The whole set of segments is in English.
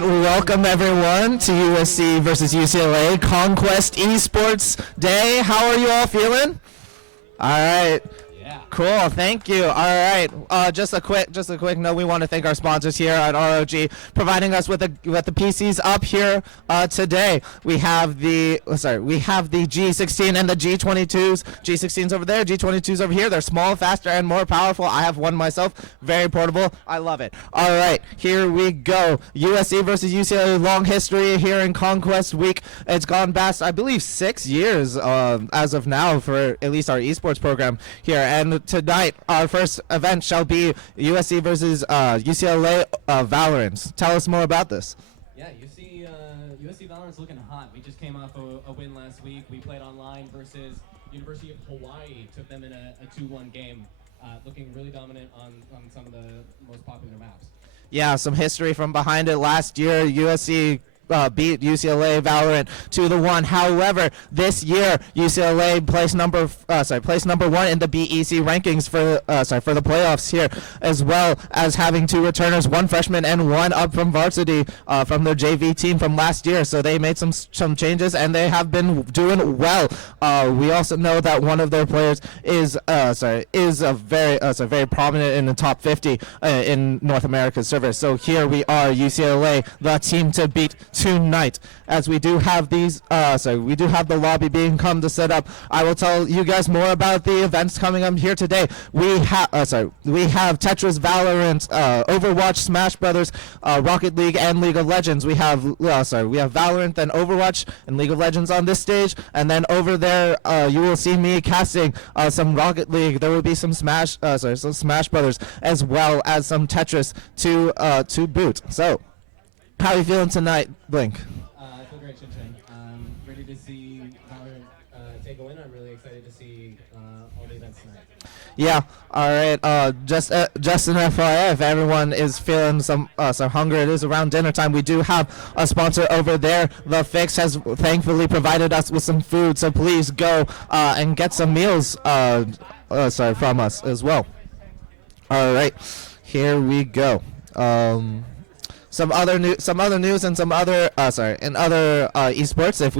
right, welcome everyone to USC versus UCLA Conquest Esports Day. How are you all feeling? All right. Cool, thank you. All right, just a quick note. We want to thank our sponsors here at ROG, providing us with the PCs up here today. We have the G16 and the G22s. G16s over there, G22s over here. They're small, faster, and more powerful. I have one myself, very portable. I love it. All right, here we go. USC versus UCLA, long history here in Conquest Week. It's gone past, I believe, 6 years as of now for at least our esports program here, and tonight our first event shall be USC versus UCLA Valorant. Tell us more about this. Yeah, USC Valorant's looking hot. We just came off a win last week. We played online versus University of Hawaii. Took them in a 2-1 game, looking really dominant on some of the most popular maps. Yeah, some history from behind it. Last year, USC beat UCLA Valorant 2-1. However, this year UCLA placed number 1 in the BEC rankings for the playoffs here, as well as having 2 returners, 1 freshman and 1 up from varsity from their JV team from last year. So they made some changes and they have been doing well. We also know that one of their players is very prominent in the top 50 in North America's servers. So here we are, UCLA, the team to beat tonight. As we do have these we do have the lobby being come to set up. I will tell you guys more about the events coming up here today. We have Tetris, Valorant, Overwatch, Smash Brothers, Rocket League, and League of Legends. We have Valorant, then Overwatch and League of Legends on this stage, and then over there you will see me casting some Rocket League. There will be some Smash Brothers, as well as some Tetris to boot. So how are you feeling tonight, Blink? I feel great, Chin Chin. Ready to see Valorant take a win. I'm really excited to see all the events tonight. Yeah. All right. Just an FYI, if everyone is feeling some hunger, it is around dinner time. We do have a sponsor over there. The Fix has thankfully provided us with some food, so please go and get some meals. From us as well. All right. Here we go. Some other news and some other esports. If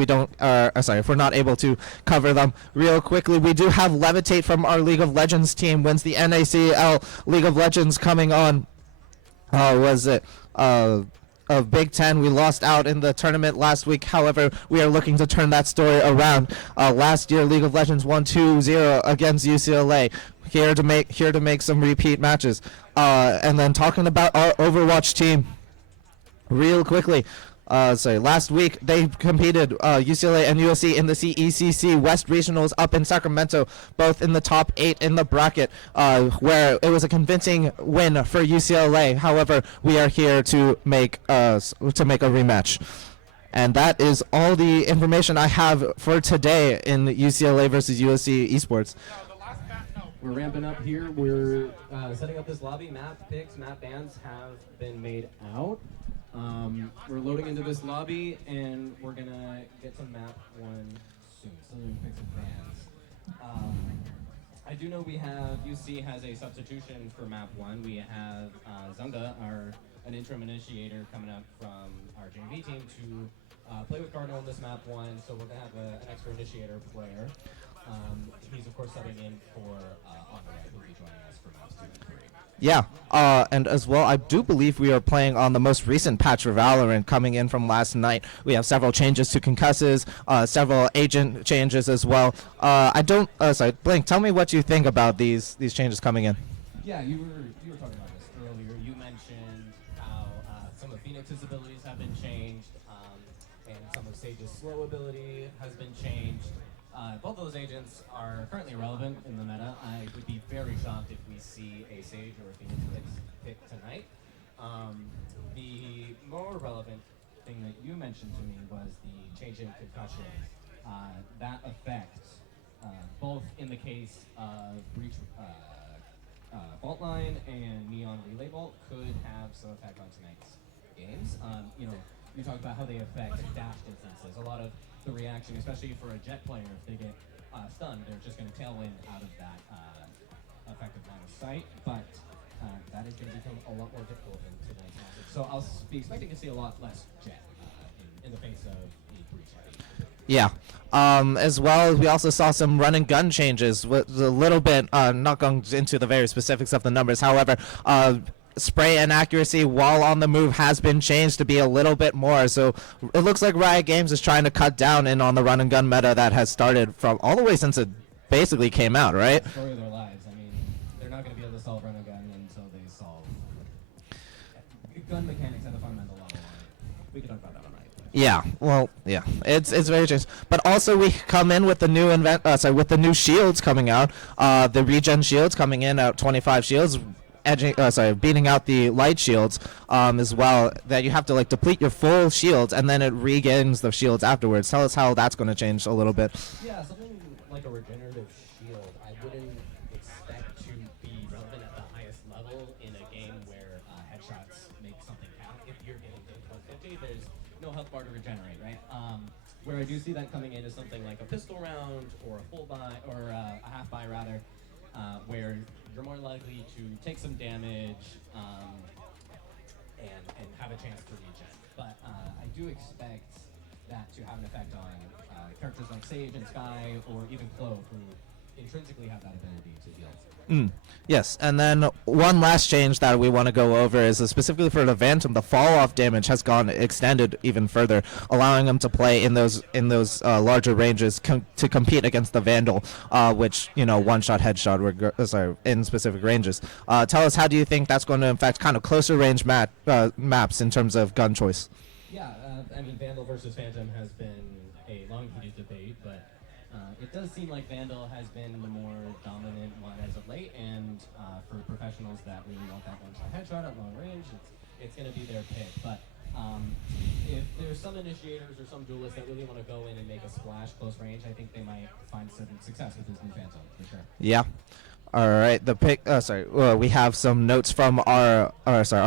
we're not able to cover them real quickly, we do have Levitate from our League of Legends team wins the NACL League of Legends coming on. Of Big Ten. We lost out in the tournament last week. However, we are looking to turn that story around. Last year, League of Legends won 2-0 against UCLA. Here to make some repeat matches. And then talking about our Overwatch team, real quickly. Last week they competed, UCLA and USC, in the CECC West Regionals up in Sacramento, both in the top 8 in the bracket, where it was a convincing win for UCLA. However, we are here to make a rematch. And that is all the information I have for today in UCLA versus USC Esports. We're ramping up here. We're setting up this lobby. Map picks, map bans have been made out. We're loading into this lobby, and we're gonna get some map 1 soon. So we're gonna pick some bands. I do know we have UC has a substitution for map 1. We have Zunga, an interim initiator, coming up from our JV team to play with Cardinal in this map 1. So we're gonna have an extra initiator player. He's of course subbing in for Andre, who will be joining us for maps 2 and 3. Yeah, and as well, I do believe we are playing on the most recent patch for Valorant coming in from last night. We have several changes to concusses, several agent changes as well. Blink, tell me what you think about these changes coming in. Yeah, you were talking about this earlier. You mentioned how some of Phoenix's abilities have been changed, and some of Sage's slow ability has been changed. Both those agents are currently relevant in the meta. I would be very shocked if we see a Sage or a Phoenix pick tonight. The more relevant thing that you mentioned to me was the change in concussion. That effect, both in the case of Breach Vault Line and Neon Relay Vault, could have some effect on tonight's games. You talk about how they affect dash distances. A lot of the reaction, especially for a Jet player, if they get stunned, they're just going to tailwind out of that effective line of sight. But that is going to become a lot more difficult in tonight's match. So I'll be expecting to see a lot less Jet in the face of the Breach Heavy. Yeah. As well, we also saw some run and gun changes with a little bit, not going into the very specifics of the numbers. However, spray and accuracy while on the move has been changed to be a little bit more. So it looks like Riot Games is trying to cut down in on the run and gun meta that has started from all the way since it basically came out, right? Story of their lives. I mean, they're not going to be able to solve run and gun until they solve gun mechanics at a fundamental level. We can talk about that on Riot. Yeah, well, yeah, it's very strange. But also we come in with the new with the new shields coming out. The regen shields coming in at 25 shields, beating out the light shields as well. That you have to like deplete your full shields and then it regains the shields afterwards. Tell us how that's going to change a little bit. Yeah, something like a regenerative shield. I wouldn't expect to be relevant at the highest level in a game where headshots make something count. If you're getting hit 150, there's no health bar to regenerate, right? Where I do see that coming in is something like a pistol round or a full buy or a half buy rather, where you're more likely to take some damage and have a chance to regen. But I do expect that to have an effect on characters like Sage and Sky or even Clove, who intrinsically have that ability to heal. Yes, and then one last change that we want to go over is specifically for the Phantom, the fall-off damage has gone extended even further, allowing them to play in those larger ranges to compete against the Vandal, which one-shot, headshot, in specific ranges. Tell us, how do you think that's going to affect kind of closer range maps in terms of gun choice? Yeah, I mean, Vandal versus Phantom has been a long-heated debate, but it does seem like Vandal has been the more dominant one as of late, and for professionals that really want that one-shot headshot at long range, it's going to be their pick. But if there's some initiators or some duelists that really want to go in and make a splash close range, I think they might find some success with this new Phantom, for sure. Yeah. All right, the pick. We have some notes from our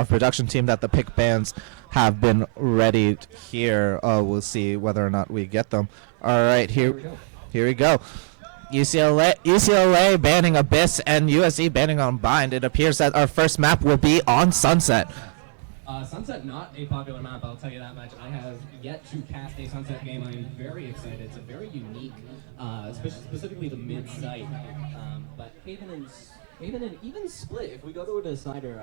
production team that the pick bands have been ready here. We'll see whether or not we get them. All right, here we go. UCLA banning Abyss and USC banning Unbind. It appears that our first map will be on Sunset. Sunset, not a popular map, I'll tell you that much. I have yet to cast a Sunset game. I'm very excited. It's a very unique, specifically the mid-site. But Haven and even Split, if we go to a decider,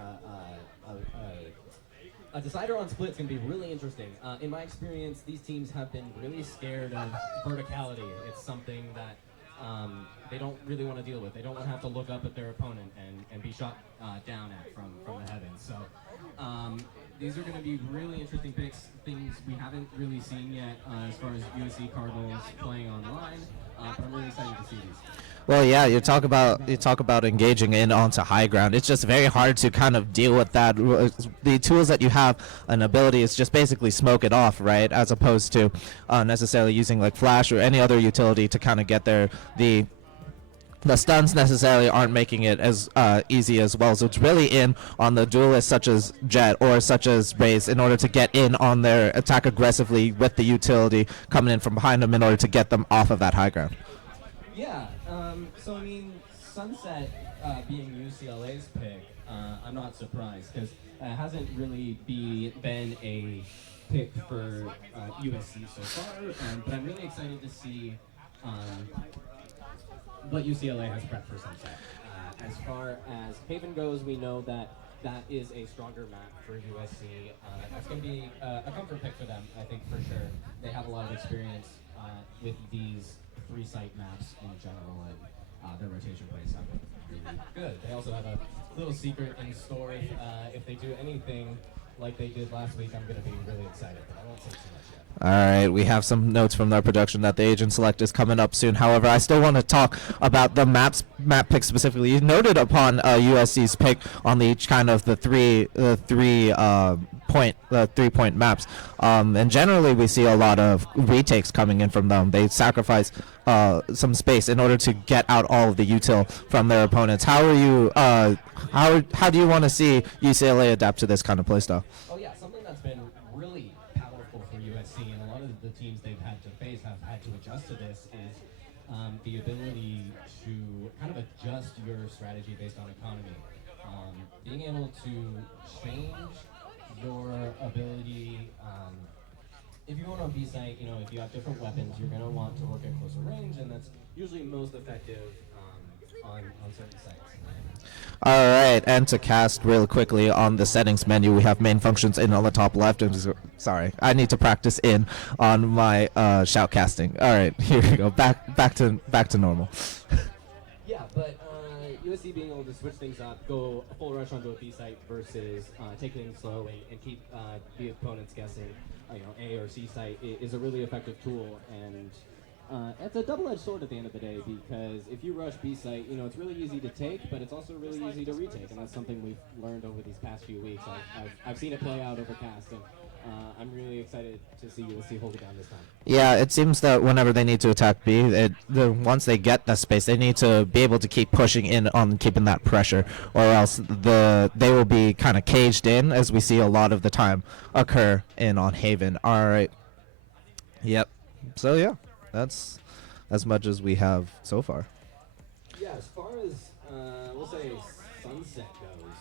a decider on Split is going to be really interesting. In my experience, these teams have been really scared of verticality. It's something that they don't really want to deal with. They don't want to have to look up at their opponent and be shot down at from the heavens. So these are going to be really interesting picks, things we haven't really seen yet as far as USC Cardinals playing online. But I'm really excited to see these. Well, yeah, you talk about engaging in onto high ground. It's just very hard to kind of deal with that. The tools that you have, an ability is just basically smoke it off, right? As opposed to necessarily using like flash or any other utility to kind of get there. The stuns necessarily aren't making it as easy as well. So it's really in on the duelists such as Jet or such as Raze in order to get in on their attack aggressively with the utility coming in from behind them in order to get them off of that high ground. Yeah, so I mean, Sunset being UCLA's pick, I'm not surprised because it hasn't really been a pick for USC so far, but I'm really excited to see what UCLA has prepped for Sunset. As far as Haven goes, we know that is a stronger map for USC. That's going to be a comfort pick for them, I think, for sure. They have a lot of experience with these three-site maps in general, and their rotation plays have been really good. They also have a little secret in store. If they do anything like they did last week, I'm going to be really excited, but I won't say too much yet. All right, we have some notes from our production that the agent select is coming up soon. However, I still want to talk about the map pick specifically. You noted upon USC's pick on the kind of the three-point maps, and generally we see a lot of retakes coming in from them. They sacrifice some space in order to get out all of the util from their opponents. How are you? How do you want to see UCLA adapt to this kind of playstyle? Oh yeah, something that's been really powerful for USC, and a lot of the teams they've had to face have had to adjust to this, is the ability to kind of adjust your strategy based on economy. Being able to change your ability, if you're going on B site, if you have different weapons, you're going to want to work at closer range, and that's usually most effective on certain sites. All right, and to cast real quickly on the settings menu, we have main functions in on the top left. Sorry, I need to practice in on my shoutcasting. All right, here we go. Back to normal. Yeah, but USC being able to switch things up, go full rush onto a B site versus take things slow and keep the opponents guessing, A or C site is a really effective tool, and it's a double-edged sword at the end of the day, because if you rush B site, it's really easy to take, but it's also really easy to retake, and that's something we've learned over these past few weeks. I've seen it play out over cast, and I'm really excited to see USC hold it down this time. Yeah, it seems that whenever they need to attack B, once they get that space, they need to be able to keep pushing in on keeping that pressure, or else they will be kind of caged in, as we see a lot of the time occur on Haven. All right. Yep. So yeah, that's as much as we have so far. Yeah, as far as we'll say Sunset goes,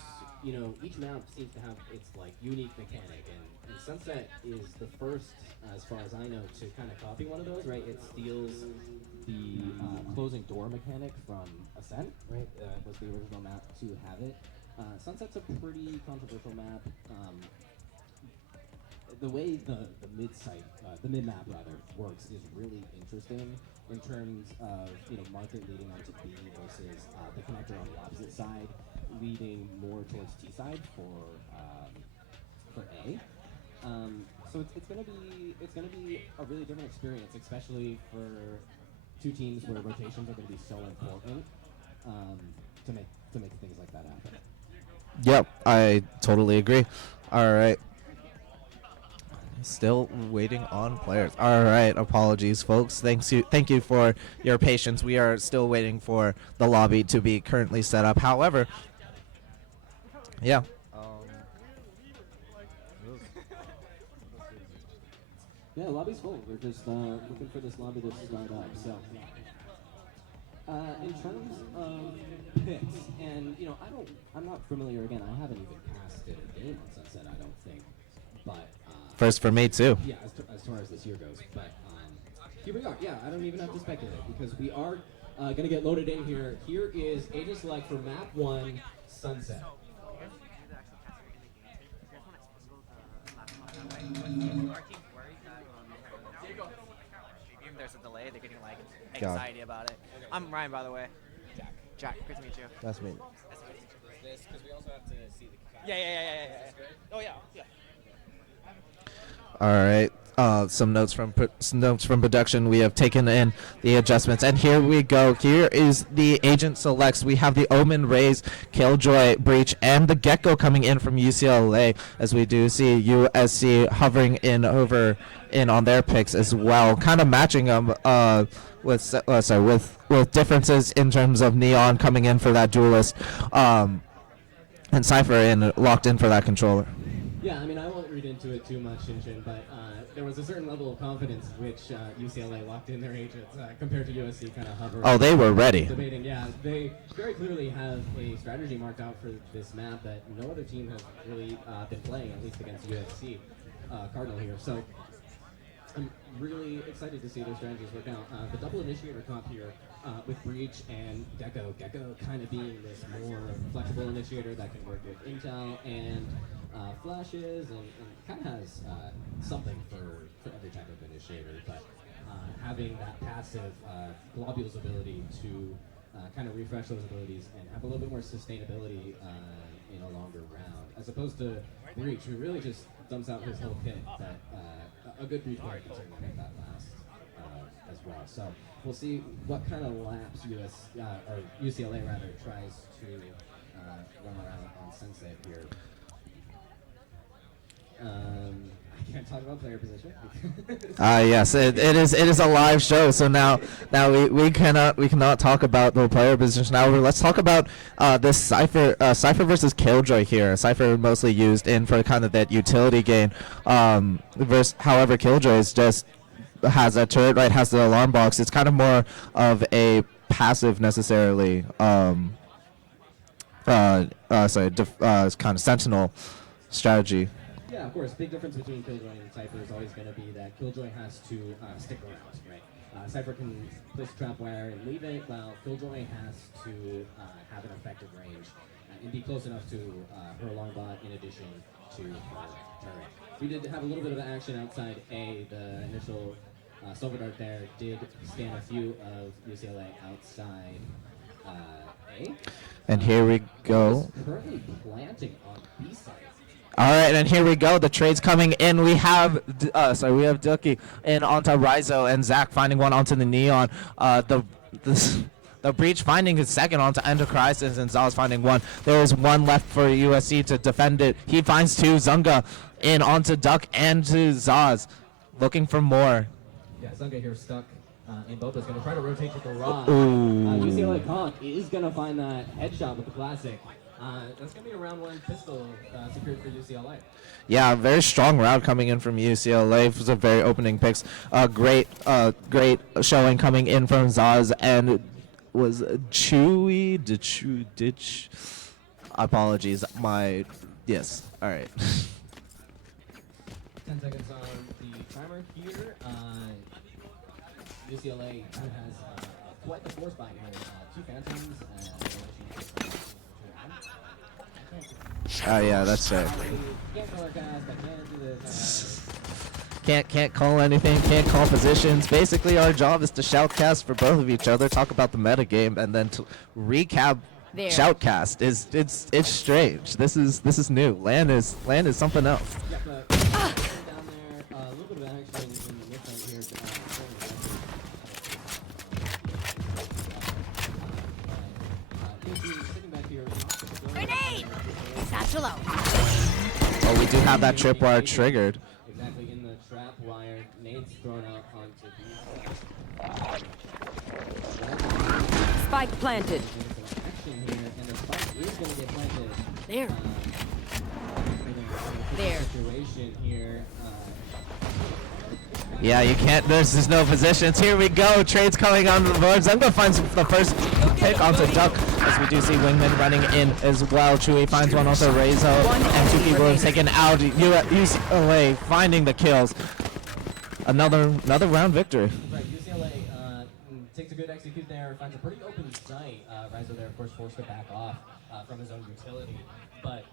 each map seems to have its unique mechanic, and Sunset is the first, as far as I know, to kind of copy one of those. Right, it steals the closing door mechanic from Ascent. Right, was the original map to have it. Sunset's a pretty controversial map. The way the mid map rather works is really interesting in terms of market leading onto B versus the connector on the opposite side leading more towards T side for A. So it's gonna be a really different experience, especially for two teams where rotations are gonna be so important to make things like that happen. Yep, I totally agree. All right. Still waiting on players. All right, apologies, folks. Thank you for your patience. We are still waiting for the lobby to be currently set up. However, yeah. Yeah, lobby's full. We're just looking for this lobby to start up. So, in terms of picks, and I'm not familiar. Again, I haven't even casted a game on Sunset. I don't think, but. First for me, too. Yeah, as far as this year goes. But here we are. Yeah, I don't even have to speculate, because we are going to get loaded in here. Here is Agent Select for Map 1, Sunset. There's a delay. They're getting anxiety about it. I'm Ryan, by the way. Jack. Good to meet you. Nice to meet you. This, because we also have to see the. Yeah. Oh yeah. All right. Some notes from production. We have taken in the adjustments, and here we go. Here is the agent selects. We have the Omen, Raze, Killjoy, Breach, and the Gecko coming in from UCLA, as we do see USC hovering in on their picks as well, kind of matching them with differences in terms of Neon coming in for that duelist, and Cypher locked in for that controller. Yeah, I mean, I won't read into it too much, Shinshin, but there was a certain level of confidence which UCLA locked in their agents compared to USC kind of hovering. Oh, they were ready. Debating, yeah. They very clearly have a strategy marked out for this map that no other team has really been playing, at least against USC Cardinal here. So I'm really excited to see their strategies work out. The double initiator comp here with Breach and Gecko. Gecko kind of being this more flexible initiator that can work with intel and flashes, and kind of has something for every type of initiator, but having that passive globules ability to kind of refresh those abilities and have a little bit more sustainability in a longer round, as opposed to Breach, who really just dumps out his whole kit. That a good Breach player can certainly make that last as well. So we'll see what kind of laps or UCLA rather tries to run around on Sunset here. I can't talk about player position. Yes, it is a live show, so now we cannot talk about the player position. Now let's talk about this Cypher versus Killjoy here. Cypher mostly used in for kind of that utility game. However, Killjoy is just has a turret, right? Has the alarm box. It's kind of more of a passive necessarily. kind of sentinel strategy. Yeah, of course. Big difference between Killjoy and Cypher is always going to be that Killjoy has to stick around, right? Cypher can place a trap wire and leave it, while Killjoy has to have an effective range and be close enough to her alarm bot in addition to her turret. We did have a little bit of action outside A. The initial Silver Dart there did scan a few of UCLA outside A. And here we go. Currently planting on B side. All right, and here we go. The trade's coming in. We have we have Dookie in onto Rizo and Zach finding one onto the Neon. The Breach finding his second onto Endocrisis, and Zaz finding one. There is one left for USC to defend it. He finds two. Zunga in onto Duck and to Zaz, looking for more. Yeah, Zunga here stuck in both. Is going to try to rotate to the Rod. Ooh. UCLA Conk is going to find that headshot with the classic. That's going to be a round one pistol secured for UCLA. Yeah, very strong round coming in from UCLA. It was a very opening picks. Great showing coming in from Zaz, and was Chewy Ditch. Apologies. Yes. All right. 10 seconds on the timer here. UCLA has quite the force by here. Two Phantoms. Yeah, that's right. Can't call anything, can't call positions. Basically, our job is to shoutcast for both of each other, talk about the metagame, and then to recap shoutcast. It's strange. This is new. LAN is something else. Grenade! Satchel out. Oh, we do have that tripwire triggered. Exactly in the trap wire. Nade's thrown out onto the Spike planted. action here, and the spike is going to get planted. There. There. Situation here. Yeah, you can't. There's no positions. Here we go. Trades coming on the boards. I'm gonna find the first pick onto Duck, as we do see Wingman running in as well. Chewy finds one onto Rezo, and two people have taken out. UCLA finding the kills. Another round victory. Right, UCLA takes a good execute there, finds a pretty open site. Rezo there, of course, forced to back off from his own utility. But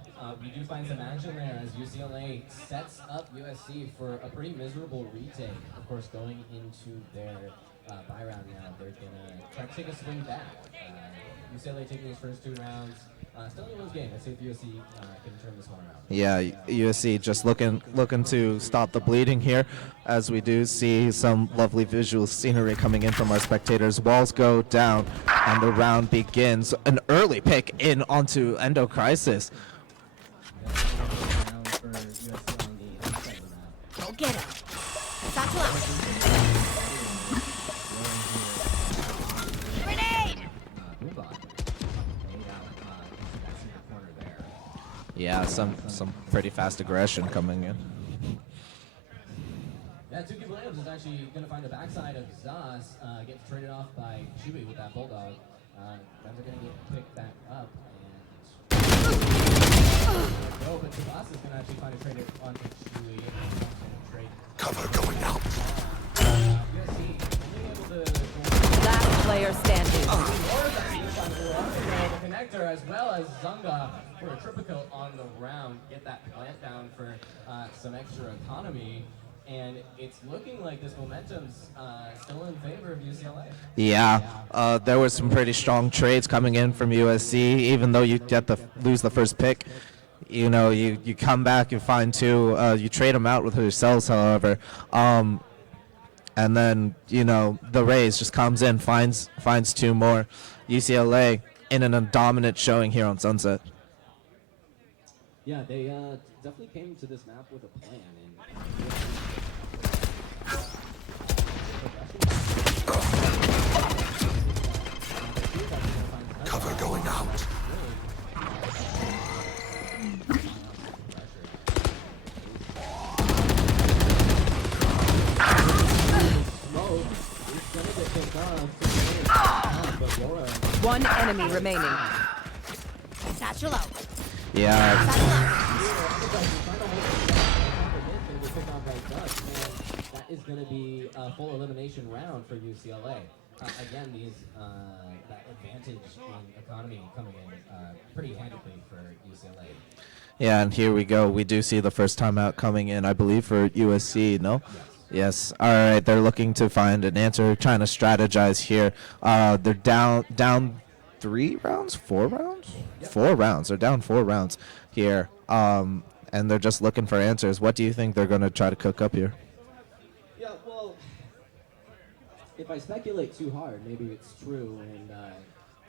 we do find some action there as UCLA sets up USC for a pretty miserable retake. Of course, going into their bye round now, they're going to try to take a swing back. UCLA taking his first two rounds. Still anyone's game. Let's see if USC can turn this one around. Yeah, USC just looking to stop the bleeding here, as we do see some lovely visual scenery coming in from our spectators. Walls go down, and the round begins. An early pick in onto Endocrisis. Go get it. Satchel out. Grenade! Yeah, some pretty fast aggression coming in. Yeah, Tuki Williams is actually going to find the backside of Zaz, gets traded off by Chewy with that Bulldog. Guns are going to get picked back up. No, but Zaz is going to actually find a trade on Chewy. Cover going out. Last player standing. The connector as well as Zunga for a triple kill on the round. Get that plant down for some extra economy. And it's looking like this momentum's still in favor of UCLA. Yeah, there were some pretty strong trades coming in from USC. Even though you lose the first pick, you know, you come back, you find two, you trade them out with yourselves, however. And then, you know, the Rays just comes in, finds two more. UCLA in a dominant showing here on Sunset. Yeah, they definitely came to this map with a plan. Cover going out. One enemy remaining. Satchel out. Yeah. Satchel out. That is going to be a full elimination round for UCLA. Again, that advantage in economy coming in pretty handily for UCLA. Yeah, and here we go. We do see the first timeout coming in, I believe, for USC, no? Yes. All right, they're looking to find an answer, trying to strategize here. They're down 3 rounds, 4 rounds? Yep. 4 rounds. They're down 4 rounds here. And they're just looking for answers. What do you think they're going to try to cook up here? Yeah, well, if I speculate too hard, maybe it's true. And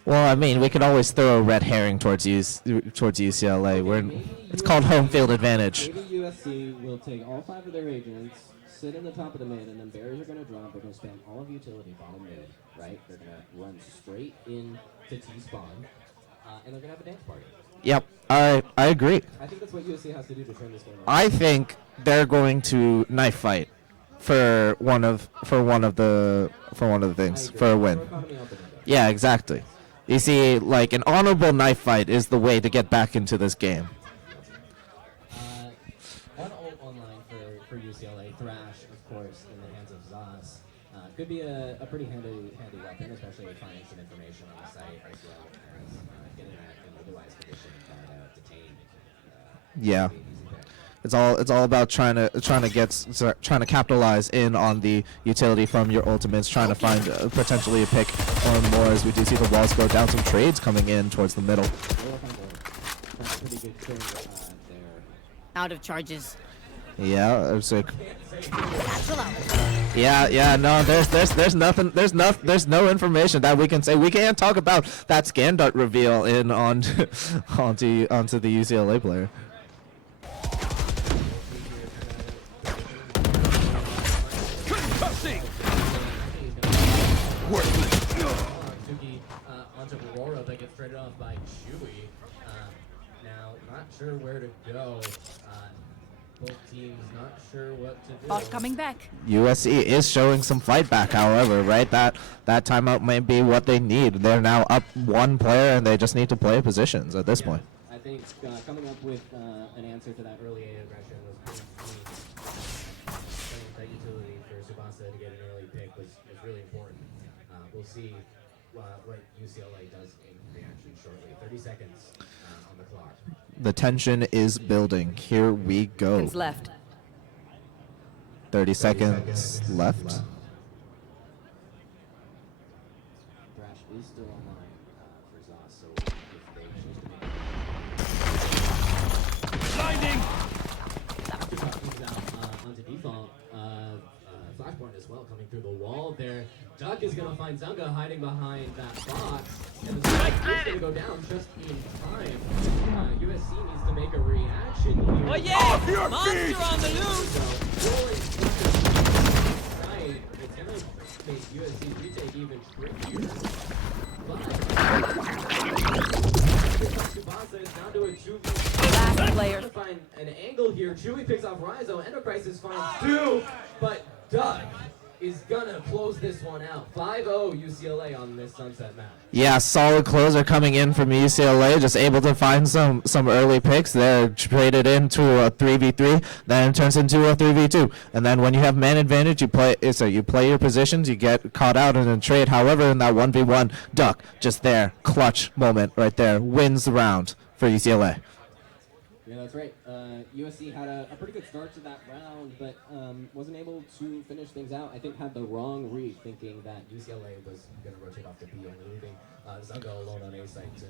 Well, I mean, we could always throw a red herring towards UCLA. It's called home field advantage. maybe USC will take all 5 of their agents, sit in the top of the mid, and then barriers are going to drop. They're going to spam all of utility bottom mid, right? They're going to run straight in to T-spawn, and they're going to have a dance party. Yep. I agree. I think that's what USC has to do to turn this game around. I think they're going to knife fight for one of the things for a win. Yeah, exactly. You see, like an honorable knife fight is the way to get back into this game. One ult online for UCLA, Thrash, of course, in the hands of Zaz. Could be a pretty handy weapon, especially finding some information on the site as well as getting that in otherwise condition that detain. Yeah. It's all about trying to capitalize in on the utility from your ultimates, trying to find potentially a pick or more, as we do see the walls go down. Some trades coming in towards the middle. Pretty good clear there. Out of charges. Yeah, it's like, Satchel out. yeah. No, there's nothing. There's no information that we can say. We can't talk about that scan dart reveal in onto the UCLA player. Tuki onto Aurora, that gets traded off by Chewy. Now, not sure where to go. Both teams not sure what to do. Bot coming back. USC is showing some fight back, however, right? That timeout might be what they need. They're now up 1 player, and they just need to play positions at this point. I think coming up with an answer to that early A aggression was pretty key. That utility for Tsubasa to get an early pick was really important. We'll see what UCLA does in reaction shortly. 30 seconds on the clock. The tension is building. Here we go. Seconds left. 30 seconds left. Thrash is still online for Zaz, so if they choose to make Blinding! comes out onto default, Flashpoint as well coming through the wall there. Duck is going to find Zunga hiding behind that box, and the Zunga is going to go down just in time. USC needs to make a reaction here. Oh yeah! Monster on the loose! So, rolling right, it's going to make USC's retake even trickier. Tsubasa is down to a 2v. Last player. To find an angle here. Chewy picks off Rizo. Enterprises finds 2, but Duck is gonna close this one out. 5-0 UCLA on this sunset map. Yeah, solid closer coming in from UCLA, just able to find some early picks. They're traded into a 3v3, then it turns into a 3v2. And then when you have man advantage, you play your positions, you get caught out in a trade. However, in that 1v1, Duck just there, clutch moment right there, wins the round for UCLA. Yeah, that's right. USC had a pretty good start to that round, but wasn't able to finish things out. I think had the wrong read, thinking that UCLA was going to rotate off the B and leaving Zunga alone on A site to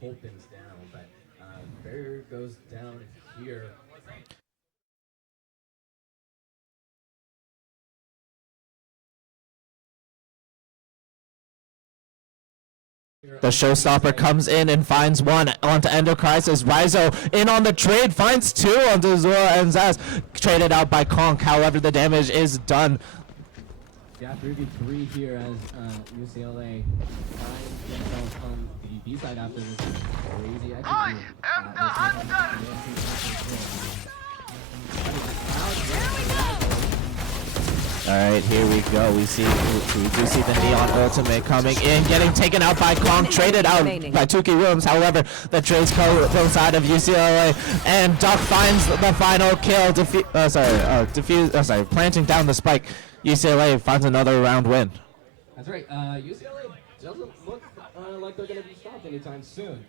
hold things down. But barrier goes down here. The showstopper comes in and finds 1 onto Endocrisis. Rizo in on the trade, finds 2 onto Zora and Zaz. Traded out by Conk, however, the damage is done. Yeah, 3v3 here as UCLA finds themselves on the B side after this crazy execute. I am the hunter! Alright, here we go. We do see the Neon ultimate coming in, getting taken out by Kong, traded out by Tuki Williams. However, the trades go side of UCLA, and Duck finds the final kill, planting down the spike. UCLA finds another round win. That's right. UCLA doesn't look like they're going to be stopped anytime soon.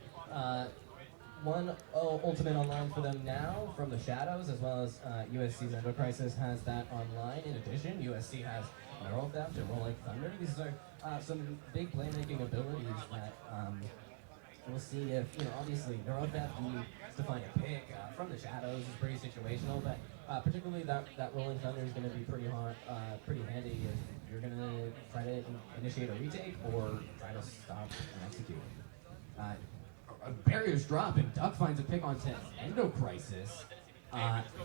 One ultimate online for them now from the Shadows, as well as USC's Endo Crisis has that online. In addition, USC has Neural Theft and Rolling Thunder. These are some big playmaking abilities that we'll see if, obviously Neural Theft needs to find a pick from the Shadows is pretty situational, but particularly that Rolling Thunder is going to be pretty handy if you're going to try to initiate a retake or try to stop and execute. Barriers drop and Duck finds a pick onto Endo Crisis,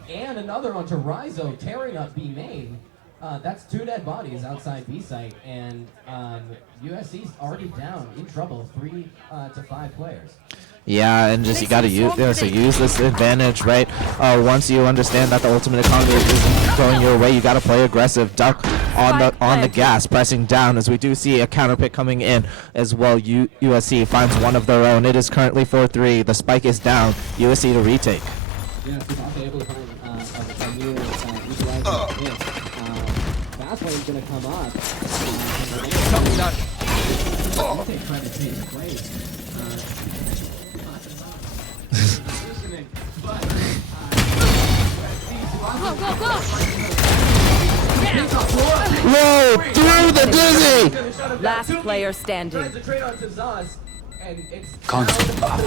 and another onto Rizo, tearing up B main. That's 2 dead bodies outside B site, and USC's already down, in trouble, 3 to 5 players. Yeah, and just you got to use this advantage, right? Once you understand that the ultimate economy isn't going your way, you got to play aggressive. Duck on the gas, pressing down, as we do see a counter pick coming in as well. USC finds one of their own. It is currently 4-3. The spike is down. USC to retake. Yeah, so also able to find a new equalizer hit. Fast lane's going to come up. Retake trying to take place. Go, go, go! Whoa, through the dizzy! Last player standing. Tries to trade onto Zaz, and it's Constant. but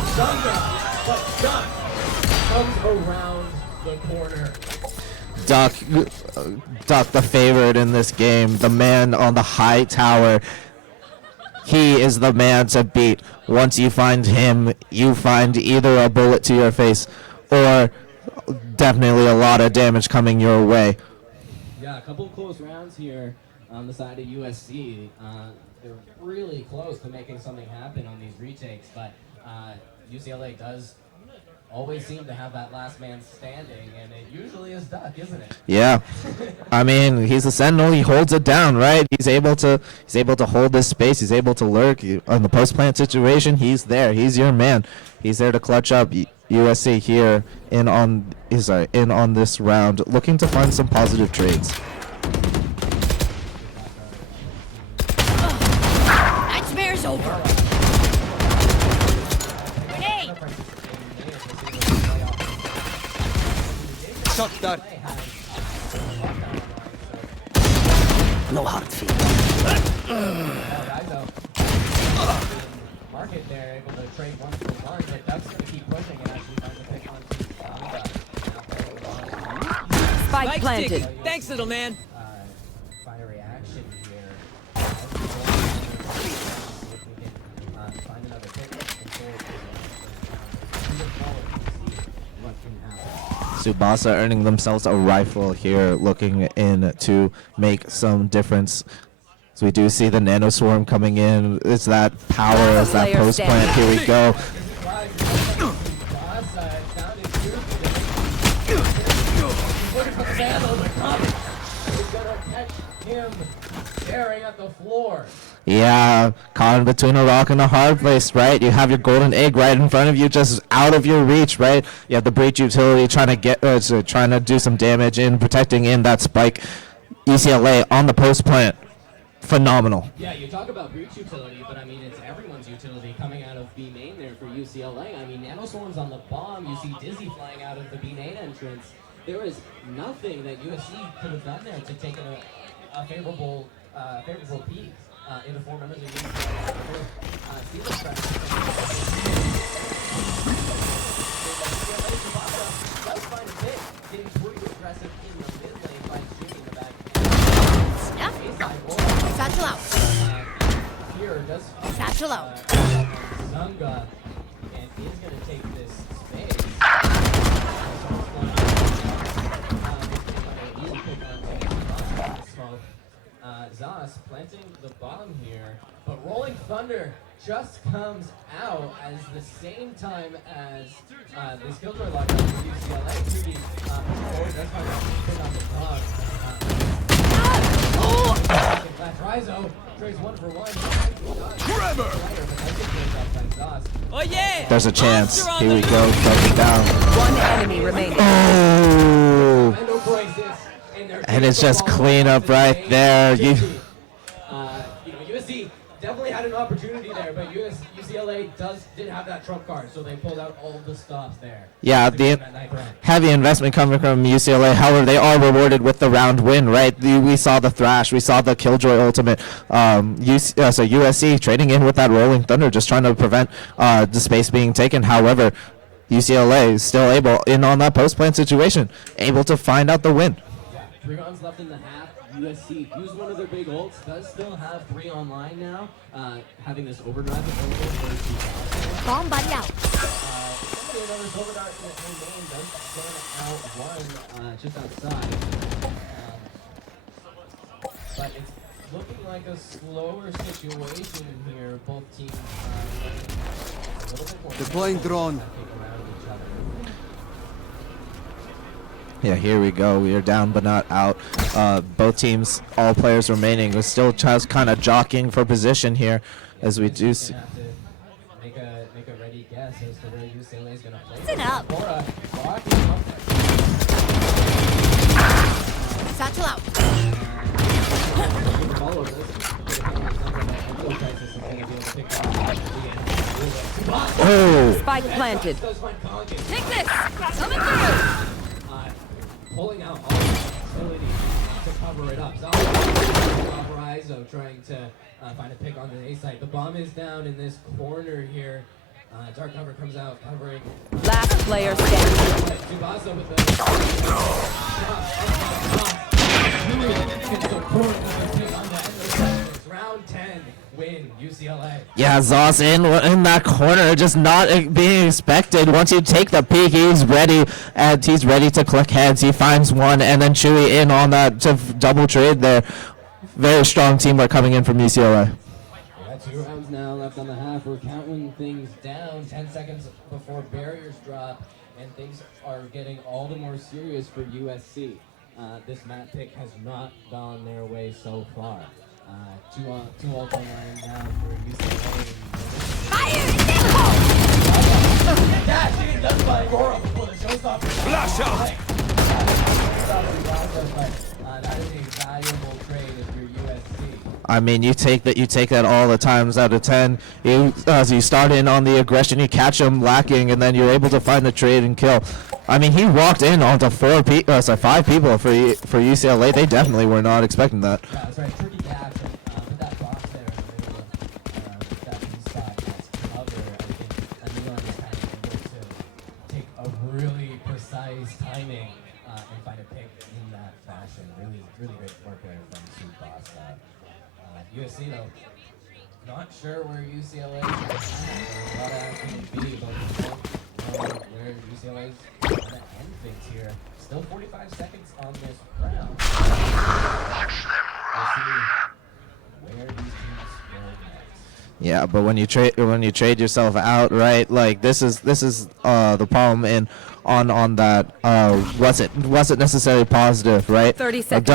Duck comes around the corner. Duck, the favorite in this game, the man on the high tower. He is the man to beat. Once you find him, you find either a bullet to your face or definitely a lot of damage coming your way. Yeah, a couple of close rounds here on the side of USC. They're really close to making something happen on these retakes, but UCLA does always seem to have that last man standing, and it usually is Duck, isn't it? Yeah, I mean, he's a sentinel. He holds it down, right? He's able to hold this space. He's able to lurk on the post plant situation. He's there. He's your man. He's there to clutch up. USC here in on this round, looking to find some positive trades. Nightmare's over. Grenade! Shot that. No hard feelings. Market there, able to trade 1-for-1, but Duck's going to keep pushing and actually find the pick on Spike planted. Thanks, little man. Find a reaction here. Find another pick. What can happen. Tsubasa earning themselves a rifle here, looking in to make some difference. So we do see the Nano Swarm coming in. It's that power as that post plant. Here we go. Staring at the floor. Yeah, caught in between a rock and a hard place, right? You have your golden egg right in front of you, just out of your reach, right? You have the breach utility trying to do some damage in protecting in that spike. UCLA on the post plant. Phenomenal. Yeah, you talk about breach utility, but I mean, it's everyone's utility coming out of B main there for UCLA. I mean, Nanoswarm's on the bomb. You see Dizzy flying out of the B main entrance. There is nothing that USC could have done there to take a favorable peak in the 4 members of UCLA. Does find a bit, getting pretty aggressive in the mid lane by shooting the back. Satchel out. Here does Satchel out. Zunga, and is going to take this space. Zas planting the bomb here, but Rolling Thunder just comes out as the same time as this Killjoy lock up for UCLA. 2D forward, that's why they're on the bomb. That's Rizo. Trey's 1 for 1. Oh yeah! There's a chance. Monster on Here the we go. loose. Drop it down. One enemy remaining. Oh! Endo crisis, and they're And it's just getting the ball clean off up the right main there. You- JT. USC definitely had an opportunity there, but UCLA did have that trump card, so they pulled out all the stops there. Yeah, to the get that ninth round. heavy investment coming from UCLA. However, they are rewarded with the round win, right? We saw the Thrash, we saw the Killjoy ultimate. So USC trading in with that Rolling Thunder, just trying to prevent the space being taken. However, UCLA is still able, in on that post-plan situation, able to find out the win. Yeah, 3 rounds left in the half. USC used one of their big ults, does still have 3 online now, having this overdrive available for 2,000. Bomb buddy out. Another overdrive in the main does stand out one just outside. But it's looking like a slower situation here. Both teams a little bit more. Deploying drone. Yeah, here we go. We are down but not out. Both teams, all players remaining. We're still just kind of jockeying for position here as we do see. Have to make a ready guess as to where UCLA is going to play. Listen up. Satchel out. Oh! Spike planted. Take this! Coming through! Pulling out all the utility to cover it up. Valparaiso trying to find a pick on the A site. The bomb is down in this corner here. Dark cover comes out covering. Last player standing. Tsubasa with the It's round 10 win UCLA. Yeah, Zoss in that corner, just not being expected. Once you take the peek, he's ready, and he's ready to click heads. He finds one, and then Chewy in on that to double trade there. Very strong teamwork coming in from UCLA. Yeah, 2 rounds now left on the half. We're counting things down. 10 seconds before barriers drop, and things are getting all the more serious for USC. This map pick has not gone their way so far. Two all online now for UCLA. Fire! Dash in, does find Aurora before the showstopper. Flash out! That is a valuable trade if you're USC. I mean, you take that all the times out of 10. You start in on the aggression, you catch him lacking, and then you're able to find the trade and kill. I mean, he walked in onto 5 people for UCLA. They definitely were not expecting that. Yeah, that's right. Tricky catch and put that box there and able to put that inside as cover. I think Anilan is kind of able to take a really precise timing and find a pick in that fashion. Really, really great work there from Tsubasa. USC though, not sure where UCLA is. There's a lot of action in B, but we don't know where UCLA is going to end things here. Still 45 seconds on this round. We'll see where these teams go next. Yeah, but when you trade yourself out, right? Like this is the problem on that wasn't necessarily positive, right? 30 seconds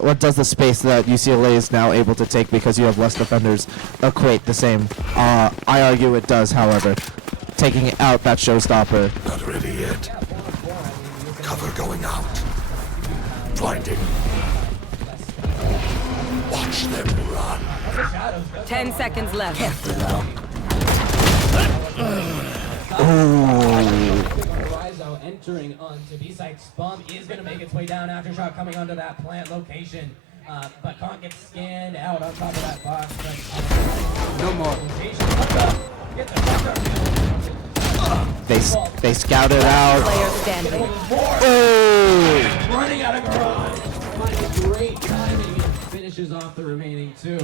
What does the space that UCLA is now able to take because you have less defenders equate the same? I argue it does, however. Taking out that showstopper. Not ready yet. Cover going out. Blinding. Watch them run. 10 seconds left. Rizo entering onto B-Site's bomb is going to make its way down. Aftershock coming onto that plant location. But Conk gets scanned out on top of that box. No more. They scouted out. Player standing. Oh! Running out of garage. Finding great timing and finishes off the remaining 2.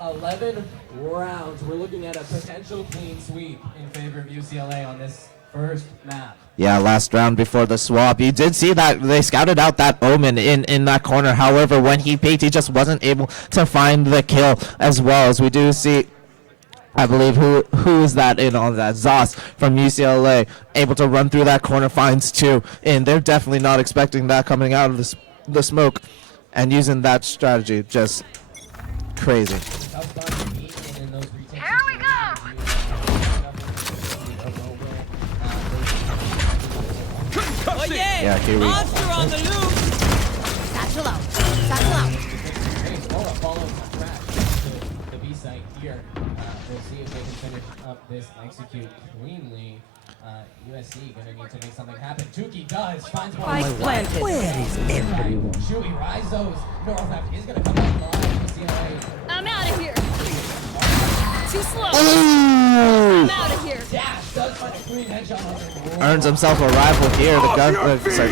11 rounds. We're looking at a potential clean sweep in favor of UCLA on this first map. Yeah, last round before the swap. You did see that they scouted out that Omen in that corner. However, when he peeked, he just wasn't able to find the kill as well. As we do see, I believe, who is that in on that? Zoss from UCLA, able to run through that corner, finds 2. And they're definitely not expecting that coming out of the smoke. And using that strategy, just crazy. Here we go! Oh yeah! Yeah, here we Monster on the loose! Satchel out. Satchel out. Follow the B site here. We'll see if they can finish up this execute cleanly. USC gonna need to make something happen. Tuki does, finds one. Spike planted. Where is everyone? Chewy Rizos. North left is gonna come back live. CLA. I'm out of here! Too slow! Ooh! I'm out of here! Dash does find a clean headshot on him. Earns himself a rival here. The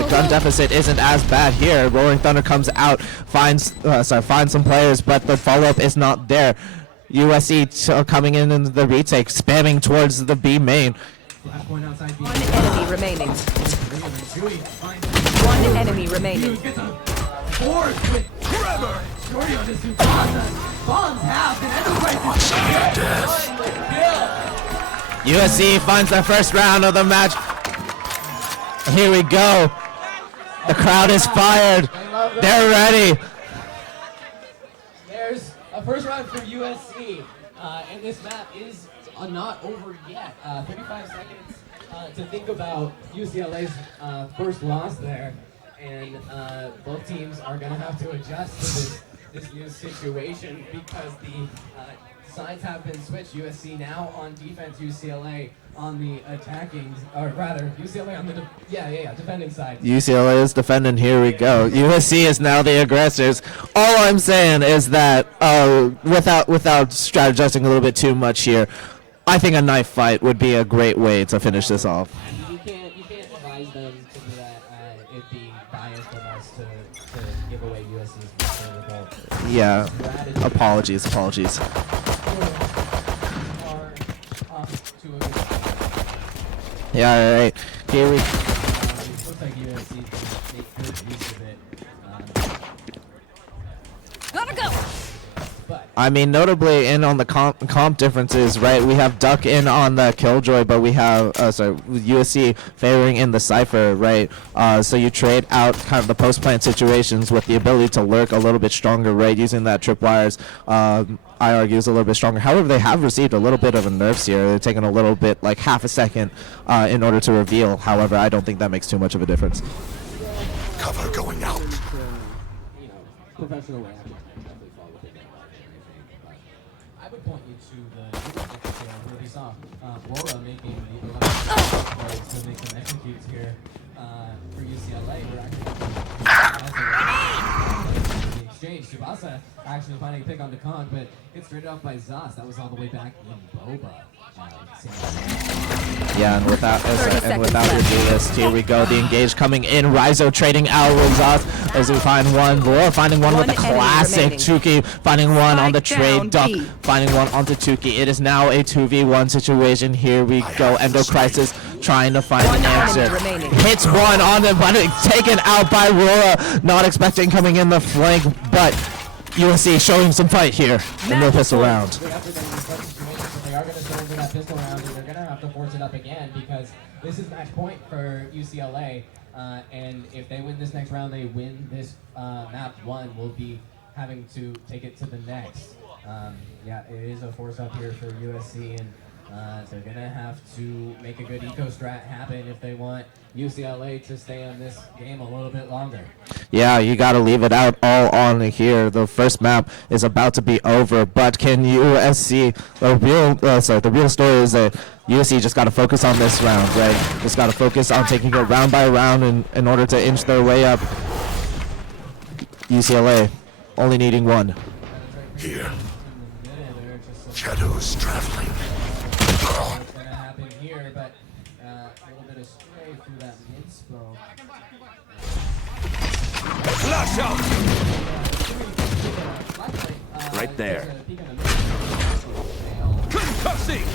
gun deficit isn't as bad here. Roaring Thunder comes out, finds some players, but the follow-up is not there. USC coming in the retake, spamming towards the B main. Flash point outside B. One enemy remaining. Chewy finds One enemy remaining. gets a board with Trevor. Shorty on the Tsubasa. Bombs half and Enterprise. USC finds the first round of the match. Here we go. The crowd is fired. They're ready. There's a first round for USC, and this map is not over yet. 35 seconds to think about UCLA's first loss there, and both teams are going to have to adjust to this new situation because the sides have been switched. USC now on defense, UCLA on the attacking, or rather, UCLA on the defending side. UCLA is defending. Here we go. USC is now the aggressors. All I'm saying is that without strategizing a little bit too much here, I think a knife fight would be a great way to finish this off. You can't advise them to do that. It'd be biased of us to give away USC's result. Yeah. Apologies. Yeah, all right. Here we. Looks like USC make good use of it. Gotta go! I mean, notably in on the comp differences, right? We have Duck in on the Killjoy, but we have USC favoring in the Cypher, right? So you trade out kind of the post-plant situations with the ability to lurk a little bit stronger, right? Using that tripwires, I argue, is a little bit stronger. However, they have received a little bit of a nerfs here. They're taking a little bit, like half a second, in order to reveal. However, I don't think that makes too much of a difference. Cover going out. Professional way. I would point you to the where we saw Bora making the plays to make some executes here for UCLA. We're actually the exchange. Tsubasa actually finding a pick on the con, but gets traded off by Zos. That was all the way back in Boba. Yeah, and without your duelist, here we go. The engage coming in. Rizo trading out with Zos as we find one. Bora finding one with the classic Tuki. Finding one on the trade. Duck finding one onto Tuki. It is now a 2v1 situation. Here we go. Endo Crisis trying to find an answer. Hits one on them, but it's taken out by Rora. Not expecting coming in the flank, but USC showing some fight here in the pistol round. They are going to surrender that pistol round, and they're going to have to force it up again because this is match point for UCLA. And if they win this next round, they win this map one. We'll be having to take it to the next. Yeah, it is a force up here for USC, and they're going to have to make a good eco strat happen if they want UCLA to stay on this game a little bit longer. Yeah, you got to leave it out all on here. The first map is about to be over, but can USC? The real story is that USC just got to focus on this round, right? Just got to focus on taking it round by round in order to inch their way up. UCLA only needing one. Here. Shadows traveling. What's going to happen here, but a little bit of stray through that mid-smoke. Flash out! Right there. Concussing!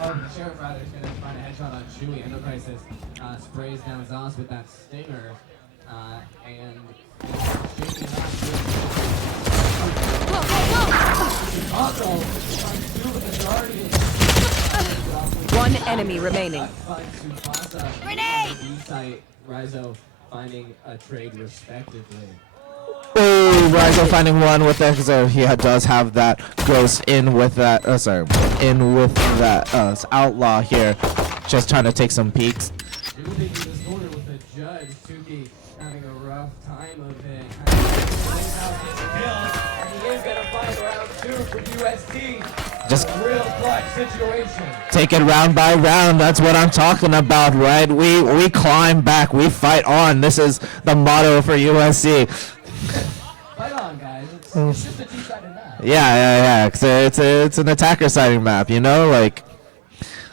The Sheriff rather is going to find a headshot on Chewy. Enterprise sprays down Zos with that stinger. And One enemy remaining. Grenade! Rizo finding a trade respectively. Oh, Ryzo finding one with it. So he does have that ghost in with that. In with that outlaw here, just trying to take some peeks. Moving in this corner with the judge, Tuki having a rough time of it. And he is gonna find round 2 for UST. Just a real clutch situation. take it round by round. That's what I'm talking about, right? We climb back. We fight on. This is the motto for USC. Fight on, guys. It's just a two-sided map. Yeah. It's an attacker siding map, you know, like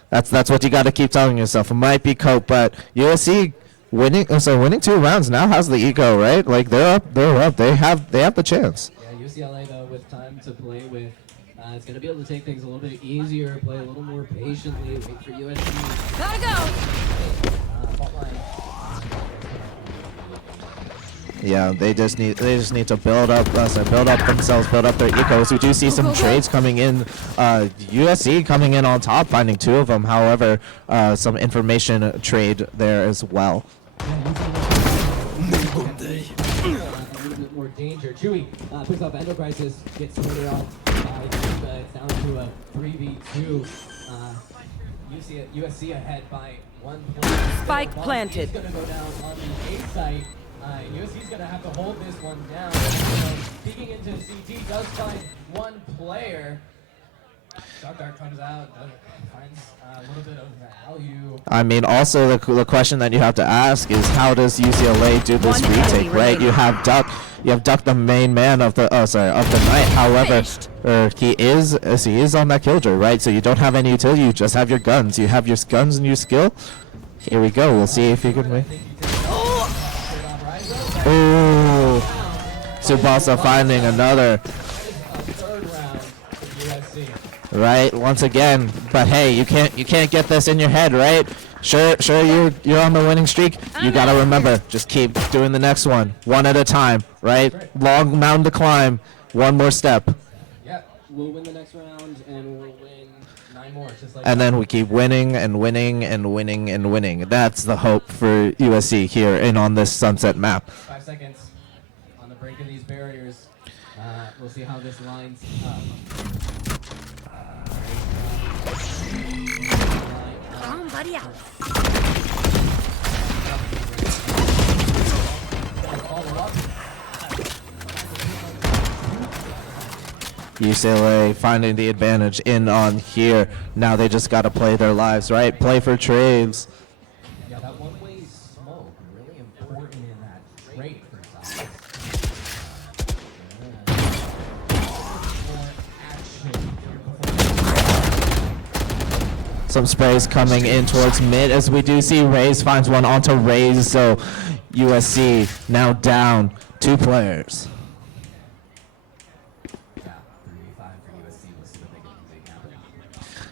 that's what you got to keep telling yourself. It might be cope, but USC winning 2 rounds now has the ego, right? Like they're up. They have the chance. Yeah, UCLA though with time to play with, it's gonna be able to take things a little bit easier, play a little more patiently, wait for USC. Gotta go. Fault line. Yeah, they just need to build up themselves, build up their ecos. We do see some trades coming in. USC coming in on top, finding 2 of them. However, some information trade there as well. A little bit more danger. Chewy picks up Endo Crisis, gets sorted off. It's down to a 3v2. USC ahead by 1 point. Spike planted. He's gonna go down on the A site. USC's gonna have to hold this one down. Peeking into CT does find one player. Dark comes out, finds a little bit of value. I mean, also the question that you have to ask is how does UCLA do this retake, right? You have Duck, the main man of the night. However, he is on that killjoy, right? So you don't have any utility. You just have your guns. You have your guns and your skill. Here we go. We'll see if you can win. Oh, Tsubasa finding another. Right, once again, but hey, you can't get this in your head, right? Sure, you're on the winning streak. You gotta remember, just keep doing the next one at a time, right? Long mountain to climb, one more step. Yep, we'll win the next round, and we'll win 9 more, just like. And then we keep winning and winning and winning and winning. That's the hope for USC here and on this Sunset map. 5 seconds on the break of these barriers. We'll see how this lines up. Somebody else. UCLA finding the advantage in on here. Now they just got to play their lives, right? Play for trades. Yeah, that one-way smoke, really important in that trade for South. Some sprays coming in towards mid as we do see Raze finds one onto Raze. So USC now down 2 players.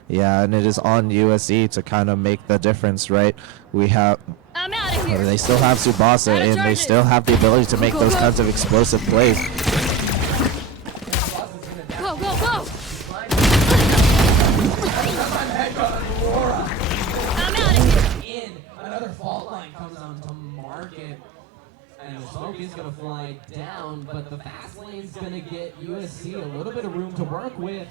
Yeah, and it is on USC to kind of make the difference, right? We have, I'm out of here. they still have Tsubasa, and they still have the ability to make those kinds of explosive plays. Go, go, go. I'm out of here. Another fault line comes onto market, and the smoke is going to fly down, but the fast lane's going to get USC a little bit of room to work with.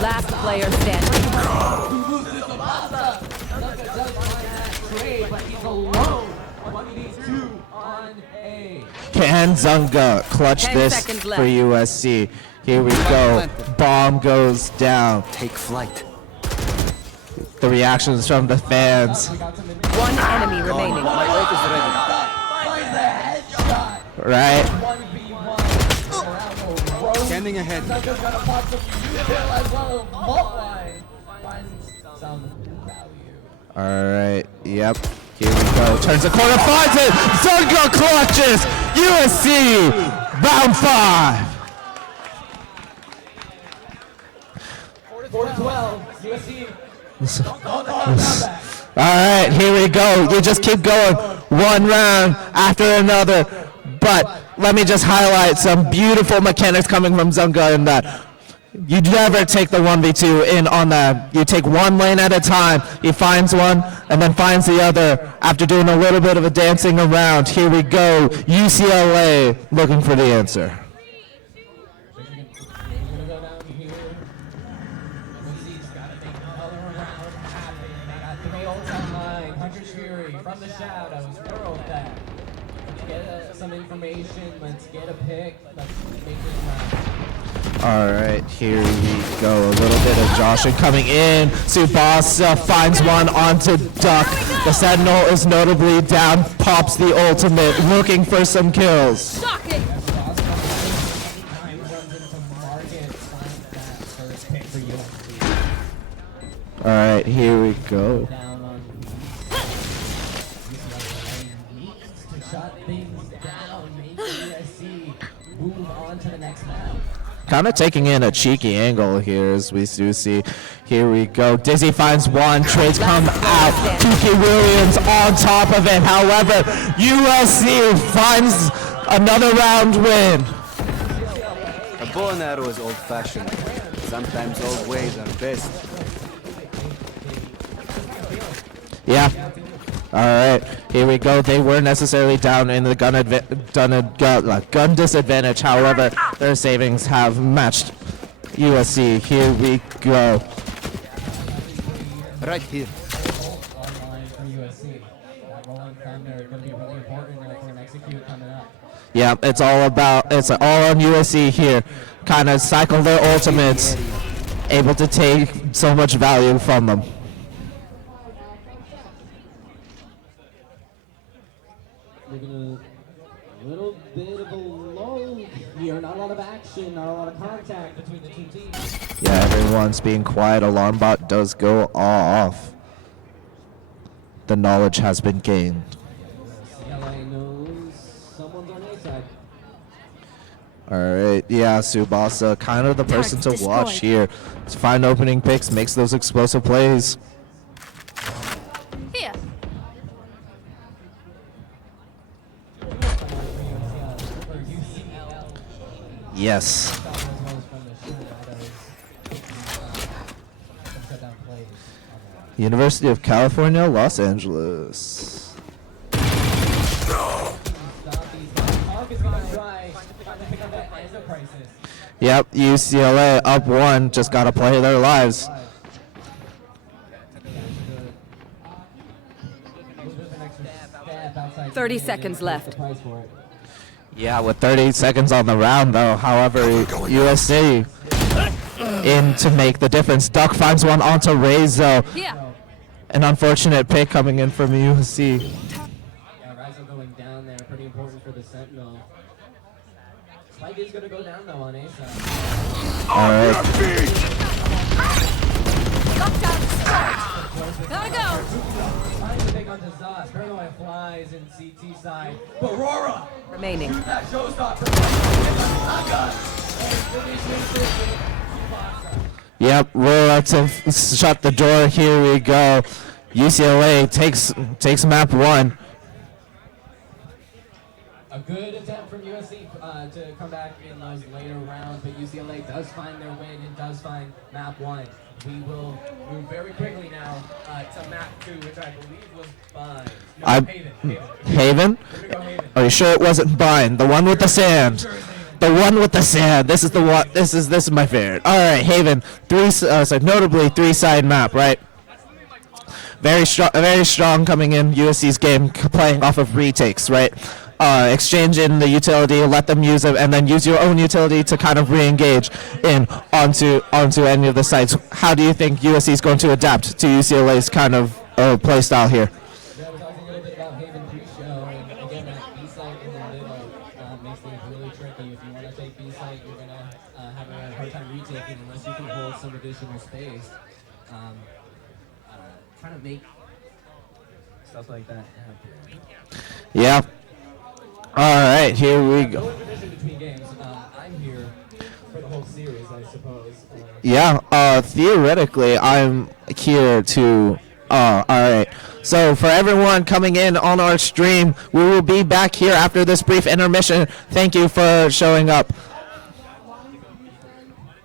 Last player standing. Can Zunga clutch 10 this seconds for left. USC? Here we go. Bomb goes down. Take flight. The reactions from the fans. 1 enemy remaining. My leg is ready. Right? Standing ahead. Alright, yep. Here we go. Turns the corner, finds it! Zunga clutches! USC! Round 5! 4-12, USC. Alright, here we go. You just keep going. One round after another. But let me just highlight some beautiful mechanics coming from Zunga in that. You never take the 1v2 in on that. You take one lane at a time. He finds one and then finds the other after doing a little bit of a dancing around. Here we go. UCLA looking for the answer. From the shadows, world that. Let's get some information, let's get a pick, let's make this round. All right, here we go. A little bit of Joshing coming in. Tsubasa finds one onto Duck. The Sentinel is notably down, pops the ultimate, looking for some kills. Shocking. All right, here we go. Kind of taking in a cheeky angle here as we do see. Here we go. Dizzy finds one. Trades come out. Kiki Williams on top of it. However, USC finds another round win. A bow and arrow is old-fashioned. Sometimes old ways are best. Yeah. All right, here we go. They were necessarily down in the gun disadvantage. However, their savings have matched USC. Here we go. Right here. Yeah, it's all on USC here. Kind of cycle their ultimates, able to take so much value from them. We're gonna a little bit of a lull here. Not a lot of action, not a lot of contact between the two teams. Yeah, everyone's being quiet. Alarm bot does go off. The knowledge has been gained. LA knows someone's on A side. All right, yeah, Tsubasa, kind of the person to watch here. To find opening picks, makes those explosive plays. Here. Yes. University of California, Los Angeles. Yep, UCLA up one, just gotta play their lives. 30 seconds left. Yeah, with 30 seconds on the round, though. However, USC in to make the difference. Duck finds one onto Rezo. Yeah. An unfortunate pick coming in from USC. Yeah, Rezo going down there, pretty important for the Sentinel. Spike is gonna go down though on A side. All right. Gotta go. Trying to take onto Zaz. Paranoia flies in CT side. Aurora! Remaining. That showstopper. Yep, we're to shut the door. Here we go. UCLA takes map one. A good attempt from USC to come back in those later rounds, but UCLA does find their win and does find map one. We will move very quickly now to map two, which I believe was Bind. No, Haven? Here we go, Haven. Are you sure it wasn't Bind? The one with the sand. The one with the sand. This is the one. This is my favorite. All right, Haven. Notably three-side map, right? Very strong coming in USC's game, playing off of retakes, right? Exchange in the utility, let them use it, and then use your own utility to kind of re-engage in onto any of the sites. How do you think USC is going to adapt to UCLA's kind of play style here? Yeah, we're talking a little bit about Haven pre-show, and again, that B-site in the middle makes things really tricky. If you want to take B-site, you're going to have a hard time retaking unless you can hold some additional space. Trying to make stuff like that happen. Yeah. All right, here we go. No division between games. I'm here for the whole series, I suppose. Yeah, theoretically, I'm here to. All right. So for everyone coming in on our stream, we will be back here after this brief intermission. Thank you for showing up.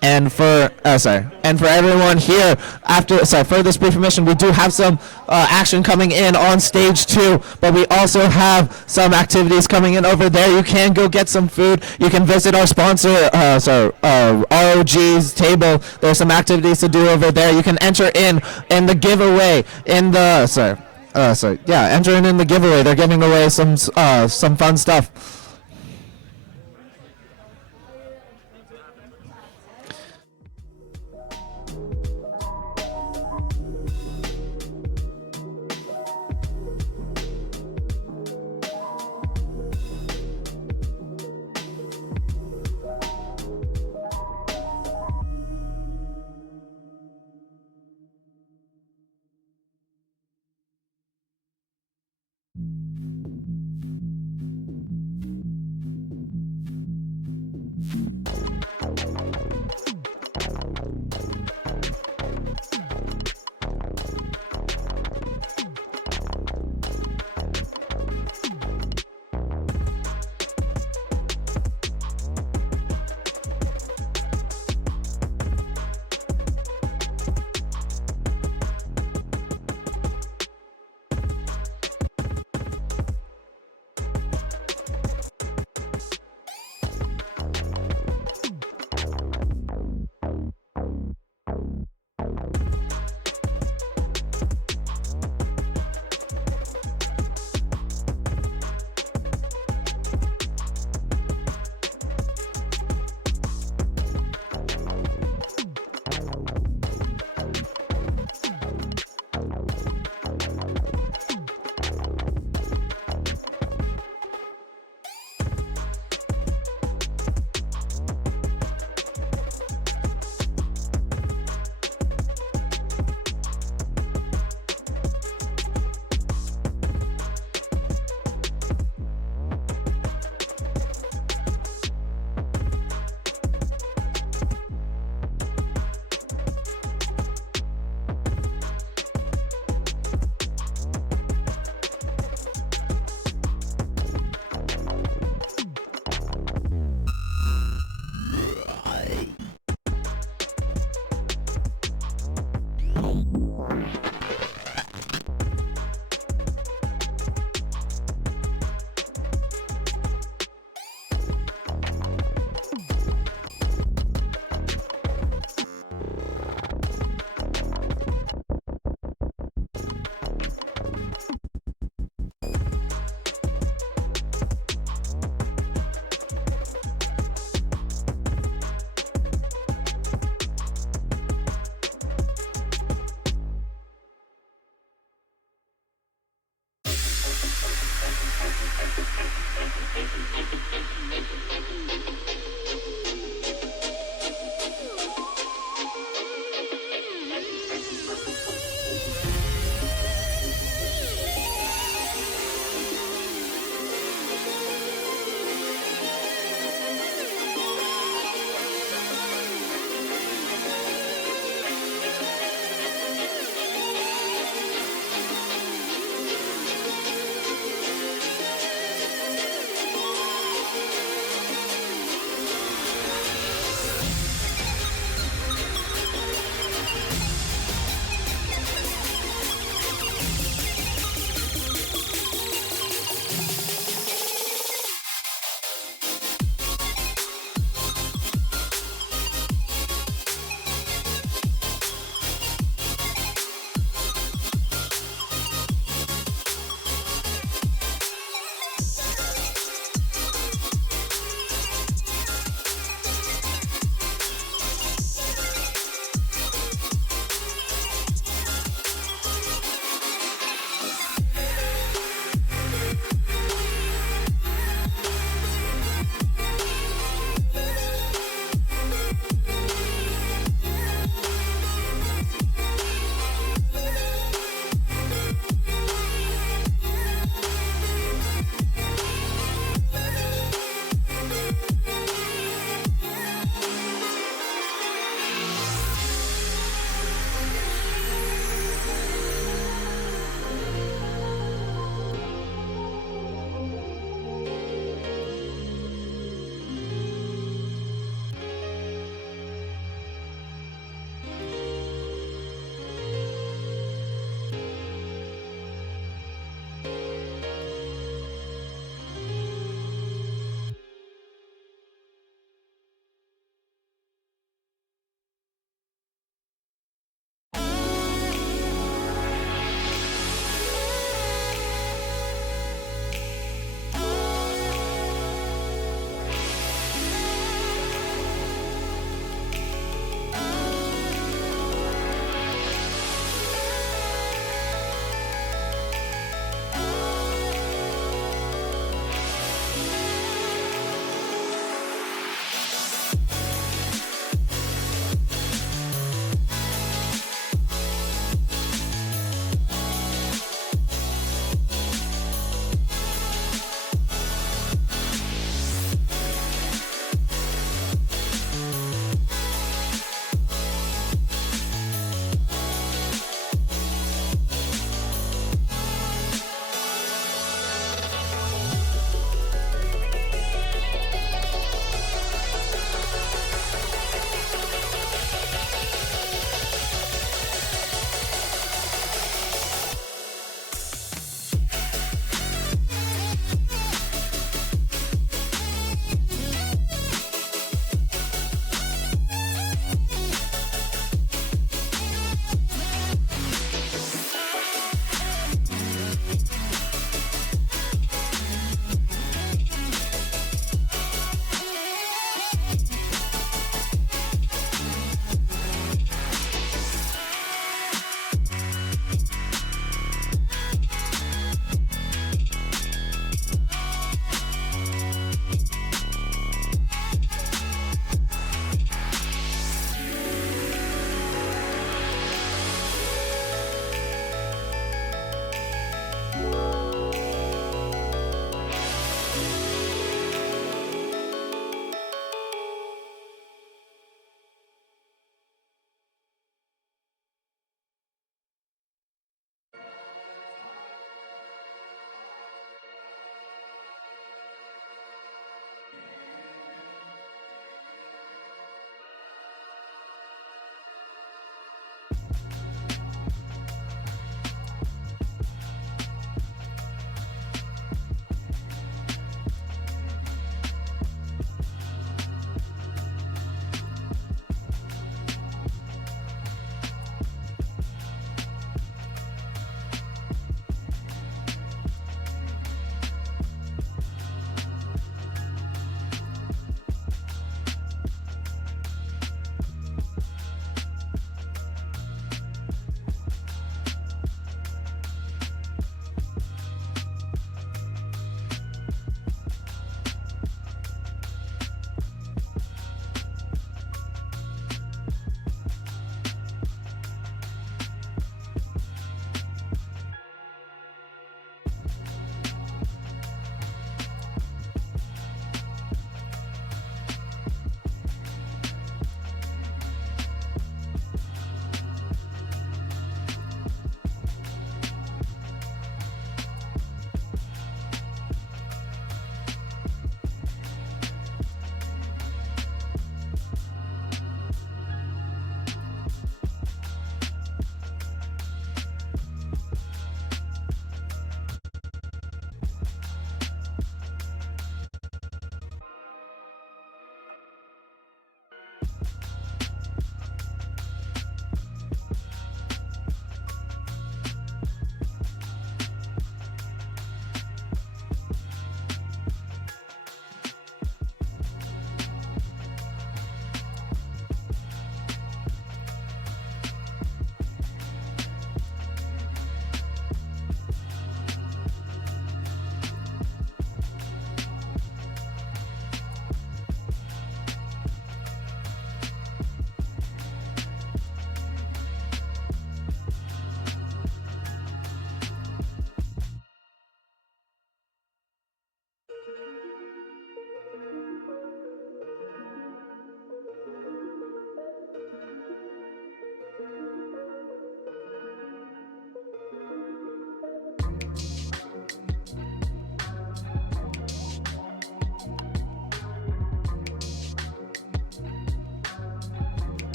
And for everyone here, for this brief permission, we do have some action coming in on stage 2, but we also have some activities coming in over there. You can go get some food. You can visit our sponsor, ROG's table. There's some activities to do over there. You can enter in the giveaway in the enter in the giveaway. They're giving away some fun stuff.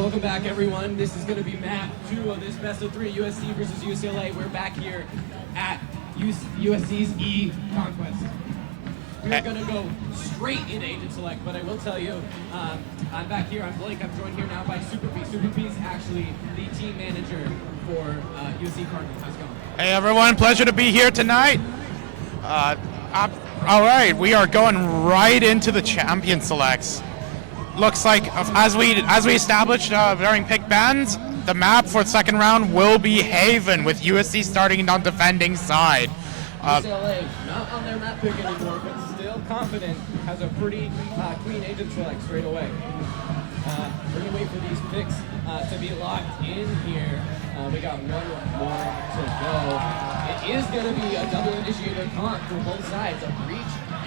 welcome back, everyone. This is going to be map 2 of this best of 3 USC versus UCLA. We're back here at USC's Conquest. We're going to go straight into Agent Select, but I will tell you, I'm back here. I'm Blake. I'm joined here now by Super P. Super P is actually the team manager for USC Cardinals. How's it going? Hey, everyone. Pleasure to be here tonight. All right, we are going right into the champion selects. Looks like, as we established during pick bans, the map for the second round will be Haven, with USC starting on defending side. UCLA, not on their map pick anymore, but still confident, has a pretty clean agent select straight away. We're going to wait for these picks to be locked in here. We got one more to go. It is going to be a double initiator comp for both sides, a Breach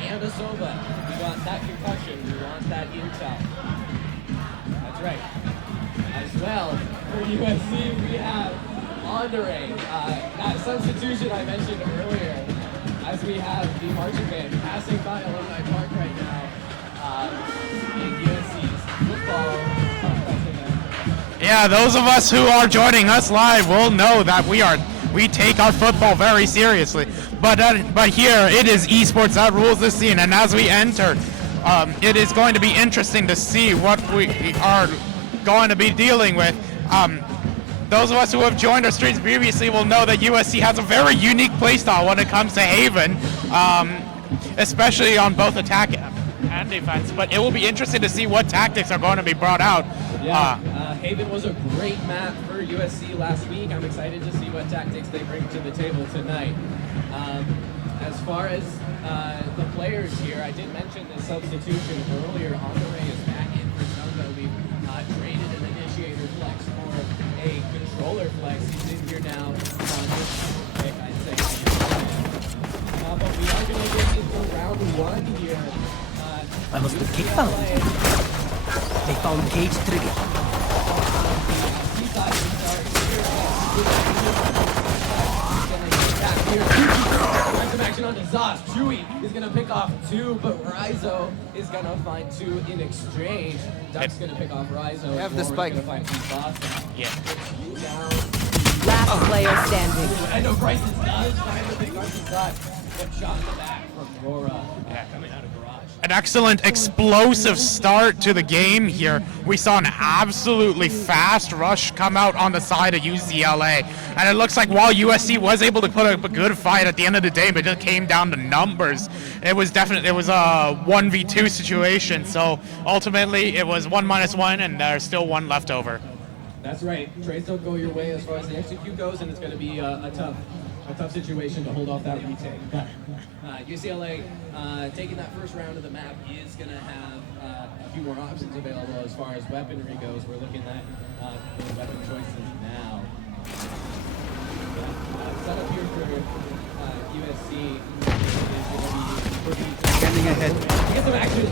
and a Sova. We want that concussion, we want that intel. That's right. As well, for USC, we have Andre. That substitution I mentioned earlier, as we have the marching band passing by Alumni Park right now in USC's football conquest event. Yeah, those of us who are joining us live will know that we take our football very seriously. But here it is esports that rules the scene, and as we enter, it is going to be interesting to see what we are going to be dealing with. Those of us who have joined our streams previously will know that USC has a very unique playstyle when it comes to Haven, especially on both attack and defense. But it will be interesting to see what tactics are going to be brought out. Yeah, Haven was a great map for USC last week. I'm excited to see what tactics they bring to the table tonight. As far as the players here, I did mention the substitution earlier. Andre is back in for Zunga. We've traded an initiator flex for a controller flex. He's in here now on this pick, I'd say. But we are going to get into round 1 here. I must be kick found. They found Cage Trigger. Some action on Zaz. Chewy is going to pick off 2, but Rizo is going to find 2 in exchange. Duck's going to pick off Rizo. Have the spike. Yeah. Last player standing. I know Bryson does find the big Bryson shot, but shot in the back from Rora coming out of garage. An excellent explosive start to the game here. We saw an absolutely fast rush come out on the side of UCLA. And it looks like while USC was able to put up a good fight at the end of the day, but it just came down to numbers. It was a 1v2 situation. So ultimately it was 1-1, and there's still 1 left over. That's right. Trades don't go your way as far as the execute goes, and it's going to be a tough situation to hold off that retake. But UCLA taking that first round of the map is going to have a few more options available as far as weaponry goes. We're looking at those weapon choices now. Set up here for USC is going to be Standing ahead. get some action.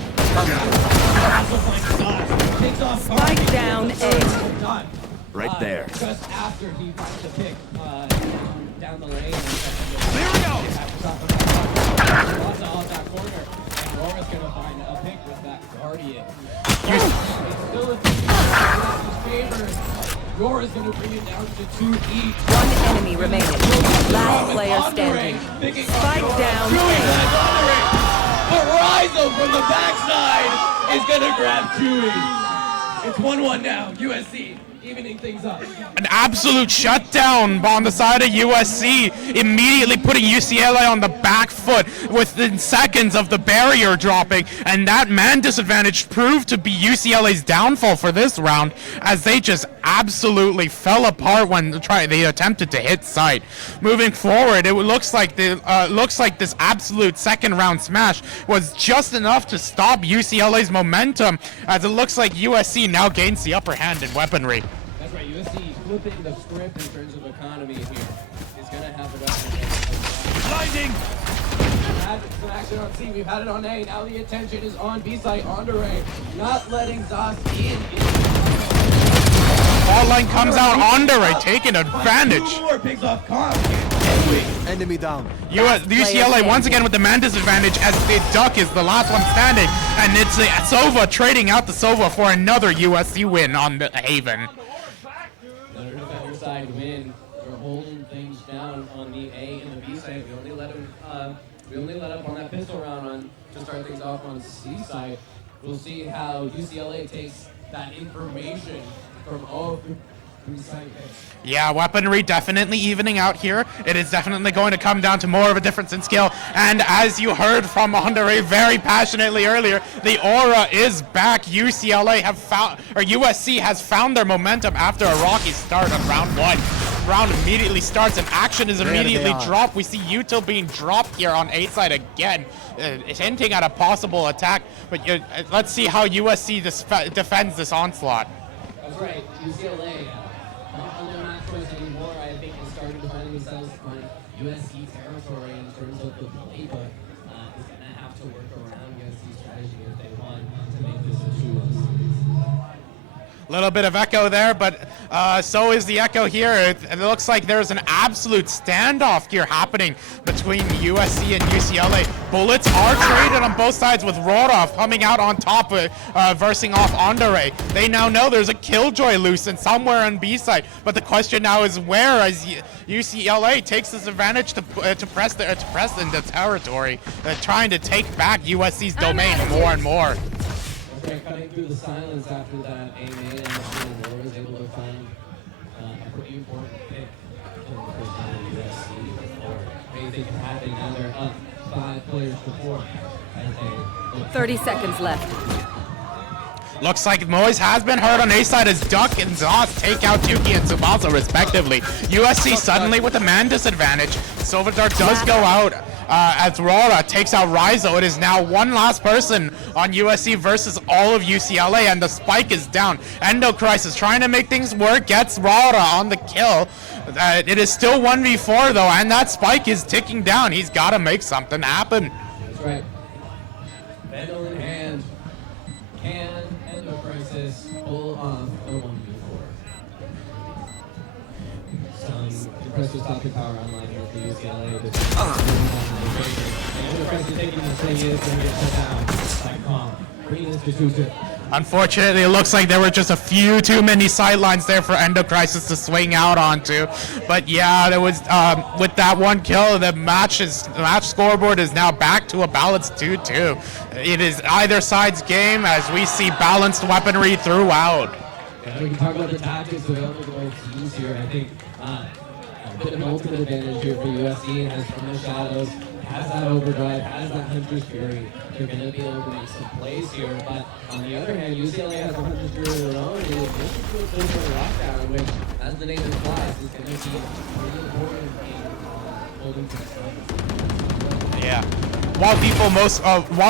Also finds Dots. Takes off Spike down A. Dot. Right there. Just after he finds the pick down the lane. There we go. Lots off that corner. And Rora's going to find a pick with that Guardian. It's still a favor. Rora's going to bring it down to 2 each. 1 enemy remaining. Last player standing. Spike down A. But Rizo from the backside is going to grab Chewy. It's 1-1 now. USC evening things up. An absolute shutdown on the side of USC, immediately putting UCLA on the back foot within seconds of the barrier dropping, and that man disadvantage proved to be UCLA's downfall for this round, as they just absolutely fell apart when they attempted to hit site. Moving forward, it looks like this absolute second round smash was just enough to stop UCLA's momentum, as it looks like USC now gains the upper hand in weaponry. That's right, USC flipping the script in terms of economy here. Is going to have the weapon. Blinding. We've had some action on C, we've had it on A. Now the attention is on B site, Andre. Not letting Zas in. Ball line comes out, Andre taking advantage. Picks off Kong. Enemy down. The UCLA once again with the man disadvantage as the Duck is the last one standing, and it's Sova trading out the Sova for another USC win on the Haven. Another defender side win. We're holding things down on the A and the B side. We only let up on that pistol round to start things off on C side. We'll see how UCLA takes that information from all three side picks. Yeah, weaponry definitely evening out here. It is definitely going to come down to more of a difference in skill. And as you heard from Andre very passionately earlier, the aura is back. UCLA USC has found their momentum after a rocky start of round 1. Round immediately starts and action is immediately dropped. We see Util being dropped here on A side again, hinting at a possible attack. But let's see how USC defends this onslaught. That's right, UCLA. Not on their match choice anymore. I think it's starting to find themselves on USC territory in terms of the play, but is going to have to work around USC's strategy if they want to make this a 2-1 series. Little bit of echo there, but so is the echo here. It looks like there's an absolute standoff here happening between USC and UCLA. Bullets are traded on both sides with Rodolph coming out on top, versing off Andre. They now know there's a Killjoy loose and somewhere on B side, but the question now is where, as UCLA takes this advantage to press into territory, trying to take back USC's domain more and more. Cutting through the silence after that, AMA and War was able to find a pretty important pick in the first round of USC before anything can happen. Now they're up 5 players to 4 as they 30 seconds left. Looks like Moise has been hurt on A side as Duck and Zoss take out Tuki and Tsubasa respectively. USC suddenly with a man disadvantage. Silverdart does go out as Rora takes out Rizo. It is now one last person on USC versus all of UCLA, and the spike is down. Endocrisis trying to make things work, gets Rora on the kill. It is still 1v4 though, and that spike is ticking down. He's got to make something happen. That's right. Vandal in hand. Can Endocrisis pull off a 1v4? Some impressive stopping power online here for UCLA. Endocrisis taking the thing is going to get shut down by Kong. Green institution. Unfortunately, it looks like there were just a few too many sidelines there for Endocrisis to swing out onto. But yeah, there was with that one kill, the match scoreboard is now back to a balanced 2-2. It is either side's game as we see balanced weaponry throughout. Yeah, we can talk about the tactics available to both teams here. I think a bit of an ultimate advantage here for USC has from the shadows, has that overdrive, has that Hunter's Fury. They're going to be able to make some plays here, but on the other hand, UCLA has a Hunter's Fury of their own, and it's just a little bit of lockdown, which, as the name implies, is going to be pretty important in holding to the Yeah. While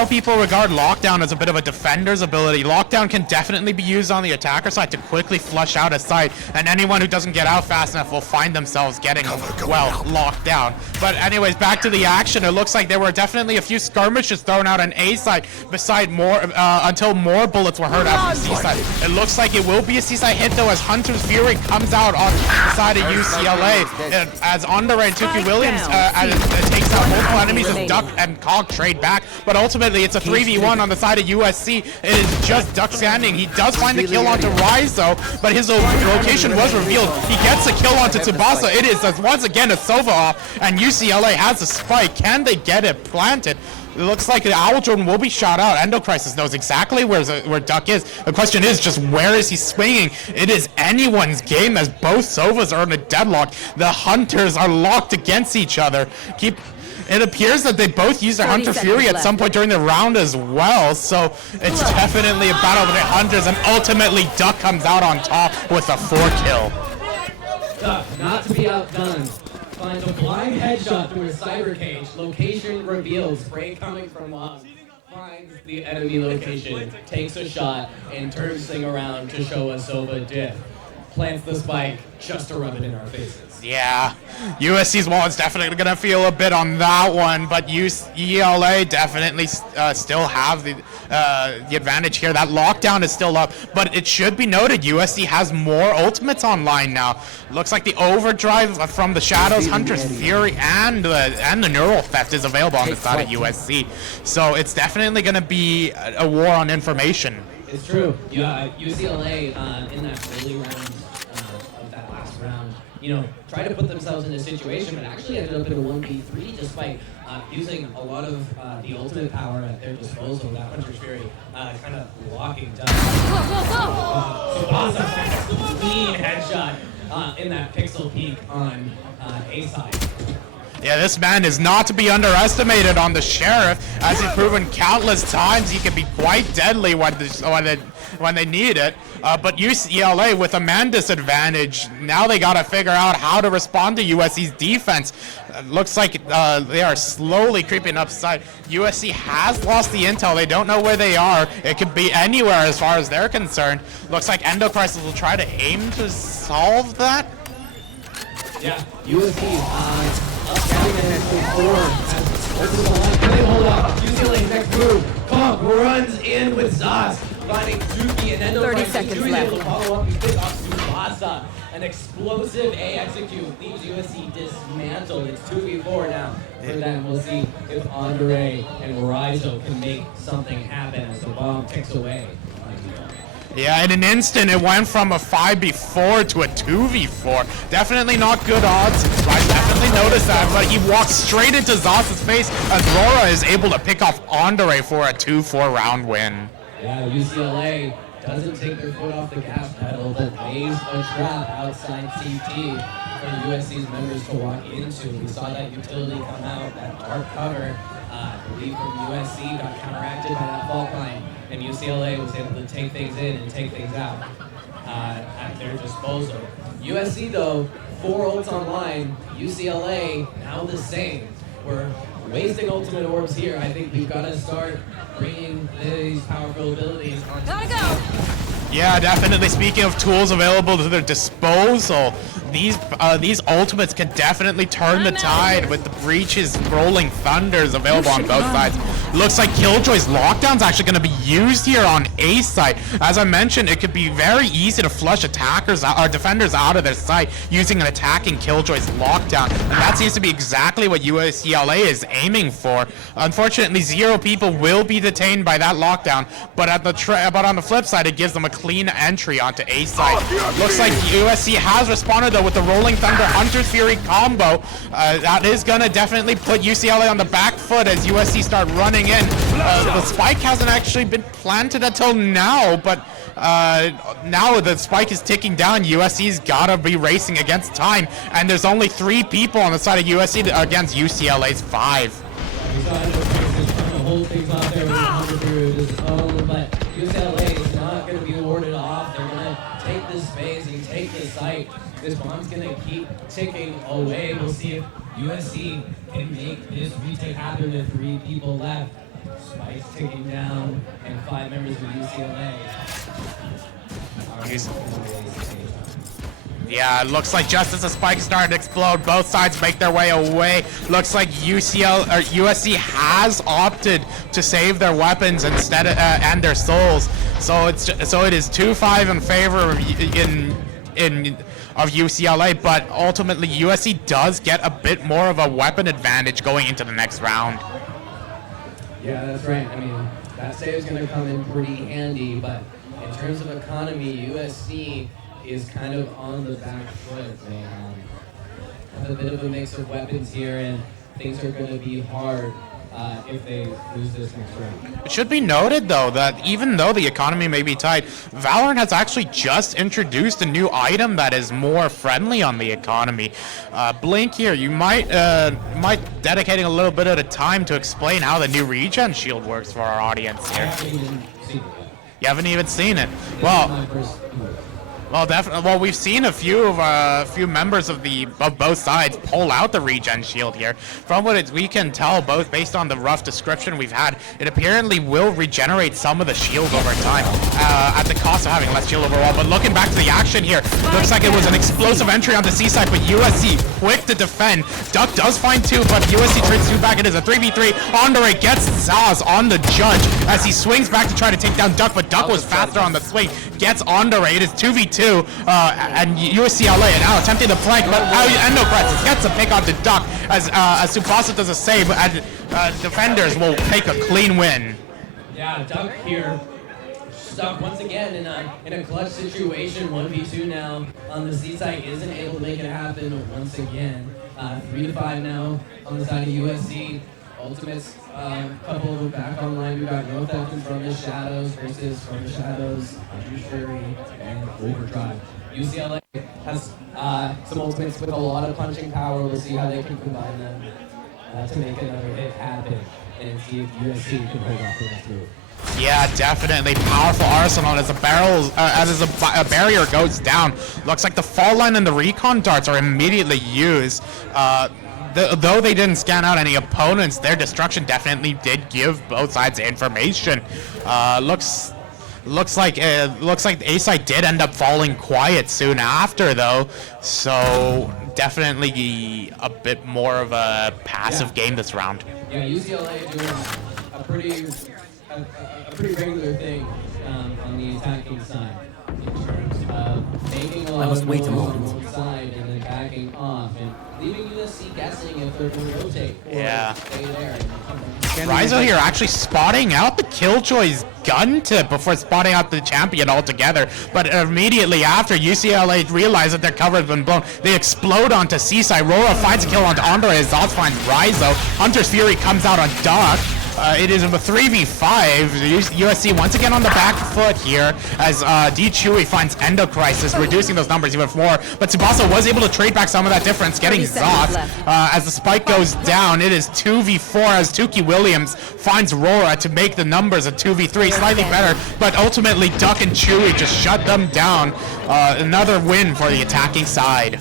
people regard Lockdown as a bit of a defender's ability, Lockdown can definitely be used on the attacker side to quickly flush out a site, and anyone who doesn't get out fast enough will find themselves getting, locked down. But anyways, back to the action. It looks like there were definitely a few skirmishes thrown out on A side until more bullets were heard out from C side. It looks like it will be a C side hit though as Hunter's Fury comes out on the side of UCLA as Andre and Tuki Williams takes out multiple enemies as Duck and Cog trade back, but ultimately it's a 3v1 on the side of USC. It is just Duck standing. He does find the kill onto Rise though, but his location was revealed. He gets a kill onto Tsubasa. It is once again a Sova off, and UCLA has a spike. Can they get it planted? It looks like the Owl Jordan will be shot out. Endocrisis knows exactly where Duck is. The question is just where is he swinging? It is anyone's game as both Sovas are in a deadlock. The Hunters are locked against each other. It appears that they both used their Hunter Fury at some point during the round as well, so it's definitely a battle with the Hunters, and ultimately Duck comes out on top with a 4-kill. Duck, not to be outdone, finds a blind headshot through a cyber cage. Location revealed. Spray coming from long. Finds the enemy location, takes a shot, and turns thing around to show a Sova diff. plants the spike just to rub it in our faces. Yeah, USC's wallet's definitely going to feel a bit on that one, but UCLA definitely still have the advantage here. That lockdown is still up, but it should be noted USC has more ultimates online now. Looks like the overdrive from the Shadows, Hunter's Fury, and the Neural Theft is available on the side of USC. So it's definitely going to be a war on information. It's true. UCLA in that early round of that last round, tried to put themselves in a situation, but actually ended up in a 1v3 despite using a lot of the ultimate power at their disposal. That Hunter's Fury kind of locking down. Awesome, clean headshot in that pixel peak on A side. Yeah, this man is not to be underestimated on the Sheriff, as he's proven countless times he can be quite deadly when they need it. But UCLA, with a man disadvantage, now they got to figure out how to respond to USC's defense. Looks like they are slowly creeping upside. USC has lost the intel. They don't know where they are. It could be anywhere as far as they're concerned. Looks like Endocrisis will try to aim to solve that. Yeah, USC standing at next 4. Hold up. UCLA's next move. Conk runs in with Zaz, finding Zuki and Endo. 30 seconds left. To follow up, he picks off Tsubasa. An explosive A execute leaves USC dismantled. It's 2v4 now for them. We'll see if Andre and Rizzo can make something happen as the bomb ticks away. Yeah, in an instant, it went from a 5v4 to a 2v4. Definitely not good odds. I definitely noticed that, but he walked straight into Zaz's face as Rora is able to pick off Andre for a 2-4 round win. Yeah, UCLA doesn't take their foot off the gas pedal, but lays a trap outside CT for USC's members to walk into. We saw that utility come out, that dark cover, I believe from USC, got counteracted by that fault line. And UCLA was able to take things in and take things out at their disposal. USC, though, 4 ults online. UCLA, now the same. We're wasting ultimate orbs here. I think we've got to start bringing these powerful abilities onto Gotta go! Yeah, definitely. Speaking of tools available to their disposal, these ultimates can definitely turn the tide with the Breach's Rolling Thunders available on both sides. Looks like Killjoy's lockdown's actually going to be used here on A side. As I mentioned, it could be very easy to flush attackers or defenders out of their sight using an attacking Killjoy's lockdown. And that seems to be exactly what UCLA is aiming for. Unfortunately, 0 people will be detained by that lockdown, but on the flip side, it gives them a clean entry onto A side. Looks like USC has responded though with the Rolling Thunder Hunter's Fury combo. That is gonna definitely put UCLA on the back foot as USC start running in. The spike hasn't actually been planted until now, but now the spike is ticking down. USC's gotta be racing against time, and there's only 3 people on the side of USC against UCLA's 5. We saw Endocrisis trying to hold things off there with Hunter through his own, but UCLA is not going to be warded off. They're going to take this space and take this site. This bomb's going to keep ticking away. We'll see if USC can make this retake happen with 3 people left. Spike's ticking down, and 5 members of UCLA are Yeah, it looks like just as the spike started to explode, both sides make their way away. Looks like USC has opted to save their weapons instead of, and their souls. So it is 2-5 in favor of UCLA, but ultimately USC does get a bit more of a weapon advantage going into the next round. Yeah, that's right. I mean, that save is going to come in pretty handy, but in terms of economy, USC is kind of on the back foot. They have a bit of a mix of weapons here, and things are going to be hard if they lose this next round. It should be noted, though, that even though the economy may be tight, Valorant has actually just introduced a new item that is more friendly on the economy. Blink here, you might dedicating a little bit of the time to explain how the new regen shield works for our audience here. I haven't even seen it yet. You haven't even seen it. Well, Well, definitely. Well, we've seen a few members of both sides pull out the regen shield here. From what we can tell, both based on the rough description we've had, it apparently will regenerate some of the shield over time at the cost of having less shield overall. But looking back to the action here, looks like it was an explosive entry on the C side, but USC quick to defend. Duck does find two, but USC trades two back. It is a 3v3. Andre gets Zaz on the judge as he swings back to try to take down Duck, but Duck was faster on the swing. Gets Andre. It is 2v2. And UCLA now attempting the flank, but Endocrest gets a pick on the Duck as Tsubasa does a save, and defenders will take a clean win. Yeah, Duck here stuck once again in a clutch situation. 1v2 now on the C side, isn't able to make it happen once again. 3-5 now on the side of USC. Ultimates, couple of back online. We got No Theft and From the Shadows versus From the Shadows, Andrew Fury, and Overdrive. UCLA has some ultimates with a lot of punching power. We'll see how they can combine them to make another hit happen and see if USC can hold off the rest of it. Yeah, definitely powerful arsenal as a barrier goes down. Looks like the fall line and the recon darts are immediately used. Though they didn't scan out any opponents, their destruction definitely did give both sides information. Looks like A-side did end up falling quiet soon after, though. So definitely a bit more of a passive game this round. Yeah, UCLA doing a pretty regular thing on the attacking side in terms of making a lot of noise on one side and then backing off and leaving USC guessing if they're going to rotate or stay there. Raizo here actually spotting out the Killjoy's gun tip before spotting out the champion altogether, but immediately after UCLA realized that their cover has been blown, they explode onto Seaside. Rora finds a kill onto Andre as Zots finds Raizo. Hunter's Fury comes out on Doc. It is a 3v5. USC once again on the back foot here as D. Chewy finds Endocrisis, reducing those numbers even more. But Tsubasa was able to trade back some of that difference, getting Zots. As the spike goes down, it is 2v4 as Tukey Williams finds Rora to make the numbers a 2v3, slightly better. But ultimately, Duck and Chewy just shut them down. Another win for the attacking side.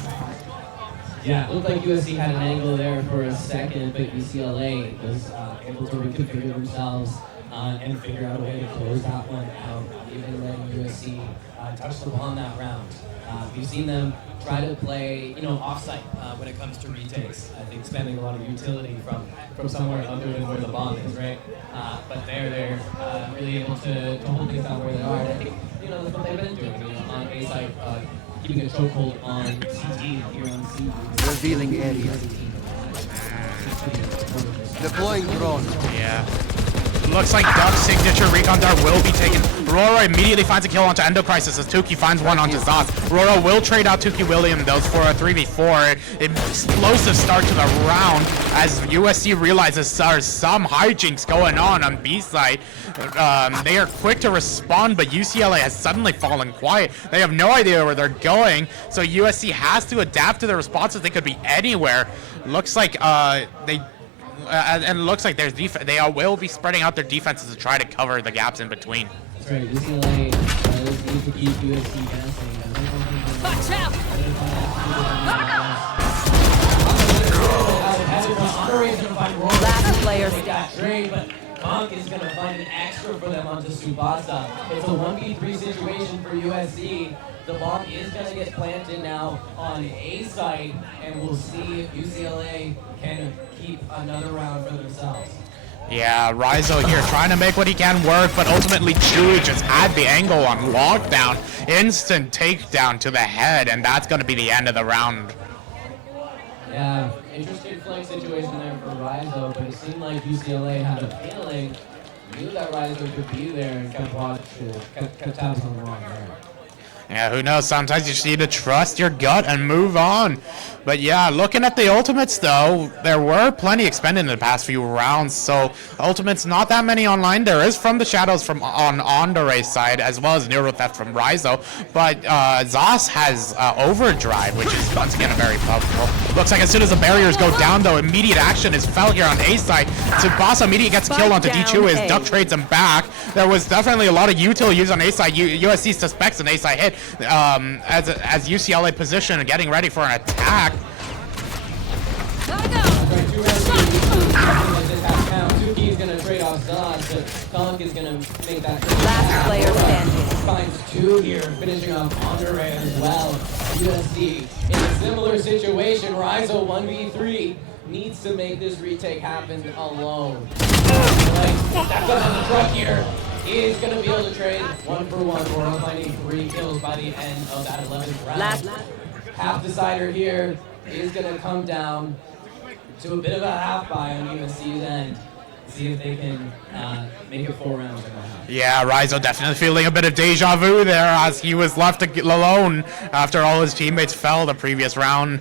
Yeah, it looked like USC had an angle there for a second, but UCLA was able to reconfigure themselves and figure out a way to close that one out, even letting USC touch the ball in that round. We've seen them try to play, offsite when it comes to retakes. I think spending a lot of utility from somewhere other than where the bomb is, right? But they're really able to hold things down where they are. And I think, that's what they've been doing, on A side. Keeping a chokehold on CT here on C. Revealing area. Deploying drone. Yeah. Looks like Duck's signature recon dart will be taken. Rora immediately finds a kill onto Endocrisis as Tukey finds one onto Zaz. Rora will trade out Tukey Williams though for a 3v4. Explosive start to the round as USC realizes there's some hijinks going on B side. They are quick to respond, but UCLA has suddenly fallen quiet. They have no idea where they're going, so USC has to adapt to their responses. They could be anywhere. Looks like and it looks like there's they will be spreading out their defenses to try to cover the gaps in between. That's right. UCLA needs to keep USC guessing. Watch out! Last player standing. But Monk is going to find an extra for them onto Tsubasa. It's a 1v3 situation for USC. The bomb is going to get planted now on A side, and we'll see if UCLA can keep another round for themselves. Yeah, Raizo here trying to make what he can work, but ultimately Chewy just had the angle on lockdown. Instant takedown to the head, and that's going to be the end of the round. Yeah, interesting flank situation there for Raizo, but it seemed like UCLA had a feeling, knew that Raizo could be there, and kept tabs on the wrong there. Yeah, who knows? Sometimes you just need to trust your gut and move on. But yeah, looking at the ultimates though, there were plenty expended in the past few rounds. So ultimates, not that many online. There is From the Shadows on Andre's side, as well as Neuro Theft from Raizo. But Zas has Overdrive, which is once again a very powerful Looks like as soon as the barriers go down, though, immediate action is felt here on A side. Tsubasa immediately gets a kill onto D2 as Duck trades him back. There was definitely a lot of util used on A side. USC suspects an A side hit as UCLA position getting ready for an attack. Gotta go. Tuki's gonna trade off Zod, but Conk is gonna make that trade. Last player standing. Finds 2 here, finishing off Andre as well. USC in a similar situation. Rizo 1v3 needs to make this retake happen alone. That's up on the truck here. He is gonna be able to trade 1-for-1 or finding 3 kills by the end of that 11th round. Last. Half decider here is gonna come down to a bit of a half buy on USC's end. See if they can make it 4 rounds. Yeah, Rizo definitely feeling a bit of deja vu there as he was left alone after all his teammates fell the previous round.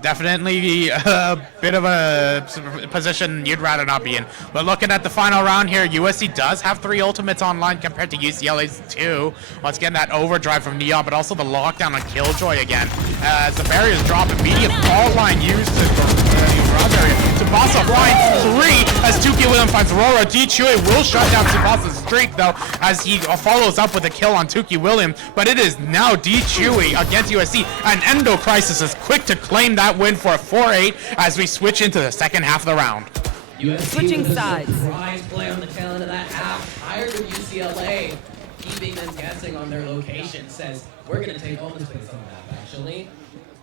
Definitely a bit of a position you'd rather not be in. But looking at the final round here, USC does have 3 ultimates online compared to UCLA's 2. Once again, that overdrive from Neon, but also the lockdown on Killjoy again. As the barriers drop, immediate fault line used to Tsubasa finds 3 as Tuki William finds Aurora. D2 will shut down Tsubasa's streak though as he follows up with a kill on Tuki William, but it is now D2 against USC, and Endo Crisis is quick to claim that win for a 4-8 as we switch into the second half of the round. USC Switching with a sides. surprise play on the tail end of that half. Hired of UCLA, keeping them guessing on their location, says we're gonna take all this space on the map actually.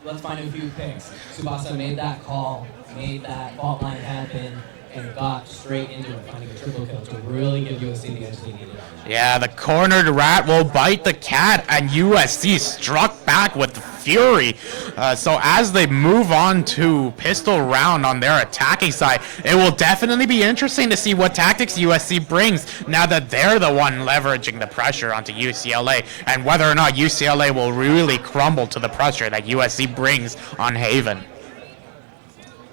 Let's find a few picks. Tsubasa made that call, made that fault line happen, and got straight into it, finding a triple kill to really give USC the edge they needed. Yeah, the cornered rat will bite the cat, and USC struck back with fury. So as they move on to pistol round on their attacking side, it will definitely be interesting to see what tactics USC brings now that they're the one leveraging the pressure onto UCLA, and whether or not UCLA will really crumble to the pressure that USC brings on Haven.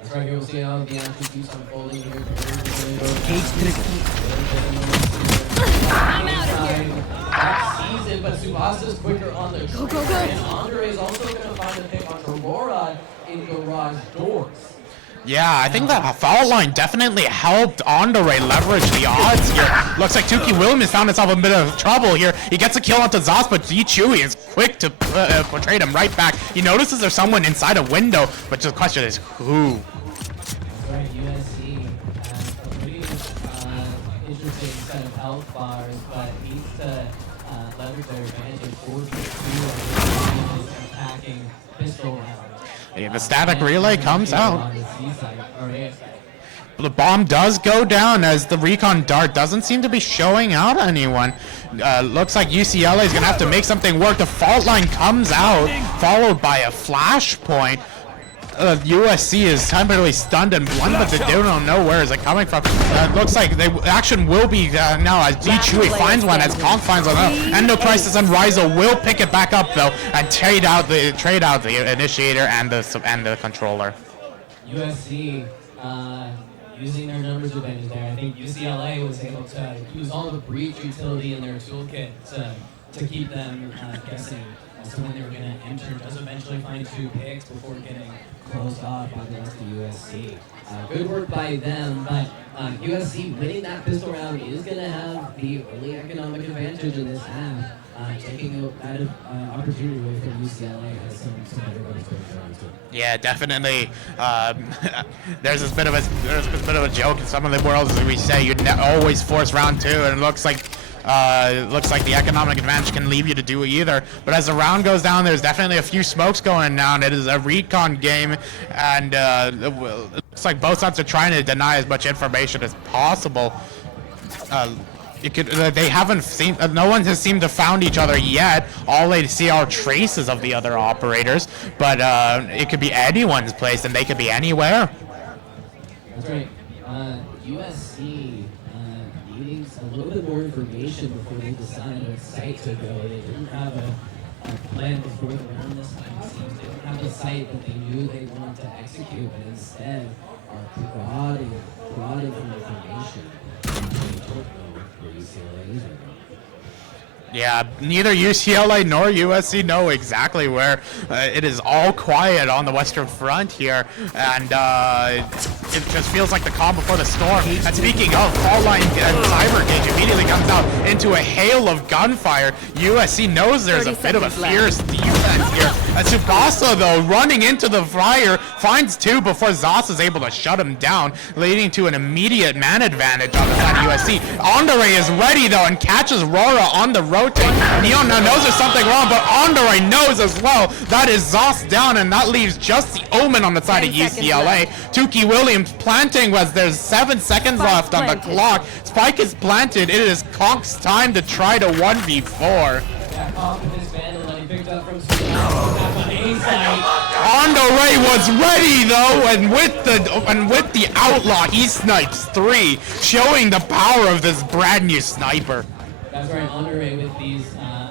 That's right, here we'll see how the action keeps unfolding here. Cage trigger. I'm out of here. That season, but Tsubasa's quicker on the Go, trigger, go, go. and Andre is also going to find a pick on Aurora in garage doors. Yeah, I think that foul line definitely helped Andre leverage the odds here. Looks like Tuki Williams found himself in a bit of trouble here. He gets a kill onto Zos, but D-Chewy is quick to portray him right back. He notices there's someone inside a window, but the question is who? That's right, USC has a pretty interesting set of health bars, but needs to leverage their advantage. 4-2 attacking pistol round. Yeah, the static relay comes out. The bomb does go down as the recon dart doesn't seem to be showing out anyone. Looks like UCLA is going to have to make something work. The fault line comes out, followed by a flashpoint. USC is temporarily stunned and blunt, but they don't know where is it coming from. Looks like action will be now as D-Chewy finds one, as Conk finds one. Endo Crisis and Rizo will pick it back up though and trade out the initiator and the controller. USC using their numbers advantage there. I think UCLA was able to use all the breach utility in their toolkit to keep them guessing as to when they were going to enter. Does eventually find 2 picks before getting closed off by the rest of USC. Good work by them, but USC winning that pistol round is going to have the early economic advantage in this half, taking that opportunity away from UCLA as some better runs going forward too. Yeah, definitely. There's this bit of a a joke in some of the worlds that we say you'd always force round 2, and it looks like the economic advantage can leave you to do either. But as the round goes down, there's definitely a few smokes going down. It is a recon game, and it looks like both sides are trying to deny as much information as possible. They haven't seen, no one has seemed to found each other yet. All they see are traces of the other operators, but it could be anyone's place, and they could be anywhere. That's right. USC needing a little bit more information before they decide what site to go. They didn't have a plan before the round this time, it seems. They didn't have a site that they knew they wanted to execute, but instead are prodding for information. Yeah, neither UCLA nor USC know exactly where. It is all quiet on the Western Front here, and it just feels like the calm before the storm. And speaking of, Fall Line and Cyber Cage immediately comes out into a hail of gunfire. USC knows there's a bit of a fierce defense here. And Tsubasa, though, running into the fire, finds two before Zos is able to shut him down, leading to an immediate man advantage on the side of USC. Andre is ready, though, and catches Rora on the rotate. Neon now knows there's something wrong, but Andre knows as well. That is Zos down, and that leaves just the Omen on the side of UCLA. Tukey Williams planting as there's 7 seconds left on the clock. Spike is planted. It is Conk's time to try to 1v4. Andre was ready though, and with the outlaw, he snipes 3, showing the power of this brand new sniper. That's right, Andre with these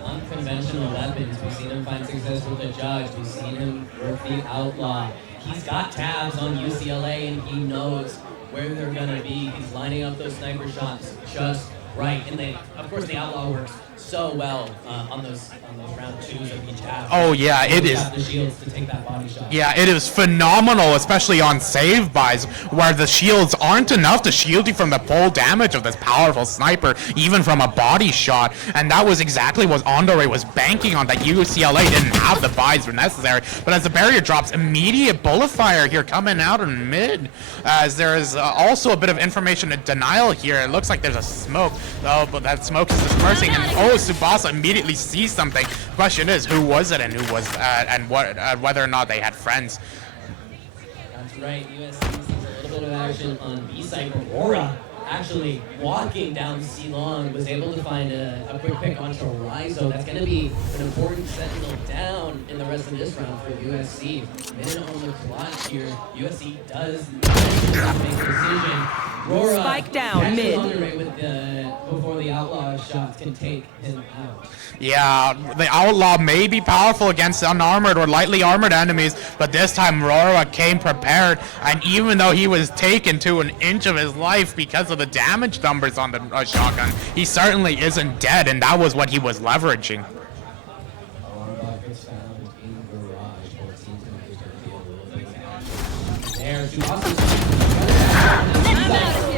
unconventional weapons. We've seen him find success with the Judge. We've seen him work the Outlaw. He's got tabs on UCLA, and he knows where they're gonna be. He's lining up those sniper shots just right, and of course, the Outlaw works so well on those round 2s of each half. Oh yeah, it is. The shields to take that body shot. Yeah, it is phenomenal, especially on save buys, where the shields aren't enough to shield you from the full damage of this powerful sniper, even from a body shot. And that was exactly what Andre was banking on, that UCLA didn't have the buys were necessary. But as the barrier drops, immediate bullet fire here coming out in mid, as there is also a bit of information in denial here. It looks like there's a smoke, though, but that smoke is dispersing, and Tsubasa immediately sees something. Question is, who was it, and who was and what whether or not they had friends. That's right. USC sees a little bit of action on B-side. Aurora actually walking down C-Long was able to find a quick pick on Torizo. That's going to be an important sentinel down in the rest of this round for USC. Minute on the clock here. USC does make a decision. Aurora Spike down mid. With before the outlaw shots can take him out. Yeah, the outlaw may be powerful against unarmored or lightly armored enemies, but this time Rora came prepared, and even though he was taken to an inch of his life because of the damage numbers on the shotgun, he certainly isn't dead, and that was what he was leveraging.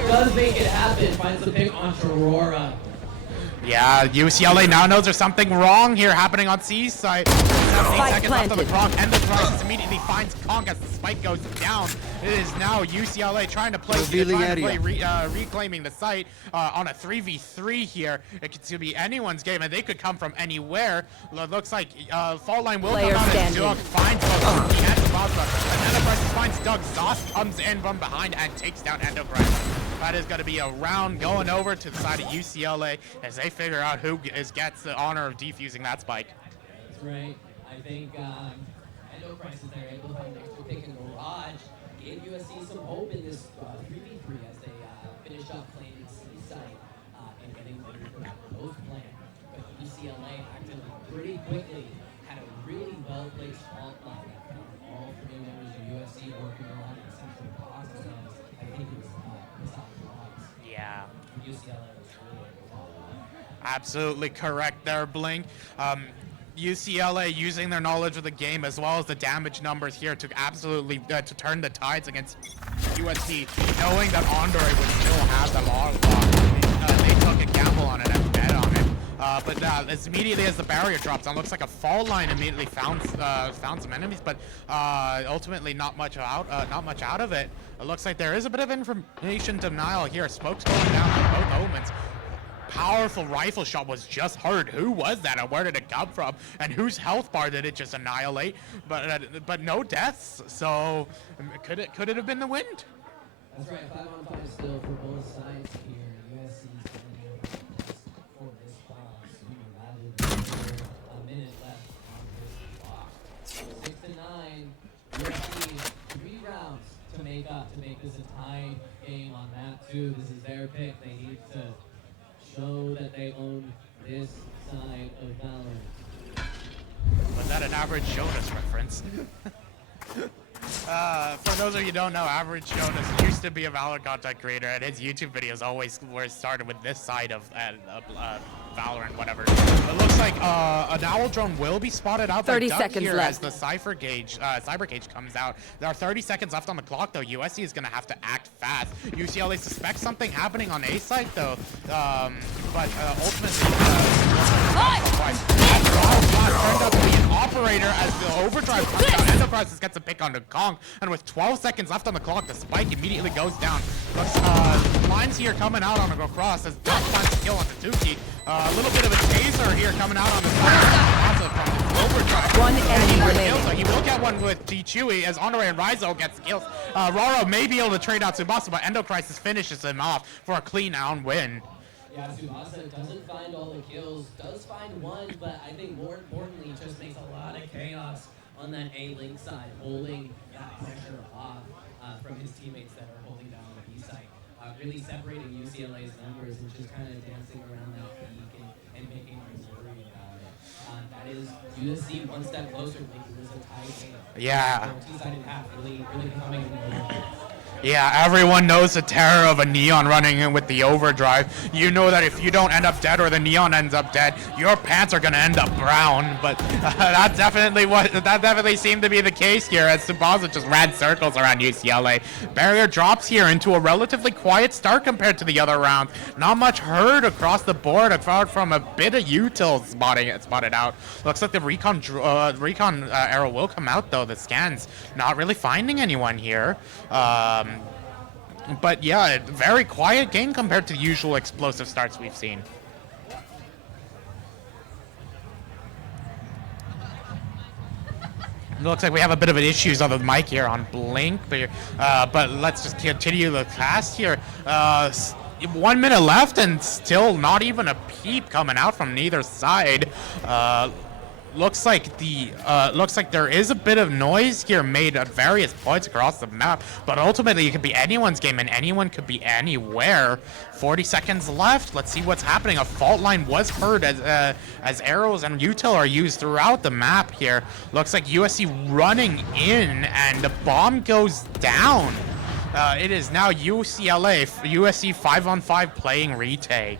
Does make it happen, finds the pick on Aurora. Yeah, UCLA now knows there's something wrong here happening on C's side. 17 seconds left on the clock, and the crisis immediately finds Conk as the spike goes down. It is now UCLA trying to play, reclaiming the site on a 3v3 here. It could be anyone's game, and they could come from anywhere. Looks like Fall Line will come out, and Doug finds both the Enterprise. And Enterprise finds Doug. Zos comes in from behind and takes down Enterprise. That is going to be a round going over to the side of UCLA as they figure out who gets the honor of defusing that spike. That's right. I think Enterprise is there able to find an extra pick in Garage. Gave USC some hope in this 3v3 as they finish up playing the C side and getting ready for that post plan. But UCLA acted pretty quickly, had a really well-placed fault line. All 3 members of USC working around in central process. I think it was yeah. UCLA was really absolutely correct there, Bling. UCLA using their knowledge of the game as well as the damage numbers here to absolutely to turn the tides against USC, knowing that Andre would still have the log. They took a gamble on it and bet on it. But as immediately as the barrier drops, it looks like a Fall Line immediately found some enemies, but ultimately not much out of it. It looks like there is a bit of information denial here. Smoke's going down on both Omens. Powerful rifle shot was just heard. Who was that, and where did it come from, and whose health bar did it just annihilate? But no deaths. So could it have been the wind? That's right. 5-on-5 still for both sides here. USC's for this ball sooner rather than a minute left on this clock. 6-9. USC 3 rounds to make this a tie game on map 2. This is their pick. They need to show that they own this side of Valorant. Was that an average Jonas reference? For those of you who don't know, Average Jonas used to be a Valorant content creator, and his YouTube videos always were started with this side of Valorant, whatever. It looks like an owl drone will be spotted out by 30 Duck seconds here left. as the Cyber Cage comes out. There are 30 seconds left on the clock, though. USC is going to have to act fast. UCLA suspects something happening on A side, though, but ultimately, turned out to be an operator as the overdrive comes out. Enterprises gets a pick onto Kong, and with 12 seconds left on the clock, the spike immediately goes down. Lines here coming out on a go cross as Duck finds a kill onto Tuki. A little bit of a taser here coming out on the side from overdrive. One enemy remaining. So he will get one with D-Chewy as Honore and Rizzo gets kills. Roro may be able to trade out Tsubasa, but Endo Crisis finishes him off for a clean down win. Yeah, Tsubasa doesn't find all the kills, does find one, but I think more importantly, just makes a lot of chaos on that A-Link side, holding that pressure off from his teammates that are holding down the B side. Really separating UCLA's numbers and just kind of dancing around that peak and making us worry about it. That is USC one step closer, making this a tie game. Yeah. Two-sided half really coming in. Yeah, everyone knows the terror of a Neon running in with the overdrive. You know that if you don't end up dead or the Neon ends up dead, your pants are gonna end up brown. But that definitely seemed to be the case here as Tsubasa just ran circles around UCLA. Barrier drops here into a relatively quiet start compared to the other rounds. Not much heard across the board, apart from a bit of util spotted out. Looks like the recon arrow will come out though. The scans not really finding anyone here. But yeah, very quiet game compared to the usual explosive starts we've seen. It looks like we have a bit of issues on the mic here on Blink, but let's just continue the cast here. 1 minute left and still not even a peep coming out from neither side. Looks like there is a bit of noise here made at various points across the map, but ultimately it could be anyone's game and anyone could be anywhere. 40 seconds left. Let's see what's happening. A fault line was heard as arrows and util are used throughout the map here. Looks like USC running in and the bomb goes down. It is now UCLA, USC 5-on-5 playing retake.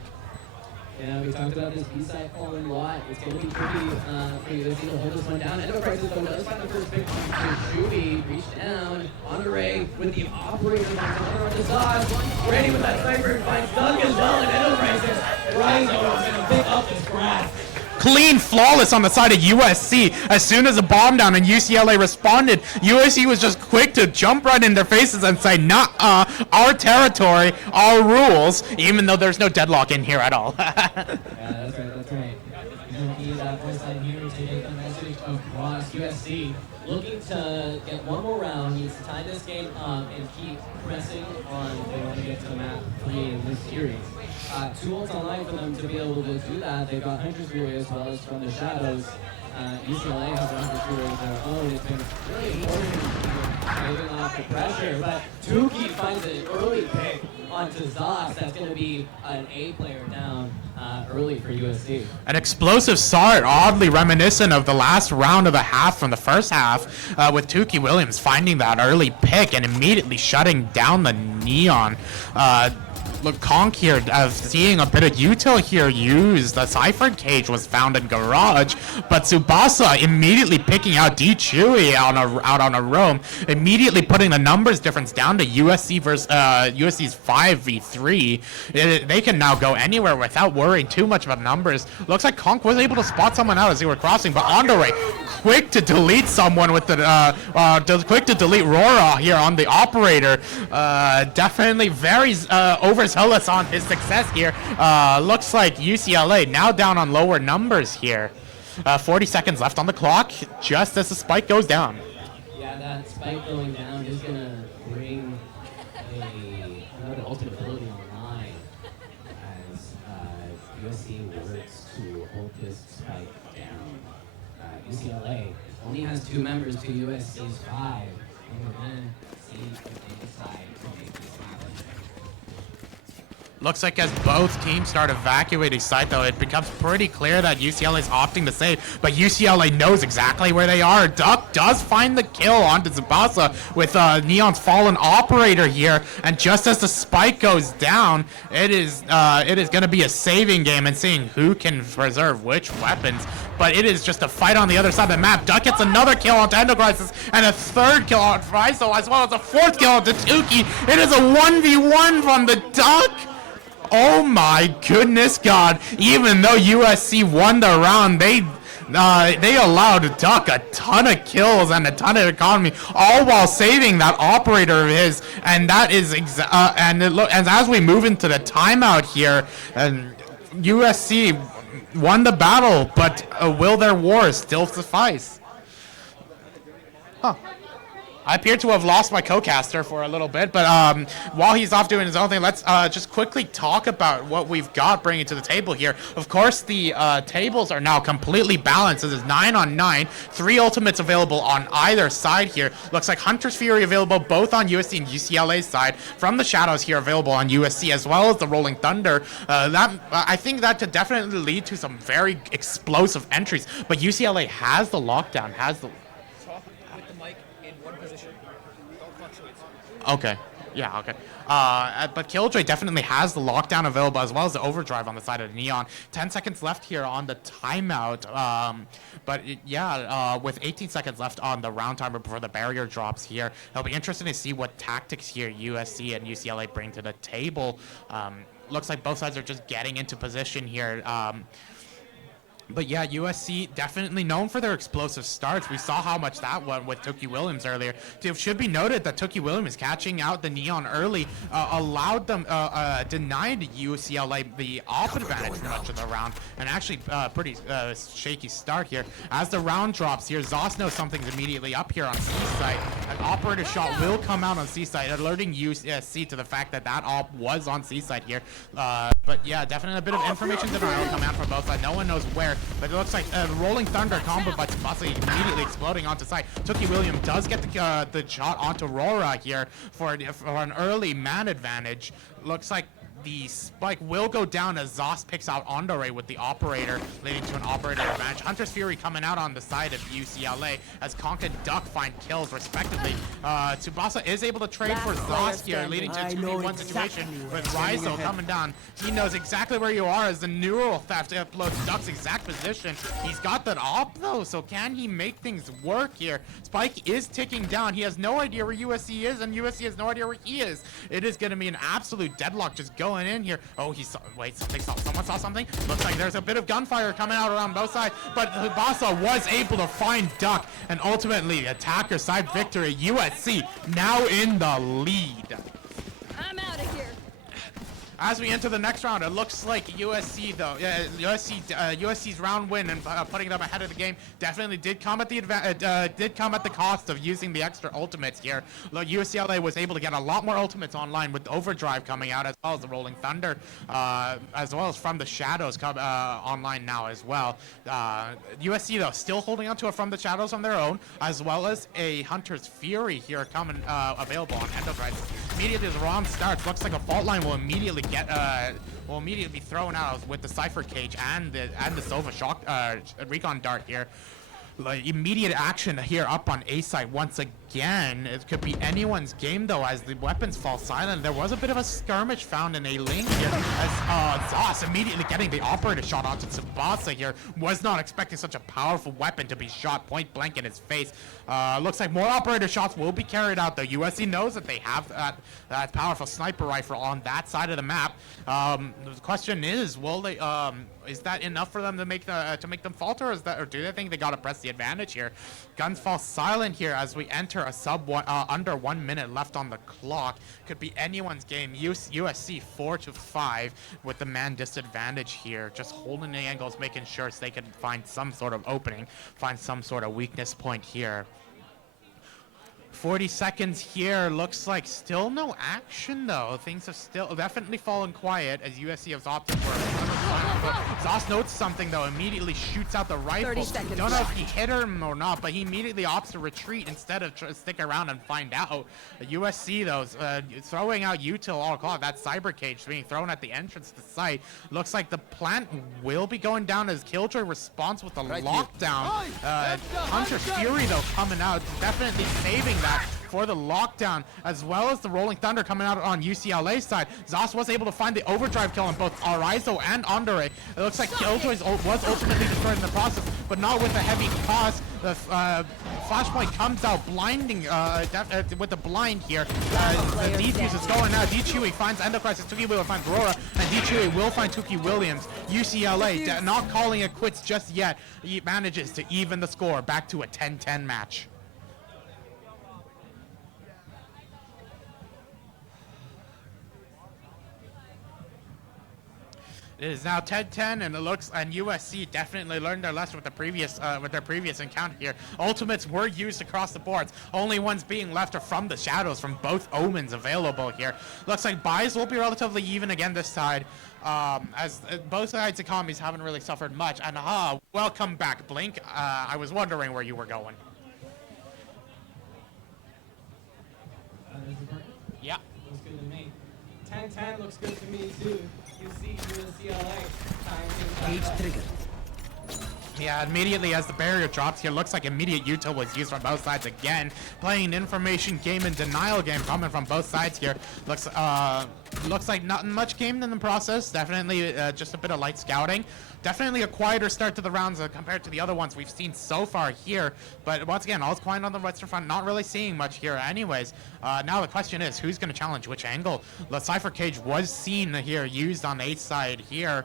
Yeah, we talked about this B-side falling a lot. It's going to be tricky for USC to hold this one down. Enterprises, though, does find the first pick from Chewy. Reach down. Honore with the operator on the side. Ready with that sniper and finds Doug as well. And Enterprises, Rizzo is going to pick up the scratch. Clean, flawless on the side of USC. As soon as the bomb down and UCLA responded, USC was just quick to jump right in their faces and say, nah, our territory, our rules, even though there's no deadlock in here at all. Yeah, that's right. He's that first line here to take the message across USC. Looking to get one more round, needs to tie this game up and keep pressing on if they want to get to map 3 in this series. 2 ults online for them to be able to do that. They've got Hunter's Fury as well as from the Shadows. UCLA has Hunter's Fury of their own. It's been really important holding off the pressure, but Tuki finds an early pick onto Zox. That's going to be an A player down early for USC. An explosive start, oddly reminiscent of the last round of the half from the first half, with Tuki Williams finding that early pick and immediately shutting down the Neon. Look, Conk here, seeing a bit of util here used. The Cypher Cage was found in Garage, but Tsubasa immediately picking out D-Chewy out on a roam, immediately putting the numbers difference down to USC versus USC's 5v3. They can now go anywhere without worrying too much about numbers. Looks like Conk was able to spot someone out as they were crossing, but Andre quick to delete someone with the quick to delete Rora here on the operator. Definitely very overzealous on his success here. Looks like UCLA now down on lower numbers here. 40 seconds left on the clock, just as the spike goes down. Yeah, that spike going down is going to bring another ultimate ability online as USC works to hold this spike down. UCLA only has 2 members to USC's 5, and we're going to see if they decide to make this happen. Looks like as both teams start evacuating site, though, it becomes pretty clear that UCLA is opting to save, but UCLA knows exactly where they are. Duck does find the kill onto Tsubasa with Neon's fallen operator here, and just as the spike goes down, it is going to be a saving game and seeing who can preserve which weapons, but it is just a fight on the other side of the map. Duck gets another kill onto Endocrisis, and a third kill on Friso, as well as a fourth kill onto Tuki. It is a 1v1 from the Duck. Oh my goodness God, even though USC won the round, they allowed Duck a ton of kills and a ton of economy, all while saving that operator of his, and that is and as we move into the timeout here, and USC won the battle, but will their war still suffice? Huh. I appear to have lost my co-caster for a little bit, but while he's off doing his own thing, let's just quickly talk about what we've got bringing to the table here. Of course, the tables are now completely balanced. This is 9 on 9, 3 ultimates available on either side here. Looks like Hunter's Fury available both on USC and UCLA's side. From the Shadows here available on USC, as well as the Rolling Thunder. I think that could definitely lead to some very explosive entries, but UCLA has the lockdown, has the... Okay. Yeah, okay. But Killjoy definitely has the lockdown available, as well as the overdrive on the side of Neon. 10 seconds left here on the timeout. With 18 seconds left on the round timer before the barrier drops here, it'll be interesting to see what tactics here USC and UCLA bring to the table. Looks like both sides are just getting into position here. But yeah, USC definitely known for their explosive starts. We saw how much that went with Tookie Williams earlier. It should be noted that Tookie Williams catching out the Neon early allowed them, denied UCLA the off advantage for much of the round, and actually pretty shaky start here. As the round drops here, Zoss knows something's immediately up here on C-site. An operator shot will come out on C-site, alerting USC to the fact that that op was on C-site here. But yeah, definitely a bit of information denial come out from both sides. No one knows where, but it looks like Rolling Thunder combo by Tsubasa immediately exploding onto site. Tookie Williams does get the shot onto Aurora here for an early man advantage. Looks like the spike will go down as Zoss picks out Andore with the operator, leading to an operator advantage. Hunter's Fury coming out on the side of UCLA as Conk and Duck find kills respectively. Tsubasa is able to trade for Zoss here, leading to a 2v1 situation with Rizo coming down. He knows exactly where you are as the neural theft uploads Duck's exact position. He's got that op though, so can he make things work here? Spike is ticking down. He has no idea where USC is, and USC has no idea where he is. It is going to be an absolute deadlock just going in here. Oh, he saw, wait, someone saw something? Looks like there's a bit of gunfire coming out around both sides, but Tsubasa was able to find Duck, and ultimately attacker side victory. USC now in the lead. I'm out of here. As we enter the next round, it looks like USC though, USC's round win and putting them ahead of the game definitely did come at the cost of using the extra ultimates here. UCLA was able to get a lot more ultimates online with Overdrive coming out, as well as the Rolling Thunder, as well as From the Shadows online now as well. USC though still holding on to a From the Shadows on their own, as well as a Hunter's Fury here coming available on Endocrisis. Immediately the round starts, looks like a fault line will immediately be thrown out with the Cypher Cage and the Sova Shock Recon Dart here. Like, immediate action here up on A site once again. It could be anyone's game though as the weapons fall silent. There was a bit of a skirmish found in A lane here as Zoss immediately getting the operator shot onto Tsubasa here. Was not expecting such a powerful weapon to be shot point blank in his face. Looks like more operator shots will be carried out though. USC knows that they have that powerful sniper rifle on that side of the map. The question is, will they is that enough for them to make them falter, or do they think they gotta press the advantage here? Guns fall silent here as we enter a under 1 minute left on the clock. Could be anyone's game. USC 4-5 with the man disadvantage here, just holding the angles, making sure so they can find some sort of opening, find some sort of weakness point here. 40 seconds here. Looks like still no action though. Things have still definitely fallen quiet as USC has opted for Zoss notes something though, immediately shoots out the rifle. 30 seconds Don't know if left. he hit him or not, but he immediately opts to retreat instead of stick around and find out. USC though, throwing out util all o'clock. That cyber cage being thrown at the entrance to the site. Looks like the plant will be going down as Killjoy responds with a lockdown. Hunter's Fury though coming out, definitely saving that for the lockdown, as well as the Rolling Thunder coming out on UCLA's side. Zoss was able to find the overdrive kill on both Arizo and Andere. It looks like Killjoy was ultimately destroyed in the process, but not with a heavy cost. The flashpoint comes out blinding with the blind here. The defuse is going out. D-Chewy finds Endocrisis, Tuki Williams finds Aurora, and D-Chewy will find Tuki Williams. UCLA not calling it quits just yet. He manages to even the score back to a 10-10 match. It is now 10-10, and it looks, and USC definitely learned their lesson with their previous encounter here. Ultimates were used across the boards. Only ones being left are from the shadows from both omens available here. Looks like buys will be relatively even again this side, as both sides' economies haven't really suffered much. And welcome back, Blink. I was wondering where you were going. Yeah. Looks good to me. 10-10 looks good to me too. You see UCLA. Cage triggered. Yeah, immediately as the barrier drops here, looks like immediate util was used from both sides again. Playing an information game and denial game coming from both sides here. Looks like not much gamed in the process. Definitely just a bit of light scouting. Definitely a quieter start to the rounds compared to the other ones we've seen so far here. But once again, all's quiet on the Western Front. Not really seeing much here anyways. Now the question is, who's going to challenge which angle? The Cypher Cage was seen here, used on the 8th side here.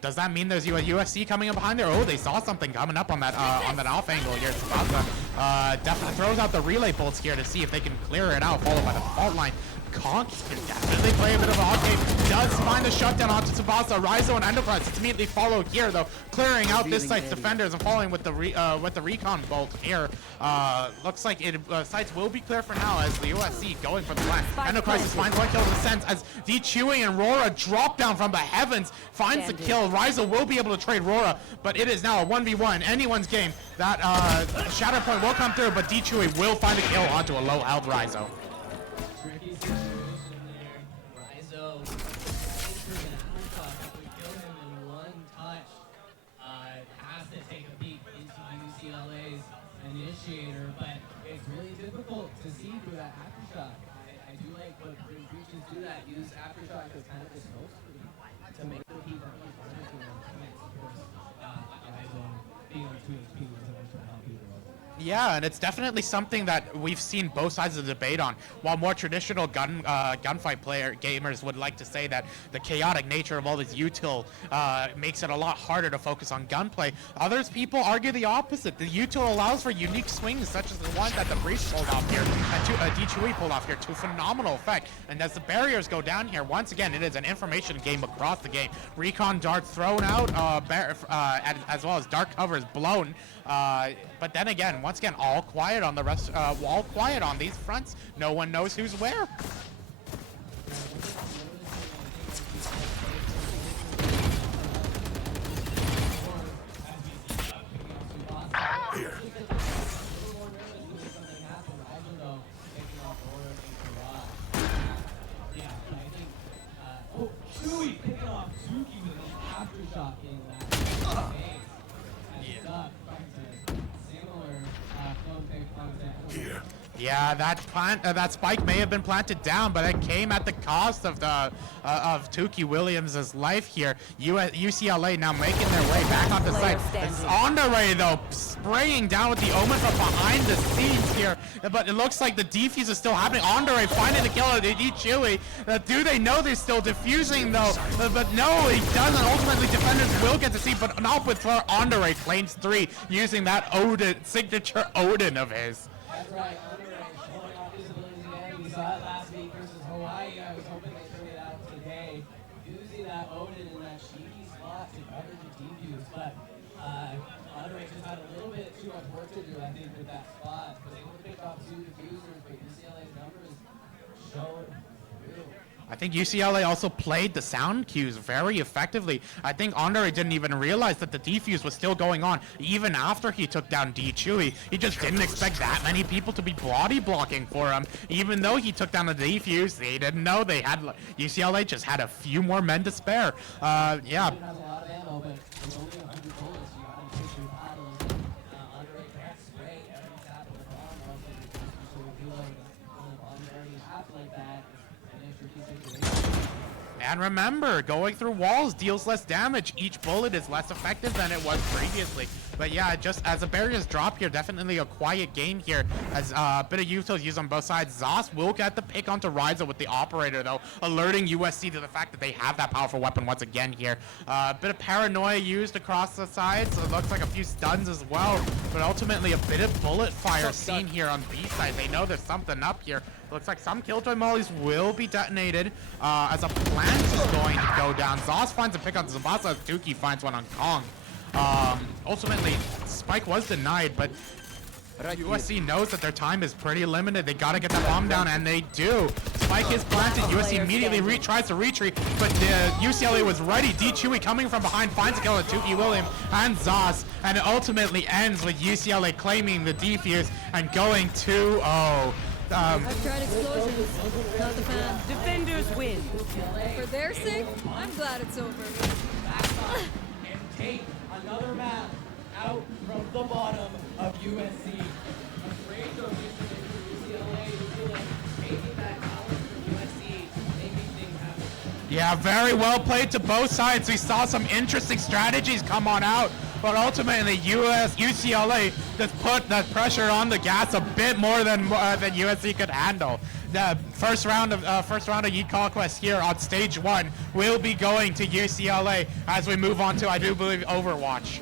Does that mean there's USC coming up behind there? Oh, they saw something coming up on that off angle here. Definitely throws out the relay bolts here to see if they can clear it out, followed by the fault line. Conk can definitely play a bit of a hot game. Does find the shutdown onto Tsubasa. Rizo and Enterprise. It's immediately followed here though, clearing out this site's defenders and following with the recon bolt here. Looks like sites will be clear for now as the USC going for the plan. Enterprise finds one kill to the sense as D-Chewy and Rora drop down from the heavens. Finds the kill. Rizo will be able to trade Rora, but it is now a 1v1. Anyone's game. That shatter point will come through, but D-Chewy will find a kill onto a low health Rizo. Tricky situation there. Rizo into the aftershock. If we kill him in one touch, has to take a peek into UCLA's initiator, but it's really difficult to see through that aftershock. I do like what creatures do that. Use aftershock as kind of a smoke screen to make the heat that much harder to them. Of course, Rizo being on 2 HP was able to help people. Yeah, and it's definitely something that we've seen both sides of the debate on. While more traditional gunfight gamers would like to say that the chaotic nature of all this util makes it a lot harder to focus on gunplay, others people argue the opposite. The util allows for unique swings such as the one that the Breach pulled off here, and D-Chewy pulled off here to phenomenal effect. And as the barriers go down here, once again, it is an information game across the game. Recon darts thrown out, as well as dark covers blown. But then again, once again, all quiet on the rest. All quiet on these fronts. No one knows who's where. Here. Chewy picking off Zuki with an aftershock in that game. Here. Yeah, that spike may have been planted down, but it came at the cost of Tuki Williams' life here. UCLA now making their way back onto site. It's Andre though spraying down with the Omen from behind the scenes here, but it looks like the defuse is still happening. Andre finding the kill of D-Chewy. Do they know they're still defusing though? But no, he doesn't. Ultimately, defenders will get to see, but not with Andre claims 3 using that Odin signature Odin of his. That's right, Andre showing off his abilities again. We saw it last week versus Hawaii. I was hoping they turned it out today. Using that Odin in that cheeky spot to cover the defuse, but Andre just had a little bit too much work to do, I think, with that spot. Was able to pick off 2 diffusers, but UCLA's numbers showed through. I think UCLA also played the sound cues very effectively. I think Andre didn't even realize that the defuse was still going on even after he took down D Chewy. He just didn't expect that many people to be body blocking for him. Even though he took down the defuse, they didn't know they had UCLA just had a few more men to spare. Yeah. And remember, going through walls deals less damage. Each bullet is less effective than it was previously. But yeah, just as the barriers drop here, definitely a quiet game here. As a bit of utils used on both sides. Zos will get the pick onto Ryza with the operator, though, alerting USC to the fact that they have that powerful weapon once again here. A bit of paranoia used across the sides. So it looks like a few stuns as well. But ultimately, a bit of bullet fire seen here on B side. They know there's something up here. Looks like some Killjoy mollies will be detonated as a plant is going to go down. Zos finds a pick on Zabasa as Dookie finds one on Kong. Ultimately, Spike was denied, but USC knows that their time is pretty limited. They gotta get that bomb down, and they do. Spike is planted. USC immediately tries to retreat, but UCLA was ready. D Chewy coming from behind finds a kill on Dookie William and Zos, and it ultimately ends with UCLA claiming the defuse and going 2-0. I've tried explosions. Not the fan. Defenders win. For their sake, I'm glad it's over. And take another map out from the bottom of USC. A great donation to UCLA, taking that challenge from USC, making things happen. Yeah, very well played to both sides. We saw some interesting strategies come on out, but ultimately UCLA just put that pressure on the gas a bit more than USC could handle. The first round of Yeet Conquest here on stage 1 will be going to UCLA as we move on to, I do believe, Overwatch.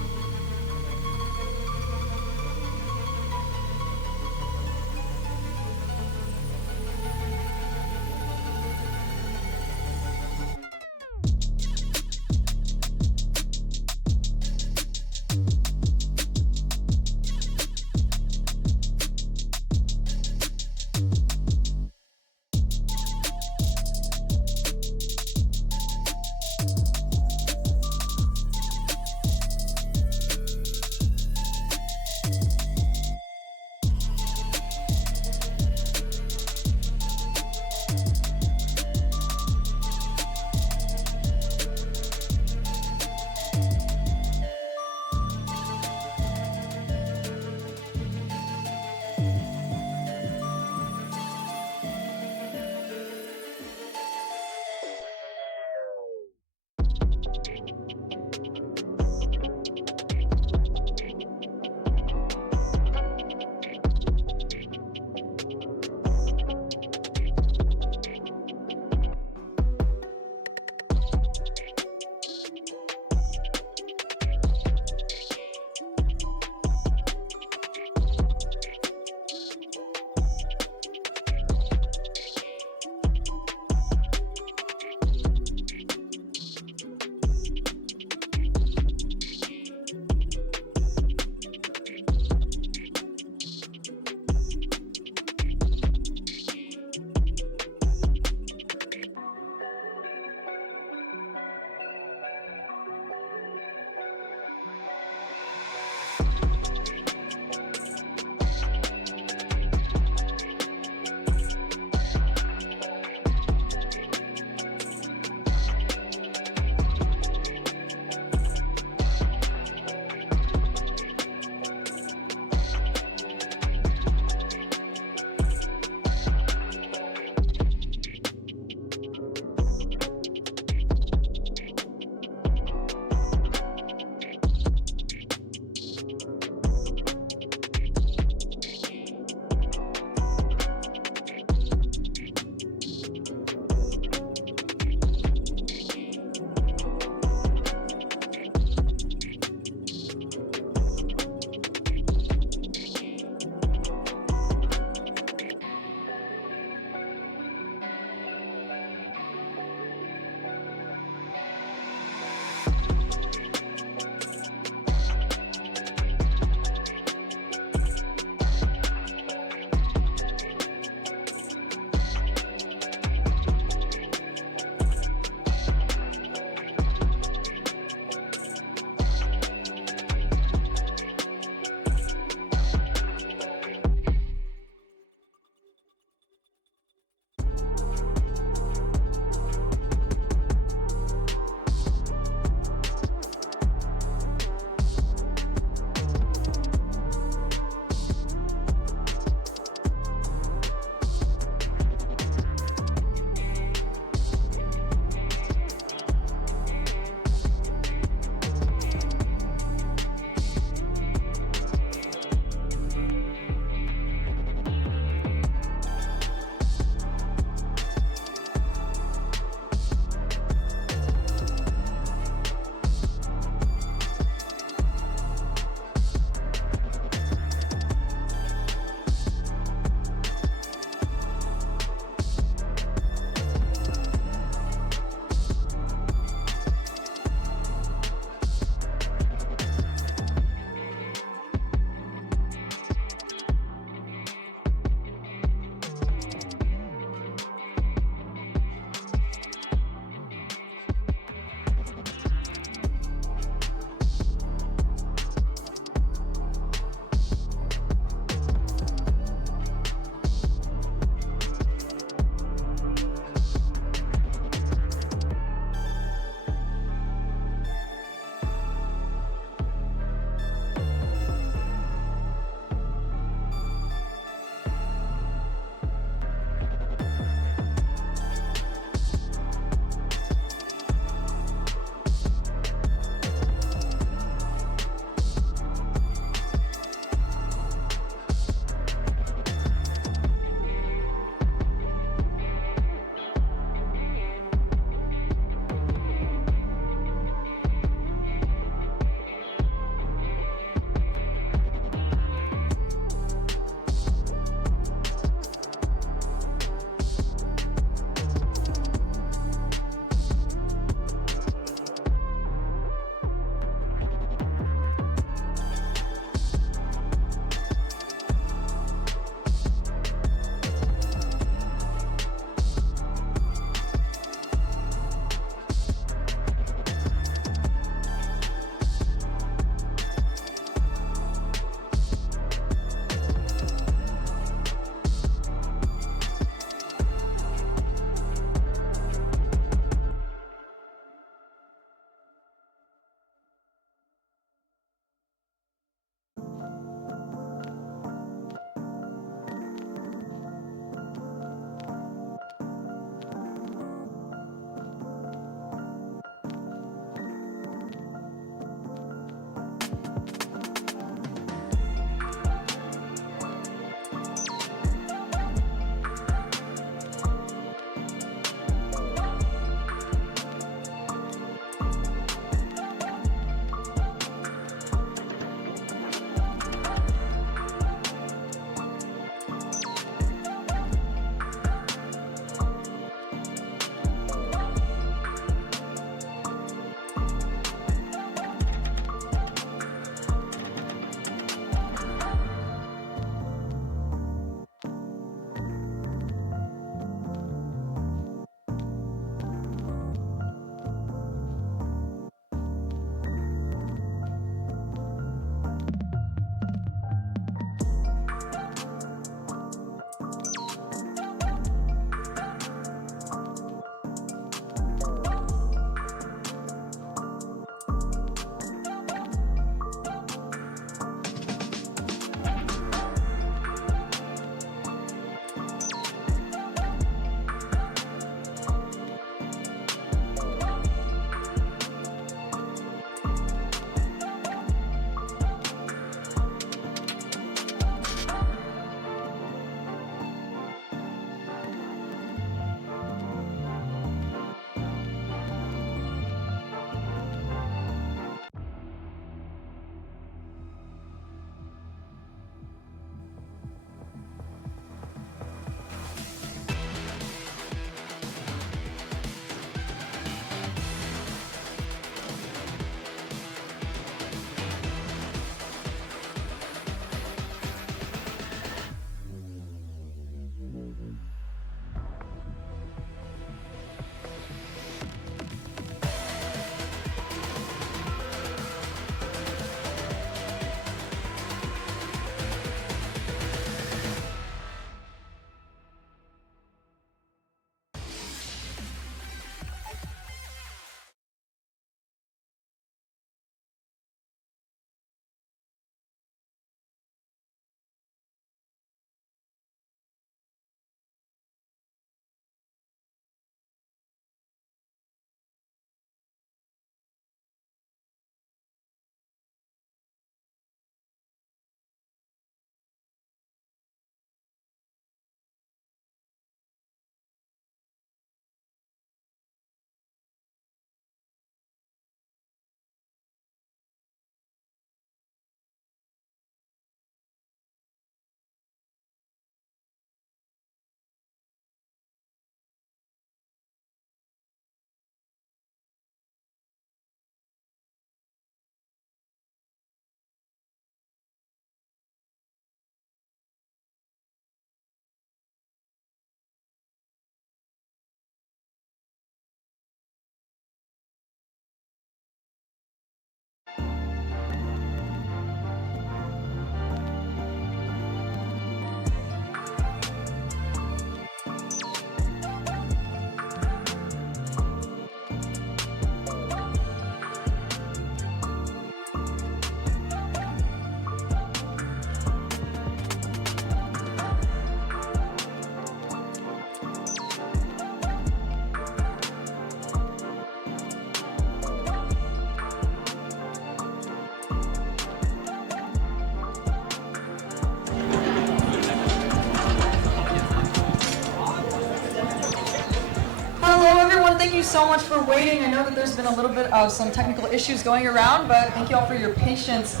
so much for waiting. I know that there's been a little bit of some technical issues going around, but thank you all for your patience.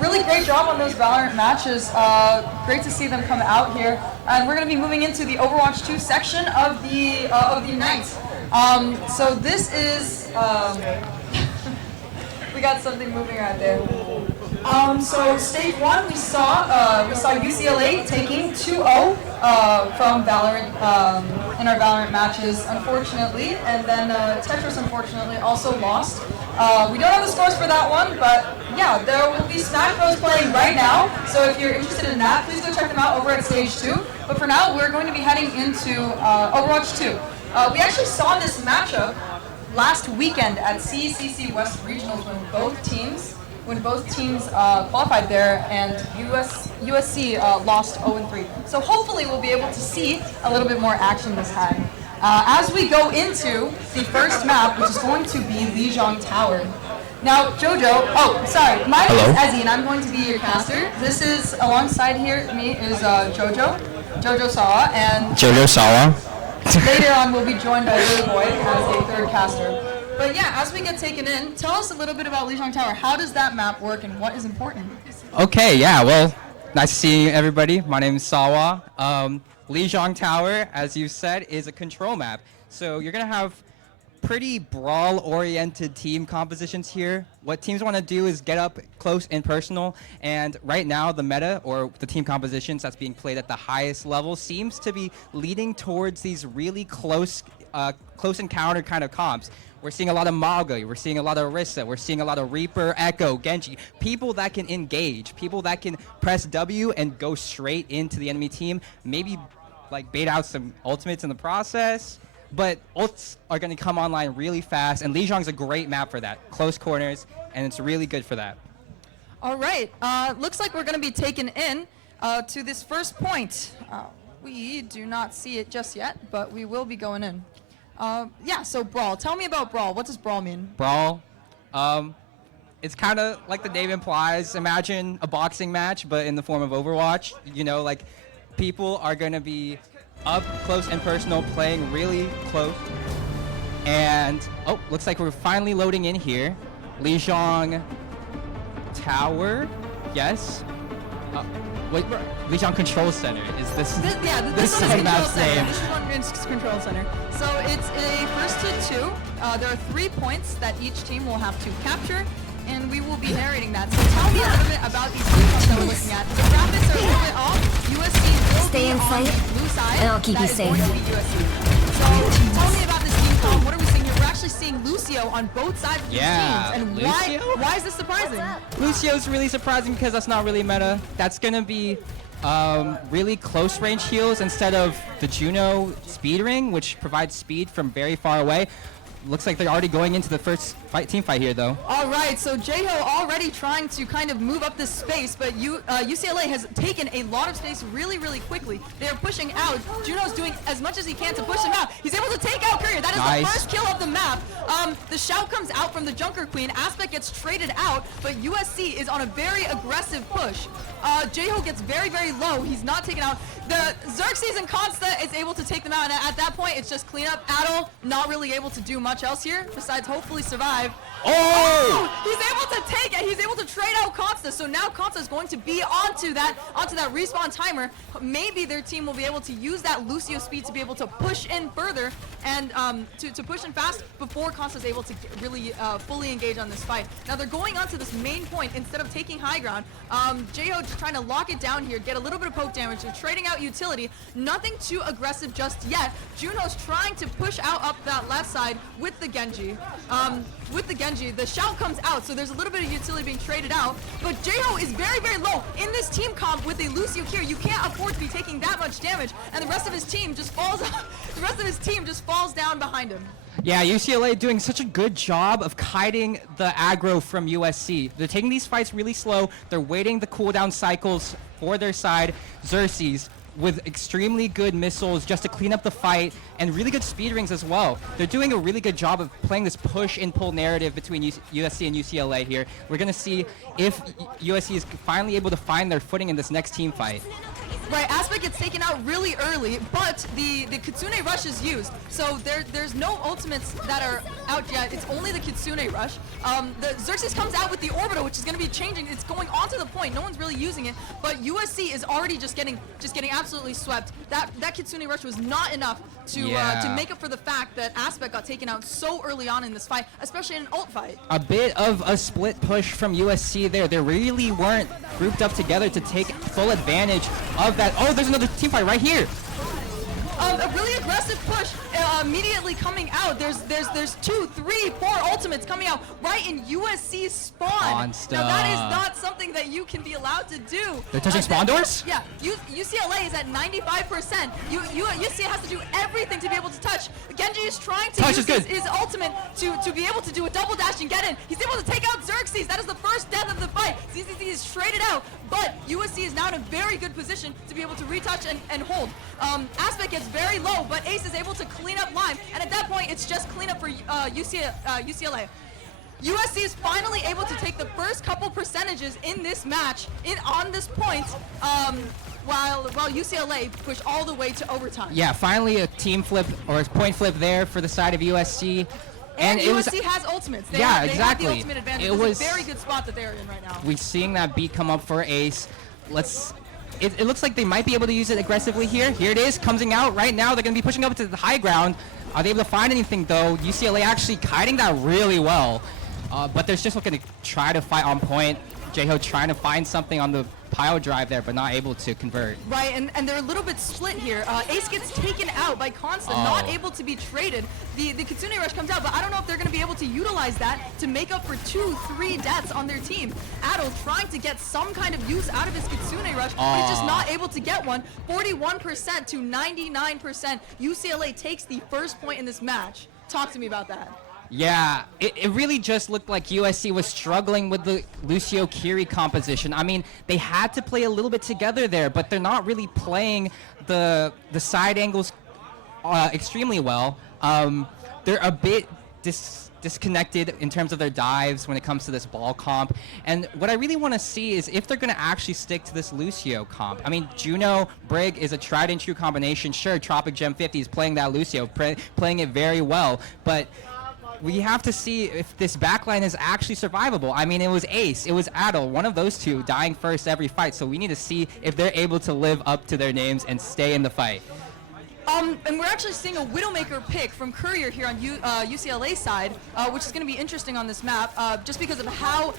Really great job on those Valorant matches. Great to see them come out here. And we're going to be moving into the Overwatch 2 section of the night. So this is... we got something moving right there. So stage 1, we saw UCLA taking 2-0 from Valorant in our Valorant matches, unfortunately, and then Tetris unfortunately also lost. We don't have the scores for that one, but yeah, there will be Smash Bros playing right now. So if you're interested in that, please go check them out over at stage 2. But for now, we're going to be heading into Overwatch 2. We actually saw this matchup last weekend at CECC West Regionals when both teams qualified there, and USC lost 0-3. So hopefully we'll be able to see a little bit more action this time. As we go into the first map, which is going to be Lijiang Tower. Now, my name is Ezzy, and I'm going to be your caster. This is, alongside me is Jojo Sawa, and Jojo Sawa. Later on, we'll be joined by Lily Boy as a third caster. But yeah, as we get taken in, tell us a little bit about Lijiang Tower. How does that map work, and what is important? Okay, yeah, well, nice to see everybody. My name is Sawa. Lijiang Tower, as you said, is a control map. So you're going to have pretty brawl-oriented team compositions here. What teams want to do is get up close and personal, and right now the meta, or the team compositions that's being played at the highest level, seems to be leading towards these really close encounter kind of comps. We're seeing a lot of Maga, we're seeing a lot of Orisa, we're seeing a lot of Reaper, Echo, Genji, people that can engage, people that can press W and go straight into the enemy team, maybe like bait out some ultimates in the process, but ults are going to come online really fast, and Lijiang's a great map for that. Close corners, and it's really good for that. All right, looks like we're going to be taken in to this first point. We do not see it just yet, but we will be going in. Yeah, so Brawl. Tell me about Brawl. What does Brawl mean? Brawl? It's kind of like the name implies. Imagine a boxing match, but in the form of Overwatch. You know, like, people are going to be up close and personal, playing really close. And, oh, looks like we're finally loading in here. Lijiang Tower, yes. Wait, Lijiang Control Center. Is this? This is the map's name. This is one Control Center. So it's a first to 2. There are 3 points that each team will have to capture, and we will be narrating that. So tell me a little bit about these teams that we're looking at. The graphics are a little bit off. USC will be on the blue side. And I'll keep you safe. So tell me about this team comp. What are we seeing here? We're actually seeing Lucio on both sides of these teams. And why is this surprising? Lucio's really surprising because that's not really meta. That's going to be really close range heals instead of the Juno speed ring, which provides speed from very far away. Looks like they're already going into the first team fight here, though. All right, so Jeho already trying to kind of move up this space, but UCLA has taken a lot of space really, really quickly. They're pushing out. Juno's doing as much as he can to push him out. He's able to take out Courier. That is the first kill of the map. The shout comes out from the Junker Queen. Aspect gets traded out, but USC is on a very aggressive push. Jeho gets very, very low. He's not taken out. The Xerxes and Consta is able to take them out, and at that point, it's just cleanup. Adel not really able to do much else here, besides hopefully survive. Oh! He's able to take it. He's able to trade out Consta, so now Consta is going to be onto that respawn timer. Maybe their team will be able to use that Lucio speed to be able to push in further and to push in fast before Consta is able to really fully engage on this fight. Now they're going onto this main point instead of taking high ground. Jeho just trying to lock it down here, get a little bit of poke damage. They're trading out utility. Nothing too aggressive just yet. Juno's trying to push out up that left side with the Genji. The shout comes out, so there's a little bit of utility being traded out. But Jeho is very, very low in this team comp with a Lucio here. You can't afford to be taking that much damage, and the rest of his team just falls. The rest of his team just falls down behind him. Yeah, UCLA doing such a good job of kiting the aggro from USC. They're taking these fights really slow. They're waiting the cooldown cycles for their side. Xerxes with extremely good missiles just to clean up the fight, and really good speed rings as well. They're doing a really good job of playing this push and pull narrative between USC and UCLA here. We're going to see if USC is finally able to find their footing in this next team fight. Right, Aspect gets taken out really early, but the Kitsune Rush is used. So there's no ultimates that are out yet. It's only the Kitsune Rush. The Xerxes comes out with the Orbital, which is going to be changing. It's going onto the point. No one's really using it, but USC is already just getting absolutely swept. That Kitsune Rush was not enough to make up for the fact that Aspect got taken out so early on in this fight, especially in an ult fight. A bit of a split push from USC there. They really weren't grouped up together to take full advantage of that. Oh, there's another team fight right here. A really aggressive push immediately coming out. There's 2, 3, 4 ultimates coming out right in USC's spawn. Now that is not something that you can be allowed to do. They're touching spawn doors? Yeah, UCLA is at 95%. UCLA has to do everything to be able to touch. Genji is trying to use his ultimate to be able to do a double dash and get in. He's able to take out Xerxes. That is the first death of the fight. ZZZ is traded out, but USC is now in a very good position to be able to retouch and hold. Aspect gets very low, but Ace is able to clean up Lime, and at that point, it's just cleanup for UCLA. USC is finally able to take the first couple percentages in this match on this point, while UCLA push all the way to overtime. Yeah, finally a team flip or a point flip there for the side of USC. And USC has ultimates. They have the ultimate advantage. It was a very good spot that they're in right now. We're seeing that beat come up for Ace. It looks like they might be able to use it aggressively here. Here it is, coming out right now. They're going to be pushing up to the high ground. Are they able to find anything, though? UCLA actually kiting that really well. But they're just looking to try to fight on point. Jeho trying to find something on the pile drive there, but not able to convert. Right, and they're a little bit split here. Ace gets taken out by Constant, not able to be traded. The Kitsune Rush comes out, but I don't know if they're going to be able to utilize that to make up for 2, 3 deaths on their team. Adol trying to get some kind of use out of his Kitsune Rush, but he's just not able to get one. 41% to 99%. UCLA takes the first point in this match. Talk to me about that. Yeah, it really just looked like USC was struggling with the Lucio Kiri composition. I mean, they had to play a little bit together there, but they're not really playing the side angles extremely well. They're a bit disconnected in terms of their dives when it comes to this ball comp. And what I really want to see is if they're going to actually stick to this Lucio comp. I mean, Juno, Brig is a tried and true combination. Sure, Tropic Gem 50 is playing that Lucio, playing it very well, but we have to see if this backline is actually survivable. I mean, it was Ace, it was Adol, one of those two dying first every fight, so we need to see if they're able to live up to their names and stay in the fight. And we're actually seeing a Widowmaker pick from Courier here on UCLA side, which is going to be interesting on this map, just because of how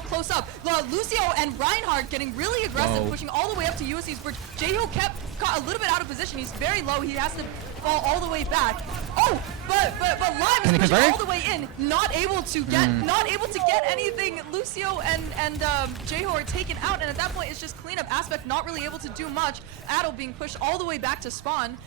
close up. Lucio and Reinhardt getting really aggressive, pushing all the way up to USC's bridge. Jeho got a little bit out of position. He's very low. He has to fall all the way back. Oh, but Lime is pushing all the way in, not able to get anything. Lucio and Jeho are taken out, and at that point it's just cleanup. Aspect not really able to do much. Adol being pushed all the way back to spawn.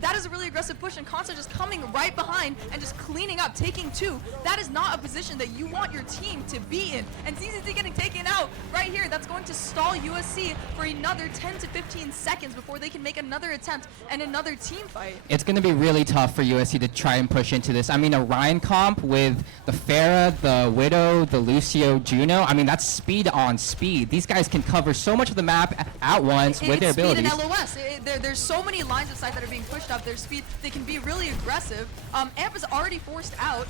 That is a really aggressive push, and Consta just coming right behind and just cleaning up, taking 2. That is not a position that you want your team to be in. And ZZZ getting taken out right here. That's going to stall USC for another 10 to 15 seconds before they can make another attempt and another team fight. It's going to be really tough for USC to try and push into this. I mean, a Ryan comp with the Pharah, the Widow, the Lucio, Juno. I mean, that's speed on speed. These guys can cover so much of the map at once with their abilities. Speed and LOS. There's so many lines of sight that are being pushed up. Their speed, they can be really aggressive. Amp is already forced out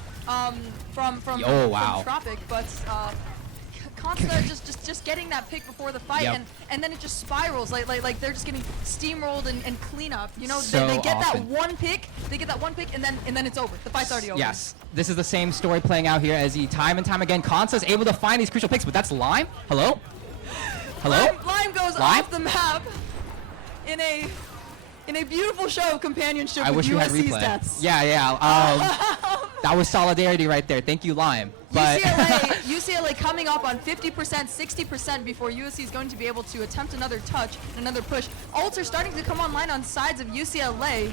from Tropic, but Consta just getting that pick before the fight, and then it just spirals like they're just getting steamrolled and clean up. You know, so they get that one pick, and then it's over. The fight's already over. Yes, this is the same story playing out here as time and time again. Consta's able to find these crucial picks, but that's Lime. Hello. Lime goes off the map in a beautiful show of companionship with USC's deaths. Yeah. That was solidarity right there. Thank you, Lime. But UCLA coming up on 50%, 60% before USC is going to be able to attempt another touch, another push. Ults are starting to come online on sides of UCLA.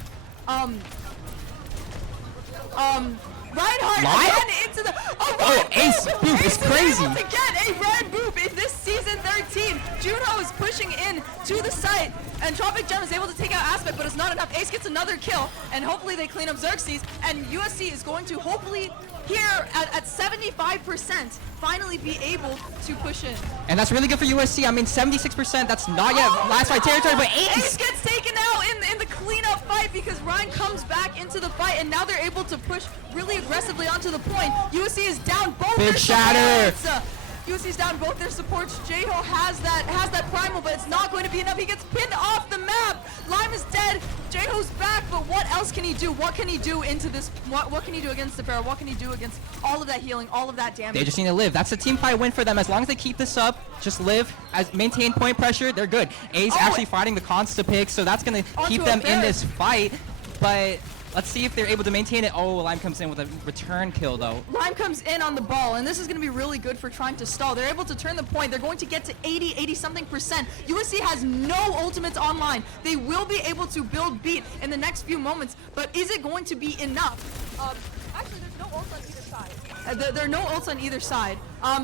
Reinhardt Live? again into the. Oh, Ace Boop is crazy. Able to get a red boop in this season 13. Juno is pushing in to the site, and Tropic Gem is able to take out Aspect, but it's not enough. Ace gets another kill, and hopefully they clean up Xerxes, and USC is going to hopefully here at 75% finally be able to push in. And that's really good for USC. I mean, 76%, that's not yet last fight territory, but Ace gets taken out in the cleanup fight because Ryan comes back into the fight, and now they're able to push really aggressively onto the point. USC is down both Big their shatter. supports. USC's down both their supports. J-Ho has that primal, but it's not going to be enough. He gets pinned off the map. Lime is dead. J-Ho's back, but what else can he do? What can he do into this? What can he do against the Pharaoh? What can he do against all of that healing, all of that damage? They just need to live. That's a team fight win for them. As long as they keep this up, just live, maintain point pressure, they're good. Ace actually fighting the Consta pick, so that's going to keep them in this fight. But let's see if they're able to maintain it. Oh, Lime comes in with a return kill, though. Lime comes in on the ball, and this is going to be really good for trying to stall. They're able to turn the point. They're going to get to 80-something%. USC has no ultimates online. They will be able to build beat in the next few moments, but is it going to be enough? Actually, there's no ults on either side. There are no ults on either side.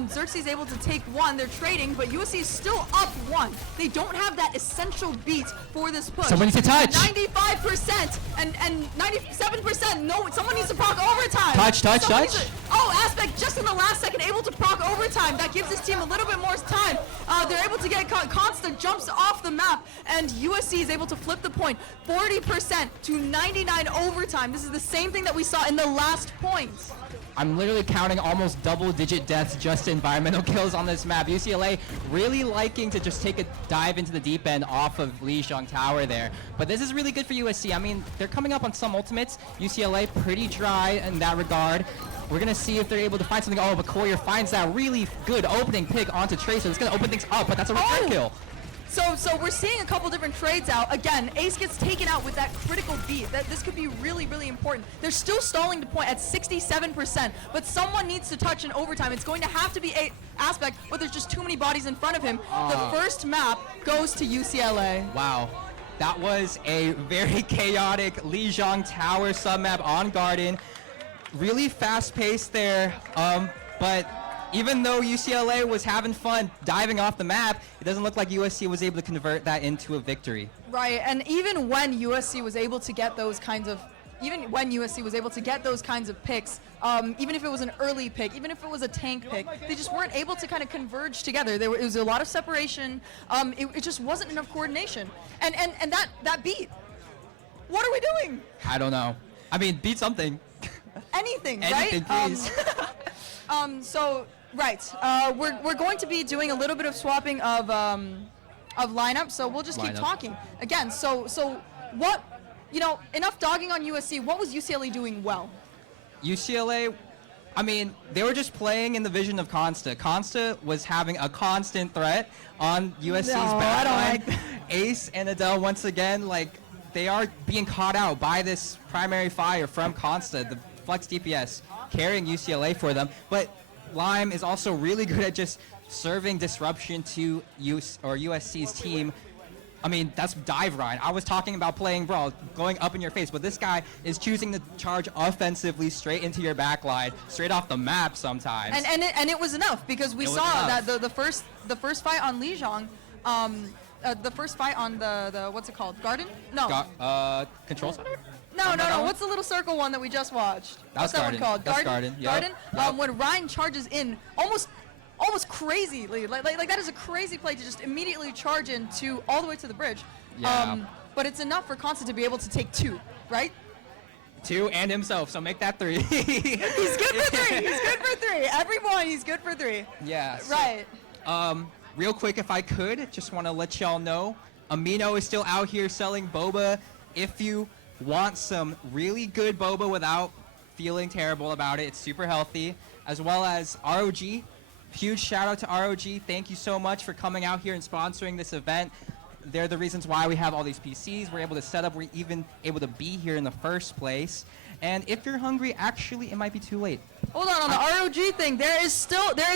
Xerxes able to take one. They're trading, but USC is still up one. They don't have that essential beat for this push. Someone needs to touch. 95% and 97%. No, someone needs to proc overtime. Touch. Aspect just in the last second able to proc overtime. That gives this team a little bit more time. They're able to get Constant jumps off the map, and USC is able to flip the point 40% to 99 overtime. This is the same thing that we saw in the last points. I'm literally counting almost double-digit deaths just environmental kills on this map. UCLA really liking to just take a dive into the deep end off of Lijiang Tower there. But this is really good for USC. I mean, they're coming up on some ultimates. UCLA pretty dry in that regard. We're going to see if they're able to find something. Oh, but Courier finds that really good opening pick onto Tracer. It's going to open things up, but that's a return kill. So we're seeing a couple different trades out. Again, Ace gets taken out with that critical beat. This could be really, really important. They're still stalling the point at 67%, but someone needs to touch in overtime. It's going to have to be Aspect, but there's just too many bodies in front of him. The first map goes to UCLA. Wow. That was a very chaotic Lijiang Tower submap on Garden. Really fast-paced there, but even though UCLA was having fun diving off the map, it doesn't look like USC was able to convert that into a victory. Right, and even when USC was able to get those kinds of picks, even if it was an early pick, even if it was a tank pick, they just weren't able to kind of converge together. It was a lot of separation. It just wasn't enough coordination. And that beat. What are we doing? I don't know. I mean, beat something. Anything, right? Please. We're going to be doing a little bit of swapping of lineup, so we'll just keep talking. Again, so what, enough dogging on USC. What was UCLA doing well? UCLA, I mean, they were just playing in the vision of Consta. Consta was having a constant threat on USC's backline. Ace and Adele, once again, they are being caught out by this primary fire from Consta, the Flex DPS, carrying UCLA for them. But Lime is also really good at just serving disruption to USC's team. I mean, that's dive Ryan. I was talking about playing Brawl, going up in your face, but this guy is choosing to charge offensively straight into your backline, straight off the map sometimes. And it was enough, because we saw that the first fight on Lijiang, the first fight on the what's it called? Garden? No. Control Center? No. What's the little circle one that we just watched? What's that one called? Garden. Yep. When Ryan charges in, almost crazily, like that is a crazy play to just immediately charge into all the way to the bridge. Yeah. But it's enough for Consta to be able to take 2, right? 2 and himself, so make that 3. He's good for 3. He's good for 3. Everyone, he's good for 3. Yeah. Right. Real quick, if I could, just want to let y'all know, Amino is still out here selling boba. If you want some really good boba without feeling terrible about it, it's super healthy, as well as ROG. Huge shout out to ROG. Thank you so much for coming out here and sponsoring this event. They're the reasons why we have all these PCs. We're able to set up. We're even able to be here in the first place. And if you're hungry, actually, it might be too late. Hold on the ROG thing. There is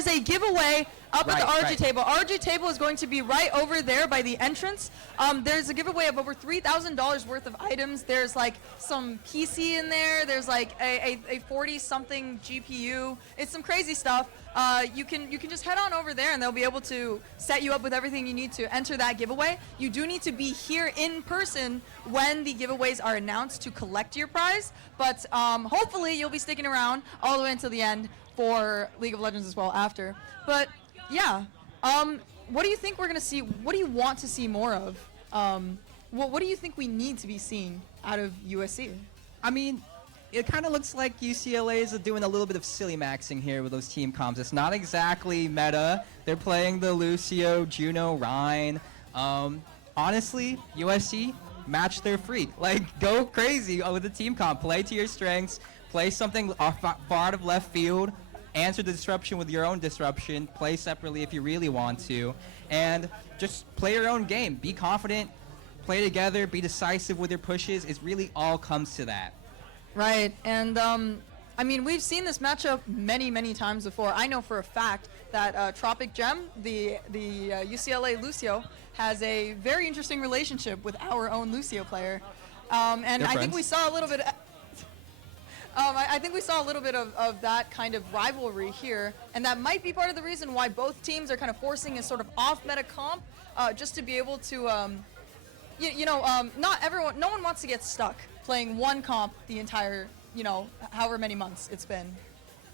a giveaway up at the ROG table. ROG table is going to be right over there by the entrance. There's a giveaway of over $3,000 worth of items. There's like some PC in there. There's like a 40-something GPU. It's some crazy stuff. You can just head on over there and they'll be able to set you up with everything you need to enter that giveaway. You do need to be here in person when the giveaways are announced to collect your prize. But hopefully you'll be sticking around all the way until the end for League of Legends as well after. But yeah, what do you think we're gonna see? What do you want to see more of? What do you think we need to be seeing out of USC? I mean, it kind of looks like UCLA is doing a little bit of silly maxing here with those team comps. It's not exactly meta. They're playing the Lucio, Juno, Rhine. Honestly, USC, match their freak. Like, go crazy with the team comp. Play to your strengths. Play something far out of left field. Answer the disruption with your own disruption. Play separately if you really want to. And just play your own game. Be confident. Play together. Be decisive with your pushes. It really all comes to that. Right, and I mean, we've seen this matchup many times before. I know for a fact that Tropic Gem, the UCLA Lucio, has a very interesting relationship with our own Lucio player, and I think we saw a little bit. I think we saw a little bit of that kind of rivalry here, and that might be part of the reason why both teams are kind of forcing a sort of off-meta comp, just to be able to, no one wants to get stuck playing one comp the entire, however many months it's been.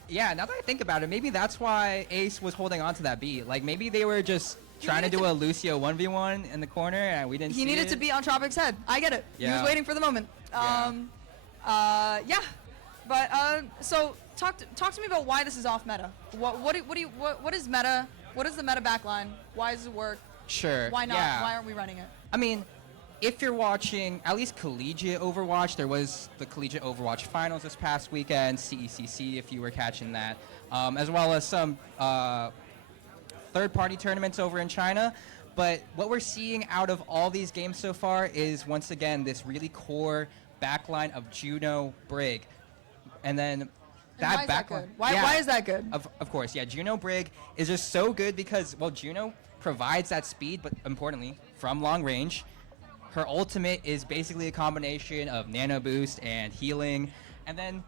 Yeah, now that I think about it, maybe that's why Ace was holding on to that beat. Like, maybe they were just trying to do a Lucio 1v1 in the corner, and we didn't see it. He needed to be on Tropic's head. I get it. Yeah. He was waiting for the moment. So talk to me about why this is off meta. What is meta? What is the meta backline? Why does it work? Sure. Why not? Yeah. Why aren't we running it? I mean, if you're watching at least collegiate Overwatch, there was the collegiate Overwatch finals this past weekend, CECC if you were catching that, as well as some third-party tournaments over in China. But what we're seeing out of all these games so far is, once again, this really core backline of Juno, Brig. And then that backline. Why is that good? Of course, yeah. Juno Brig is just so good because, well, Juno provides that speed, but importantly, from long range. Her ultimate is basically a combination of nano boost and healing. And then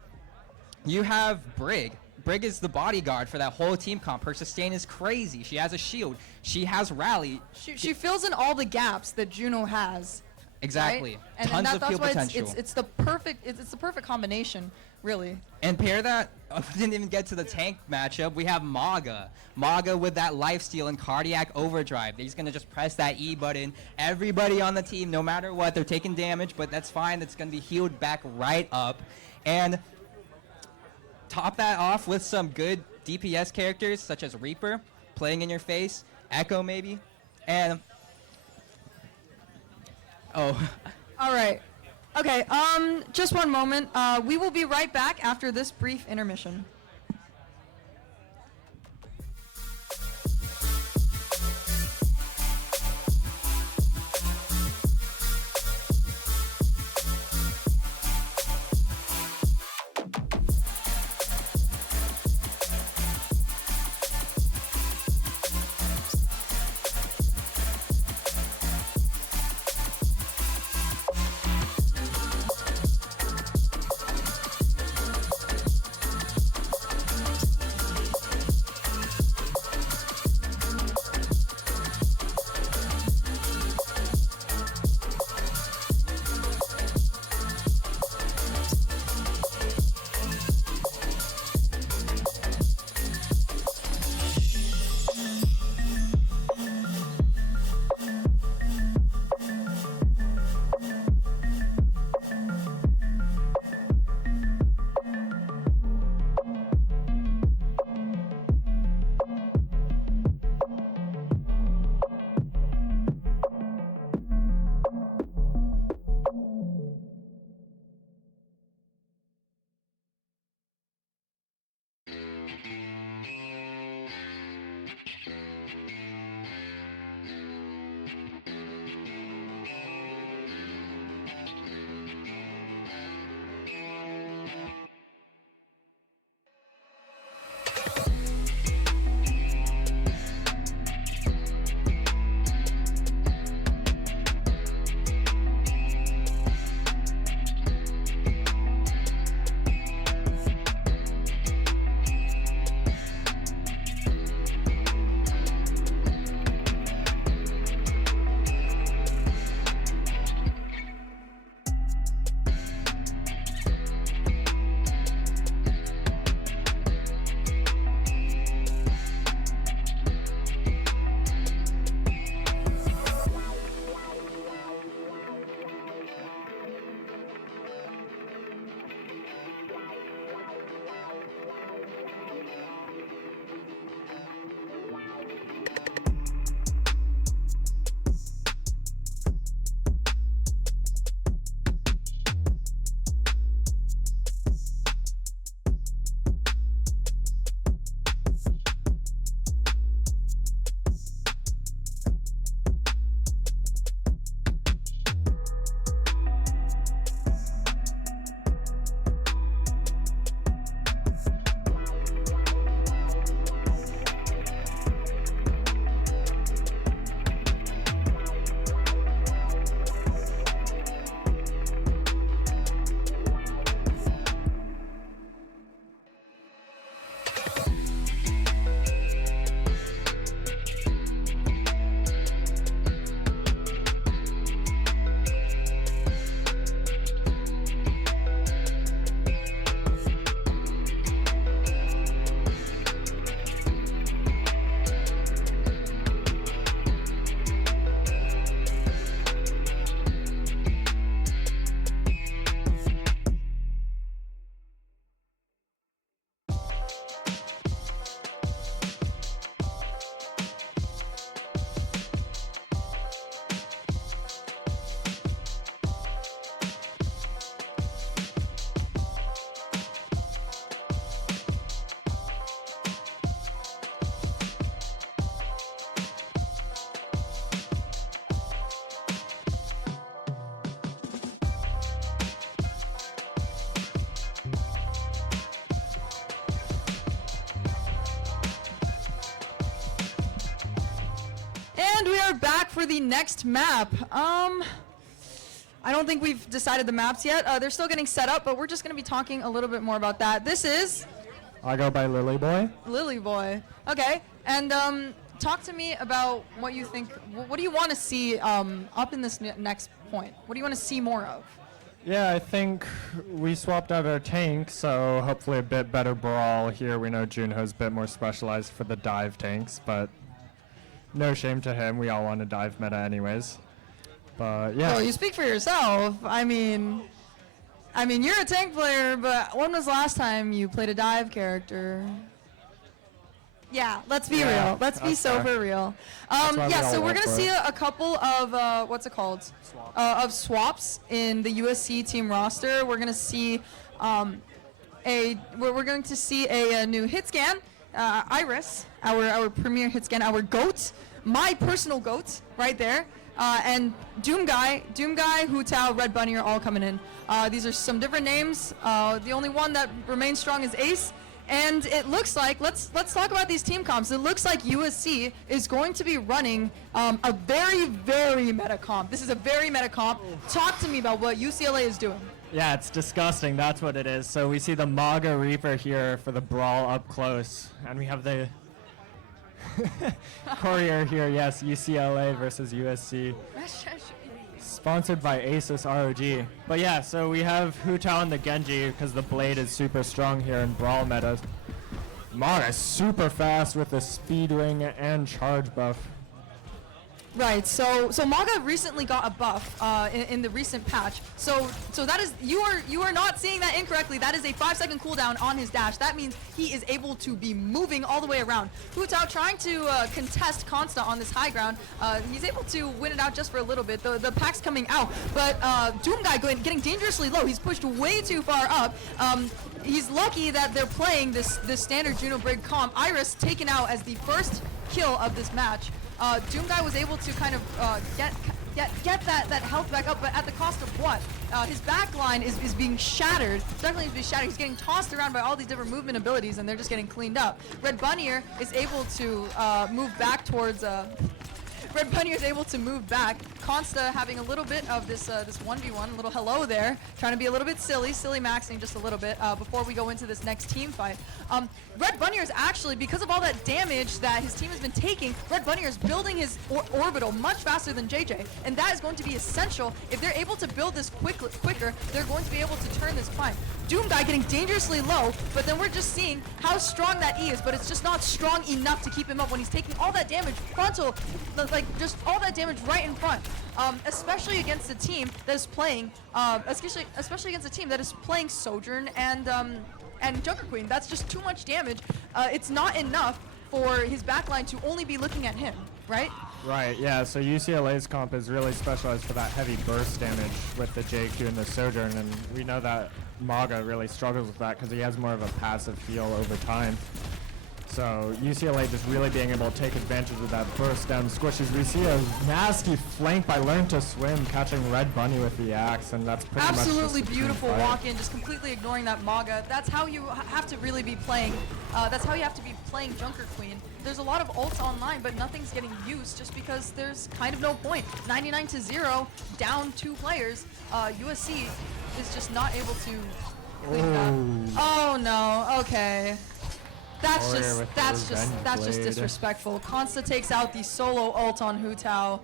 you have Brig. Brig is the bodyguard for that whole team comp. Her sustain is crazy. She has a shield. She has rally. She fills in all the gaps that Juno has. Exactly. Right? And Tons of that's field why potential. it's the perfect combination, really. And pair that, we didn't even get to the tank matchup. We have Maga. Maga with that lifesteal and cardiac overdrive. He's going to just press that E button. Everybody on the team, no matter what, they're taking damage, but that's fine. It's going to be healed back right up. And top that off with some good DPS characters, such as Reaper, playing in your face, Echo maybe, and... Oh. All right. Okay, just one moment. We will be right back after this brief intermission. are back for the next map. I don't think we've decided the maps yet. They're still getting set up, but we're just going to be talking a little bit more about that. This is I go by Lily Boy. Lily Boy. Okay, and talk to me about what you think. What do you want to see up in this next point? What do you want to see more of? Yeah, I think we swapped out our tank, so hopefully a bit better brawl here. We know Junho's a bit more specialized for the dive tanks, but no shame to him. We all want to dive meta anyways. But yeah. Oh, you speak for yourself. I mean, you're a tank player, but when was the last time you played a dive character? Yeah, let's be real. Let's be so for real. Yeah, so we're gonna see a couple of what's it called? Of swaps in the USC team roster. We're gonna see we're going to see a new hit scan. Iris, our premier hit scan, our GOAT, my personal GOAT, right there. And Doom Guy, Hu Tao, Red Bunny are all coming in. These are some different names. The only one that remains strong is Ace. And it looks like, let's talk about these team comps. It looks like USC is going to be running a very, very meta comp. This is a very meta comp. Talk to me about what UCLA is doing. Yeah, it's disgusting. That's what it is. So we see the Maga Reaper here for the brawl up close. And we have the Courier here, yes, UCLA versus USC. Sponsored by Asus ROG. But yeah, so we have Hu Tao and the Genji because the blade is super strong here in brawl meta. Maga is super fast with the speed wing and charge buff. Right. So Maga recently got a buff in the recent patch. So that is you are not seeing that incorrectly. That is a 5-second cooldown on his dash. That means he is able to be moving all the way around. Hu Tao trying to contest Consta on this high ground. He's able to win it out just for a little bit. The pack's coming out, but Doom Guy getting dangerously low. He's pushed way too far up. He's lucky that they're playing this standard Juno Brig comp. Iris taken out as the first kill of this match. Doom Guy was able to kind of get that health back up, but at the cost of what? His back line is being shattered. Definitely is being shattered. He's getting tossed around by all these different movement abilities, and they're just getting cleaned up. Red Bunnier is able to move back towards... Red Bunnier is able to move back. Consta having a little bit of this 1v1, a little hello there, trying to be a little bit silly maxing just a little bit before we go into this next team fight. Red Bunnier is actually, because of all that damage that his team has been taking, Red Bunnier is building his orbital much faster than JJ, and that is going to be essential. If they're able to build this quicker, they're going to be able to turn this climb. Doom Guy getting dangerously low, but then we're just seeing how strong that E is, but it's just not strong enough to keep him up when he's taking all that damage frontal, like just all that damage right in front. Especially against a team that is playing, especially against a team that is playing Sojourn and Junker Queen. That's just too much damage. It's not enough for his backline to only be looking at him, right? Right, yeah, so UCLA's comp is really specialized for that heavy burst damage with the JQ and the Sojourn, and we know that Maga really struggles with that because he has more of a passive heal over time. So UCLA just really being able to take advantage of that burst down squishes. We see a nasty flank by Learn to Swim catching Red Bunny with the axe, and that's pretty absolutely much beautiful walk in, just completely ignoring that Maga. That's how you have to really be playing. That's how you have to be playing Junker Queen. There's a lot of ults online, but nothing's getting used just because there's kind of no point. 99-0, down 2 players. USC is just not able to clean it up. Oh no, okay. That's just disrespectful. Consta takes out the solo ult on Hu Tao.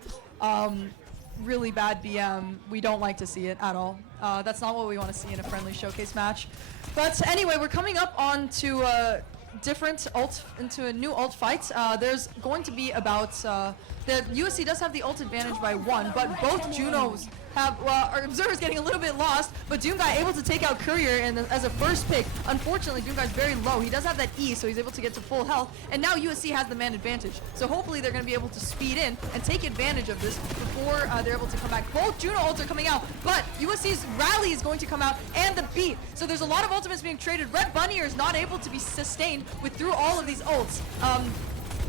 Really bad BM. We don't like to see it at all. That's not what we want to see in a friendly showcase match. But anyway, we're coming up on to into a new ult fight. There's going to be about the USC does have the ult advantage by 1, but both Junos have our observer's getting a little bit lost, but Doom Guy able to take out Courier as a first pick. Unfortunately, Doom Guy's very low. He does have that E, so he's able to get to full health, and now USC has the man advantage. So hopefully they're going to be able to speed in and take advantage of this before they're able to come back. Both Juno ults are coming out, but USC's rally is going to come out and the beat. So there's a lot of ultimates being traded. Red Bunnier is not able to be sustained through all of these ults.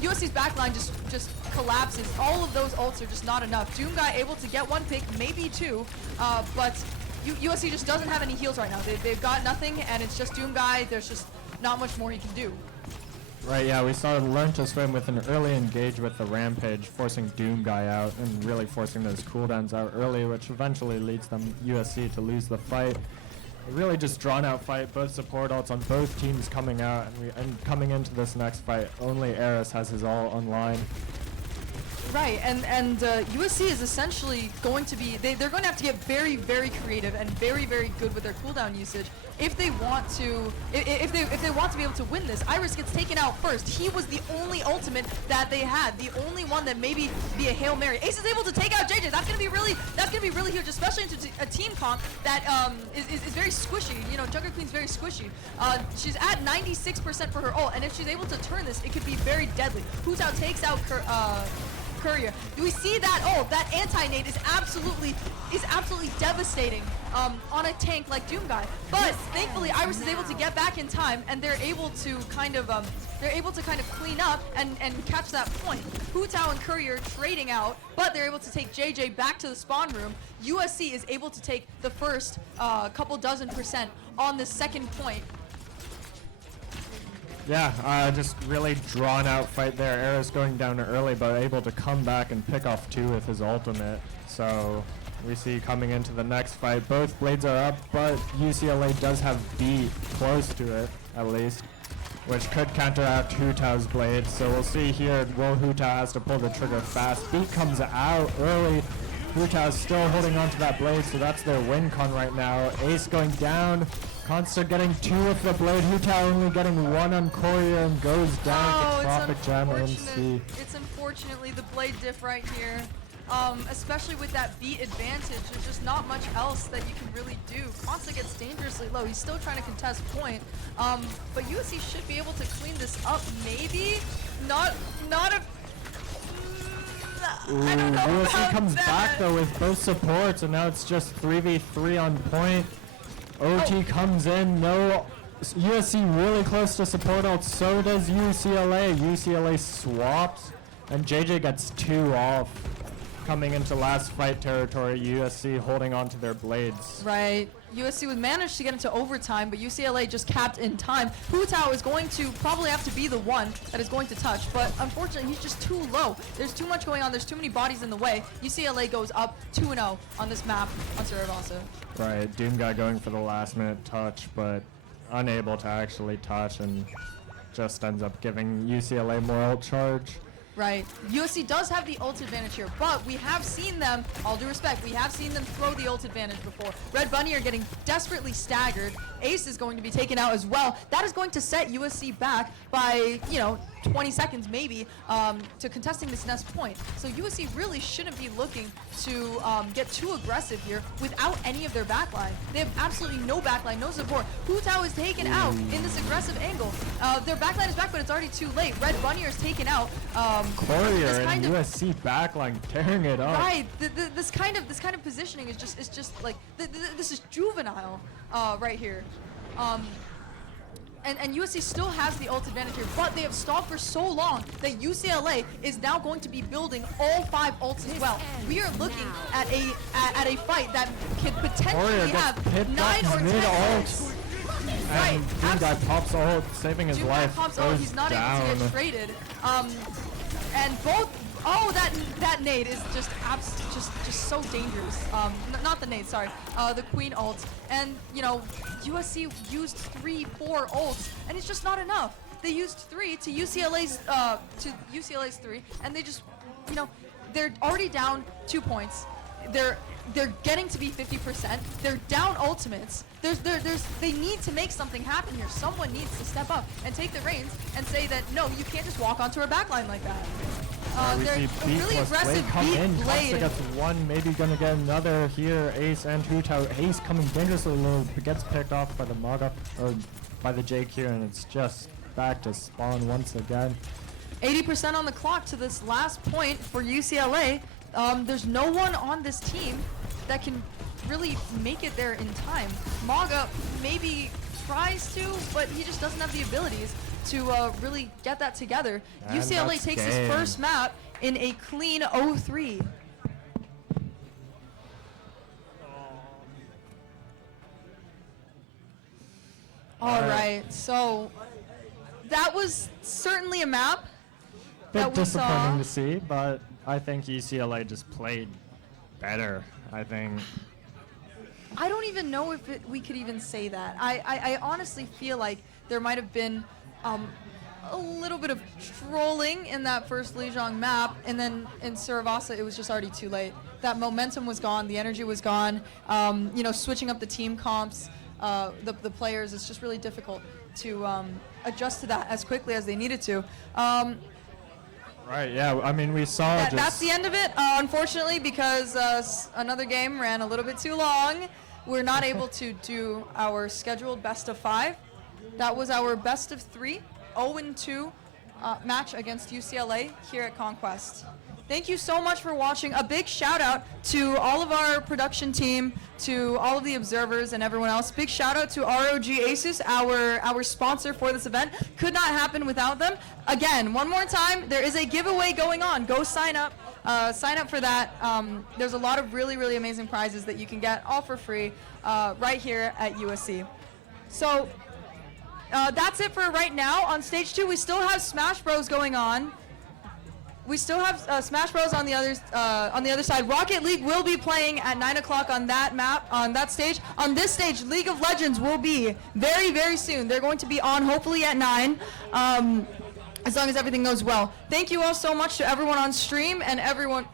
USC's backline just collapses. All of those ults are just not enough. Doom Guy able to get 1 pick, maybe 2, but USC just doesn't have any heals right now. They've got nothing, and it's just Doom Guy. There's just not much more he can do. Right, yeah, we saw Learn to Swim with an early engage with the Rampage, forcing Doom Guy out and really forcing those cooldowns out early, which eventually leads them USC to lose the fight. A really just drawn out fight, both support ults on both teams coming out, and coming into this next fight, only Eris has his ult online. Right, and USC is essentially going to be, they're going to have to get very, very creative and very, very good with their cooldown usage if they want to, if they want to be able to win this. Iris gets taken out first. He was the only ultimate that they had, the only one that maybe be a Hail Mary. Ace is able to take out JJ. That's gonna be really huge, especially into a team comp that is very squishy. You know, Jungler Queen's very squishy. She's at 96% for her ult, and if she's able to turn this, it could be very deadly. Hu Tao takes out Courier. Do we see that? Oh, that anti-nade is absolutely devastating on a tank like Doom Guy. But thankfully, Iris is able to get back in time, and they're able to kind of clean up and catch that point. Hu Tao and Courier trading out, but they're able to take JJ back to the spawn room. USC is able to take the first couple dozen percent on the second point. Yeah, just really drawn out fight there. Eris going down early, but able to come back and pick off 2 with his ultimate. So we see coming into the next fight, both blades are up, but UCLA does have beat close to it, at least, which could counteract Hu Tao's blade. So we'll see here, will Hu Tao has to pull the trigger fast. Beat comes out early. Hu Tao's still holding on to that blade, so that's their win con right now. Ace going down. Consta getting 2 with the blade. Hu Tao only getting 1 on Courier and goes down to Tropic Jam MC. It's unfortunately the blade diff right here. Especially with that beat advantage, there's just not much else that you can really do. Consta gets dangerously low. He's still trying to contest point. But USC should be able to clean this up, maybe. Not a... I don't know USC about comes that. back though with both supports, and now it's just 3v3 on point. OT comes in, no, USC really close to support ult, so does UCLA. UCLA swaps, and JJ gets 2 off. Coming into last fight territory, USC holding on to their blades. Right. USC would manage to get into overtime, but UCLA just capped in time. Hu Tao is going to probably have to be the one that is going to touch, but unfortunately he's just too low. There's too much going on, there's too many bodies in the way. UCLA goes up 2-0 on this map on Saragossa. Right, Doom Guy going for the last minute touch, but unable to actually touch, and just ends up giving UCLA more ult charge. Right. USC does have the ult advantage here, but we have seen them, all due respect, we have seen them throw the ult advantage before. Red Bunny are getting desperately staggered. Ace is going to be taken out as well. That is going to set USC back by, 20 seconds maybe to contesting this next point. So USC really shouldn't be looking to get too aggressive here without any of their backline. They have absolutely no backline, no support. Hu Tao is taken out in this aggressive angle. Their backline is back, but it's already too late. Red Bunny is taken out. Courier and USC backline tearing it up. Right. This kind of positioning is just like this is juvenile right here. And USC still has the ult advantage here, but they have stalled for so long that UCLA is now going to be building all 5 ults as well. We are looking at a fight that could potentially have 9 or 10 ults. Right. Doom Guy pops ult, saving his life. Pops ult, he's not able to get traded. And both. Oh, that nade is just so dangerous. Not the nade, sorry. The Queen ult. And, USC used 3-4 ults, and it's just not enough. They used 3 to UCLA's 3, and they just, they're already down 2 points. They're getting to be 50%. They're down ultimates. They need to make something happen here. Someone needs to step up and take the reins and say that, no, you can't just walk onto our backline like that. They're a really aggressive beat blade. Consta gets 1, maybe gonna get another here. Ace and Hu Tao. Ace coming dangerously low, gets picked off by the Maga, or by the JQ, and it's just back to spawn once again. 80% on the clock to this last point for UCLA. There's no one on this team that can really make it there in time. Maga maybe tries to, but he just doesn't have the abilities to really get that together. And UCLA takes his first map in a clean 0-3. All right, so that was certainly a map Bit that we disappointing saw. to see, but I think UCLA just played better. I think. I don't even know if we could even say that. I honestly feel like there might have been a little bit of trolling in that first Lijiang map, and then in Saravasa it was just already too late. That momentum was gone, the energy was gone. You know, switching up the team comps, the players, it's just really difficult to adjust to that as quickly as they needed to. Right, yeah, I mean, we saw That's the end of it, unfortunately, because another game ran a little bit too long. We're not able to do our scheduled best of 5. That was our best of 3, 0-2 match against UCLA here at Conquest. Thank you so much for watching. A big shout out to all of our production team, to all of the observers and everyone else. Big shout out to ROG Asus, our sponsor for this event. Could not happen without them. Again, one more time, there is a giveaway going on. Go sign up. Sign up for that. There's a lot of really, really amazing prizes that you can get all for free right here at USC. So that's it for right now. On stage 2, we still have Smash Bros going on. We still have Smash Bros on the other side. Rocket League will be playing at 9 o'clock on that map, on that stage. On this stage, League of Legends will be very, very soon. They're going to be on hopefully at 9, as long as everything goes well. Thank you all so much to everyone on stream and everyone.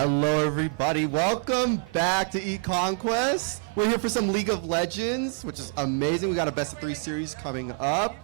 Hello, everybody. Welcome back to Conquest. We're here for some League of Legends, which is amazing. We got a best of 3 series coming up.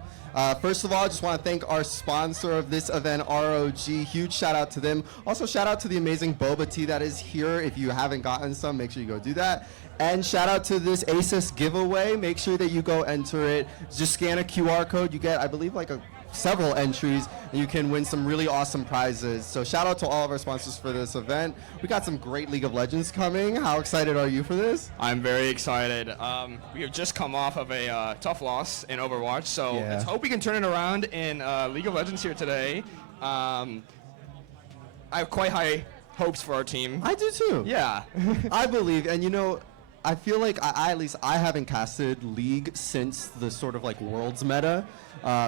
First of all, I just want to thank our sponsor of this event, ROG. Huge shout out to them. Also, shout out to the amazing boba tea that is here. If you haven't gotten some, make sure you go do that. And shout out to this ASUS giveaway. Make sure that you go enter it. Just scan a QR code. You get, I believe, like several entries, and you can win some really awesome prizes. So shout out to all of our sponsors for this event. We got some great League of Legends coming. How excited are you for this? I'm very excited. We have just come off of a tough loss in Overwatch, so let's hope we can turn it around in League of Legends here today. I have quite high hopes for our team. I do too. Yeah. I believe, and you know, I feel like at least I haven't casted League since the sort of like Worlds meta.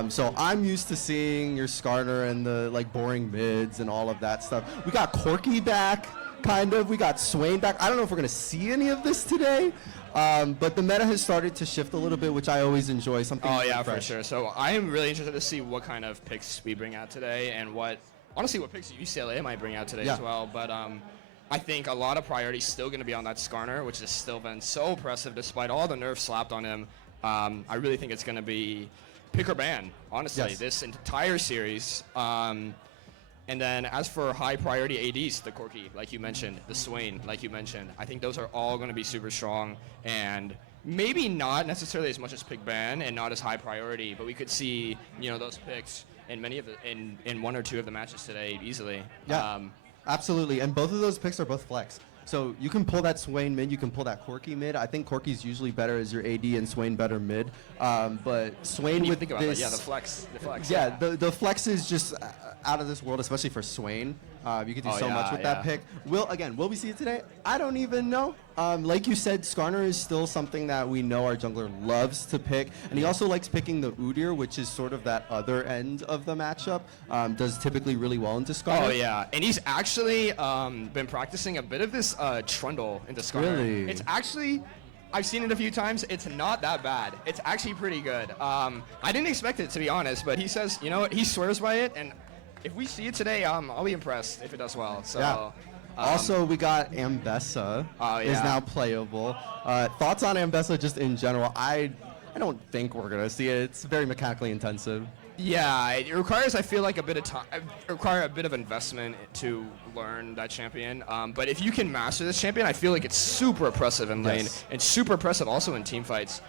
So I'm used to seeing your Skarner and the like boring mids and all of that stuff. We got Corki back, kind of. We got Swain back. I don't know if we're gonna see any of this today, but the meta has started to shift a little bit, which I always enjoy. Something. Oh yeah, for sure. So I am really interested to see what kind of picks we bring out today, and what picks UCLA might bring out today as well. But I think a lot of priority is still going to be on that Skarner, which has still been so oppressive despite all the nerfs slapped on him. I really think it's going to be pick or ban, honestly, this entire series. And then as for high priority ADs, the Corki, like you mentioned, the Swain, like you mentioned, I think those are all going to be super strong, and maybe not necessarily as much as pick ban and not as high priority, but we could see, you know, those picks in many of the in 1 or 2 of the matches today easily. Yeah. Absolutely, and both of those picks are both flex. So you can pull that Swain mid, you can pull that Corki mid. I think Corki's usually better as your AD and Swain better mid. But Swain with think about this, that. Yeah, the flex. Yeah, the flex is just out of this world, especially for Swain. You can do so much with that pick. Will we see it today? I don't even know. Like you said, Skarner is still something that we know our jungler loves to pick, and he also likes picking the Udyr, which is sort of that other end of the matchup. Does typically really well into Skarner. Oh yeah, and he's actually been practicing a bit of this Trundle into Skarner. Really? It's actually, I've seen it a few times. It's not that bad. It's actually pretty good. I didn't expect it, to be honest, but he says, you know what, he swears by it, and if we see it today, I'll be impressed if it does well. So. Yeah. Also, we got Ambessa is now playable. Thoughts on Ambessa just in general? I don't think we're gonna see it. It's very mechanically intensive. Yeah, it requires, I feel like, a bit of time. Require a bit of investment to learn that champion. But if you can master this champion, I feel like it's super oppressive in lane and super oppressive also in team fights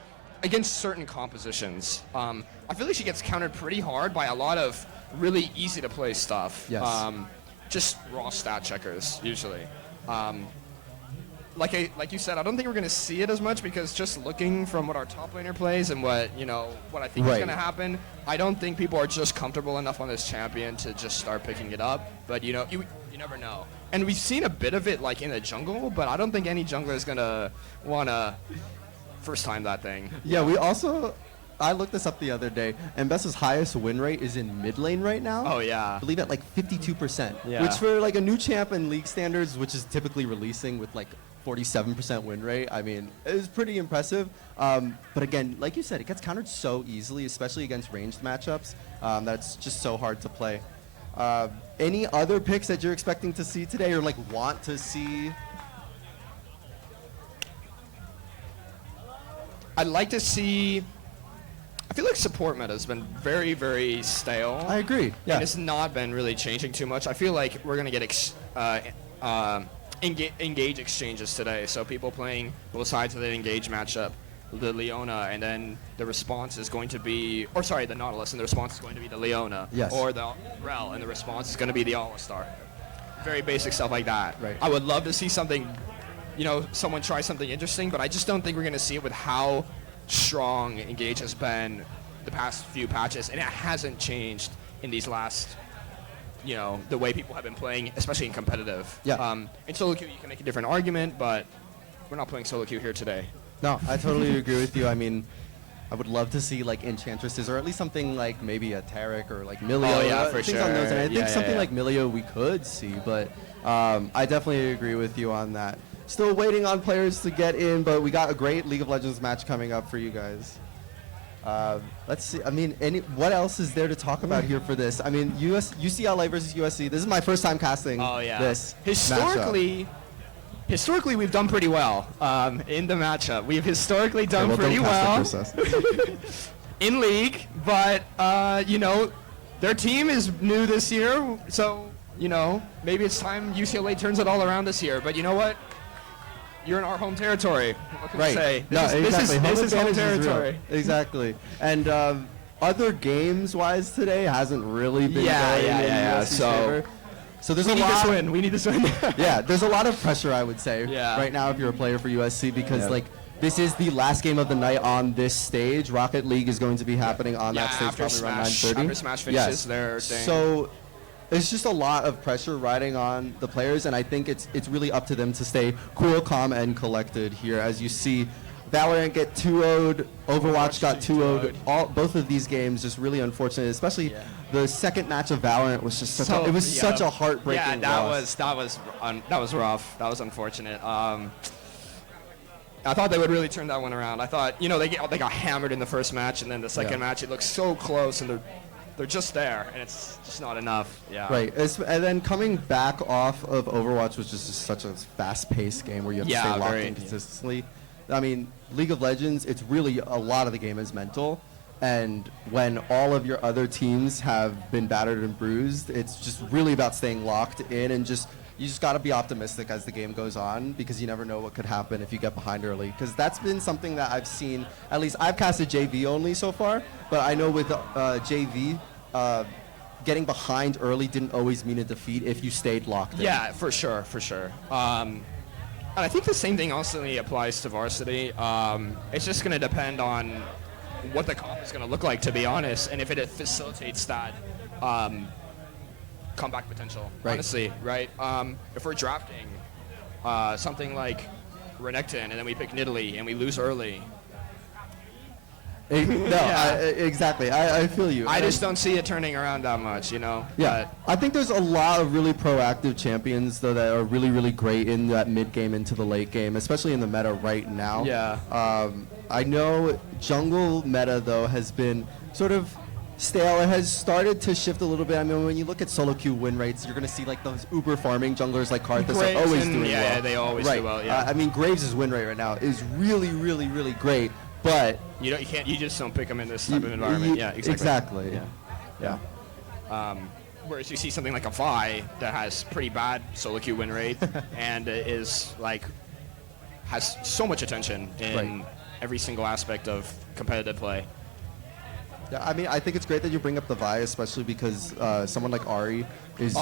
against certain compositions. I feel like she gets countered pretty hard by a lot of really easy to play stuff. Yes. Just raw stat checkers usually. Like you said, I don't think we're gonna see it as much because just looking from what our top laner plays and what I think is gonna happen, I don't think people are just comfortable enough on this champion to just start picking it up. But you never know. And we've seen a bit of it like in the jungle, but I don't think any jungler is gonna wanna first time that thing. Yeah, I looked this up the other day. Ambessa's highest win rate is in mid lane right now. Oh yeah. I believe at like 52%. Yeah. Which for like a new champ in league standards, which is typically releasing with like 47% win rate, I mean, it is pretty impressive. But again, like you said, it gets countered so easily, especially against ranged matchups. That's just so hard to play. Any other picks that you're expecting to see today or like want to see? I'd like to see. I feel like support meta has been very, very stale. I agree. Yeah. And it's not been really changing too much. I feel like we're gonna get engage exchanges today. So people playing both sides of the engage matchup, the Leona, and then the response is going to be, the Nautilus, and the response is going to be the Leona. Yes. Or the Rel, and the response is going to be the All-Star. Very basic stuff like that. Right. I would love to see something, someone try something interesting, but I just don't think we're going to see it with how strong Engage has been the past few patches, and it hasn't changed in these last, the way people have been playing, especially in competitive. Yeah. In solo queue, you can make a different argument, but we're not playing solo queue here today. No, I totally agree with you. I mean, I would love to see like Enchantresses or at least something like maybe a Taric or like Milio. Oh yeah, for things sure. On those. And I think something yeah. like Milio we could see, but I definitely agree with you on that. Still waiting on players to get in, but we got a great League of Legends match coming up for you guys. Let's see. I mean, what else is there to talk about here for this? I mean, UCLA versus USC. This is my first time casting this matchup. Historically, we've done pretty well in the matchup. We've historically done pretty well in league, but you know, their team is new this year, so you know, maybe it's time UCLA turns it all around this year. But you know what? You're in our home territory. What can we say? This is home territory. Exactly. And other games-wise today hasn't really been going in USC's favor. So there's we need this win. We need this win. Yeah, there's a lot of pressure, I would say, right now if you're a player for USC because like this is the last game of the night on this stage. Rocket League is going to be happening on that stage probably around 9:30. After Smash finishes their thing. So it's just a lot of pressure riding on the players, and I think it's really up to them to stay cool, calm, and collected here. As you see, Valorant get 2-0'd, Overwatch got 2-0'd. Both of these games just really unfortunate, especially the second match of Valorant was just such a heartbreaking loss. that was rough. That was unfortunate. I thought they would really turn that one around. I thought, you know, they got hammered in the first match, and then the second match it looks so close, and they're just there, and it's just not enough. Yeah. Right. And then coming back off of Overwatch was just such a fast-paced game where you have to stay locked in consistently. I mean, League of Legends, it's really a lot of the game is mental. And when all of your other teams have been battered and bruised, it's just really about staying locked in and you just got to be optimistic as the game goes on because you never know what could happen if you get behind early. Because that's been something that I've seen, at least I've casted JV only so far, but I know with JV, getting behind early didn't always mean a defeat if you stayed locked in. Yeah, for sure. And I think the same thing also applies to varsity. It's just going to depend on what the comp is going to look like, to be honest, and if it facilitates that comeback potential, honestly, right? If we're drafting something like Renekton and then we pick Nidalee and we lose early. Exactly. I feel you. I just don't see it turning around that much, you know? Yeah. I think there's a lot of really proactive champions, though, that are really, really great in that mid-game into the late game, especially in the meta right now. Yeah. I know jungle meta, though, has been sort of stale. It has started to shift a little bit. I mean, when you look at solo queue win rates, you're going to see like those uber farming junglers like Karthus are always doing well. Yeah, they always do well, yeah. I mean, Graves' win rate right now is really, really, really great, but you just don't pick them in this type of environment. Yeah, exactly. Yeah. Whereas you see something like a Vi that has pretty bad solo queue win rate and has so much attention in every single aspect of competitive play. Yeah, I mean, I think it's great that you bring up the Vi, especially because someone like Ahri is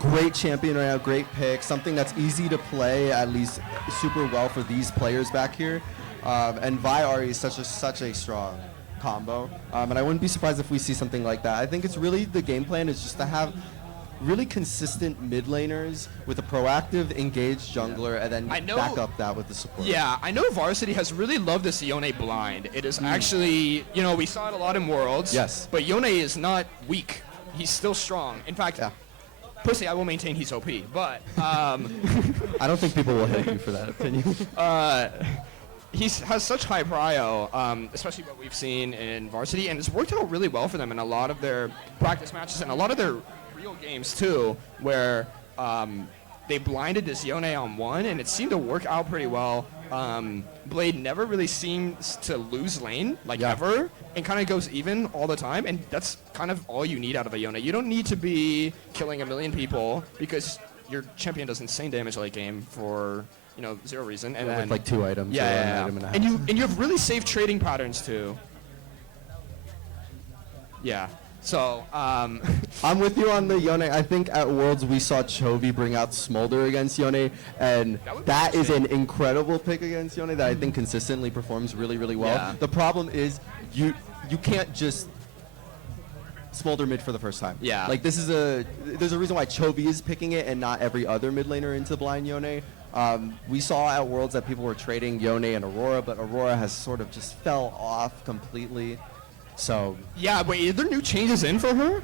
great champion right now, great pick, something that's easy to play, at least super well for these players back here. And Vi Ahri is such a strong combo, and I wouldn't be surprised if we see something like that. I think it's really the game plan is just to have really consistent mid laners with a proactive, engaged jungler, and then back up that with the support. Yeah, I know Varsity has really loved this Yone blind. It is actually, you know, we saw it a lot in Worlds. Yes. But Yone is not weak. He's still strong. In fact, personally, I will maintain he's OP. But I don't think people will hate you for that opinion. He has such high prio, especially what we've seen in Varsity, and it's worked out really well for them in a lot of their practice matches and a lot of their real games too, where they blinded this Yone on one, and it seemed to work out pretty well. Blade never really seems to lose lane, ever, and kind of goes even all the time, and that's kind of all you need out of a Yone. You don't need to be killing a million people, because your champion does insane damage late game for, you know, zero reason. And then, with like 2 items. Or an item and a half. And you have really safe trading patterns too. Yeah. So, I'm with you on the Yone. I think at Worlds we saw Chovy bring out Smolder against Yone, and that is an incredible pick against Yone that I think consistently performs really, really well. Yeah. The problem is you can't just Smolder mid for the first time. Yeah. Like there's a reason why Chovy is picking it and not every other mid laner into blind Yone. We saw at Worlds that people were trading Yone and Aurora, but Aurora has sort of just fell off completely. So yeah, wait, are there new changes in for her?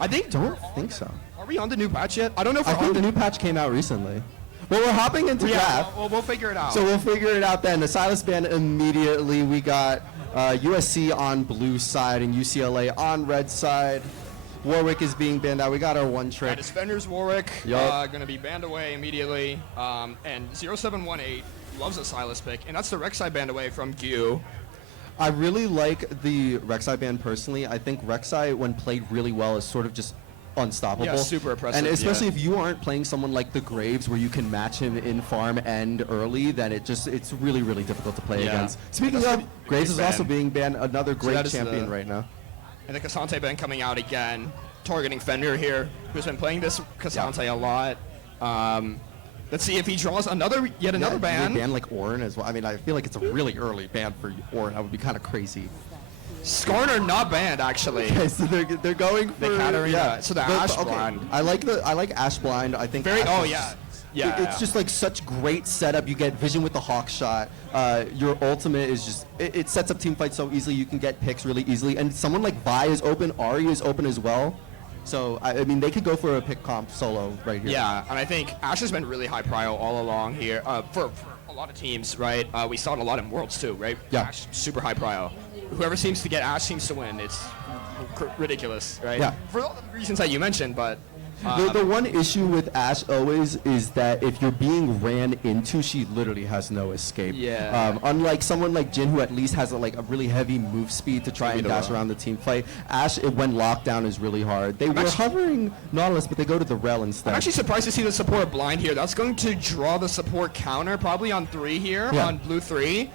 Don't think so. Are we on the new patch yet? I don't know if we're I think the new patch came out recently. Well, we're hopping into draft. We'll figure it out. So we'll figure it out then. The Silas ban immediately. We got USC on blue side and UCLA on red side. Warwick is being banned out. We got our one trick. That is Fender's Warwick. Yup. Going to be banned away immediately. And 0718 loves a Silas pick. And that's the Rek'Sai banned away from Gyu. I really like the Rek'Sai ban personally. I think Rek'Sai, when played really well, is sort of just unstoppable. Yeah, super impressive. And especially if you aren't playing someone like the Graves where you can match him in farm and early, then it's really, really difficult to play against. Speaking of, Graves is also being banned, another great champion right now. And the Cassante ban coming out again, targeting Fender here, who's been playing this Cassante a lot. Let's see if he draws yet another ban. Ban like Orin as well. I mean, I feel like it's a really early ban for Orin. That would be kind of crazy. Skarner not banned actually. Okay, so they're going for the Katarina. So the Ash okay. Blind. I like Ash Blind. I think it's just like such great setup. You get vision with the hawk shot. Your ultimate is just it sets up team fights so easily. You can get picks really easily. And someone like Vi is open. Ari is open as well. So I mean they could go for a pick comp solo right here. Yeah, and I think Ash has been really high prio all along here for a lot of teams, right? We saw it a lot in Worlds too, right? Yeah. Ash super high prio. Whoever seems to get Ash seems to win. It's ridiculous, right? Yeah. For all the reasons that you mentioned, but the one issue with Ash always is that if you're being ran into, she literally has no escape. Yeah. Unlike someone like Jin, who at least has a really heavy move speed to try and dash around the team fight, Ash, when locked down, is really hard. They were hovering Nautilus, but they go to the Rel instead. I'm actually surprised to see the support blind here. That's going to draw the support counter, probably on 3 here, on blue 3.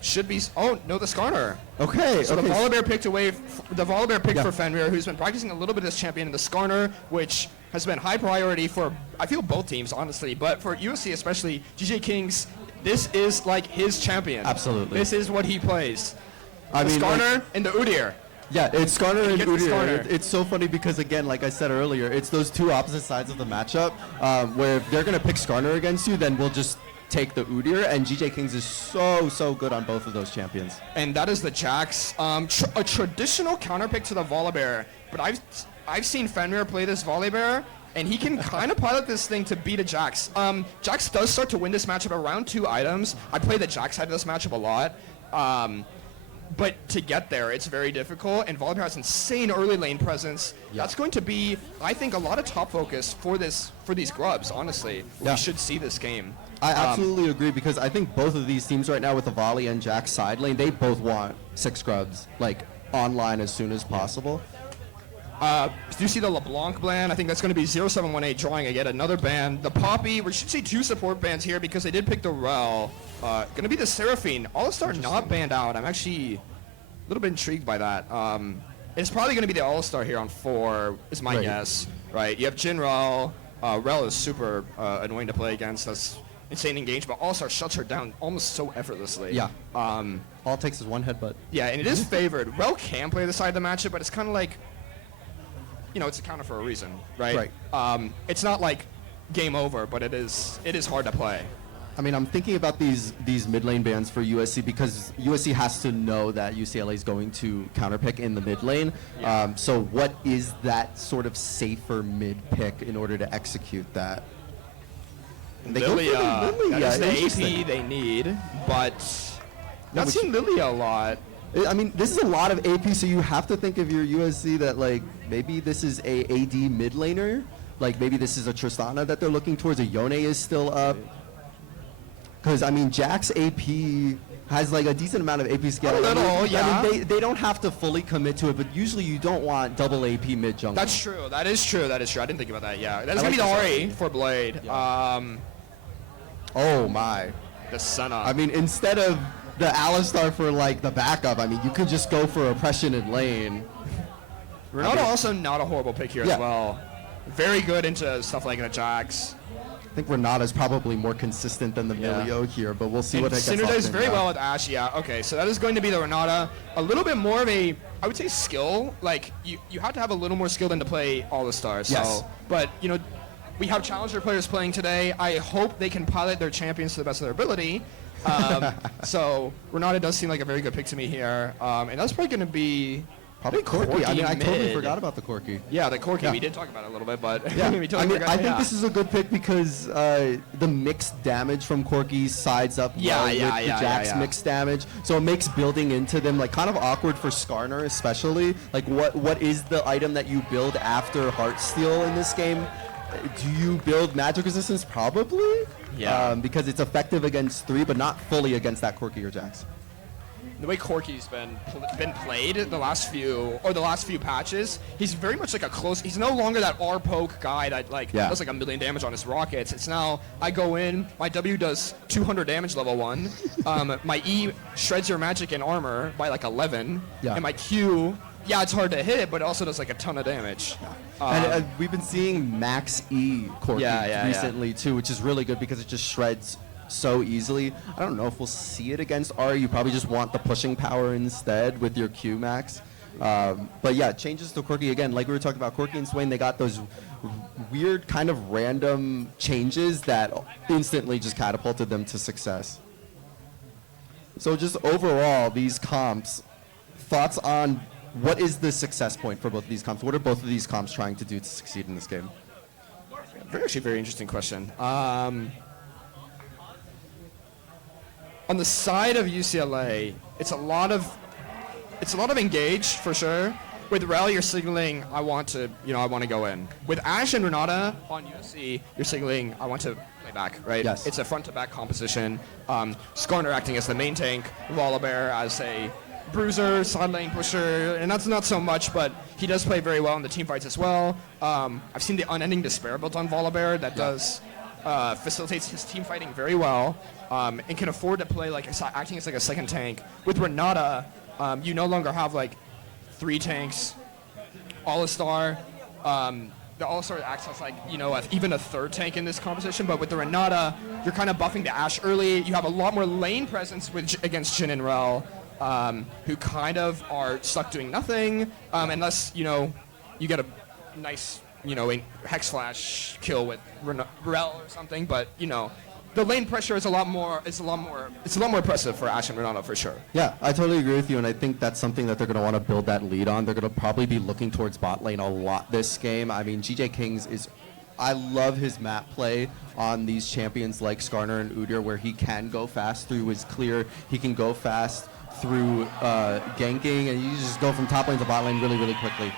Should be. Oh no, the Skarner. Okay. So the Volibear picked away. The Volibear picked for Fenrir, who's been practicing a little bit as champion in the Skarner, which has been high priority for I feel both teams honestly, but for USC especially, GJ Kings. This is like his champion. Absolutely. This is what he plays. I mean, Skarner and the Udyr. Yeah, it's Skarner and Udyr. Skarner. It's so funny because, again, like I said earlier, it's those two opposite sides of the matchup where if they're going to pick Skarner against you, then we'll just take the Udyr, and GJ Kings is so good on both of those champions. And that is the Jax. A traditional counterpick to the Volibear, but I've seen Fenrir play this Volibear, and he can kind of pilot this thing to beat a Jax. Jax does start to win this matchup around 2 items. I play the Jax side of this matchup a lot. But to get there, it's very difficult, and Volibear has insane early lane presence. That's going to be, I think, a lot of top focus for these grubs, honestly. We should see this game. I absolutely agree, because I think both of these teams right now with the Volley and Jax side lane, they both want 6 grubs, like, online as soon as possible. Do you see the LeBlanc ban? I think that's going to be 0718 drawing yet another ban. The Poppy, we should see 2 support bans here because they did pick the Rel. Going to be the Seraphine. All-Star not banned out. I'm actually a little bit intrigued by that. It's probably going to be the All-Star here on 4, is my guess. Right? You have Jin Rel. Rel is super annoying to play against. That's insane engage, but All-Star shuts her down almost so effortlessly. Yeah. All it takes is one headbutt. Yeah, and it is favored. Rel can play the side of the matchup, but it's kind of like, you know, it's a counter for a reason, right? Right. It's not like game over, but it is hard to play. I mean, I'm thinking about these mid lane bans for USC because USC has to know that UCLA is going to counterpick in the mid lane. Yeah. So what is that sort of safer mid pick in order to execute that? They Lilia, that is the AP they need, but not seeing Lilia a lot. I mean, this is a lot of AP, so you have to think of your USC that, like, maybe this is a AD mid laner. Like, maybe this is a Tristana that they're looking towards. A Yone is still up. Because, I mean, Jax AP has, like, a decent amount of AP skill. A little, yeah. I mean, they don't have to fully commit to it, but usually you don't want double AP mid jungle. That's true. That is true. I didn't think about that, yeah. That's going to be the Ari for Blade. Yeah. Oh, my. The Senna. I mean, instead of the Alistar for, like, the backup, I mean, you could just go for oppression in lane. Ronaldo also not a horrible pick here as well. Very good into stuff like the Jax. I think Renata's probably more consistent than the Milio here, but we'll see what it gets. Synergize very well with Ash, Okay, so that is going to be the Renata. A little bit more of a, I would say, skill. Like, you have to have a little more skill than to play all the stars. Yes. So, but, you know, we have Challenger players playing today. I hope they can pilot their champions to the best of their ability. So Renata does seem like a very good pick to me here. And that's probably going to be Probably Corky. I mean, I totally mid. forgot about the Corky. Yeah, the Corky. Yeah. We did talk about it a little bit, but Yeah, we totally forgot. I think this is a good pick because the mixed damage from Corky sides up with the Jack's mixed damage, so it makes building into them like kind of awkward for Skarner, especially. Like, what is the item that you build after Heartsteel in this game? Do you build magic resistance? Probably. Yeah. Because it's effective against 3, but not fully against that Corky or Jax. The way Corky's been played the last few patches, he's very much like a close. He's no longer that R poke guy that does like a million damage on his rockets. It's now I go in, my W does 200 damage level 1, my E shreds your magic and armor by like 11, and my Q, it's hard to hit, but it also does like a ton of damage. And we've been seeing max E Corky recently too, which is really good because it just shreds so easily. I don't know if we'll see it against Ari. You probably just want the pushing power instead with your Q max. But yeah, changes to Corky again. Like we were talking about, Corky and Swain, they got those weird kind of random changes that instantly just catapulted them to success. So just overall, these comps, thoughts on what is the success point for both of these comps? What are both of these comps trying to do to succeed in this game? Actually, very interesting question. On the side of UCLA, it's a lot of engage for sure. With Rel, you're signaling I want to go in. With Ash and Renata on USC, you're signaling I want to play back, right? Yes. It's a front to back composition. Skarner acting as the main tank, Volibear as a bruiser, side lane pusher, and that's not so much, but he does play very well in the team fights as well. I've seen the Unending Despair built on Volibear that does facilitates his team fighting very well. And can afford to play acting as like a second tank. With Renata, you no longer have like 3 tanks, All-Star. The All-Star acts as like, even a third tank in this composition, but with the Renata, you're kind of buffing the Ashe early. You have a lot more lane presence against Jhin and Rel, who kind of are stuck doing nothing, unless, you get a nice, Hex Flash kill with Rel or something, but, the lane pressure is a lot more impressive for Ash and Renata for sure. Yeah, I totally agree with you, and I think that's something that they're going to want to build that lead on. They're going to probably be looking towards bot lane a lot this game. I mean, GJ Kings I love his map play on these champions like Skarner and Udyr, where he can go fast through his clear. He can go fast through ganking, and you just go from top lane to bot lane really, really quickly.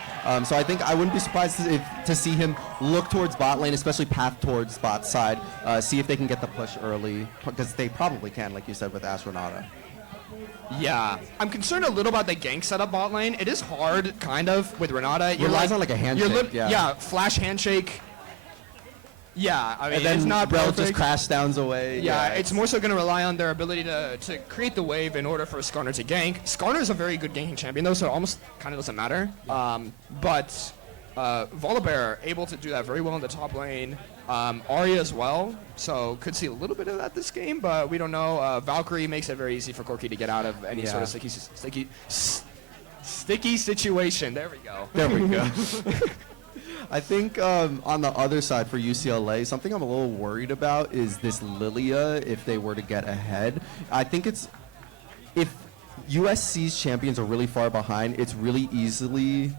So I think I wouldn't be surprised to see him look towards bot lane, especially path towards bot side, see if they can get the push early, because they probably can, like you said, with Ash Renata. Yeah, I'm concerned a little about the gank setup bot lane. It is hard, kind of, with Renata. Relies on like a handshake, yeah, flash handshake. Yeah, I mean, and then it's not Rel perfect. just crash downs away. Yeah, it's more so going to rely on their ability to create the wave in order for Skarner to gank. Skarner is a very good ganking champion, though, so it almost kind of doesn't matter. But Volibear able to do that very well in the top lane. Arya as well, so could see a little bit of that this game, but we don't know. Valkyrie makes it very easy for Corky to get out of any sort of sticky situation. There we go. There we go. I think on the other side for UCLA, something I'm a little worried about is this Lilia if they were to get ahead. I think if USC's champions are really far behind, it's really easily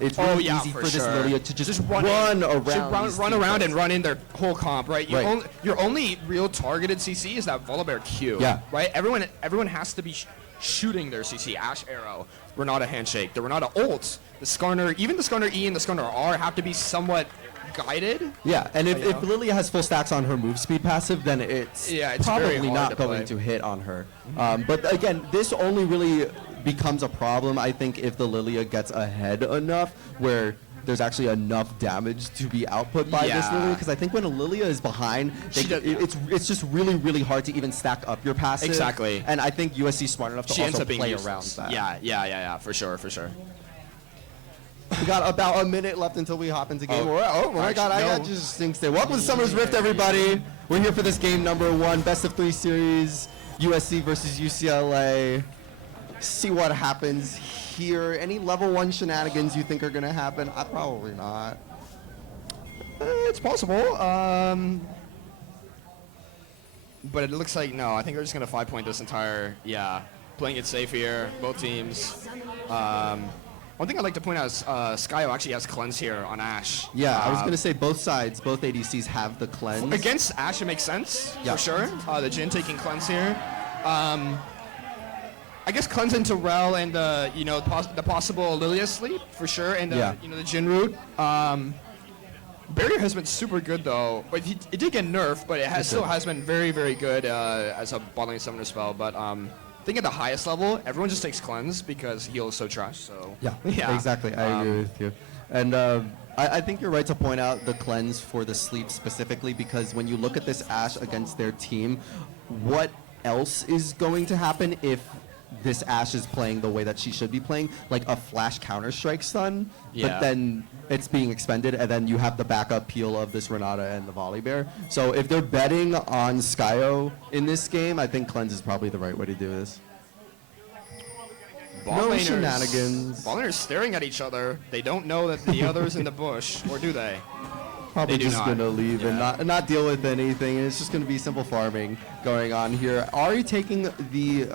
easy for this Lilia to just run around. Run around and run in their whole comp, right? Your only real targeted CC is that Volibear Q. Yeah. Right? Everyone has to be shooting their CC. Ash Arrow, Renata Handshake, the Renata ult, the Skarner, even the Skarner E and the Skarner R have to be somewhat guided. Yeah, and if Lilia has full stacks on her move speed passive, then it's probably not going to hit on her. But again, this only really becomes a problem, I think, if the Lilia gets ahead enough where there's actually enough damage to be output by this Lilia, because I think when a Lilia is behind, it's just really, really hard to even stack up your passive. Exactly. And I think USC is smart enough to also play around that. Yeah, for sure. We got about a minute left until we hop into game. Oh my God, I got just stinks there. Welcome to Summer's Rift, everybody. We're here for this game number 1, best of 3 series, USC versus UCLA. See what happens here. Any level 1 shenanigans you think are going to happen? Probably not. It's possible. But it looks like, no, I think they're just going to 5-point this entire, playing it safe here, both teams. One thing I'd like to point out is Skyo actually has cleanse here on Ashe. Yeah, I was going to say both sides, both ADCs have the cleanse. Against Ashe, it makes sense, for sure. The Jhin taking cleanse here. I guess cleanse into Rel and the possible Lilia sleep for sure, and the Jhin root. Barrier has been super good though, but it did get nerfed, but it still has been very, very good as a bot lane summoner spell. But I think at the highest level, everyone just takes cleanse because heal is so trash. So yeah, exactly. I agree with you. And I think you're right to point out the cleanse for the sleep specifically, because when you look at this Ashe against their team, what else is going to happen if this Ashe is playing the way that she should be playing, like a flash Counter-Strike stun, but then it's being expended, and then you have the backup peel of this Renata and the Volibear. So if they're betting on Skyo in this game, I think cleanse is probably the right way to do this. No shenanigans. Bot laners staring at each other. They don't know that the other's in the bush, or do they? Probably just going to leave and not deal with anything. It's just going to be simple farming going on here. Ahri taking the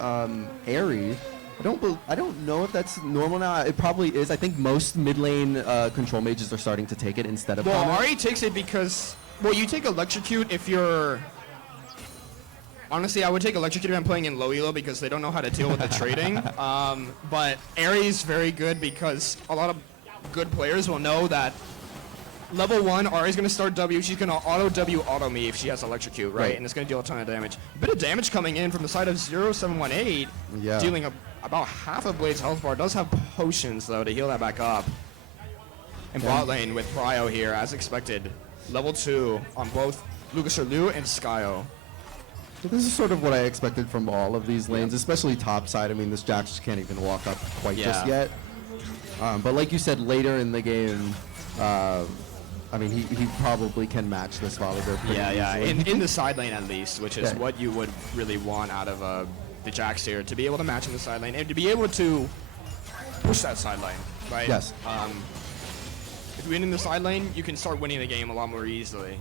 Airy. I don't know if that's normal now. It probably is. I think most mid lane control mages are starting to take it instead of. Well, Ahri takes it because you take Electrocute if you're. Honestly, I would take Electrocute if I'm playing in low elo because they don't know how to deal with the trading. But Ares very good because a lot of good players will know that level 1, Ari's going to start W. She's going to auto W auto me if she has Electrocute, right? And it's going to deal a ton of damage. A bit of damage coming in from the side of 0718, dealing about half of Blade's health bar. Does have potions, though, to heal that back up. And bot lane with Pryo here, as expected. Level 2 on both Lucas Liu and Skyo. This is sort of what I expected from all of these lanes, especially top side. I mean, this Jax just can't even walk up quite just yet. But like you said, later in the game, I mean, he probably can match this Volibear pretty easily. In the side lane at least, which is what you would really want out of the Jax here, to be able to match in the side lane and to be able to push that side lane, right? Yes. If you win in the side lane, you can start winning the game a lot more easily.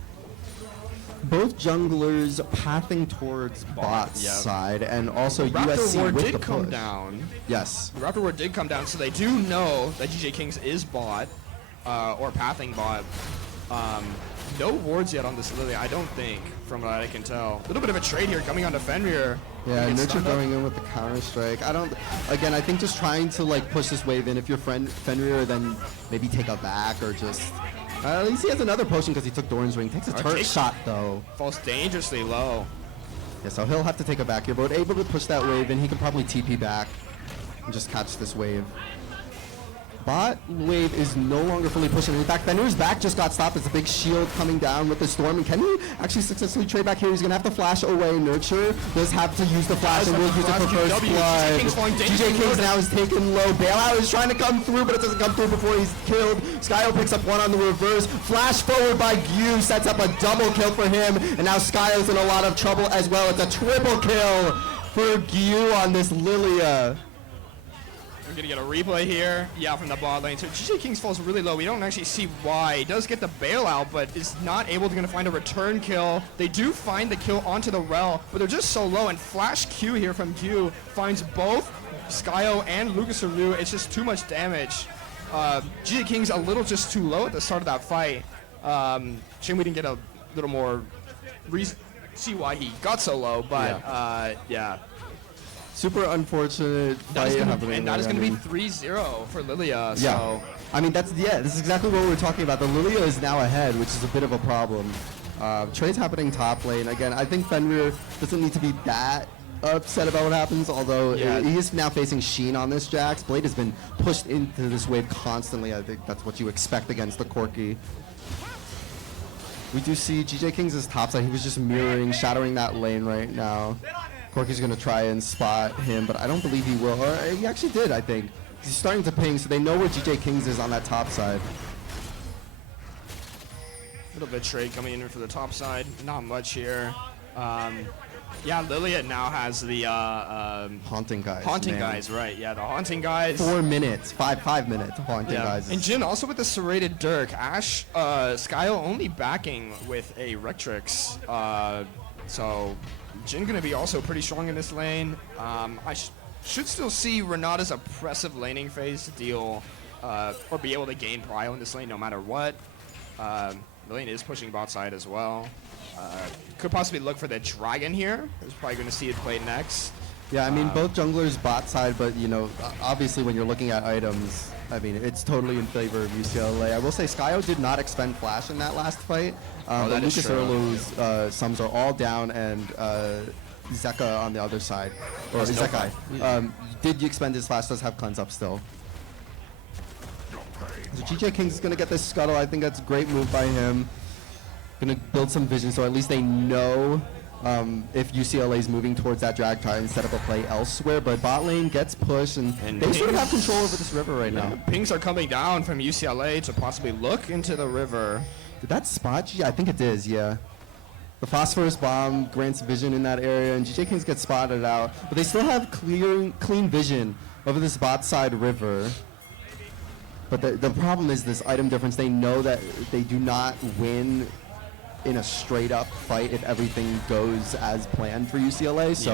Both junglers pathing towards bot side, and also USC Ward with did the come push. down. Yes. The Raptor Ward did come down, so they do know that GJ Kings is bot, or pathing bot. No wards yet on this Lily, I don't think, from what I can tell. A little bit of a trade here coming onto Fenrir. Yeah, Nurture going in with the Counter-Strike. Again, I think just trying to like push this wave in. If you're Fenrir, then maybe take a back or just... at least he has another potion because he took Doran's Ring. Takes a turret shot, though. Falls dangerously low. Yeah, so he'll have to take a back here, but able to push that wave, and he can probably TP back and just catch this wave. Bot wave is no longer fully pushing. In fact, Fenrir's back just got stopped. It's a big shield coming down with the storm. And can he actually successfully trade back here? He's going to have to flash away. Nurture does have to use the flash, and will use it for first blood. GJ Kings now is taken low. Bailout is trying to come through, but it doesn't come through before he's killed. Skyo picks up one on the reverse. Flash forward by Gyu sets up a double kill for him. And now Skyo's in a lot of trouble as well. It's a triple kill for Gyu on this Lilia. We're going to get a replay here. Yeah, from the bot lane. So GJ Kings falls really low. We don't actually see why. He does get the bailout, but is not able to find a return kill. They do find the kill onto the Rel, but they're just so low. And Flash Q here from Q finds both Skyo and Lucas Liu. It's just too much damage. GJ Kings a little just too low at the start of that fight. Shame we didn't get a little more see why he got so low, but yeah. Super unfortunate fight happening. And that is going to be 3-0 for Lilia. Yeah. So. I mean, this is exactly what we were talking about. The Lilia is now ahead, which is a bit of a problem. Trade's happening top lane. Again, I think Fenrir doesn't need to be that upset about what happens, although he is now facing Sheen on this Jax. Blade has been pushed into this wave constantly. I think that's what you expect against the Corki. We do see GJ Kings' top side. He was just mirroring, shadowing that lane right now. Corki's going to try and spot him, but I don't believe he will. Or he actually did, I think. He's starting to ping, so they know where GJ Kings is on that top side. A little bit of trade coming in for the top side. Not much here. Yeah, Lilia now has the Haunting Guys. Haunting Guys, right. Yeah, the Haunting Guys. 4 minutes. 5 minutes. Haunting Guys. And Jhin also with the Serrated Dirk. Ashe, Skyo only backing with a Rectrix. So Jhin going to be also pretty strong in this lane. I should still see Renata's oppressive laning phase deal or be able to gain prio in this lane no matter what. Million is pushing bot side as well. Could possibly look for the dragon here. He's probably going to see it played next. Yeah, I mean, both junglers bot side, but, you know, obviously when you're looking at items, I mean, it's totally in favor of UCLA. I will say Skyo did not expend flash in that last fight. But Lucas Erlo's sums are all down, and Zeka on the other side. Or Zekai. Did expend his flash, does have cleanse up still. So GJ King's going to get this scuttle. I think that's a great move by him. Going to build some vision, so at least they know if UCLA is moving towards that drag tide instead of a play elsewhere. But bot lane gets pushed, and they sort of have control over this river right now. Pings are coming down from UCLA to possibly look into the river. Did that spot? Yeah, I think it is, yeah. The phosphorus bomb grants vision in that area, and GJ Kings get spotted out. But they still have clean vision over this bot side river. But the problem is this item difference. They know that they do not win in a straight up fight if everything goes as planned for UCLA. So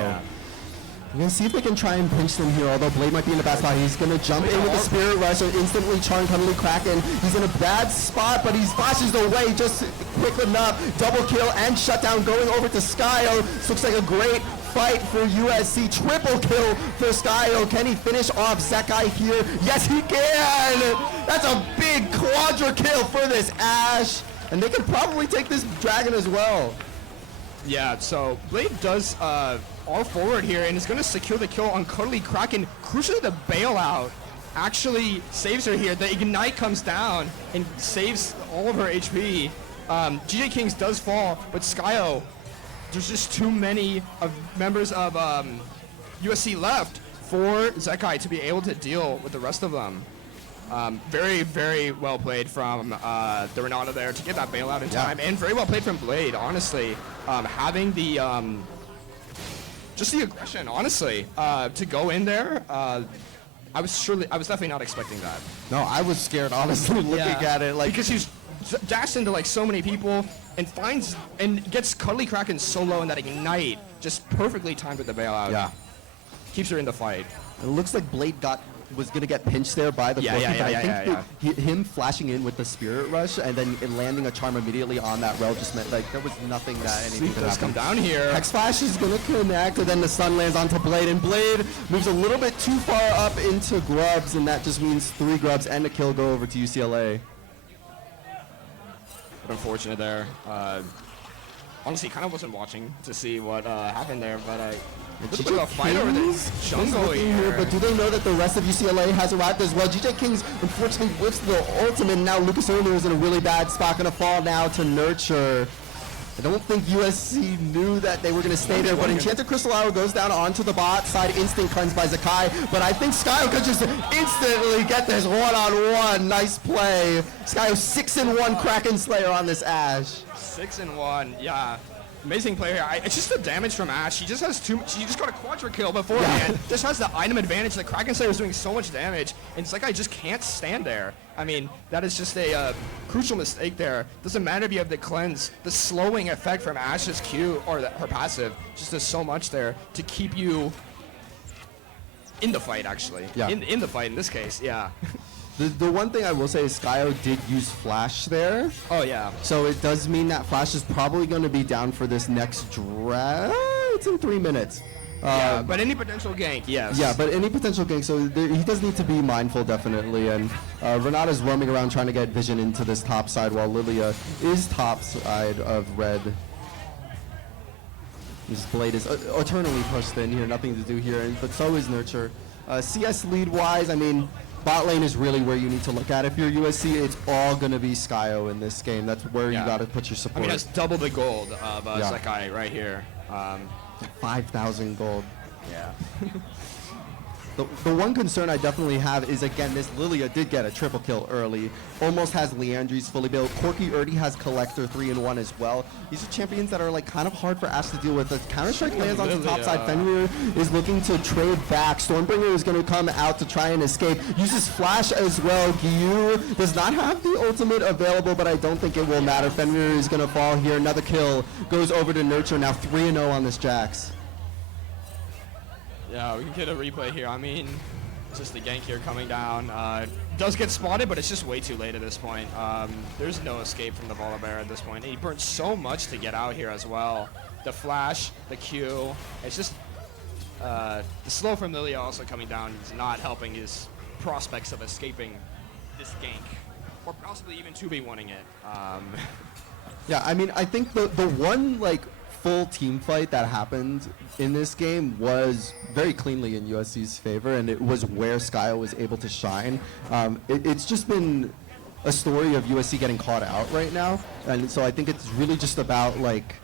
we're going to see if they can try and pinch them here, although Blade might be in a bad spot. He's going to jump in with the Spirit Rush and instantly charm Cuddly Kraken. He's in a bad spot, but he flashes away just quick enough. Double kill and shutdown going over to Skyo. This looks like a great fight for USC. Triple kill for Skyo. Can he finish off Zekai here? Yes, he can! That's a big quadra kill for this Ashe. And they can probably take this dragon as well. Yeah, so Blade does all forward here and is going to secure the kill on Cuddly Kraken. Crucially, the bailout actually saves her here. The Ignite comes down and saves all of her HP. GJ Kings does fall, but Skyo, there's just too many members of USC left for Zekai to be able to deal with the rest of them. Very, very well played from the Renata there to get that bailout in time, and very well played from Blade, honestly. Having the, just the aggression, honestly, to go in there, I was definitely not expecting that. No, I was scared, honestly, looking at it. Like, because he's dashed into like so many people and finds and gets Cuddly Kraken solo in that Ignite, just perfectly timed with the bailout. Yeah. Keeps her in the fight. It looks like Blade was going to get pinched there by the him flashing in with the Spirit Rush and then landing a charm immediately on that rel just meant like there was nothing that anything could happen. Come down here. Hex Flash is going to connect, and then the stun lands onto Blade, and Blade moves a little bit too far up into Grubs, and that just means 3 Grubs and a kill go over to UCLA. But unfortunate there. Honestly, kind of wasn't watching to see what happened there, but a little bit of a fight over this jungle here. But do they know that the rest of UCLA has arrived as well? GJ Kings unfortunately whips the ultimate, and now Lucas Erlu is in a really bad spot, going to fall now to Nurture. I don't think USC knew that they were going to stay there, but Enchanted Crystal Hour goes down onto the bot side, instant cleanse by Zekai, but I think Skyo could just instantly get this one-on-one. Nice play. Skyo 6-1 Kraken Slayer on this Ashe. 6-1, yeah. Amazing player here. It's just the damage from Ashe. She just has she just got a quadra kill beforehand. Just has the item advantage. The Kraken Slayer is doing so much damage, and it's like I just can't stand there. I mean, that is just a crucial mistake there. Doesn't matter if you have the cleanse. The slowing effect from Ashe's Q or her passive just does so much there to keep you in the fight. Actually, in the fight in this case, yeah. The one thing I will say is Skyo did use Flash there. Oh, yeah. So it does mean that Flash is probably going to be down for this next drag. It's in 3 minutes. Yeah, but any potential gank, yes. Yeah, but any potential gank, so he does need to be mindful, definitely. And Renata's roaming around trying to get vision into this top side, while Lilia is top side of red. This Blade is eternally pushed in here, nothing to do here, but so is Nurture. CS lead-wise, I mean, bot lane is really where you need to look at. If you're USC, it's all going to be Skyo in this game. That's where you got to put your support. I mean, that's double the gold of Zekai right here. 5,000 gold. Yeah. The one concern I definitely have is, again, this Lilia did get a triple kill early. Almost has Leandries fully built. Corky Erdy has Collector 3-1 as well. These are champions that are like kind of hard for Ashe to deal with. The Counter-Strike lands on the top side. Fenrir is looking to trade back. Stormbringer is going to come out to try and escape. Uses Flash as well. Gyu does not have the ultimate available, but I don't think it will matter. Fenrir is going to fall here. Another kill goes over to Nurture. Now 3-0 on this Jax. Yeah, we can get a replay here. I mean, just the gank here coming down. does get spotted, but it's just way too late at this point. There's no escape from the Volibear at this point. And he burnt so much to get out here as well. The flash, the Q, it's just the slow from Lilia also coming down is not helping his prospects of escaping this gank, or possibly even 2v1ing it. Yeah, I mean, I think the one like full team fight that happened in this game was very cleanly in USC's favor, and it was where Skyo was able to shine. It's just been a story of USC getting caught out right now, and so I think it's really just about like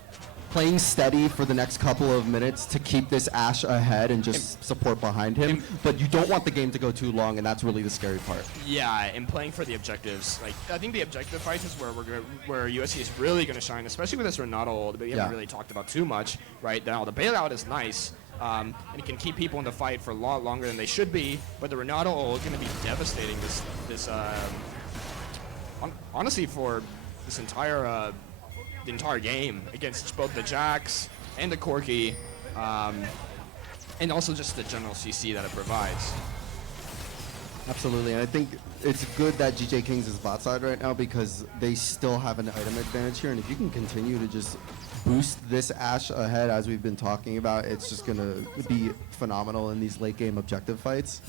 playing steady for the next couple of minutes to keep this Ashe ahead and just support behind him. But you don't want the game to go too long, and that's really the scary part. Yeah, and playing for the objectives. Like, I think the objective fight is where USC is really going to shine, especially with this Renato ult that we haven't really talked about too much. Right now, the bailout is nice, and it can keep people in the fight for a lot longer than they should be. But the Renato ult is going to be devastating. Honestly, for this entire game against both the Jax and the Corki, and also just the general CC that it provides. Absolutely, and I think it's good that GJ Kings is bot side right now because they still have an item advantage here, and if you can continue to just boost this Ashe ahead as we've been talking about, it's just gonna be phenomenal in these late game objective fights.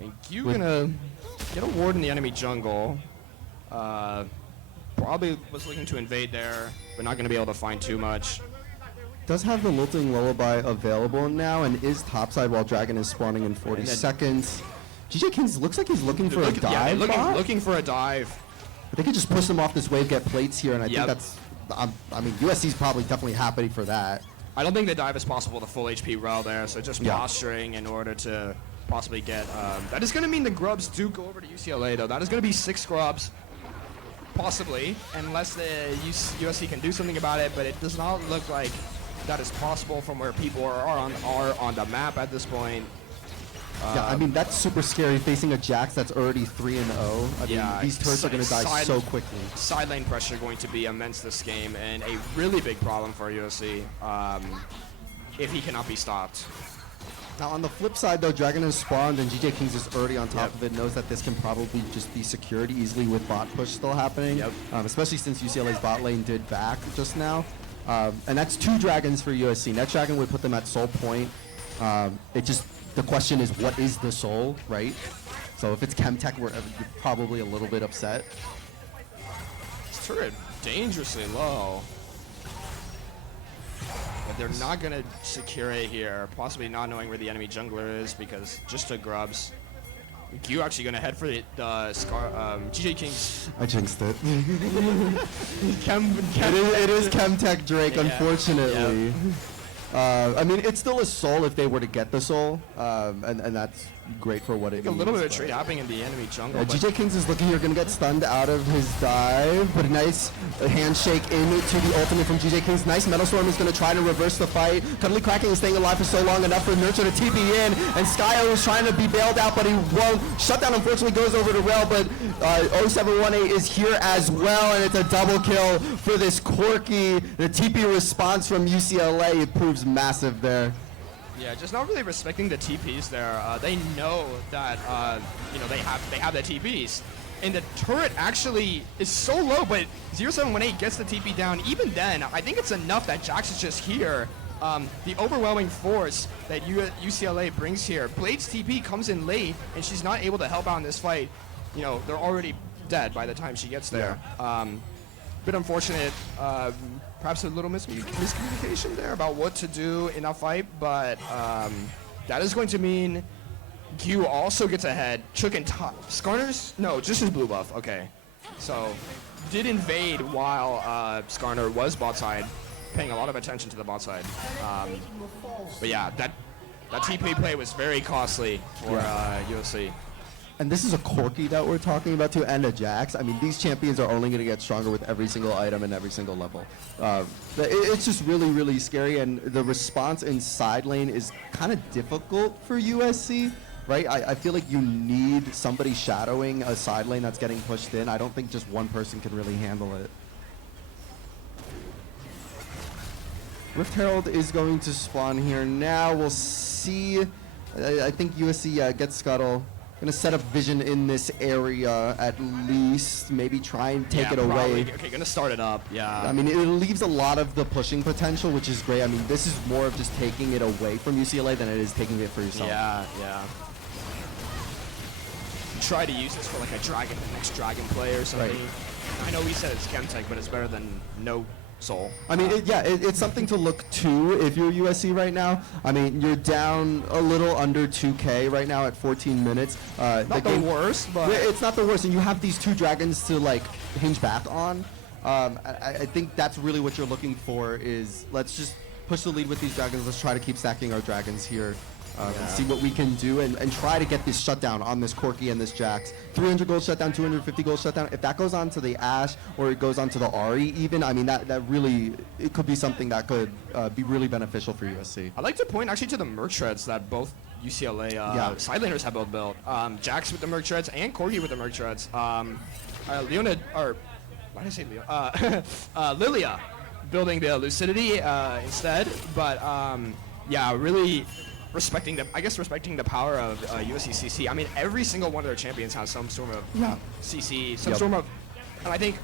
And Q gonna get a ward in the enemy jungle. Probably was looking to invade there, but not going to be able to find too much. Does have the Lilting Lullaby available now and is topside while Dragon is spawning in 40 seconds. GJ Kings looks like he's looking for a dive. Yeah, looking for a dive. But they could just push him off this wave, get plates here, and I think that's... I mean, USC's probably definitely happy for that. I don't think the dive is possible with a full HP Rel there, so just posturing in order to possibly get... that is going to mean the Grubs do go over to UCLA, though. That is going to be 6 Grubs. Possibly, unless the USC can do something about it, but it does not look like that is possible from where people are on the map at this point. Yeah, I mean, that's super scary facing a Jax that's already 3-0. I mean, these turrets are going to die so quickly. Side lane pressure going to be immense this game, and a really big problem for USC if he cannot be stopped. Now, on the flip side, though, Dragon has spawned, and GJ Kings is already on top of it, knows that this can probably just be secured easily with bot push still happening, especially since UCLA's bot lane did back just now. And that's 2 Dragons for USC. Next Dragon would put them at Soul Point. The question is, what is the Soul, right? So if it's Chemtech, we're probably a little bit upset. This turret dangerously low. But they're not going to secure it here, possibly not knowing where the enemy jungler is because just took Grubs. Q actually going to head for the GJ Kings. I jinxed it. It is Chemtech Drake, unfortunately. I mean, it's still a soul if they were to get the soul, and that's great for what it means. A little bit of trade happening in the enemy jungle. GJ Kings is looking here, going to get stunned out of his dive, but a nice handshake into the ultimate from GJ Kings. Nice Metal Storm is going to try to reverse the fight. Cuddly Kraken is staying alive for so long enough for Nurture to TP in, and Skyo is trying to be bailed out, but he won't. Shutdown unfortunately goes over to Rel, but 0718 is here as well, and it's a double kill for this Corki. The TP response from UCLA, it proves massive there. Yeah, just not really respecting the TPs there. They know that they have the TPs, and the turret actually is so low. But 0718 gets the TP down. Even then, I think it's enough that Jax is just here. The overwhelming force that UCLA brings here. Blade's TP comes in late, and she's not able to help out in this fight. They're already dead by the time she gets there. Bit unfortunate. Perhaps a little miscommunication there about what to do in that fight, but that is going to mean Q also gets ahead. Chook and Skarner's? No, just his blue buff. Okay. So, did invade while Skarner was bot side, paying a lot of attention to the bot side. But yeah, that TP play was very costly for USC. And this is a Corki that we're talking about too, and a Jax. I mean, these champions are only going to get stronger with every single item and every single level. It's just really, really scary, and the response in side lane is kind of difficult for USC, right? I feel like you need somebody shadowing a side lane that's getting pushed in. I don't think just one person can really handle it. Rift Herald is going to spawn here now. We'll see. I think USC gets Scuttle. Gonna set up vision in this area at least. Maybe try and take it away. Okay, gonna start it up. Yeah. I mean, it leaves a lot of the pushing potential, which is great. I mean, this is more of just taking it away from UCLA than it is taking it for yourself. Yeah. Try to use this for like the next dragon play or something. Right. I know we said it's Chemtech, but it's better than no soul. I mean, it's something to look to if you're USC right now. I mean, you're down a little under 2K right now at 14 minutes. Not the worst, but it's not the worst, and you have these two dragons to like hinge back on. I think that's really what you're looking for. Is let's just push the lead with these dragons. Let's try to keep stacking our dragons here. And see what we can do and try to get this shutdown on this Corki and this Jax. 300 gold shutdown, 250 gold shutdown. If that goes on to the Ashe or it goes on to the Ari even, I mean, that really, it could be something that could be really beneficial for USC. I'd like to point actually to the Merc Treads that both UCLA side laners have both built. Jax with the Merc Treads and Corgi with the Merc Treads. Leonid, or why did I say Leo? Lilia building the Lucidity instead. But yeah, really respecting the power of USC CC. I mean, every single one of their champions has some sort of CC, some sort of, and I think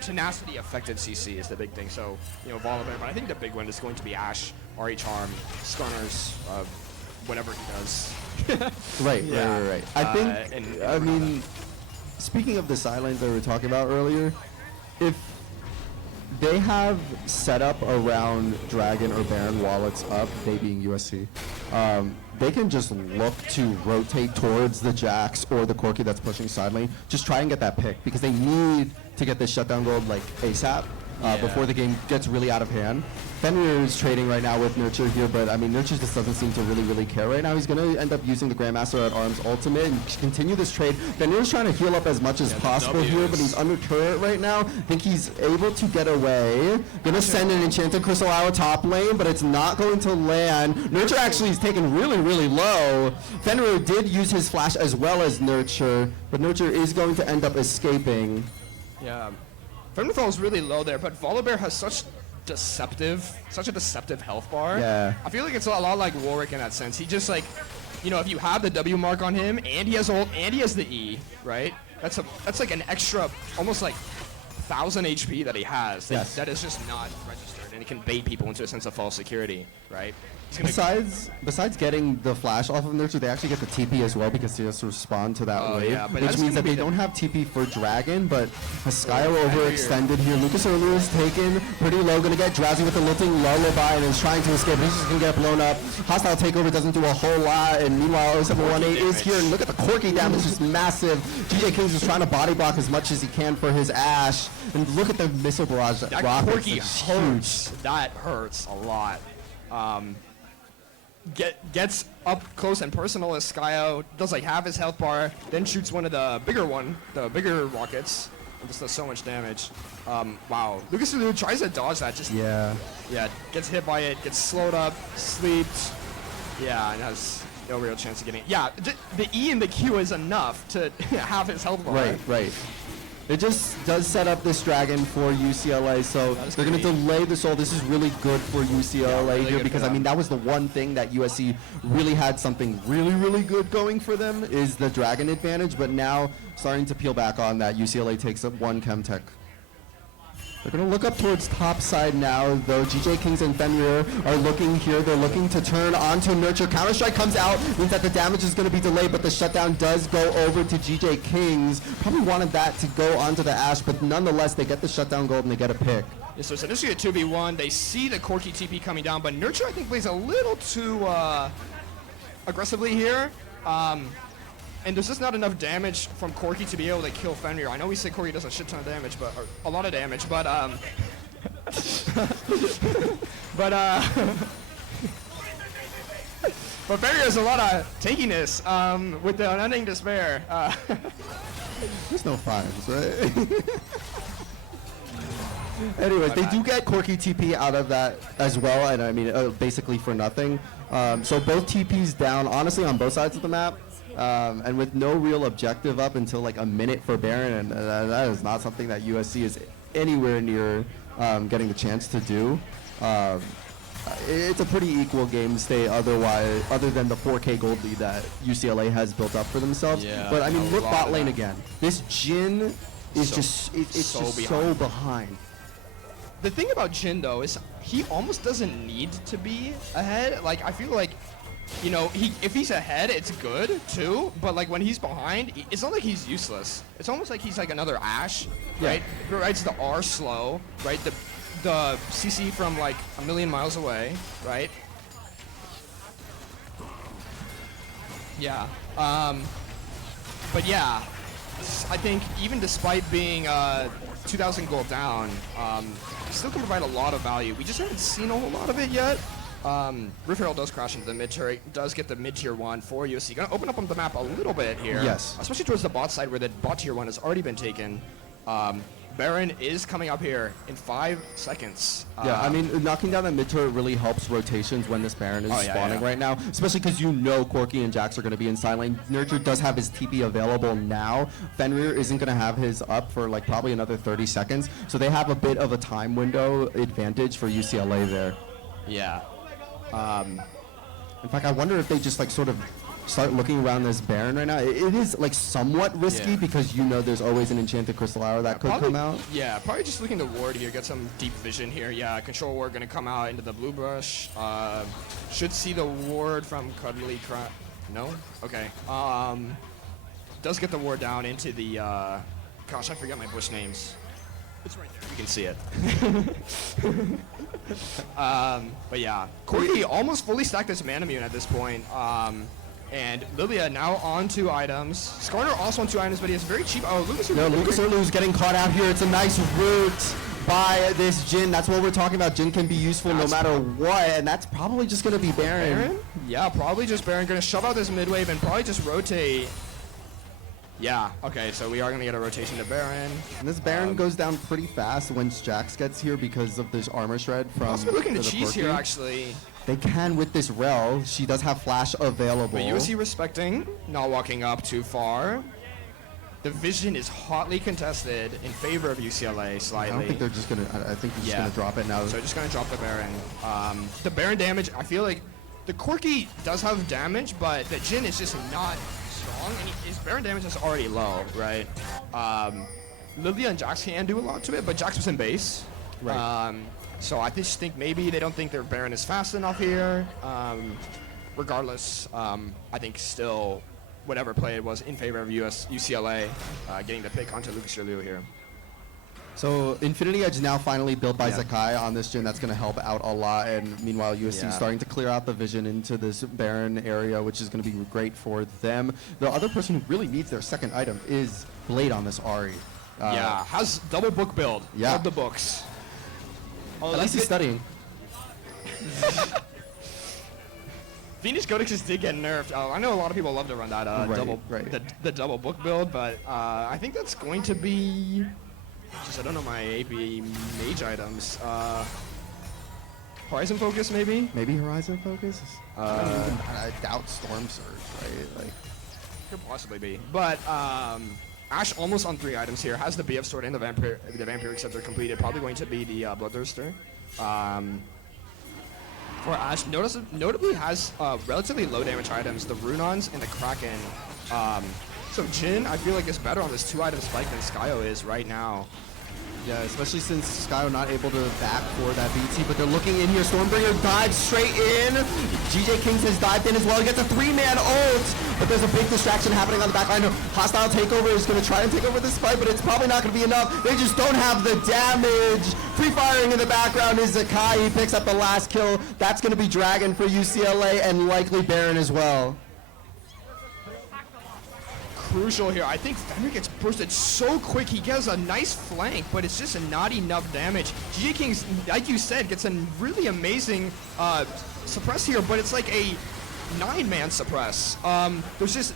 tenacity affected CC is the big thing. So, you know, Volibear, but I think the big one is going to be Ashe, RE Charm, Skarners, whatever he does. Right. I think, I mean, speaking of the sidelines that we were talking about earlier, if they have set up around Dragon or Baron while it's up, they being USC, they can just look to rotate towards the Jax or the Corki that's pushing side lane, just try and get that pick, because they need to get this shutdown gold like ASAP before the game gets really out of hand. Fenrir is trading right now with Nurture here, but I mean, Nurture just doesn't seem to really care right now. He's going to end up using the Grandmaster at Arms ultimate and continue this trade. Fenrir's trying to heal up as much as possible here, but he's under turret right now. I think he's able to get away. Going to send an Enchanted Crystal out top lane, but it's not going to land. Nurture actually is taken really low. Fenrir did use his flash as well as Nurture, but Nurture is going to end up escaping. Yeah. Fenrir falls really low there, but Volibear has such a deceptive health bar. Yeah. I feel like it's a lot like Warwick in that sense. He just like, you know, if you have the W mark on him and he has ult and he has the E, right? That's like an extra almost like 1,000 HP that he has. That is just not registered, and it can bait people into a sense of false security, right? Besides getting the flash off of Nurture, they actually get the TP as well because he has to respond to that wave, which means that they don't have TP for Dragon, but Skyo overextended here. Lucas earlier is taken pretty low, gonna get Drowsy with the lifting lullaby and is trying to escape, but he's just gonna get blown up. Hostile takeover doesn't do a whole lot, and meanwhile 0718 is here, and look at the Corki damage, just massive. GJ Kings is trying to body block as much as he can for his Ashe, and look at the missile barrage. That Corki hurts. That hurts a lot. Gets up close and personal as Skyo, does like half his health bar, then shoots one of the bigger rockets, and just does so much damage. Wow. Lucas Lulu tries to dodge that, just gets hit by it, gets slowed up, sleeps, and has no real chance of getting it. Yeah, the E and the Q is enough to have his health bar. Right. It just does set up this Dragon for UCLA, so they're going to delay the soul. This is really good for UCLA here because, I mean, that was the one thing that USC really had something really good going for them is the Dragon advantage, but now starting to peel back on that, UCLA takes up one Chemtech. They're going to look up towards top side now, though. GJ Kings and Fenrir are looking here. They're looking to turn onto Nurture. Counter-Strike comes out, means that the damage is going to be delayed, but the shutdown does go over to GJ Kings. Probably wanted that to go onto the Ashe, but nonetheless, they get the shutdown gold and they get a pick. Yeah, so it's initially a 2v1. They see the Corki TP coming down, but Nurture, I think, plays a little too aggressively here. And there's just not enough damage from Corki to be able to kill Fenrir. I know we say Corki does a shit ton of damage, or a lot of damage, but but Fenrir has a lot of tankiness with the Unending Despair. There's no fives, right? Anyways, they do get Corki TP out of that as well, and I mean, basically for nothing. So both TPs down, honestly, on both sides of the map. And with no real objective up until like a minute for Baron, and that is not something that USC is anywhere near getting the chance to do. it's a pretty equal game state otherwise, other than the 4K gold lead that UCLA has built up for themselves. Yeah, but I mean, a look lot bot of lane that. again. This Jhin is So- it's so just behind. so behind. The thing about Jhin though is he almost doesn't need to be ahead. Like I feel like, you know, if he's ahead, it's good too. But like when he's behind, it's not like he's useless. It's almost like he's like another Ashe, right? Right, it's the R slow, right? The CC from like a million miles away, right? Yeah. But yeah, I think even despite being 2,000 gold down, still can provide a lot of value. We just haven't seen a whole lot of it yet. Rift Herald does crash into the mid turret, does get the mid tier 1 for USC. Gonna open up on the map a little bit here. Yes. Especially towards the bot side where the bot tier 1 has already been taken. Baron is coming up here in 5 seconds. Yeah, I mean, knocking down that mid turret really helps rotations when this Baron is spawning right now, especially because you know Corki and Jax are going to be in side lane. Nurture does have his TP available now. Fenrir isn't going to have his up for like probably another 30 seconds, so they have a bit of a time window advantage for UCLA there. Yeah. In fact, I wonder if they just like sort of start looking around this Baron right now. It is like somewhat risky because you know there's always an enchanted crystal arrow that could come out. Yeah, probably just looking to ward here, get some deep vision here. Yeah, control ward gonna come out into the blue brush. Should see the ward from Cuddly No? Okay. Does get the ward down into the, gosh, I forget my bush names. It's right there, you can see it. But yeah, Corki almost fully stacked this Manamune at this point. And Lilia now on 2 items. Skarner also on 2 items, but he has very cheap. Oh, Lucas. No, Lucas Erlu's getting caught out here. It's a nice route by this Jhin. That's what we're talking about. Jhin can be useful no matter what, and that's probably just going to be Baron. Yeah, probably just Baron. Gonna shove out this mid wave and probably just rotate. Yeah, okay, so we are gonna get a rotation to Baron. And this Baron goes down pretty fast once Jax gets here because of this armor shred from Also looking to the cheese Corki. here, actually. They can with this Rel. She does have flash available. But USC respecting, not walking up too far. The vision is hotly contested in favor of UCLA slightly. I don't think they're just gonna. I think they're just gonna drop it now. So just gonna drop the Baron. The Baron damage, I feel like the Corki does have damage, but the Jhin is just not strong, and his Baron damage is already low, right? Lilia and Jax can do a lot to it, but Jax was in base. Right. So I just think maybe they don't think their Baron is fast enough here. Regardless, I think still whatever play it was in favor of UCLA getting the pick onto Lucas Erlu here. So Infinity Edge now finally built by Zakai on this Jhin. That's going to help out a lot. And meanwhile, USC is starting to clear out the vision into this Baron area, which is going to be great for them. The other person who really needs their second item is Blade on this Ahri. Yeah, has double book build. Yeah. Love the books. At least he's studying. Venus Codex did get nerfed. I know a lot of people love to run that the double book build, but I think that's going to be. Just I don't know my AP mage items. Horizon Focus maybe? Maybe Horizon Focus? I doubt Storm Surge, right? Like, could possibly be. But Ashe almost on 3 items here. Has the BF Sword and the Vampiric Scepter completed. Probably going to be the Bloodthirster. For Ashe, notably has relatively low damage items, the Runons and the Kraken. So Jhin, I feel like is better on this 2-item spike than Skyo is right now. Yeah, especially since Skyo not able to back for that BT, but they're looking in here. Stormbringer dives straight in. GJ Kings has dived in as well. He gets a 3-man ult, but there's a big distraction happening on the back line. Hostile Takeover is going to try and take over this fight, but it's probably not going to be enough. They just don't have the damage. Free firing in the background is Zakai. He picks up the last kill. That's going to be Dragon for UCLA and likely Baron as well. Crucial here. I think Fenrir gets bursted so quick. He gets a nice flank, but it's just not enough damage. GG Kings, like you said, gets a really amazing suppress here, but it's like a 9-man suppress. There's just,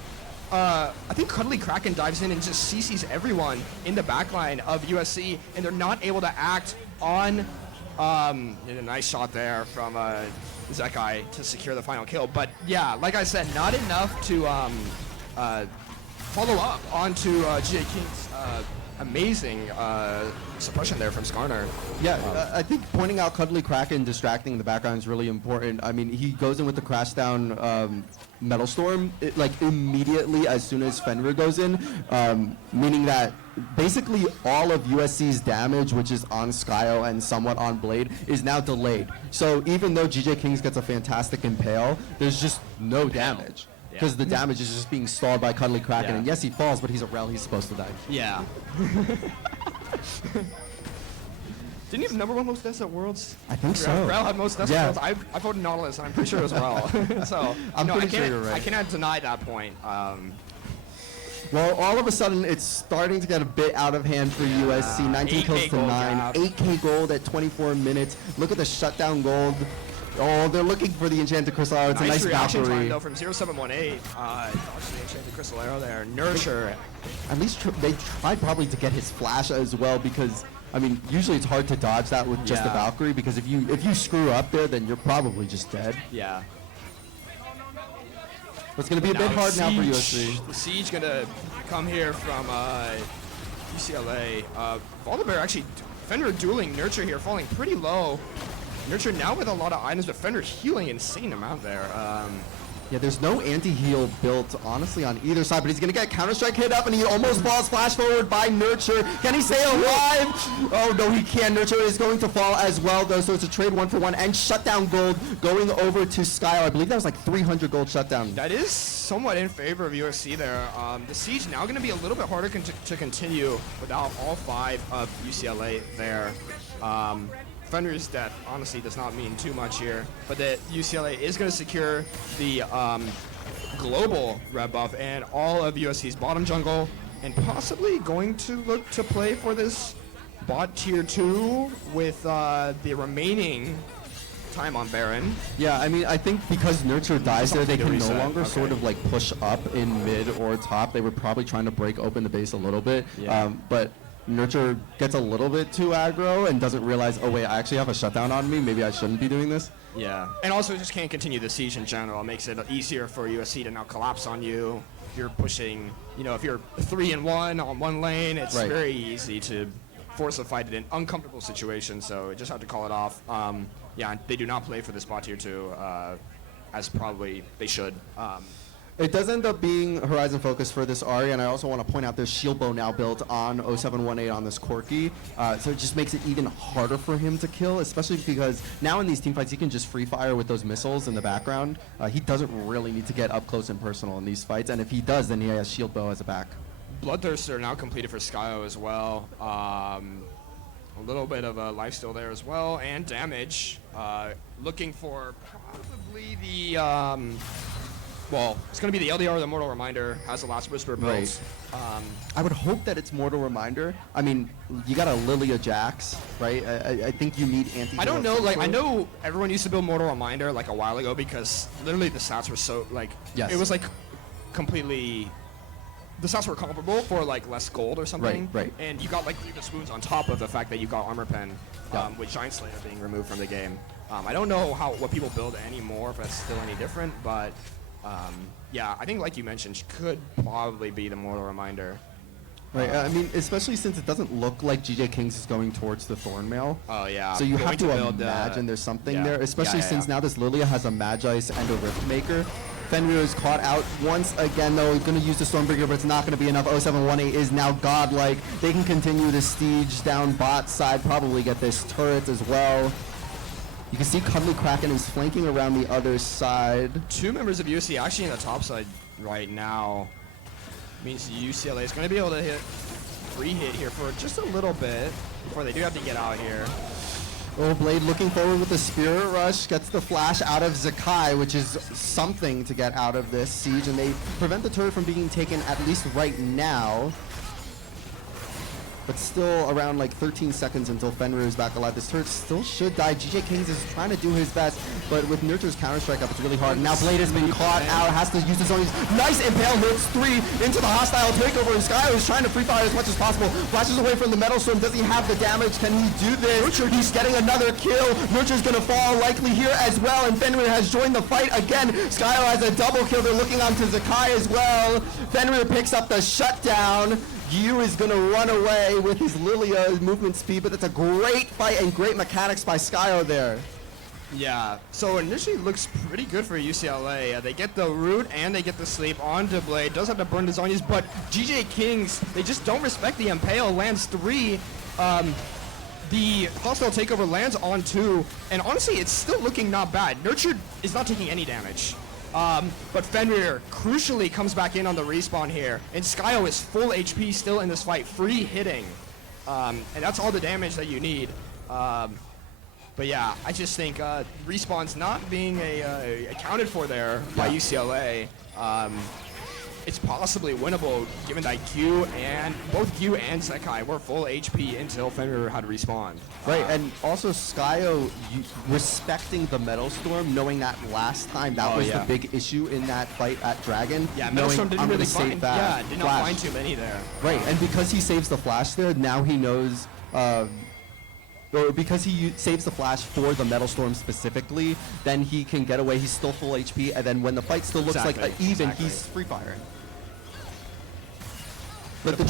I think Cuddly Kraken dives in and just CCs everyone in the backline of USC, and they're not able to act on a nice shot there from Zakai to secure the final kill. But yeah, like I said, not enough to follow up onto GJ King's amazing suppression there from Skarner. Yeah, I think pointing out Cuddly Kraken distracting in the background is really important. I mean, he goes in with the crash down Metal Storm like immediately as soon as Fenrir goes in, meaning that basically all of USC's damage, which is on Skyo and somewhat on Blade, is now delayed. So even though GJ Kings gets a fantastic impale, there's just no damage. Because the damage is just being stalled by Cuddly Kraken. Yeah. And yes, he falls, but he's a rel, he's supposed to die. Yeah. Didn't you have number 1 most deaths at Worlds? I think so. Rel had most deaths Yeah. at Worlds. I voted Nautilus, and I'm pretty sure it was Rel. So I'm no, pretty sure you're right. I cannot deny that point. Well, all of a sudden, it's starting to get a bit out of hand for USC. 19 kills 8K to gold 9. gap. 8K gold at 24 minutes. Look at the shutdown gold. Oh, they're looking for the Enchanted Crystal Arrow. It's a nice reaction time, Valkyrie. though, from 0718. Dodged the Enchanted Crystal Arrow there. Nurture. At least they tried probably to get his flash as well because, I mean, usually it's hard to dodge that with just the Yeah. Valkyrie because if you screw up there, then you're probably just dead. Yeah. It's going to be a bit hard now for USC. The Siege going to come here from UCLA. Valdemar actually, Fenrir dueling Nurture here, falling pretty low. Nurture now with a lot of items, but Fenrir healing insane amount there. Yeah, there's no anti-heal built, honestly, on either side, but he's going to get Counter-Strike hit up, and he almost falls flash forward by Nurture. Can he stay alive? Oh, no, he can. Nurture is going to fall as well, though, so it's a trade 1-for-1, and shutdown gold going over to Skyo. I believe that was like 300 gold shutdown. That is somewhat in favor of USC there. The Siege now going to be a little bit harder to continue without all 5 of UCLA there. Fenrir's death honestly does not mean too much here, but that UCLA is going to secure the global red buff and all of USC's bottom jungle, and possibly going to look to play for this bot tier 2 with the remaining time on Baron. Yeah, I mean, I think because Nurture dies there, they can no longer Okay. sort of like push up in mid or top. They were probably trying to break open the base a little bit, Yeah. but Nurture gets a little bit too aggro and doesn't realize, oh wait, I actually have a shutdown on me. Maybe I shouldn't be doing this. Yeah, and also just can't continue the siege in general. It makes it easier for USC to now collapse on you. If you're pushing, if you're 3-1 on one lane, it's Right. very easy to force a fight in an uncomfortable situation. So just have to call it off. Yeah, they do not play for this bot tier 2, as probably they should. It does end up being Horizon focus for this Ahri, and I also want to point out there's shield bow now built on 0718 on this Corki, so it just makes it even harder for him to kill, especially because now in these teamfights he can just free fire with those missiles in the background. He doesn't really need to get up close and personal in these fights, and if he does, then he has shield bow as a back. Bloodthirster now completed for Skyo as well. A little bit of a lifesteal there as well, and damage. Looking for probably the well, it's going to be the LDR, the Mortal Reminder, has the Last Whisper built. Right. I would hope that it's Mortal Reminder. I mean, you got a Lilia Jax, right? I think you need anti. I don't know, like, I know everyone used to build Mortal Reminder, like, a while ago, because literally the stats were so, like, Yes. it was, like, completely, the stats were comparable for, like, less gold or something. Right. And you got, like, the swoons on top of the fact that you got Armor Pen, Yeah. with Giant Slayer being removed from the game. I don't know what people build anymore, if that's still any different, but... yeah, I think like you mentioned, could probably be the Mortal Reminder. Right, I mean, especially since it doesn't look like GJ Kings is going towards the Thornmail. Oh, yeah. So you Going have to build, imagine there's something yeah. there, especially Yeah. since now this Lilia has a Magice and a Riftmaker. Fenrir is caught out once again, though. He's going to use the Stormbreaker, but it's not going to be enough. 0718 is now godlike. They can continue the siege down bot side, probably get this turret as well. You can see Cuddly Kraken is flanking around the other side. 2 members of USC actually in the top side right now. Means UCLA is going to be able to hit free hit here for just a little bit before they do have to get out here. Oh, Blade looking forward with the Spirit Rush, gets the flash out of Zakai, which is something to get out of this siege, and they prevent the turret from being taken at least right now. But still around like 13 seconds until Fenrir is back alive. This turret still should die. GJ Kings is trying to do his best, but with Nurture's Counter-Strike up, it's really hard. Now Blade has been caught out, has to use his own. Nice impale, hits 3 into the hostile takeover. Skyo is trying to free fire as much as possible. Flashes away from the Metal Storm. Does he have the damage? Can he do this? He's getting another kill. Nurture's gonna fall likely here as well, and Fenrir has joined the fight again. Skyo has a double kill. They're looking onto Zakai as well. Fenrir picks up the shutdown. Gyu is going to run away with his Lilia movement speed, but that's a great fight and great mechanics by Skyo there. Yeah, so initially it looks pretty good for UCLA. They get the root and they get the sleep onto Blade. Does have to burn the Zonias, but GJ Kings, they just don't respect the Impale. Lands 3. The hostile takeover lands on 2. And honestly, it's still looking not bad. Nurtured is not taking any damage. But Fenrir crucially comes back in on the respawn here. And Skyo is full HP still in this fight, free hitting. And that's all the damage that you need. But yeah, I just think respawn's not being accounted for there by UCLA. It's possibly winnable given that both Gyu and Sekai were full HP until Fenrir had respawned. Right, and also Skyo respecting the Metal Storm, knowing that last time that was the big issue in that fight at Dragon. Yeah, Metal Storm didn't really find, did not flash. find too many there. Right, and because he saves the flash there, now he knows, or because he saves the flash for the Metal Storm specifically, then he can get away, he's still full HP, and then when the fight still looks like even, he's free firing. But the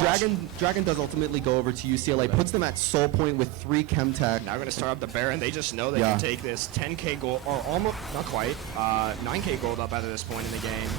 Dragon does ultimately go over to UCLA, puts them at soul point with 3 Chemtech. Now we're going to start up the Baron. They just know they can take this 10k gold, or almost, not quite, 9k gold up at this point in the game.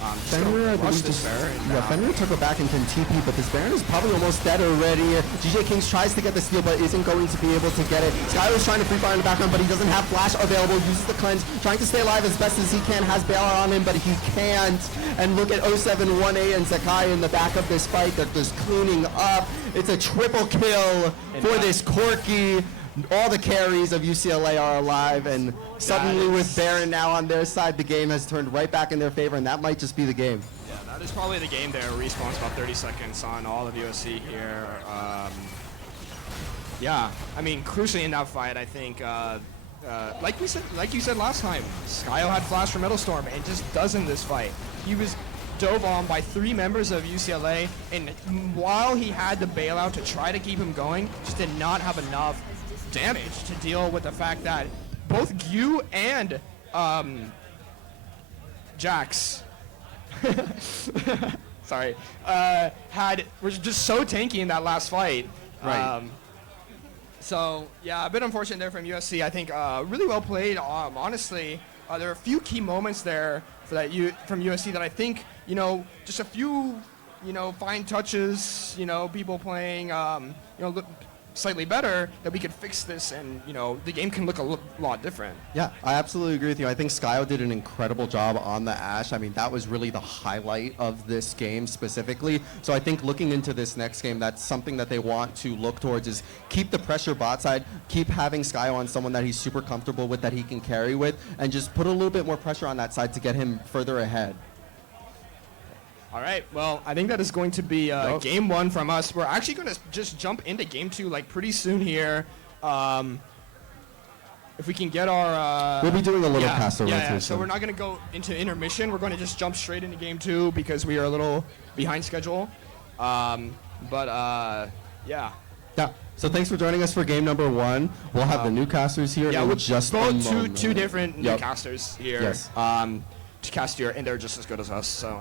Fenrir, I believe, Fenrir took it back and can TP, but this Baron is probably almost dead already. GJ Kings tries to get the steal, but isn't going to be able to get it. Skyo is trying to free fire in the background, but he doesn't have flash available. Uses the cleanse, trying to stay alive as best as he can. Has bailout on him, but he can't. And look at 0718 and Sakai in the back of this fight. They're just cleaning up. It's a triple kill for this Corki. All the carries of UCLA are alive, and suddenly with Baron now on their side, the game has turned right back in their favor, and that might just be the game. Yeah, that is probably the game there. Respawn's about 30 seconds on all of USC here. Yeah, I mean, crucially in that fight, I think, like you said last time, Skyo had flash for Metal Storm, and just doesn't this fight. He was dove on by 3 members of UCLA, and while he had the bailout to try to keep him going, just did not have enough damage to deal with the fact that both Gyu and Jax sorry were just so tanky in that last fight. Right. So yeah, a bit unfortunate there from USC. I think really well played. Honestly, there are a few key moments there from USC that I think, just a few fine touches, people playing slightly better, that we could fix this, and the game can look a lot different. Yeah, I absolutely agree with you. I think Skyo did an incredible job on the Ashe. I mean, that was really the highlight of this game specifically. So I think looking into this next game, that's something that they want to look towards, is keep the pressure bot side, keep having Skyo on someone that he's super comfortable with, that he can carry with, and just put a little bit more pressure on that side to get him further ahead. All right, well, I think that is going to be game 1 from us. We're actually going to just jump into game 2 pretty soon here. If we can get our... we'll be doing a little caster rotation. Yeah, so we're not going to go into intermission. We're going to just jump straight into game 2 because we are a little behind schedule. Yeah. Yeah. So thanks for joining us for game number 1. We'll have the new casters here. Yeah, we'll just both two different new casters here. Yes. To cast here, and they're just as good as us, so...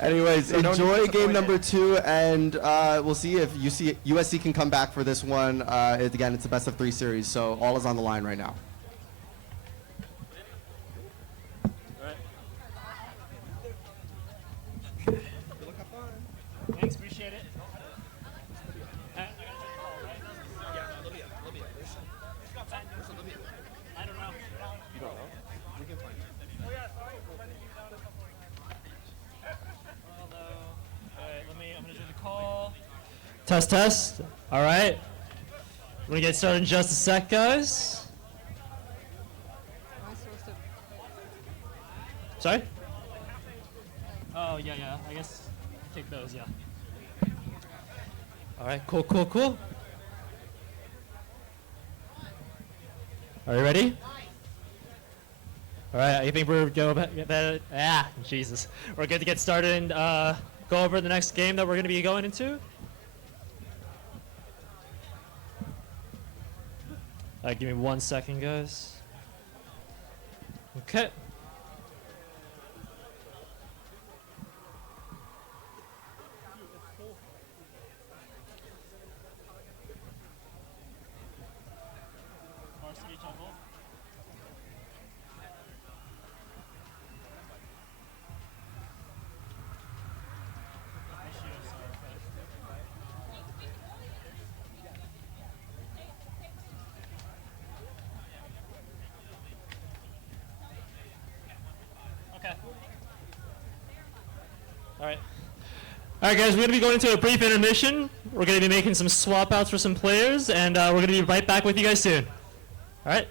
Anyways, so enjoy game number 2, and we'll see if USC can come back for this one. Again, it's a best of 3 series, so all is on the line right now. Thanks, appreciate it. I don't know. You don't know? We can find it. Oh, yeah, sorry. I'm gonna do the call. Test, test. All right. We're gonna get started in just a sec, guys. Sorry? Oh, yeah. I guess take those, yeah. All right, cool. Are you ready? All right, I think we're Jesus. We're good to get started and go over the next game that we're going to be going into. Give me 1 second, guys. Okay. Alright guys, we're going to be going into a brief intermission. We're going to be making some swap outs for some players, and we're going to be right back with you guys soon. Alright?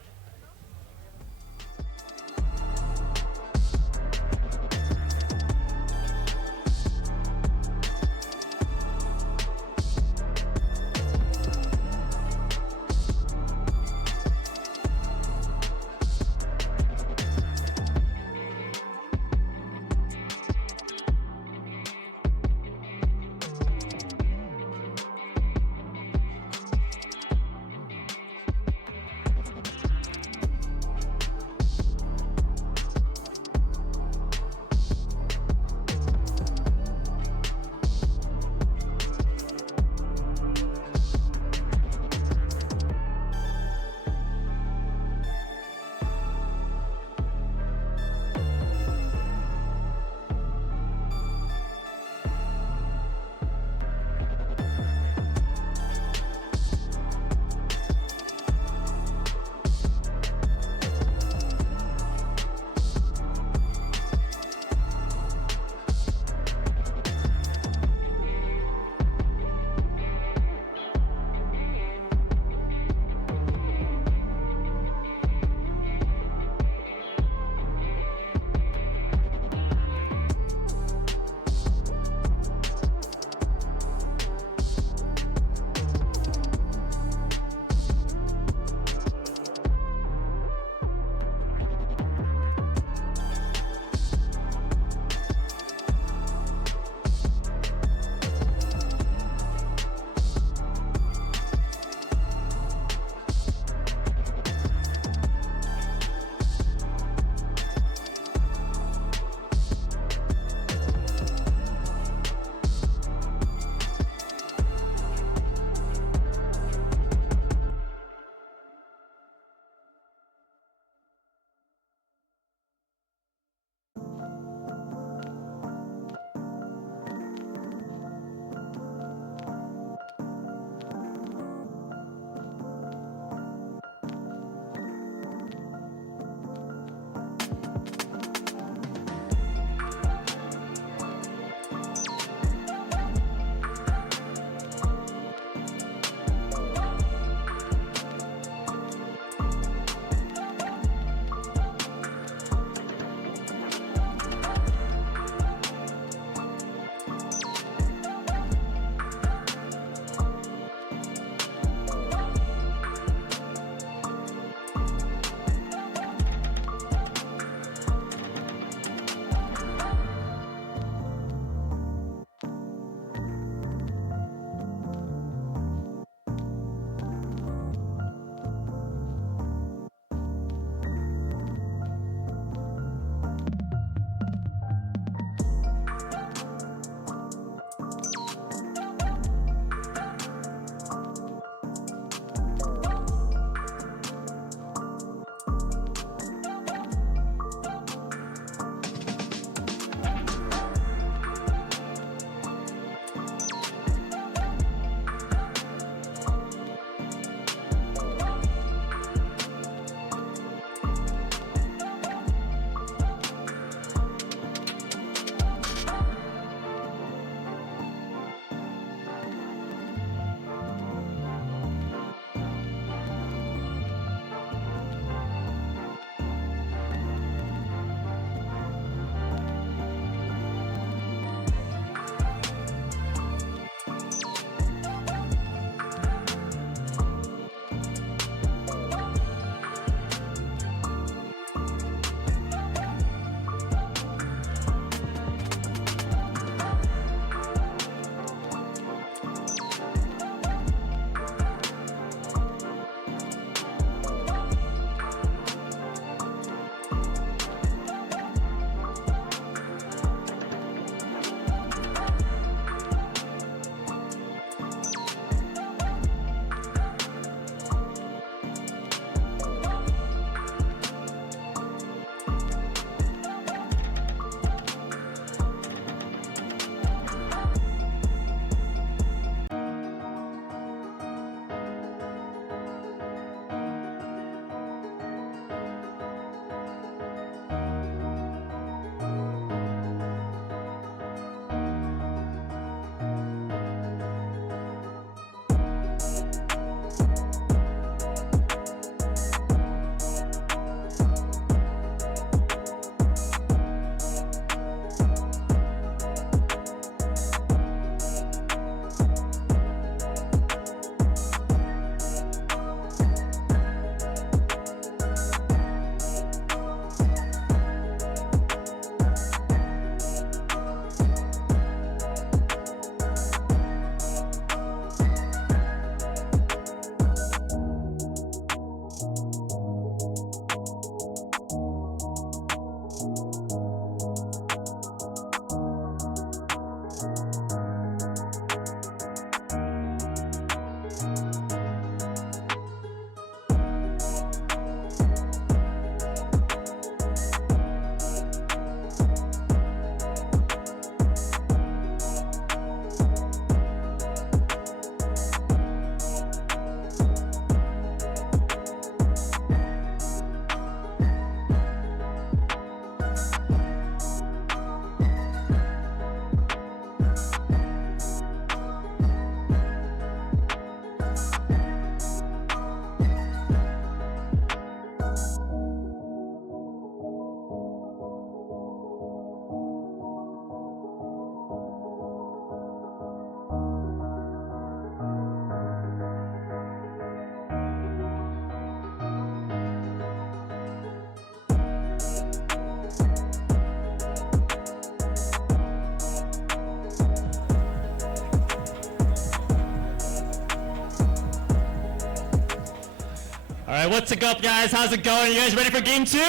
All right, what's up, guys? How's it going? You guys ready for game 2?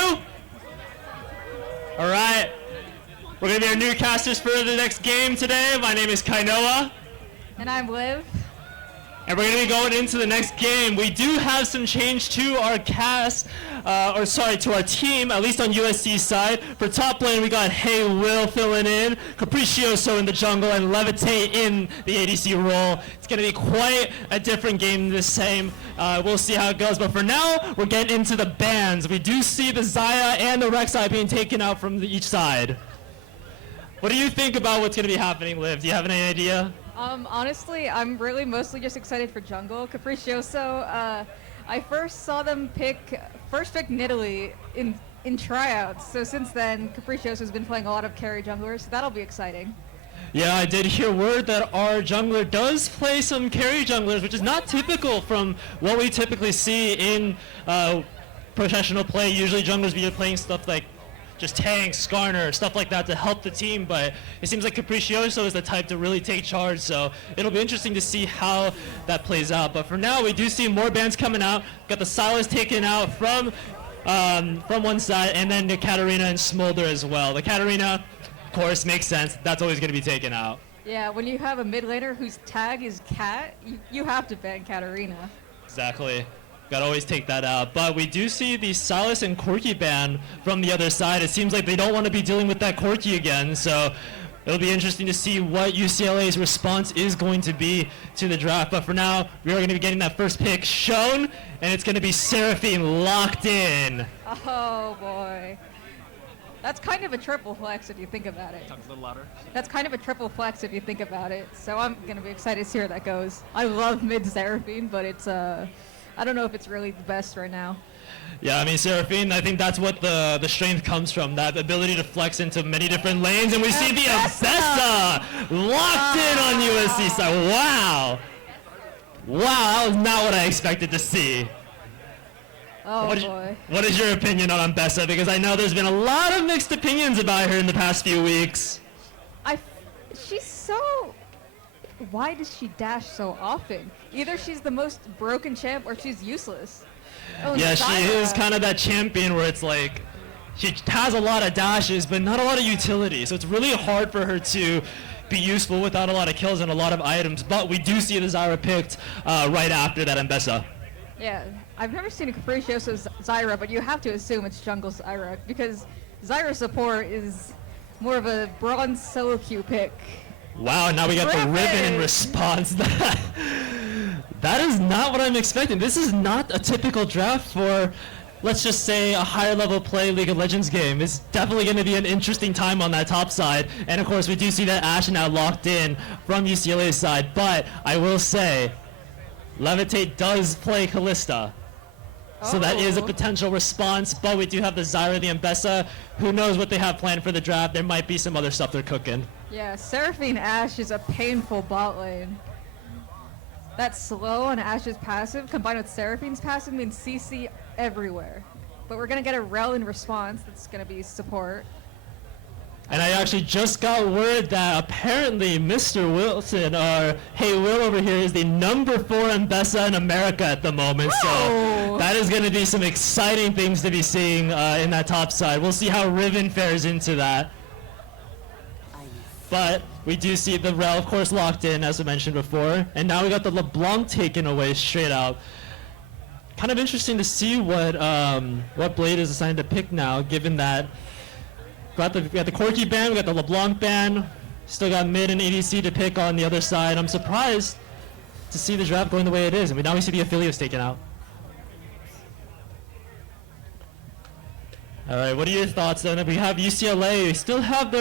All right. We're going to be our newcasters for the next game today. My name is Kainoa. And I'm Liv. And we're going to be going into the next game. We do have some change to our cast, to our team, at least on USC's side. For top lane, we got Hey Will filling in, Capricioso in the jungle, and Levitate in the ADC role. It's going to be quite a different game this time. We'll see how it goes. But for now, we're getting into the bans. We do see the Xayah and the Rek'Sai being taken out from each side. What do you think about what's going to be happening, Liv? Do you have any idea? Honestly, I'm really mostly just excited for jungle. Capricioso, I first saw them pick Nidalee in tryouts. So since then, Capricioso's been playing a lot of carry junglers, so that'll be exciting. Yeah, I did hear word that our jungler does play some carry junglers, which is not typical from what we typically see in professional play. Usually junglers be playing stuff like just tanks, Skarner, stuff like that to help the team, but it seems like Capricioso is the type to really take charge, so it'll be interesting to see how that plays out. But for now, we do see more bans coming out. Got the Sylas taken out from one side, and then the Katarina and Smolder as well. The Katarina, of course, makes sense. That's always going to be taken out. Yeah, when you have a mid laner whose tag is Cat, you have to ban Katarina. Exactly. Gotta always take that out. But we do see the Sylas and Corki ban from the other side. It seems like they don't want to be dealing with that Corki again, so it'll be interesting to see what UCLA's response is going to be to the draft. But for now, we are going to be getting that first pick shown, and it's going to be Seraphine locked in. Oh boy. That's kind of a triple flex if you think about it. Talk a little louder. That's kind of a triple flex if you think about it. So I'm going to be excited to see where that goes. I love mid Seraphine, but it's I don't know if it's really the best right now. Yeah, I mean, Seraphine, I think that's what the strength comes from, that ability to flex into many different lanes. And we see the Abessa locked in on USC side. Wow. Wow, that was not what I expected to see. Oh, boy. What is your opinion on Ambessa? Because I know there's been a lot of mixed opinions about her in the past few weeks. She's so... Why does she dash so often? Either she's the most broken champ or she's useless. Oh, yeah, she is kind of that champion where it's like she has a lot of dashes but not a lot of utility. So it's really hard for her to be useful without a lot of kills and a lot of items. But we do see the Zyra picked right after that Ambessa. Yeah, I've never seen a Capricioso Zyra, but you have to assume it's jungle Zyra because Zyra support is more of a bronze solo queue pick. Wow, now we got the ribbon in response. That is not what I'm expecting. This is not a typical draft for, let's just say, a higher level play League of Legends game. It's definitely going to be an interesting time on that top side. And of course, we do see that Ashe now locked in from UCLA's side. But I will say, Levitate does play Kalista. So that is a potential response, but we do have the Zyra, the Ambessa. Who knows what they have planned for the draft? There might be some other stuff they're cooking. Yeah, Seraphine Ashe is a painful bot lane. That slow on Ashe's passive combined with Seraphine's passive means CC everywhere. But we're going to get a Rel in response that's going to be support. And I actually just got word that apparently Mr. Wilson, or Hey Will over here, is the number 4 Ambessa in America at the moment. Whoa. So that is going to be some exciting things to be seeing in that top side. We'll see how Riven fares into that. But We do see the Rel, of course, locked in, as I mentioned before. And now we got the LeBlanc taken away straight out. Kind of interesting to see what Blade is deciding to pick now, given that we got the Corki ban, we got the LeBlanc ban, still got mid and ADC to pick on the other side. I'm surprised to see the draft going the way it is, and now we see the affiliates taken out. All right, what are your thoughts then? We have UCLA, we still have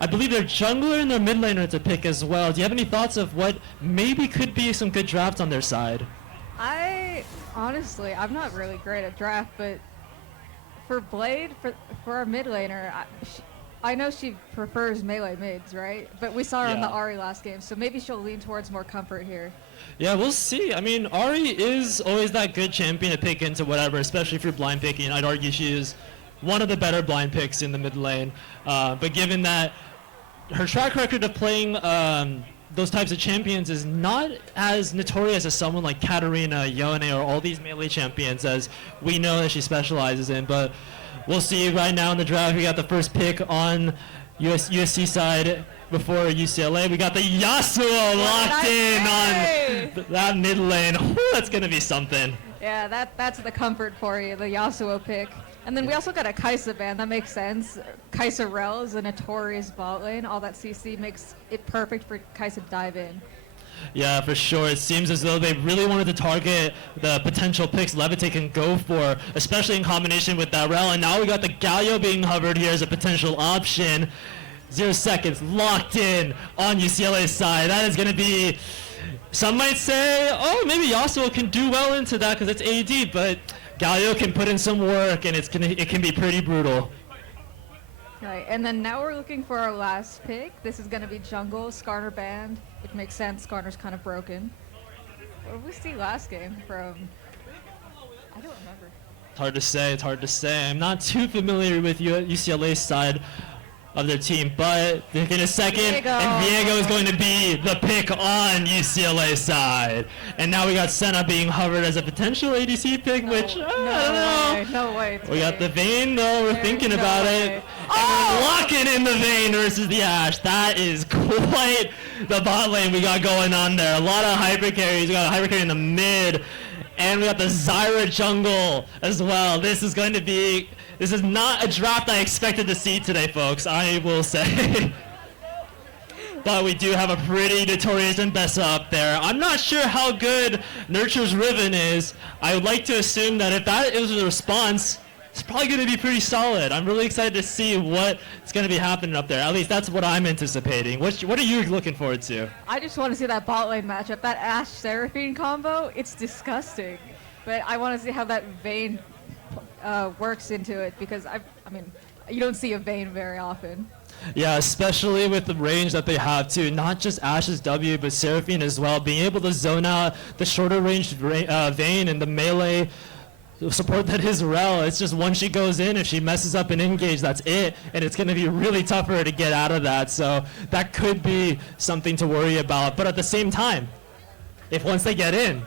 I believe their jungler and their mid laner to pick as well. Do you have any thoughts of what maybe could be some good drafts on their side? Honestly, I'm not really great at draft, but for Blade, for our mid laner, I know she prefers melee mids, right? But we saw her on the Ahri last game, so maybe she'll lean towards more comfort here. Yeah, we'll see. I mean, Ahri is always that good champion to pick into whatever, especially if you're blind picking. I'd argue she is one of the better blind picks in the mid lane. But given that her track record of playing those types of champions is not as notorious as someone like Katarina, Yone, or all these melee champions as we know that she specializes in. But we'll see right now in the draft. We got the first pick on USC side before UCLA. We got the Yasuo locked in on that mid lane. That's going to be something. Yeah, that's the comfort for you, the Yasuo pick. And then we also got a Kai'Sa ban. That makes sense. Kai'Sa Rel is a notorious bot lane. All that CC makes it perfect for Kai'Sa to dive in. Yeah, for sure. It seems as though they really wanted to target the potential picks Levitate can go for, especially in combination with that Rel. And now we got the Galio being hovered here as a potential option. 0 seconds locked in on UCLA's side. That is going to be, some might say, oh, maybe Yasuo can do well into that because it's AD, but Galio can put in some work, and it can be pretty brutal. Right, and then now we're looking for our last pick. This is going to be jungle, Skarner banned, which makes sense. Skarner's kind of broken. What did we see last game from? I don't remember. It's hard to say. It's hard to say. I'm not too familiar with UCLA's side of their team, but in a second, and Viego is going to be the pick on UCLA's side. And now we got Senna being hovered as a potential ADC pick, which, I don't know. No way. We got the Vayne, though. We're thinking about it. And we're locking in the Vayne versus the Ashe. That is quite the bot lane we got going on there. A lot of hyper carries. We got a hyper carry in the mid. And we got the Zyra jungle as well. This is not a draft I expected to see today, folks, I will say. But we do have a pretty notorious Mbessa up there. I'm not sure how good Nurture's Riven is. I would like to assume that if that is a response, it's probably going to be pretty solid. I'm really excited to see what's going to be happening up there. At least that's what I'm anticipating. What are you looking forward to? I just want to see that bot lane matchup. That Ashe Seraphine combo, it's disgusting. But I want to see how that Vayne works into it, because I mean, you don't see a Vayne very often. Yeah, especially with the range that they have too. Not just Ashe's W, but Seraphine as well. Being able to zone out the shorter range Vayne and the melee support that is Rel. It's just once she goes in, if she messes up an engage, that's it. And it's going to be really tough for her to get out of that. So that could be something to worry about. But at the same time, if once they get in,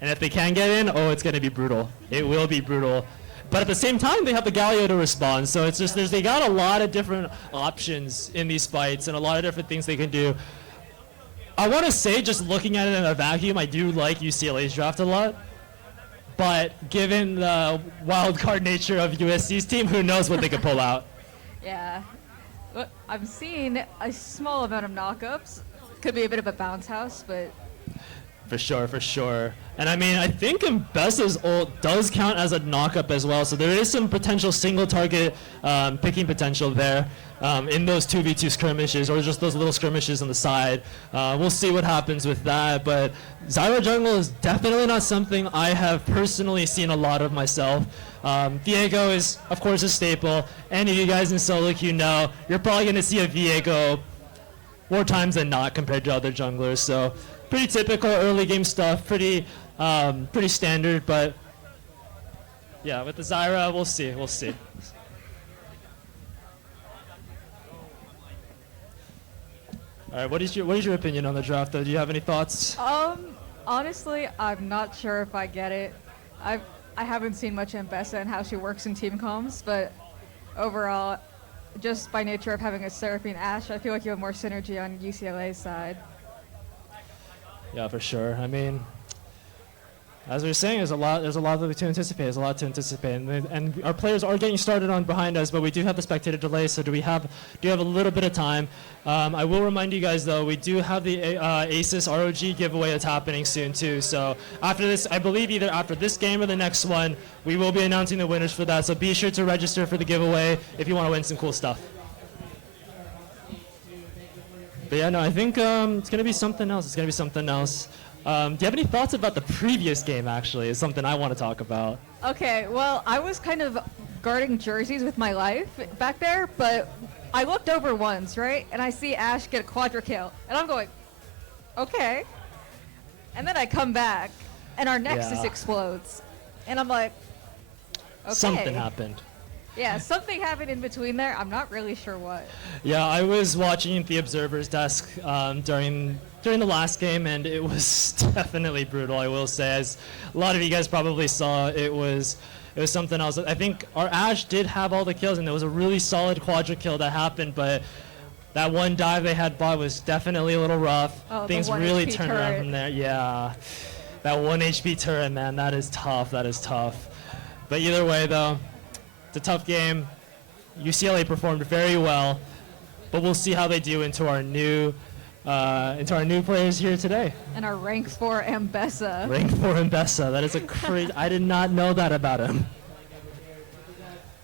and if they can get in, oh, it's going to be brutal. It will be brutal. But at the same time, they have the Galio to respond. So it's just, they got a lot of different options in these fights and a lot of different things they can do. I want to say, just looking at it in a vacuum, I do like UCLA's draft a lot. But given the wild card nature of USC's team, who knows what they could pull out. Yeah. Well, I'm seeing a small amount of knockups. Could be a bit of a bounce house, but... For sure, for sure. And I mean, I think Mbessa's ult does count as a knockup as well, so there is some potential single target picking potential there in those 2v2 skirmishes, or just those little skirmishes on the side. We'll see what happens with that, but Zyra jungle is definitely not something I have personally seen a lot of myself. Viego is, of course, a staple. Any of you guys in solo queue know, you're probably going to see a Viego more times than not compared to other junglers, so pretty typical early game stuff, pretty standard, but yeah, with the Zyra, we'll see. All right, what is your opinion on the draft, though? Do you have any thoughts? Honestly, I'm not sure if I get it. I haven't seen much Mbessa and how she works in team comms, but overall, just by nature of having a Seraphine Ashe, I feel like you have more synergy on UCLA's side. Yeah, for sure. I mean, as we were saying, there's a lot to anticipate. There's a lot to anticipate, and our players are getting started on behind us, but we do have the spectator delay. So do you have a little bit of time? I will remind you guys though, we do have the Asus ROG giveaway that's happening soon too. So after this, I believe either after this game or the next one, we will be announcing the winners for that. So be sure to register for the giveaway if you want to win some cool stuff. But yeah, no, I think it's gonna be something else. It's gonna be something else. Do you have any thoughts about the previous game, actually? Is something I want to talk about. Okay, well, I was kind of guarding jerseys with my life back there, but I looked over once, right? And I see Ashe get a quadra kill. And I'm going, okay. And then I come back, and our Nexus explodes. And I'm like, okay. Something happened. Yeah, something happened in between there. I'm not really sure what. Yeah, I was watching the Observer's desk during the last game, and it was definitely brutal, I will say. As a lot of you guys probably saw, it was something else. I think our Ashe did have all the kills, and there was a really solid quadra kill that happened, but that one dive they had bought was definitely a little rough. Oh, things really turned around from there. Yeah, that 1 HP turret, man, that is tough. That is tough. But either way, though, it's a tough game. UCLA performed very well, but we'll see how they do into our new players here today. And our rank 4 Ambessa. Rank 4 Ambessa. That is a crazy. I did not know that about him.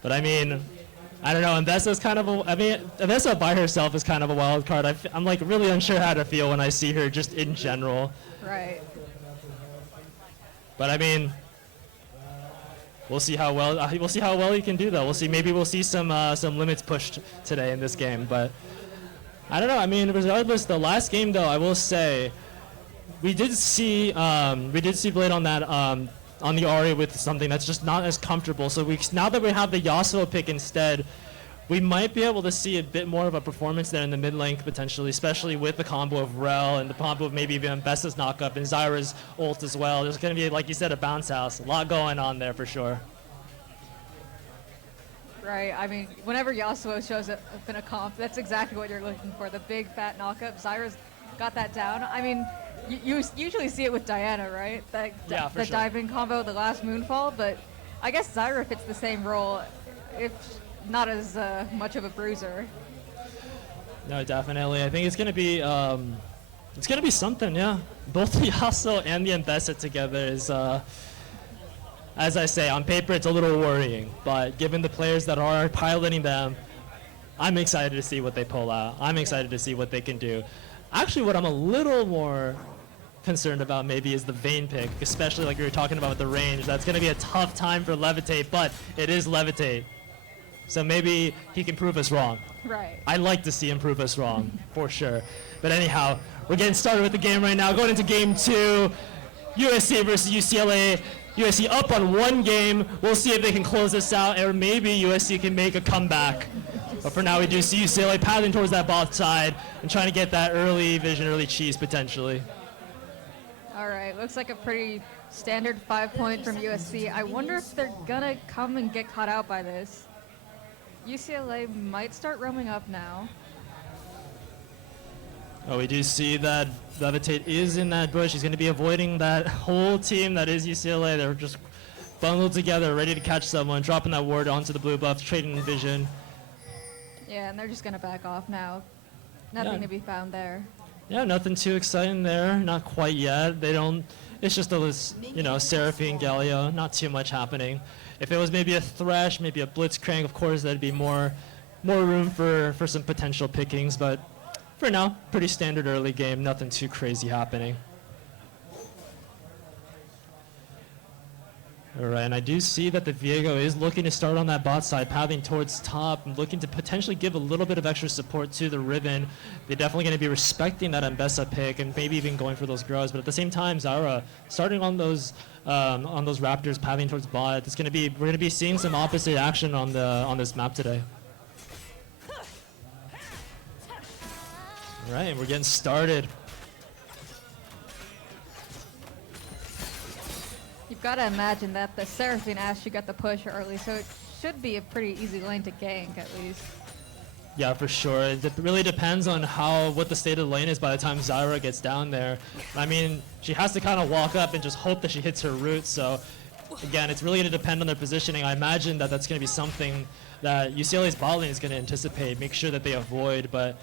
But I mean, I don't know. Ambessa's kind of Ambessa by herself is kind of a wild card. I'm like really unsure how to feel when I see her just in general. Right. But I mean, we'll see how well he can do though. We'll see. Maybe we'll see some limits pushed today in this game, but. I don't know. I mean, regardless, the last game though, I will say, we did see Blade on that on the Ahri with something that's just not as comfortable. So now that we have the Yasuo pick instead, we might be able to see a bit more of a performance there in the mid lane potentially, especially with the combo of Rel and the combo of maybe even Bessa's knockup and Zyra's ult as well. There's going to be, like you said, a bounce house. A lot going on there for sure. Right, I mean, whenever Yasuo shows up in a comp, that's exactly what you're looking for, the big fat knockup. Zyra's got that down. I mean, you usually see it with Diana, right? The sure. diving combo, the last Moonfall, but I guess Zyra fits the same role, if not as much of a bruiser. No, definitely. I think it's gonna be something, yeah. Both the Yasuo and the Ambessa together is as I say, on paper it's a little worrying, but given the players that are piloting them, I'm excited to see what they pull out. I'm excited to see what they can do. Actually, what I'm a little more concerned about maybe is the Vayne pick, especially like we were talking about with the range. That's going to be a tough time for Levitate, but it is Levitate. So maybe he can prove us wrong. Right. I'd like to see him prove us wrong, for sure. But anyhow, we're getting started with the game right now. Going into game 2, USC versus UCLA. USC up on 1 game. We'll see if they can close this out, or maybe USC can make a comeback. But for now, we do see UCLA paddling towards that bot side and trying to get that early vision, early cheese potentially. All right, looks like a pretty standard 5-point from USC. I wonder if they're gonna come and get caught out by this. UCLA might start roaming up now. Oh, we do see that Levitate is in that bush. He's going to be avoiding that whole team that is UCLA. They're just bundled together, ready to catch someone, dropping that ward onto the blue buff, trading vision. Yeah, and they're just going to back off now. Nothing to be found there. Yeah, nothing too exciting there. Not quite yet. It's just a, Seraphine, Galio, not too much happening. If it was maybe a Thresh, maybe a Blitzcrank, of course, that'd be more room for some potential pickings, but for now, pretty standard early game, nothing too crazy happening. All right, and I do see that the Viego is looking to start on that bot side, pathing towards top, and looking to potentially give a little bit of extra support to the Riven. They're definitely going to be respecting that Ambessa pick and maybe even going for those grows. But at the same time, Zyra starting on those Raptors, pathing towards bot. We're going to be seeing some opposite action on this map today. All right, we're getting started. You've got to imagine that the Seraphine Ashe, you got the push early, so it should be a pretty easy lane to gank at least. Yeah, for sure. It really depends on what the state of the lane is by the time Zyra gets down there. I mean, she has to kind of walk up and just hope that she hits her root. So, again, it's really going to depend on their positioning. I imagine that that's going to be something that UCLA's bot lane is going to anticipate, make sure that they avoid. But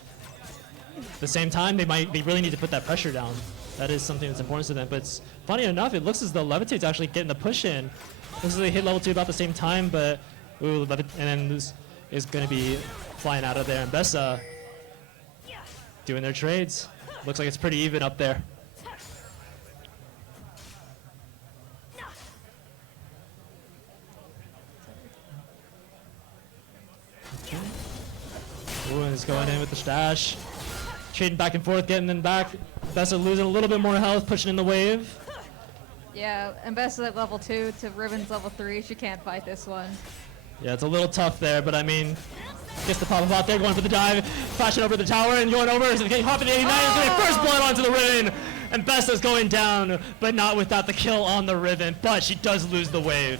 at the same time, they really need to put that pressure down. That is something that's important to them. But it's funny enough, it looks as though Levitate's actually getting the push in. Looks as though they hit level 2 about the same time, but ooh, and then this is going to be flying out of there. And Bessa doing their trades. Looks like it's pretty even up there. Ooh, and he's going in with the stash. Trading back and forth, getting them back. Bessa losing a little bit more health, pushing in the wave. Yeah, and Bessa's at level 2 to Ribbon's level 3. She can't fight this one. Yeah, it's a little tough there, but I mean, gets the pop-up out there, going for the dive, flashing over the tower, and going over, is getting hopping 89, is getting first blood onto the Ribbon, and Bessa's going down, but not without the kill on the Ribbon, but she does lose the wave.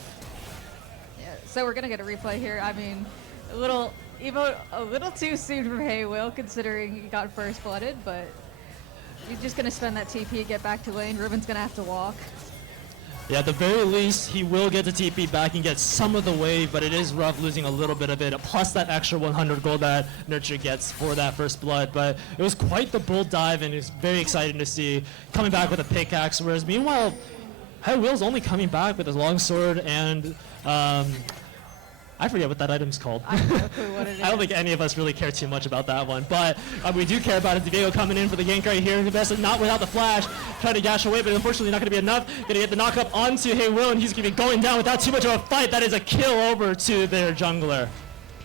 Yeah, so we're gonna get a replay here. I mean, a little too soon for Haywill, considering he got first blooded, but he's just gonna spend that TP, get back to lane. Ribbon's gonna have to walk. Yeah, at the very least, he will get the TP back and get some of the wave, but it is rough losing a little bit of it, plus that extra 100 gold that Nurture gets for that first blood. But it was quite the bull dive, and it's very exciting to see coming back with a pickaxe, whereas meanwhile, Will's only coming back with his longsword and I forget what that item's called. I have no clue what it is. I don't think any of us really care too much about that one, but we do care about it. Diego coming in for the gank right here. Bessa not without the flash, trying to dash away, but unfortunately not going to be enough. Going to get the knock up onto Will, and he's going to be going down without too much of a fight. That is a kill over to their jungler.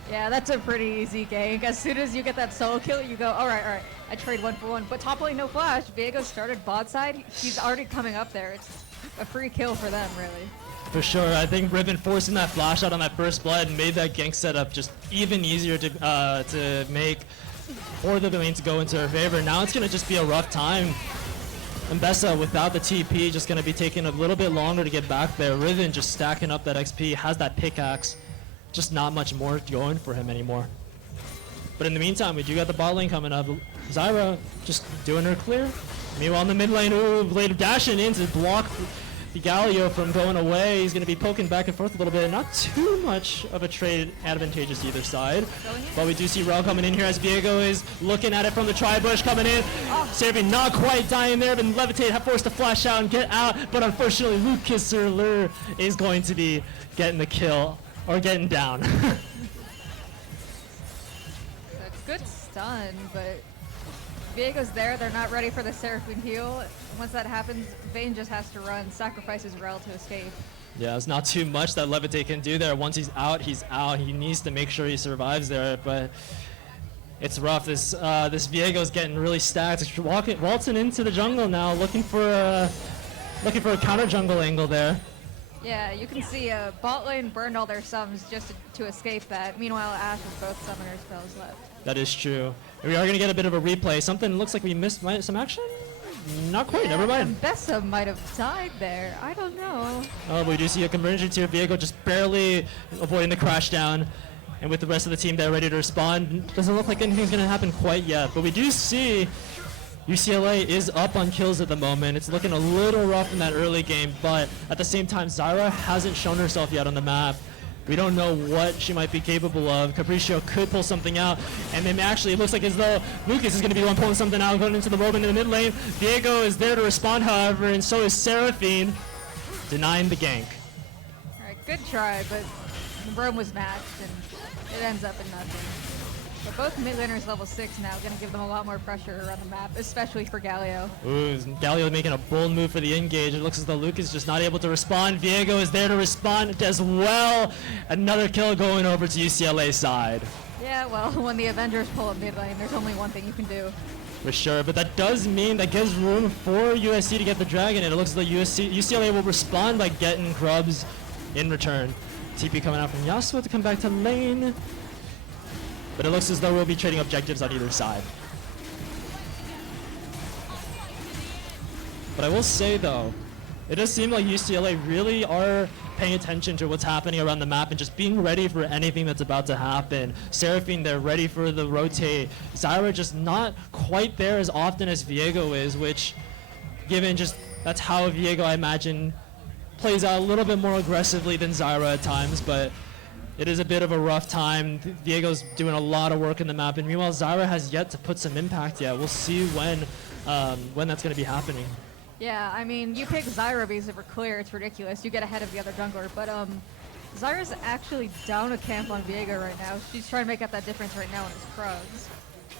Yeah, that's a pretty easy gank. As soon as you get that solo kill, you go, all right, I trade 1 for 1. But top lane, no flash. Diego started bot side. He's already coming up there. It's a free kill for them, really. For sure, I think Ribbon forcing that flash out on that first blood made that gank setup just even easier to make for the lane to go into her favor. Now it's going to just be a rough time. And Bessa, without the TP, just going to be taking a little bit longer to get back there. Ribbon just stacking up that XP, has that pickaxe. Just not much more going for him anymore. But in the meantime, we do got the bot lane coming up. Zyra just doing her clear. Meanwhile, in the mid lane, Blade dashing in to block the Galio from going away. He's going to be poking back and forth a little bit. Not too much of a trade advantageous to either side. But we do see Rel coming in here as Diego is looking at it from the tri-bush coming in. Serving not quite dying there, but Levitate have forced to flash out and get out. But unfortunately, Lucas Lur is going to be getting the kill, or getting down. A good stun, but Diego's there. They're not ready for the Seraphine heal. Once that happens, Vayne just has to run, sacrifices Rel to escape. Yeah, it's not too much that Levitate can do there. Once he's out, he's out. He needs to make sure he survives there, but it's rough. This Viego's getting really stacked. He's waltzing into the jungle now, looking for a counter jungle angle there. Yeah, you can see bot lane burned all their summons just to escape that. Meanwhile, Ash with both summoner spells left. That is true. And we are going to get a bit of a replay. Something looks like we missed some action? Not quite, never mind. Bessa might have died there. I don't know. Oh, but we do see a convergence here. Viego just barely avoiding the crash down. And with the rest of the team there ready to respond, doesn't look like anything's going to happen quite yet. But we do see UCLA is up on kills at the moment. It's looking a little rough in that early game, but at the same time, Zyra hasn't shown herself yet on the map. We don't know what she might be capable of. Capriccio could pull something out, and then actually it looks like as though Lucas is going to be the one pulling something out, going into the Roman in the mid lane. Diego is there to respond, however, and so is Seraphine, denying the gank. All right, good try, but Rome was matched, and it ends up in nothing. But both mid laners level 6 now, going to give them a lot more pressure around the map, especially for Galio. Ooh, Galio making a bold move for the engage. It looks as though Lucas is just not able to respond. Viego is there to respond as well. Another kill going over to UCLA's side. Yeah, well, when the Avengers pull up mid lane, there's only one thing you can do. For sure, but that does mean that gives room for USC to get the dragon, and it looks like UCLA will respond by getting Grubs in return. TP coming out from Yasuo to come back to lane. But it looks as though we'll be trading objectives on either side. But I will say though, It does seem like UCLA really are paying attention to what's happening around the map and just being ready for anything that's about to happen. Seraphine, they're ready for the rotate. Zyra just not quite there as often as Viego is, which, given just that's how Viego, I imagine, plays out a little bit more aggressively than Zyra at times, but it is a bit of a rough time. Viego's doing a lot of work in the map, and meanwhile, Zyra has yet to put some impact yet. We'll see when that's going to be happening. Yeah, I mean, you pick Zyra because if we're clear, it's ridiculous. You get ahead of the other jungler, but Zyra's actually down a camp on Viego right now. She's trying to make up that difference right now in his Krugs.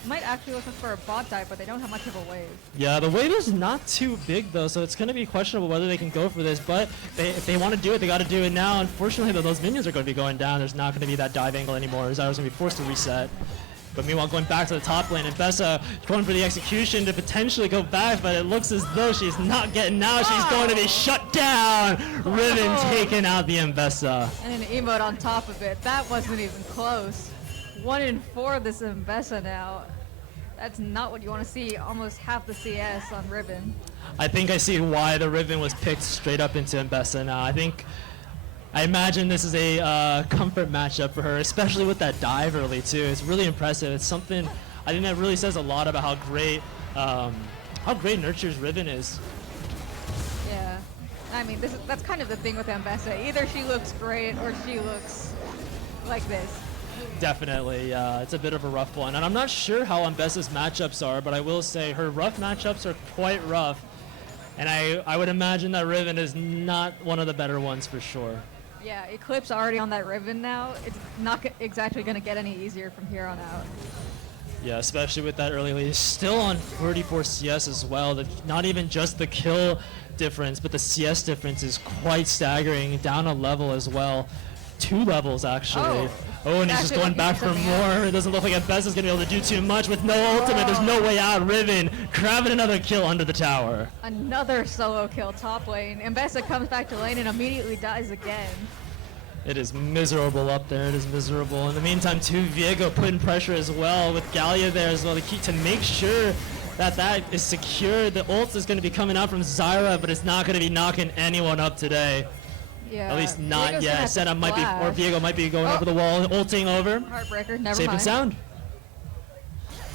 Might actually looking for a bot dive, but they don't have much of a wave. Yeah, the wave is not too big though, so it's going to be questionable whether they can go for this, but if they want to do it, they got to do it now. Unfortunately, though, those minions are going to be going down. There's not going to be that dive angle anymore. Zyra's going to be forced to reset. But meanwhile, going back to the top lane, and Bessa going for the execution to potentially go back, but it looks as though she's not getting now. She's going to be shut down. Riven taking out the Mbessa. And an emote on top of it. That wasn't even close. 1 in 4 this Mbessa now. That's not what you want to see. Almost half the CS on Riven. I think I see why the Riven was picked straight up into Mbessa now. I imagine this is a comfort matchup for her, especially with that dive early too. It's really impressive. It's something I think that really says a lot about how great Nurture's Riven is. Yeah, I mean that's kind of the thing with Mbessa. Either she looks great or she looks like this. Definitely, it's a bit of a rough one, and I'm not sure how Mbessa's matchups are, but I will say her rough matchups are quite rough, and I would imagine that Riven is not one of the better ones for sure. Yeah, Eclipse already on that Riven now. It's not exactly going to get any easier from here on out. Yeah, especially with that early lead. He's still on 34 CS as well. Not even just the kill difference, but the CS difference is quite staggering. Down a level as well. 2 levels, actually. Oh, and he's just going back for more. It doesn't look like Mbessa's going to be able to do too much. With no ultimate, there's no way out. Riven grabbing another kill under the tower. Another solo kill top lane. Mbessa comes back to lane and immediately dies again. It is miserable up there. It is miserable. In the meantime, too, Viego putting pressure as well with Gallia there as well to make sure that is secure. The ult is going to be coming out from Zyra, but it's not going to be knocking anyone up today. Yeah, at least not yet. Senna might be, or flash. Viego might be going over the wall, ulting over. Heartbreaker, never Safe mind. and sound.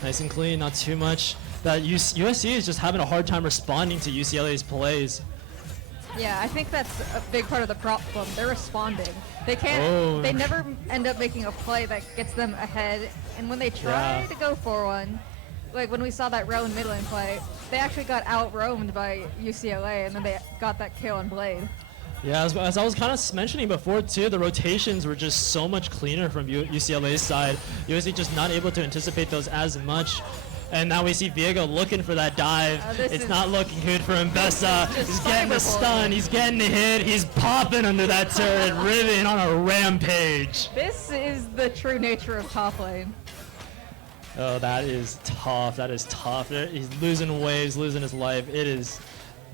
Nice and clean, not too much. That USC is just having a hard time responding to UCLA's plays. Yeah, I think that's a big part of the problem. They're responding. They can't. They never end up making a play that gets them ahead. And when they try to go for one, like when we saw that Rowan mid lane play, they actually got out-roamed by UCLA, and then they got that kill on Blade. Yeah, as I was kind of mentioning before too, the rotations were just so much cleaner from UCLA's side. USC just not able to anticipate those as much. And now we see Viego looking for that dive. It's not looking good for Mbessa. He's getting the stun, he's getting the hit, he's popping under that turret. Riven on a rampage. This is the true nature of top lane. Oh, that is tough. That is tough. He's losing waves, losing his life. It is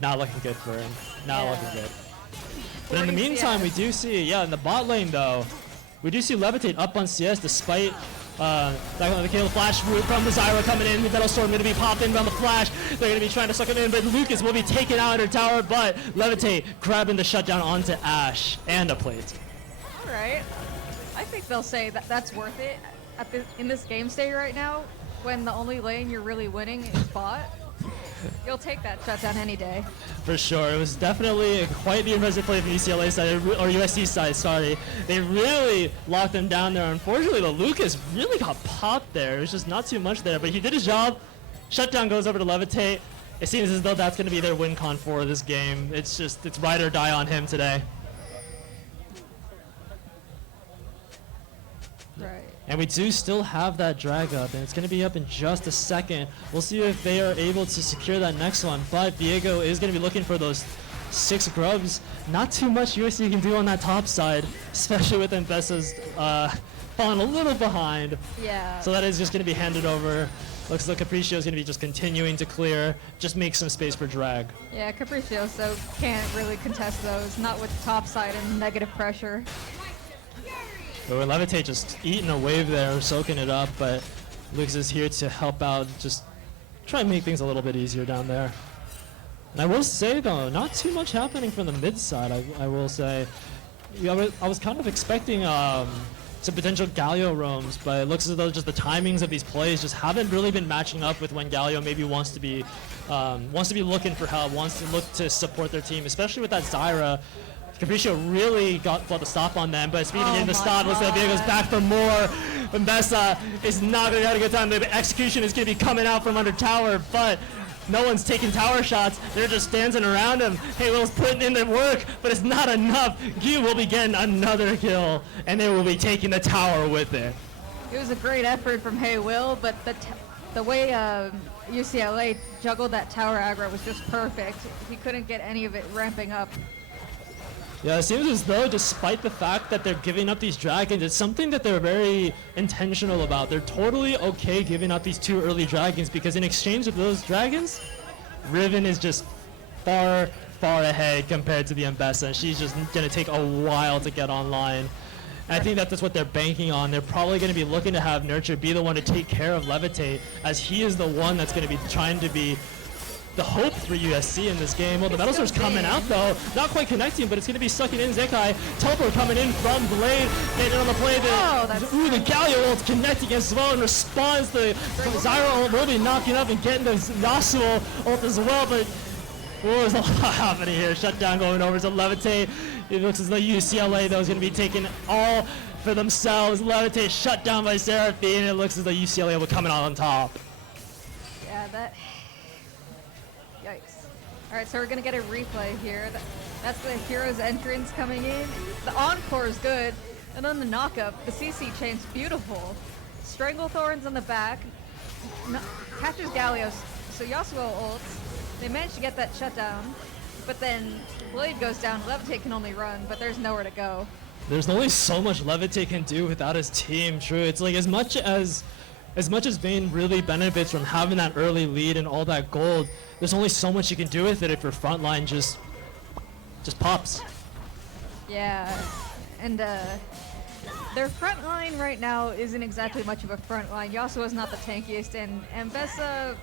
not looking good for him. Not looking good. But in the meantime, we do see, in the bot lane though, we do see Levitate up on CS despite the kill flash from the Zyra coming in. The Metal Storm going to be popping around the flash. They're going to be trying to suck him in, but Lucas will be taken out under tower, but Levitate grabbing the shutdown onto Ashe and a plate. All right. I think they'll say that that's worth it in this game state right now, when the only lane you're really winning is bot. You'll take that shutdown any day. For sure. It was definitely quite the impressive play from UCLA side, or USC side, sorry. They really locked them down there. Unfortunately, the Lucas really got popped there. It was just not too much there, but he did his job. Shutdown goes over to Levitate. It seems as though that's going to be their win con for this game. It's ride or die on him today. Right. And we do still have that drag up, and it's going to be up in just a second. We'll see if they are able to secure that next one, but Viego is going to be looking for those 6 grubs. Not too much USC can do on that top side, especially with Mbessa's falling a little behind. Yeah. So that is just going to be handed over. Looks like Capriccio is going to be just continuing to clear, just make some space for drag. Yeah, Capriccio so can't really contest those, not with top side and negative pressure. But with Levitate just eating a wave there, soaking it up, but Lucas is here to help out, just try and make things a little bit easier down there. And I will say though, not too much happening from the mid side. I will say, I was kind of expecting some potential Galio roams, but it looks as though just the timings of these plays just haven't really been matching up with when Galio maybe wants to be looking for help, wants to look to support their team, especially with that Zyra. Capriccio really got the stop on them, but speaking of the stop, looks like Vega goes back for more. Mbessa is not going to have a good time. The execution is going to be coming out from under tower, but no one's taking tower shots. They're just dancing around him. Will's putting in the work, but it's not enough. Gyu will be getting another kill, and they will be taking the tower with it. It was a great effort from Will, but the way UCLA juggled that tower aggro was just perfect. He couldn't get any of it ramping up. Yeah, it seems as though despite the fact that they're giving up these dragons, it's something that they're very intentional about. They're totally okay giving up these 2 early dragons because in exchange of those dragons, Riven is just far ahead compared to the Mbessa. She's just going to take a while to get online. And I think that's what they're banking on. They're probably going to be looking to have Nurture be the one to take care of Levitate, as he is the one that's going to be trying to be the hope for USC in this game. Well, the Metal Sword's coming out though, not quite connecting, but it's going to be sucking in Zekai. Teleport coming in from Blade, getting on the play. The Galio ult's connecting as well and responds. The Zyra ult will be knocking up and getting the Yasuo ult as well, but there's a lot happening here. Shutdown going over to Levitate. It looks as though UCLA though is going to be taking all for themselves. Levitate shut down by Seraphine, and it looks as though UCLA will be coming out on top. Yeah, yikes. Alright, so we're going to get a replay here. That's the hero's entrance coming in. The encore is good. And then the knockup, the CC chain's beautiful. Stranglethorns on the back. Captures Gallios. So Yasuo ults. They managed to get that shutdown. But then Blade goes down. Levitate can only run, but there's nowhere to go. There's only so much Levitate can do without his team, true. It's like as much as Vayne really benefits from having that early lead and all that gold, there's only so much you can do with it if your front line just pops. Yeah, and their front line right now isn't exactly much of a front line. Yasuo's not the tankiest, and Mbessa,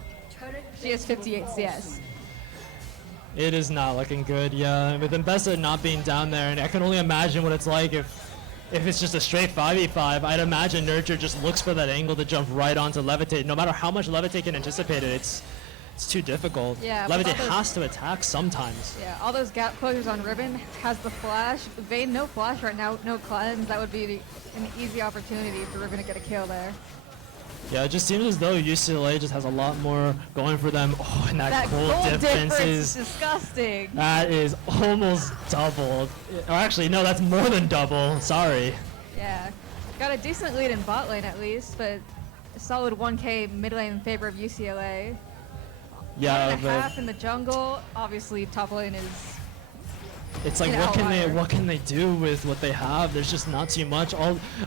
she has 58 CS. It is not looking good, yeah. With Mbessa not being down there, and I can only imagine what it's like if it's just a straight 5v5, I'd imagine Nurture just looks for that angle to jump right onto Levitate. No matter how much Levitate can anticipate it, it's too difficult. Yeah, Levitate has to attack sometimes. Yeah, all those gap closures on Ribbon has the flash. Vayne, no flash right now, no cleanse. That would be an easy opportunity for Ribbon to get a kill there. Yeah, it just seems as though UCLA just has a lot more going for them. Oh, and that gold difference is disgusting. That is almost double. Or actually, no, that's more than double. Sorry. Yeah, got a decent lead in bot lane at least, but a solid 1k mid lane in favor of UCLA. Yeah, 1.5 in the jungle. Obviously, top lane is. It's like what can they do with what they have? There's just not too much.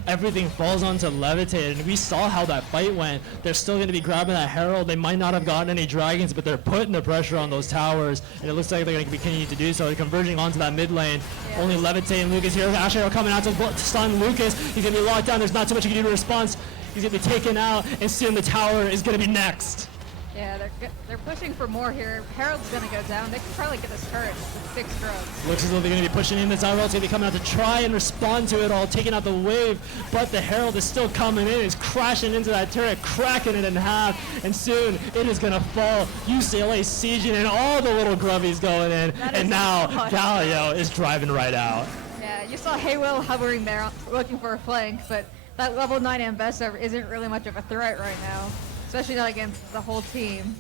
Everything falls onto Levitate, and we saw how that fight went. They're still going to be grabbing that Herald. They might not have gotten any dragons, but they're putting the pressure on those towers, and it looks like they're going to continue to do so. They're converging onto that mid lane. Yeah. Only Levitate and Lucas here. Asher are coming out to stun Lucas. He's going to be locked down. There's not too much you can do to response. He's going to be taken out, and soon the tower is going to be next. Yeah, they're pushing for more here. Herald's gonna go down. They could probably get this turret with 6 drones. Looks as though they're gonna be pushing in. The Zyral's gonna be coming out to try and respond to it all, taking out the wave, but the Herald is still coming in. It's crashing into that turret, cracking it in half, and soon it is gonna fall. UCLA sieging and all the little grubbies going in, and now Galio is driving right out. Yeah, you saw Will hovering there, looking for a flank, but that level 9 Mbessa isn't really much of a threat right now. Especially not against the whole team.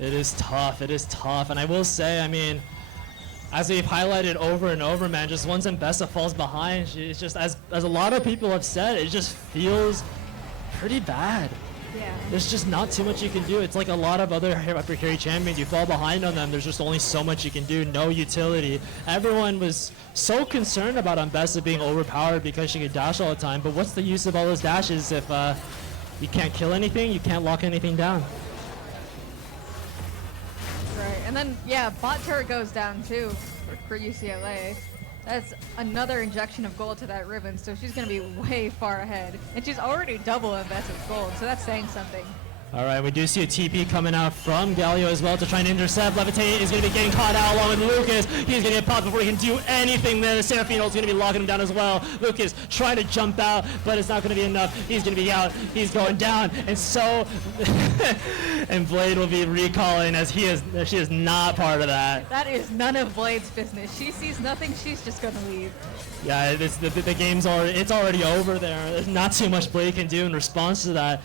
It is tough, and I will say, I mean, as we've highlighted over and over, man, just once Mbessa falls behind, it's just, as a lot of people have said, it just feels pretty bad. Yeah. There's just not too much you can do. It's like a lot of other upper carry champions, you fall behind on them, there's just only so much you can do, no utility. Everyone was so concerned about Mbessa being overpowered because she could dash all the time, but what's the use of all those dashes if, you can't kill anything, you can't lock anything down. Right, and then, yeah, bot turret goes down too for UCLA. That's another injection of gold to that Ribbon, so she's going to be way far ahead. And she's already double Mbessa's gold, so that's saying something. All right, we do see a TP coming out from Galio as well to try and intercept. Levitate is going to be getting caught out along with Lucas. He's going to get popped before he can do anything there. Serafino is going to be locking him down as well. Lucas trying to jump out, but it's not going to be enough. He's going to be out. He's going down. And so, and Blade will be recalling as she is not part of that. That is none of Blade's business. She sees nothing. She's just going to leave. Yeah, the game's already over there. There's not too much Blade can do in response to that.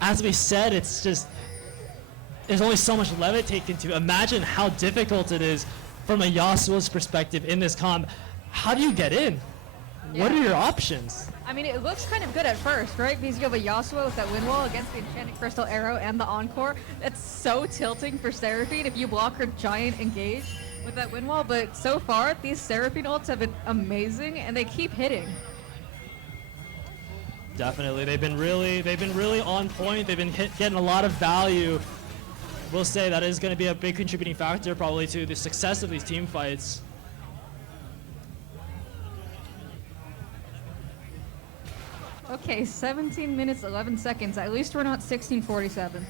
As we said, it's just, there's only so much Levitate can do. Imagine how difficult it is from a Yasuo's perspective in this comp. How do you get in? Yeah. What are your options? I mean, it looks kind of good at first, right? Because you have a Yasuo with that wind wall against the Enchanted Crystal Arrow and the Encore. That's so tilting for Seraphine if you block her giant engage with that wind wall. But so far, these Seraphine ults have been amazing, and they keep hitting. Definitely, they've been really on point. They've been getting a lot of value. We'll say that is going to be a big contributing factor probably to the success of these team fights. Okay, 17 minutes, 11 seconds. At least we're not 16:47.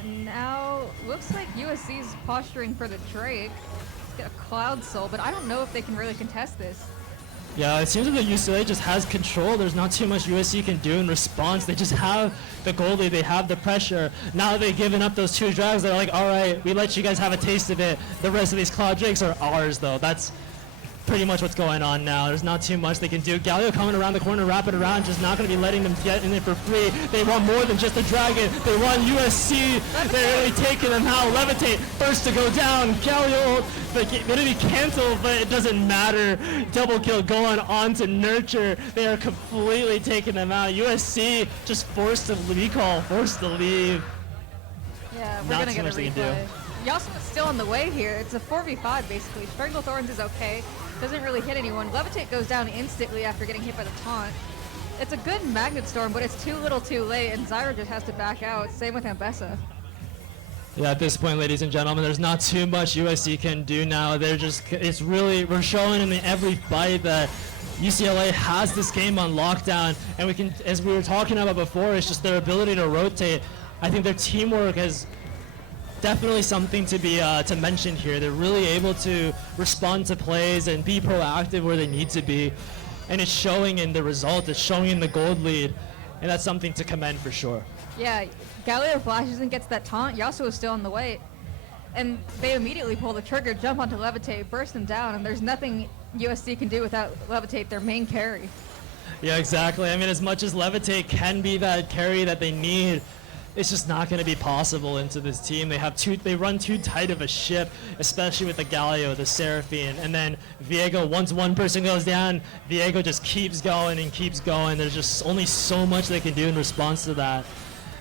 And now, looks like USC's posturing for the Drake. Get a Cloud Soul, but I don't know if they can really contest this. Yeah, it seems like the UCLA just has control. There's not too much USC can do in response. They just have the gold lead. They have the pressure. Now they've given up those 2 drags. They're like, all right, we let you guys have a taste of it. The rest of these Cloud Drakes are ours, though. That's pretty much what's going on now. There's not too much they can do. Galio coming around the corner, wrap it around, just not going to be letting them get in it for free. They want more than just a dragon. They want USC. They're really taking them out. Levitate, first to go down. Galio, going to be canceled, but it doesn't matter. Double kill going on to Nurture. They are completely taking them out. USC just forced to recall, forced to leave. Yeah, we're going to get a replay. Yasuo's still on the way here. It's a 4v5 basically. Strangle Thorns is okay. Doesn't really hit anyone. Levitate goes down instantly after getting hit by the taunt. It's a good Magnet Storm, but it's too little too late, and Zyra just has to back out. Same with Ambessa. Yeah, at this point, ladies and gentlemen, there's not too much USC can do now. We're showing in every fight that UCLA has this game on lockdown, and we can, as we were talking about before, it's just their ability to rotate. I think their teamwork has definitely something to be to mention here. They're really able to respond to plays and be proactive where they need to be, and it's showing in the result. It's showing in the gold lead, and that's something to commend for sure. Yeah, Galio flashes and gets that taunt. Yasuo is still on the way, and they immediately pull the trigger, jump onto Levitate, burst him down, and there's nothing USC can do without Levitate, their main carry. Yeah, exactly. I mean, as much as Levitate can be that carry that they need, it's just not going to be possible into this team. They run too tight of a ship, especially with the Galio, the Seraphine, and then Viego, once one person goes down, Viego just keeps going and keeps going. There's just only so much they can do in response to that.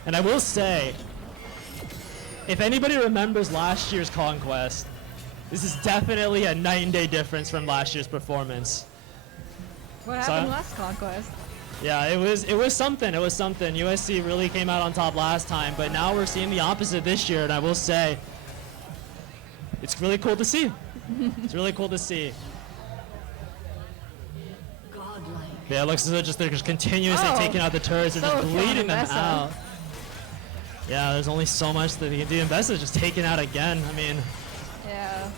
And I will say, if anybody remembers last year's Conquest, this is definitely a night and day difference from last year's performance. What happened last Conquest? Yeah, it was something. It was something. USC really came out on top last time, but now we're seeing the opposite this year, and I will say, it's really cool to see. It's really cool to see. Yeah, it looks as though they're just continuously taking out the turrets. They're just bleeding them out. Yeah, there's only so much that they can do. Ambessa just taken out again. I mean, yeah.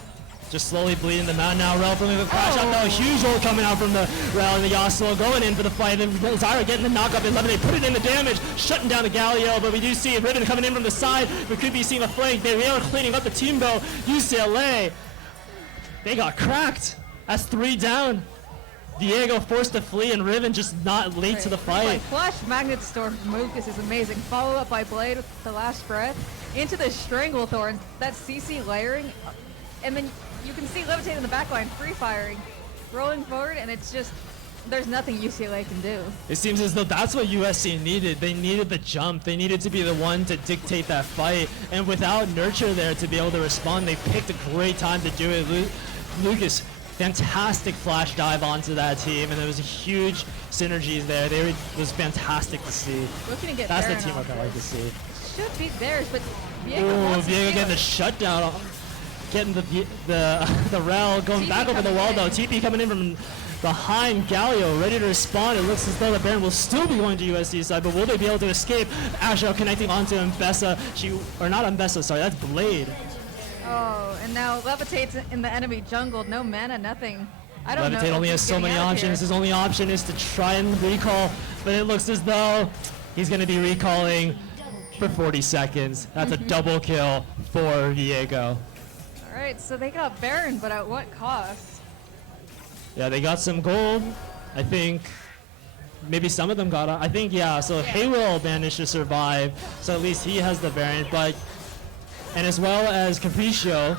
Just slowly bleeding them out now. Rel from the crash out. Now a huge ult coming out from the Rel and the Yasuo going in for the fight. And Zyra getting the knock up and Levitate put it in the damage, shutting down the Galio. But we do see Ribbon coming in from the side. We could be seeing a flank. They are cleaning up the team though. UCLA, they got cracked. That's 3 down. Viego forced to flee and Riven just not late to the fight. Flash Magnet Storm from Lucas is amazing. Follow up by Blade with the last breath into the Strangle Thorn. That CC layering, and then you can see Levitate in the backline free firing, rolling forward, and it's just there's nothing UCLA can do. It seems as though that's what USC needed. They needed the jump. They needed to be the one to dictate that fight, and without Nurture there to be able to respond, they picked a great time to do it. Lucas, fantastic flash dive onto that team, and there was a huge synergies there. It was fantastic to see. Looking to get That's the Baron teamwork I like to see. Should be theirs, but Viego Viego getting the shutdown. getting the rel, going back over the wall though. TP coming in from behind Galio, ready to respond. It looks as though the Baron will still be going to USC side, but will they be able to escape? Asho connecting onto Mbessa. Not Mbessa, sorry, that's Blade. Oh, and now Levitate's in the enemy jungle. No mana, nothing. I don't know. Levitate only has so many options. His only option is to try and recall, but it looks as though he's going to be recalling for 40 seconds. That's a double kill for Viego. All right, so they got Baron, but at what cost? Yeah, they got some gold. I think maybe some of them got I think, yeah, so Haywell managed to survive, so at least he has the Baron, and as well as Capriccio.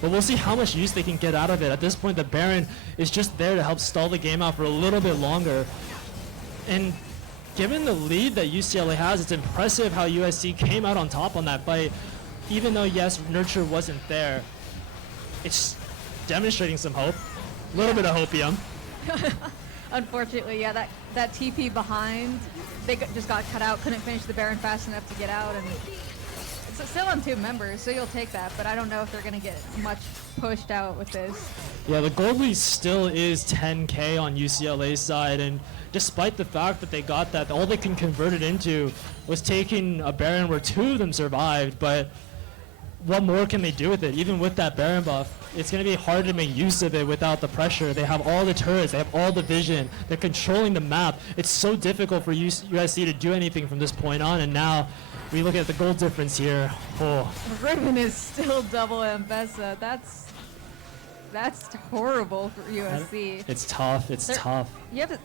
But we'll see how much use they can get out of it. At this point, the Baron is just there to help stall the game out for a little bit longer. And given the lead that UCLA has, it's impressive how USC came out on top on that fight. Even though, yes, Nurture wasn't there, it's demonstrating some hope. A little bit of hopium. Unfortunately, yeah, that TP behind, they just got cut out, couldn't finish the Baron fast enough to get out, and it's still on 2 members, so you'll take that, but I don't know if they're going to get much pushed out with this. Yeah, the gold lead still is 10K on UCLA's side, and despite the fact that they got that, all they can convert it into was taking a Baron where 2 of them survived, but what more can they do with it? Even with that Baron buff, it's going to be hard to make use of it without the pressure. They have all the turrets, they have all the vision, they're controlling the map. It's so difficult for USC to do anything from this point on, and now we look at the goal difference here. Oh. Ribbon is still double Mbessa. That's horrible for USC. It's tough. It's tough. You have a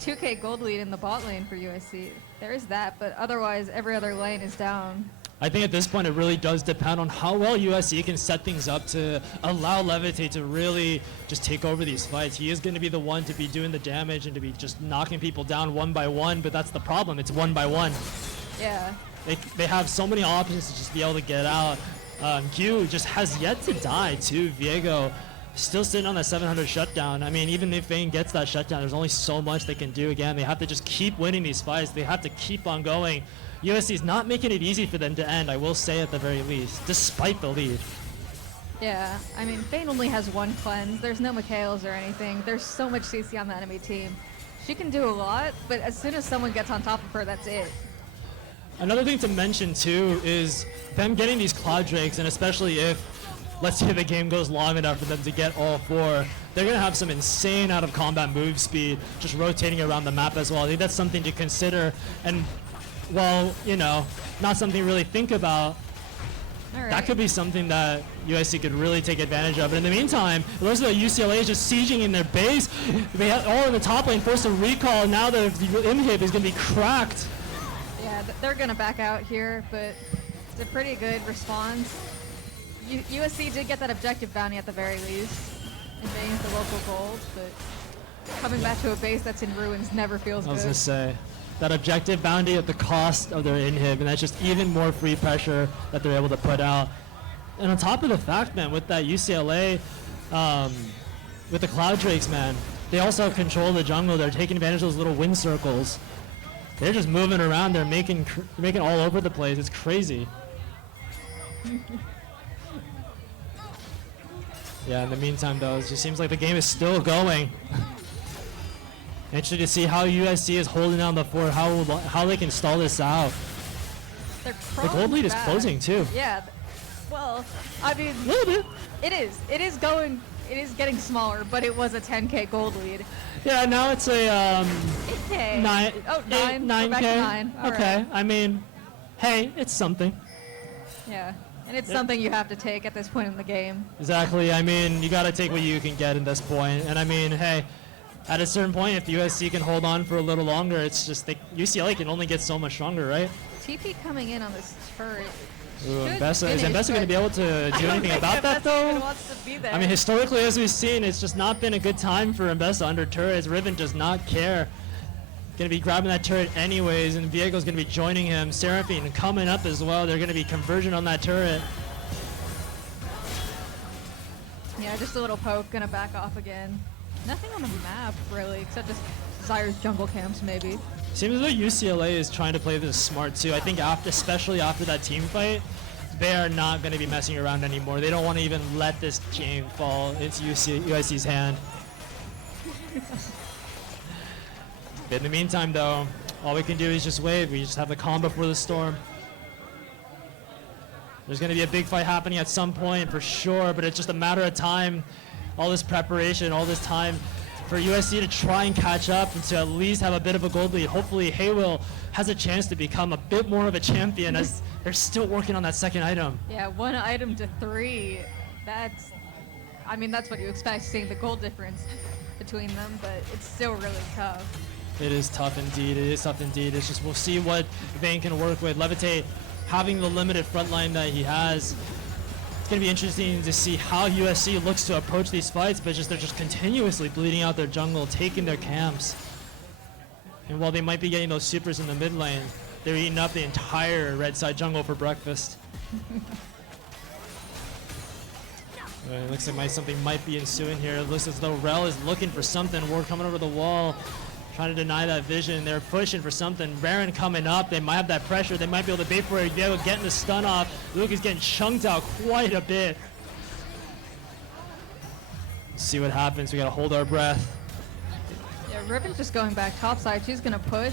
2K gold lead in the bot lane for USC. There is that, but otherwise every other lane is down. I think at this point it really does depend on how well USC can set things up to allow Levitate to really just take over these fights. He is going to be the one to be doing the damage and to be just knocking people down one by one, but that's the problem. It's one by one. Yeah. They have so many options to just be able to get out. Q just has yet to die too. Viego still sitting on that 700 shutdown. I mean, even if Vayne gets that shutdown, there's only so much they can do. Again, they have to just keep winning these fights. They have to keep on going. USC is not making it easy for them to end, I will say at the very least, despite the lead. Yeah, I mean, Vayne only has 1 cleanse. There's no Mikhails or anything. There's so much CC on the enemy team. She can do a lot, but as soon as someone gets on top of her, that's it. Another thing to mention too is them getting these Cloud Drakes, and especially if, let's say the game goes long enough for them to get all 4, they're going to have some insane out of combat move speed, just rotating around the map as well. I think that's something to consider, and while, you know, not something to really think about, that could be something that USC could really take advantage of. But in the meantime, it looks like UCLA is just sieging in their base. They have all in the top lane, forced a recall, and now the inhib is going to be cracked. Yeah, they're going to back out here, but it's a pretty good response. USC did get that objective bounty at the very least, invading the local gold, but coming back to a base that's in ruins never feels good. I was going to say, that objective bounty at the cost of their inhib, and that's just even more free pressure that they're able to put out. And on top of the fact, man, with that UCLA, with the Cloud Drakes, man, they also control the jungle. They're taking advantage of those little wind circles. They're just moving around. They're making all over the place. It's crazy. Yeah, in the meantime, though, it just seems like the game is still going. Interesting to see how USC is holding down the fort, how they can stall this out. The gold lead is closing too. Yeah, well, I mean, it is getting smaller, but it was a 10K gold lead. Yeah, now it's a 8K. 9. Oh, 9. 9K. Back to 9. All okay, right. I mean, hey, it's something. Yeah, and it's something you have to take at this point in the game. Exactly. I mean, you got to take what you can get at this point, and I mean, hey. At a certain point, if USC can hold on for a little longer, it's just UCLA can only get so much stronger, right? TP coming in on this turret. Is Mbessa going to be able to do anything about that, though? I mean, historically, as we've seen, it's just not been a good time for Mbessa under turrets. Riven does not care. Going to be grabbing that turret anyways, and Viego's going to be joining him. Seraphine coming up as well. They're going to be conversion on that turret. Yeah, just a little poke. Going to back off again. Nothing on the map, really, except just Zyre's jungle camps, maybe. Seems as though UCLA is trying to play this smart, too. I think especially after that team fight, they are not going to be messing around anymore. They don't want to even let this game fall into USC's hand. In the meantime, though, all we can do is just wait. We just have the calm before the storm. There's going to be a big fight happening at some point for sure, but it's just a matter of time. All this preparation, all this time for USC to try and catch up and to at least have a bit of a gold lead. Hopefully, Haywill has a chance to become a bit more of a champion as they're still working on that second item. Yeah, 1 item to 3. That's what you expect, seeing the goal difference between them, but it's still really tough. It is tough indeed. It is tough indeed. It's just we'll see what Vayne can work with. Levitate having the limited front line that he has. It's going to be interesting to see how USC looks to approach these fights, but they're just continuously bleeding out their jungle, taking their camps. And while they might be getting those supers in the mid lane, they're eating up the entire red side jungle for breakfast. It looks like something might be ensuing here. It looks as though Rel is looking for something. Ward coming over the wall, trying to deny that vision. They're pushing for something. Baron coming up. They might have that pressure. They might be able to bait for it. They're getting the stun off. Luke is getting chunked out quite a bit. Let's see what happens. We got to hold our breath. Yeah, Riven's just going back topside. She's going to push.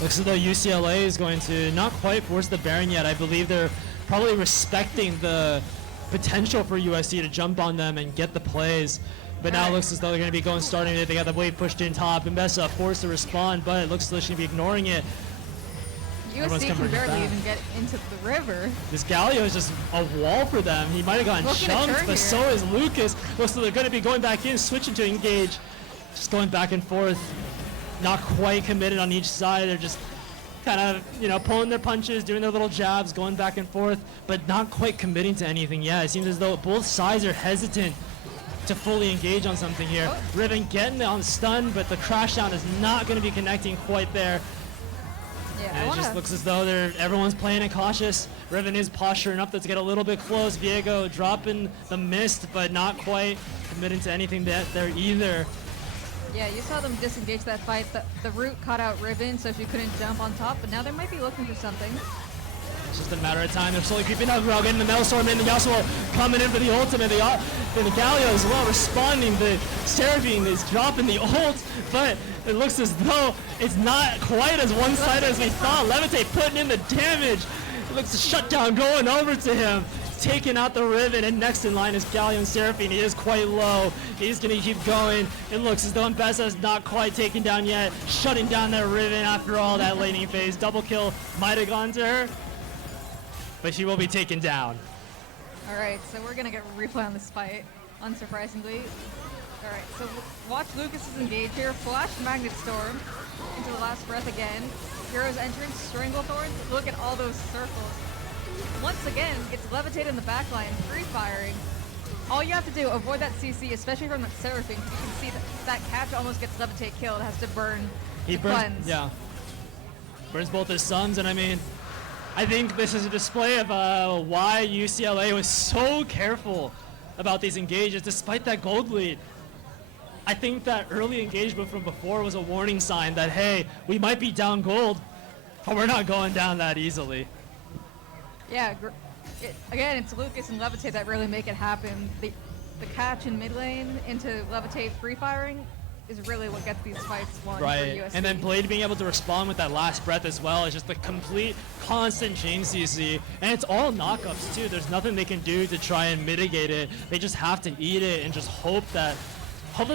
Looks as though UCLA is going to not quite force the Baron yet. I believe they're probably respecting the potential for USC to jump on them and get the plays. But now it looks as though they're going to be starting it. They got the wave pushed in top. Mbessa forced to respond, but it looks as though she's going to be ignoring it. USC can barely even get into the river. This Galio is just a wall for them. He might have gotten chunked, but so is Lucas. Looks like they're going to be going back in, switching to engage. Just going back and forth. Not quite committed on each side. They're just kind of, pulling their punches, doing their little jabs, going back and forth, but not quite committing to anything yet. It seems as though both sides are hesitant to fully engage on something here. Riven getting it on stun, but the crash down is not going to be connecting quite there. Yeah, and it just looks as though everyone's playing it cautious. Riven is posturing up to get a little bit close. Viego dropping the mist, but not quite committing to anything there either. Yeah, you saw them disengage that fight. The root caught out Riven, so she couldn't jump on top, but now they might be looking for something. It's just a matter of time. They're slowly creeping up. We're all getting the Maelstrom in. The Yasuo coming in for the ultimate. The Galio as well responding. The Seraphine is dropping the ult, but it looks as though it's not quite as one-sided as we thought. Levitate putting in the damage. It looks a shutdown going over to him. Taking out the Riven, and next in line is Galio and Seraphine. He is quite low. He's going to keep going. It looks as though Mbessa is not quite taken down yet. Shutting down that Riven after all that laning phase. Double kill might have gone to her, but she will be taken down. All right, so we're going to get a replay on this fight, unsurprisingly. All right, so watch Lucas's engage here. Flash Magnet Storm into the last breath again. Hero's entrance, Stranglethorns. Look at all those circles. Once again, it's Levitate in the backline, free firing. All you have to do, avoid that CC, especially from that Seraphine. You can see that catch almost gets Levitate killed. It has to burn. He burns, yeah. Burns both his sons, and I think this is a display of why UCLA was so careful about these engages, despite that gold lead. I think that early engagement from before was a warning sign that, hey, we might be down gold, but we're not going down that easily. Yeah, again, it's Lucas and Levitate that really make it happen. The catch in mid lane into Levitate free firing is really what gets these fights won for USC. And then Blade being able to respond with that last breath as well is just the complete constant chain CC. And it's all knockups too. There's nothing they can do to try and mitigate it. They just have to eat it and just hope that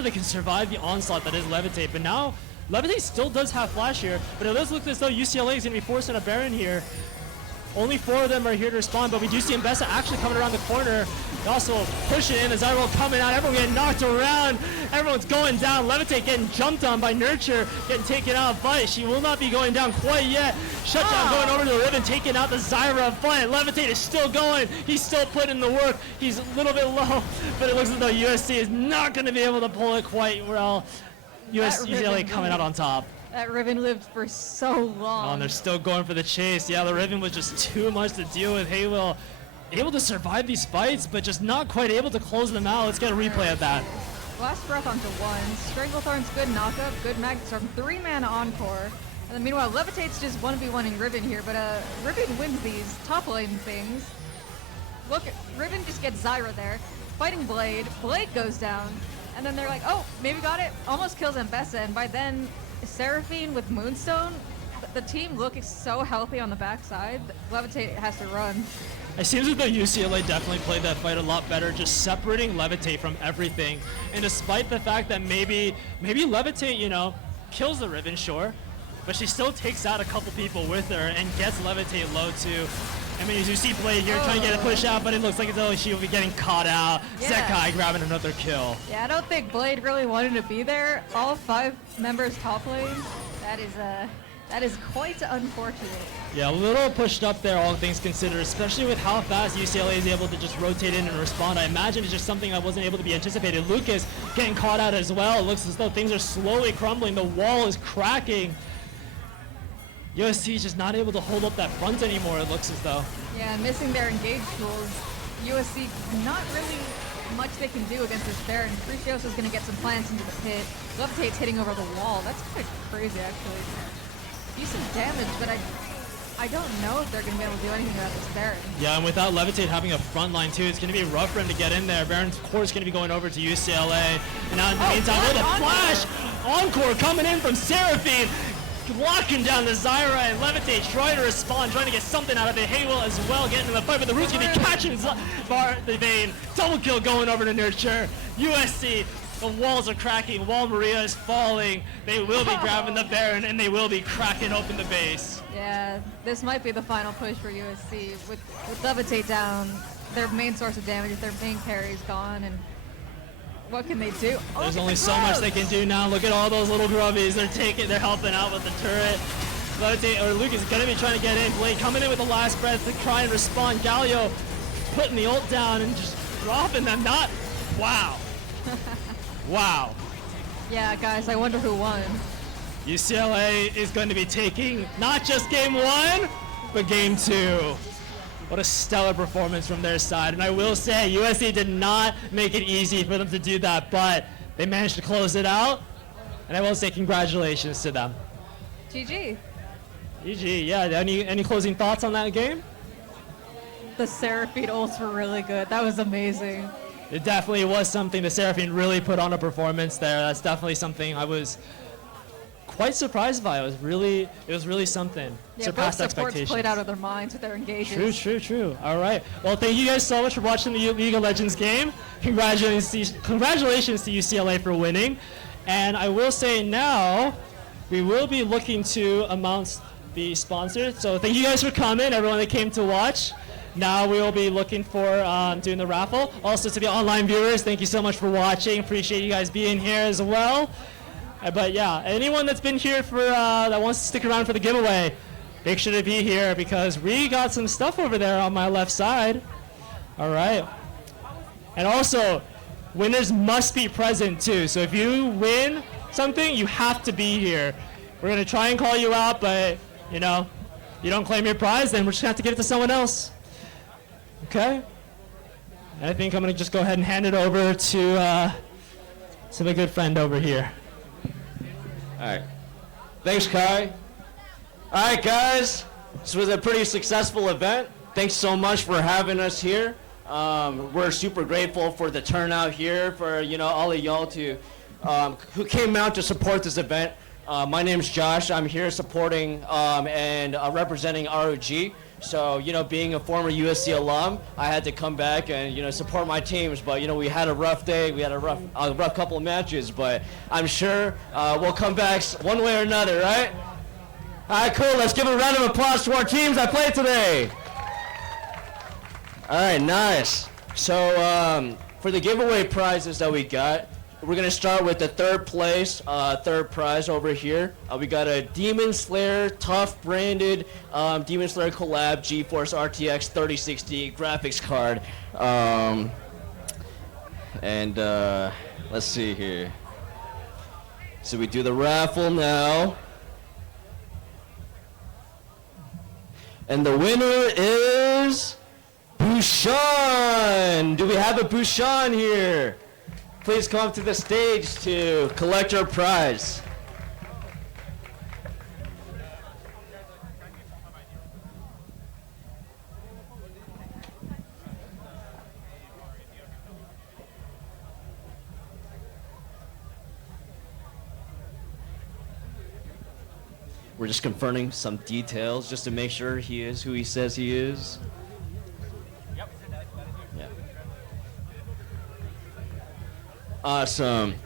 they can survive the onslaught that is Levitate. But now, Levitate still does have flash here, but it does look as though UCLA is going to be forcing a Baron here. Only 4 of them are here to respond, but we do see Mbessa actually coming around the corner. Also pushing in, the Zyro coming out, everyone getting knocked around, everyone's going down. Levitate getting jumped on by Nurture, getting taken out, but she will not be going down quite yet. Shutdown going over to the Riven, taking out the Zyra, but Levitate is still going. He's still putting in the work. He's a little bit low, but it looks as though USC is not going to be able to pull it quite well. UCLA coming out on top. That Riven lived for so long. Oh, and they're still going for the chase. Yeah, the Riven was just too much to deal with. Haywill able to survive these fights, but just not quite able to close them out. Let's get a replay of that. Last breath onto 1. Stranglethorn's good knockup, good Magnet Storm, 3-mana encore. And then meanwhile, Levitate's just 1v1ing Riven here, but Riven wins these top lane things. look, Ribbon just gets Zyra there, fighting Blade. Blade goes down, and then they're like, oh, maybe got it. Almost kills Mbessa, and by then, Seraphine with Moonstone, the team looks so healthy on the backside. Levitate has to run. It seems as though UCLA definitely played that fight a lot better, just separating Levitate from everything. And despite the fact that maybe Levitate, you know, kills the Ribbon, sure, but she still takes out a couple people with her and gets Levitate low too. I mean, as you see Blade here trying to get a push out, but it looks like as though she will be getting caught out. Yeah. Zekai grabbing another kill. Yeah, I don't think Blade really wanted to be there. All 5 members top lane. That is quite unfortunate. Yeah, a little pushed up there, all things considered, especially with how fast UCLA is able to just rotate in and respond. I imagine it's just something that wasn't able to be anticipated. Lucas getting caught out as well. It looks as though things are slowly crumbling. The wall is cracking. USC is just not able to hold up that front anymore, it looks as though. Yeah, missing their engage tools. USC, not really much they can do against this Baron. Crucios is going to get some plants into the pit. Levitate's hitting over the wall. That's quite crazy, actually. Decent damage, but I don't know if they're going to be able to do anything about this Baron. Yeah, and without Levitate having a front line too, it's going to be rough for him to get in there. Baron's core is going to be going over to UCLA. And now in the meantime, with a flash! Encore coming in from Seraphine! Locking down the Zyra, and Levitate trying to respond, trying to get something out of it. Haywell as well getting in the fight, but the Root's going to be catching the Vayne. Double kill going over to Nurture. USC, the walls are cracking. Wall Maria is falling. They will be grabbing the Baron, and they will be cracking open the base. Yeah, this might be the final push for USC. With Levitate down, their main source of damage, their main carry is gone, and what can they do? Oh, there's only so much they can do now. Look at all those little grubbies. They're helping out with the turret. Levitate, or Luke is going to be trying to get in. Blade coming in with the last breath to try and respond. Galio putting the ult down and just dropping them. Wow. Wow. Yeah, guys, I wonder who won. UCLA is going to be taking not just game 1, but game 2. What a stellar performance from their side. And I will say, USC did not make it easy for them to do that, but they managed to close it out. And I will say congratulations to them. GG. GG, yeah. Any closing thoughts on that game? The Seraphine ults were really good. That was amazing. It definitely was something the Seraphine really put on a performance there. That's definitely something I was quite surprised by. It was really something. Yeah, surpassed both supports expectations. played out of their minds with their engages. True. All right. Well, thank you guys so much for watching the League of Legends game. Congratulations to UCLA for winning. And I will say now, we will be looking to announce the sponsors. So thank you guys for coming, everyone that came to watch. Now we will be looking for doing the raffle. Also to the online viewers, thank you so much for watching. Appreciate you guys being here as well. But yeah, anyone that's been here for that wants to stick around for the giveaway, make sure to be here because we got some stuff over there on my left side. All right. And also, winners must be present too. So if you win something, you have to be here. We're gonna try and call you out, but you know, you don't claim your prize, then we're just gonna have to give it to someone else. Okay? And I think I'm gonna just go ahead and hand it over to my good friend over here. All right. Thanks, Kai. All right, guys. This was a pretty successful event. Thanks so much for having us here. We're super grateful for the turnout here, for all of y'all who came out to support this event. My name's Josh. I'm here supporting and representing ROG. So, being a former USC alum, I had to come back and, support my teams. But, we had a rough day. We had a rough couple of matches. But I'm sure we'll come back one way or another, right? All right, cool. Let's give a round of applause to our teams that played today. All right, nice. So for the giveaway prizes that we got, we're going to start with the third prize over here. We got a Demon Slayer Tough branded Demon Slayer collab GeForce RTX 3060 graphics card. Let's see here. So we do the raffle now. And the winner is Bouchon. Do we have a Bouchon here? Please come up to the stage to collect your prize. We're just confirming some details just to make sure he is who he says he is. Yep. Yeah. Awesome.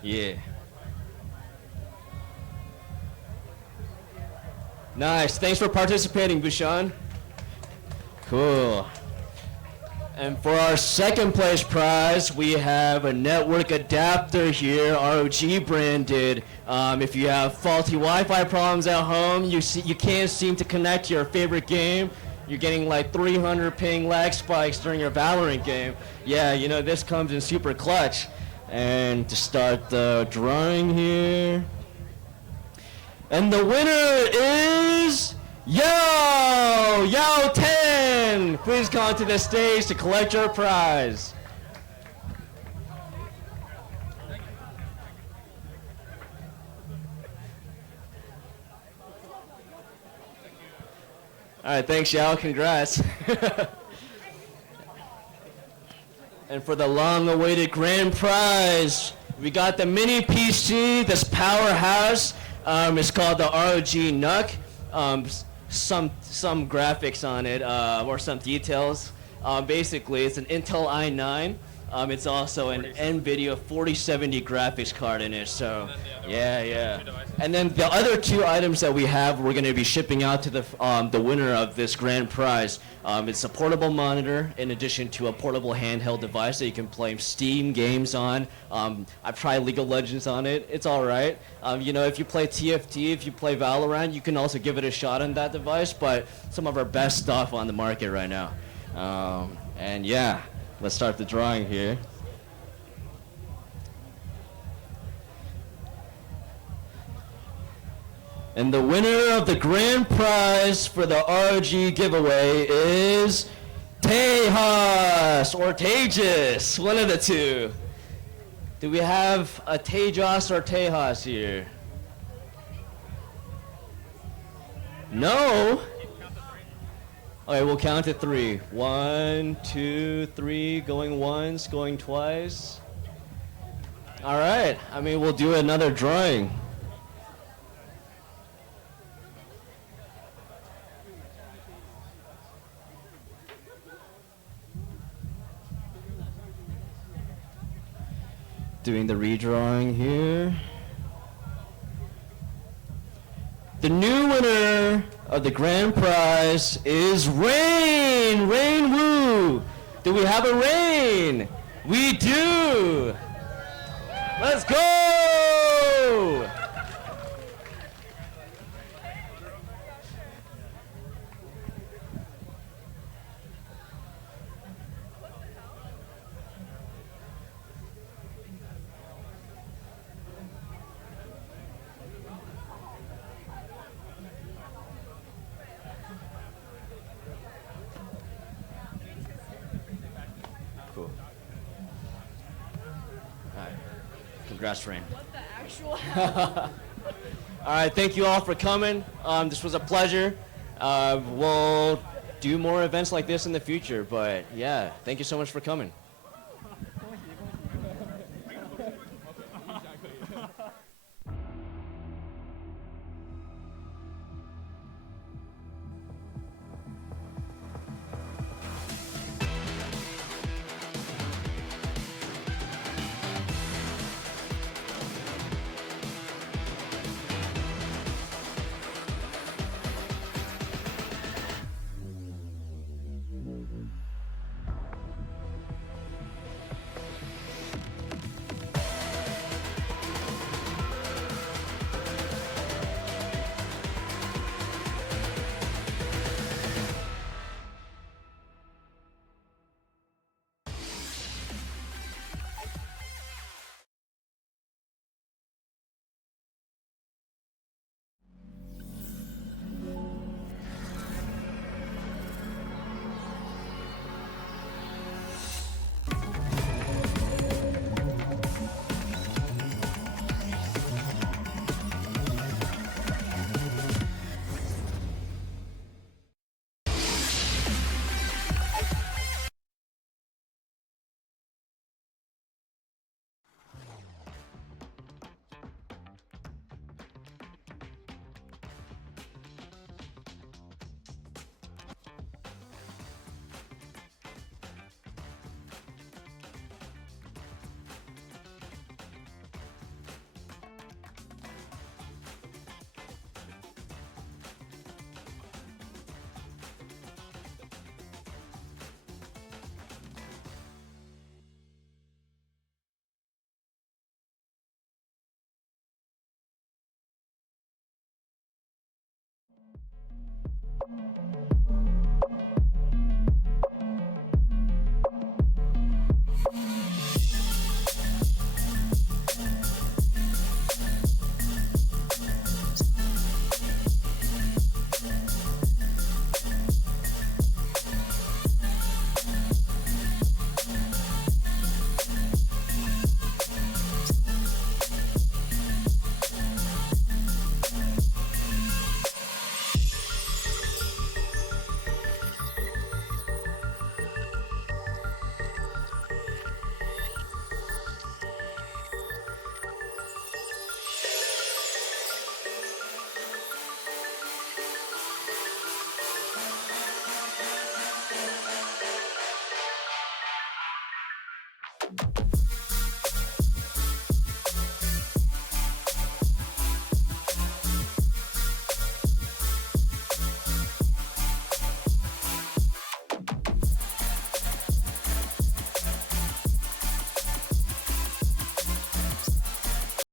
Yeah. Nice. Thanks for participating, Bushan. Cool. And for our second place prize, we have a network adapter here, ROG branded. If you have faulty Wi-Fi problems at home, you can't seem to connect to your favorite game, you're getting like 300 ping lag spikes during your Valorant game. Yeah, you know, this comes in super clutch. And to start the drawing here. And the winner is Yo 10. Please come onto the stage to collect your prize. All right, thanks, Yao. Congrats. And for the long-awaited grand prize, we got the mini PC, this powerhouse. It's called the ROG NUC. Some graphics on it, or some details. Basically, it's an Intel i9. It's also an NVIDIA 4070 graphics card in it. So, yeah. And then the other two items that we have, we're going to be shipping out to the winner of this grand prize. It's a portable monitor in addition to a portable handheld device that you can play Steam games on. I've tried League of Legends on it. It's all right. You know, if you play TFT, if you play Valorant, you can also give it a shot on that device. But some of our best stuff on the market right now. And yeah, let's start the drawing here. And the winner of the grand prize for the ROG giveaway is Tejas or Tejas, one of the two. Do we have a Tejas or Tejas here? No? Okay, we'll count to 3. 1, 2, 3, going once, going twice. All right, I mean, we'll do another drawing. Doing the redrawing here. The new winner of the grand prize is Rain! Rain Wu! Do we have a Rain? We do! Let's go! Congrats, Rain. What the actual hell? All right, thank you all for coming. This was a pleasure. We'll do more events like this in the future, but yeah, thank you so much for coming.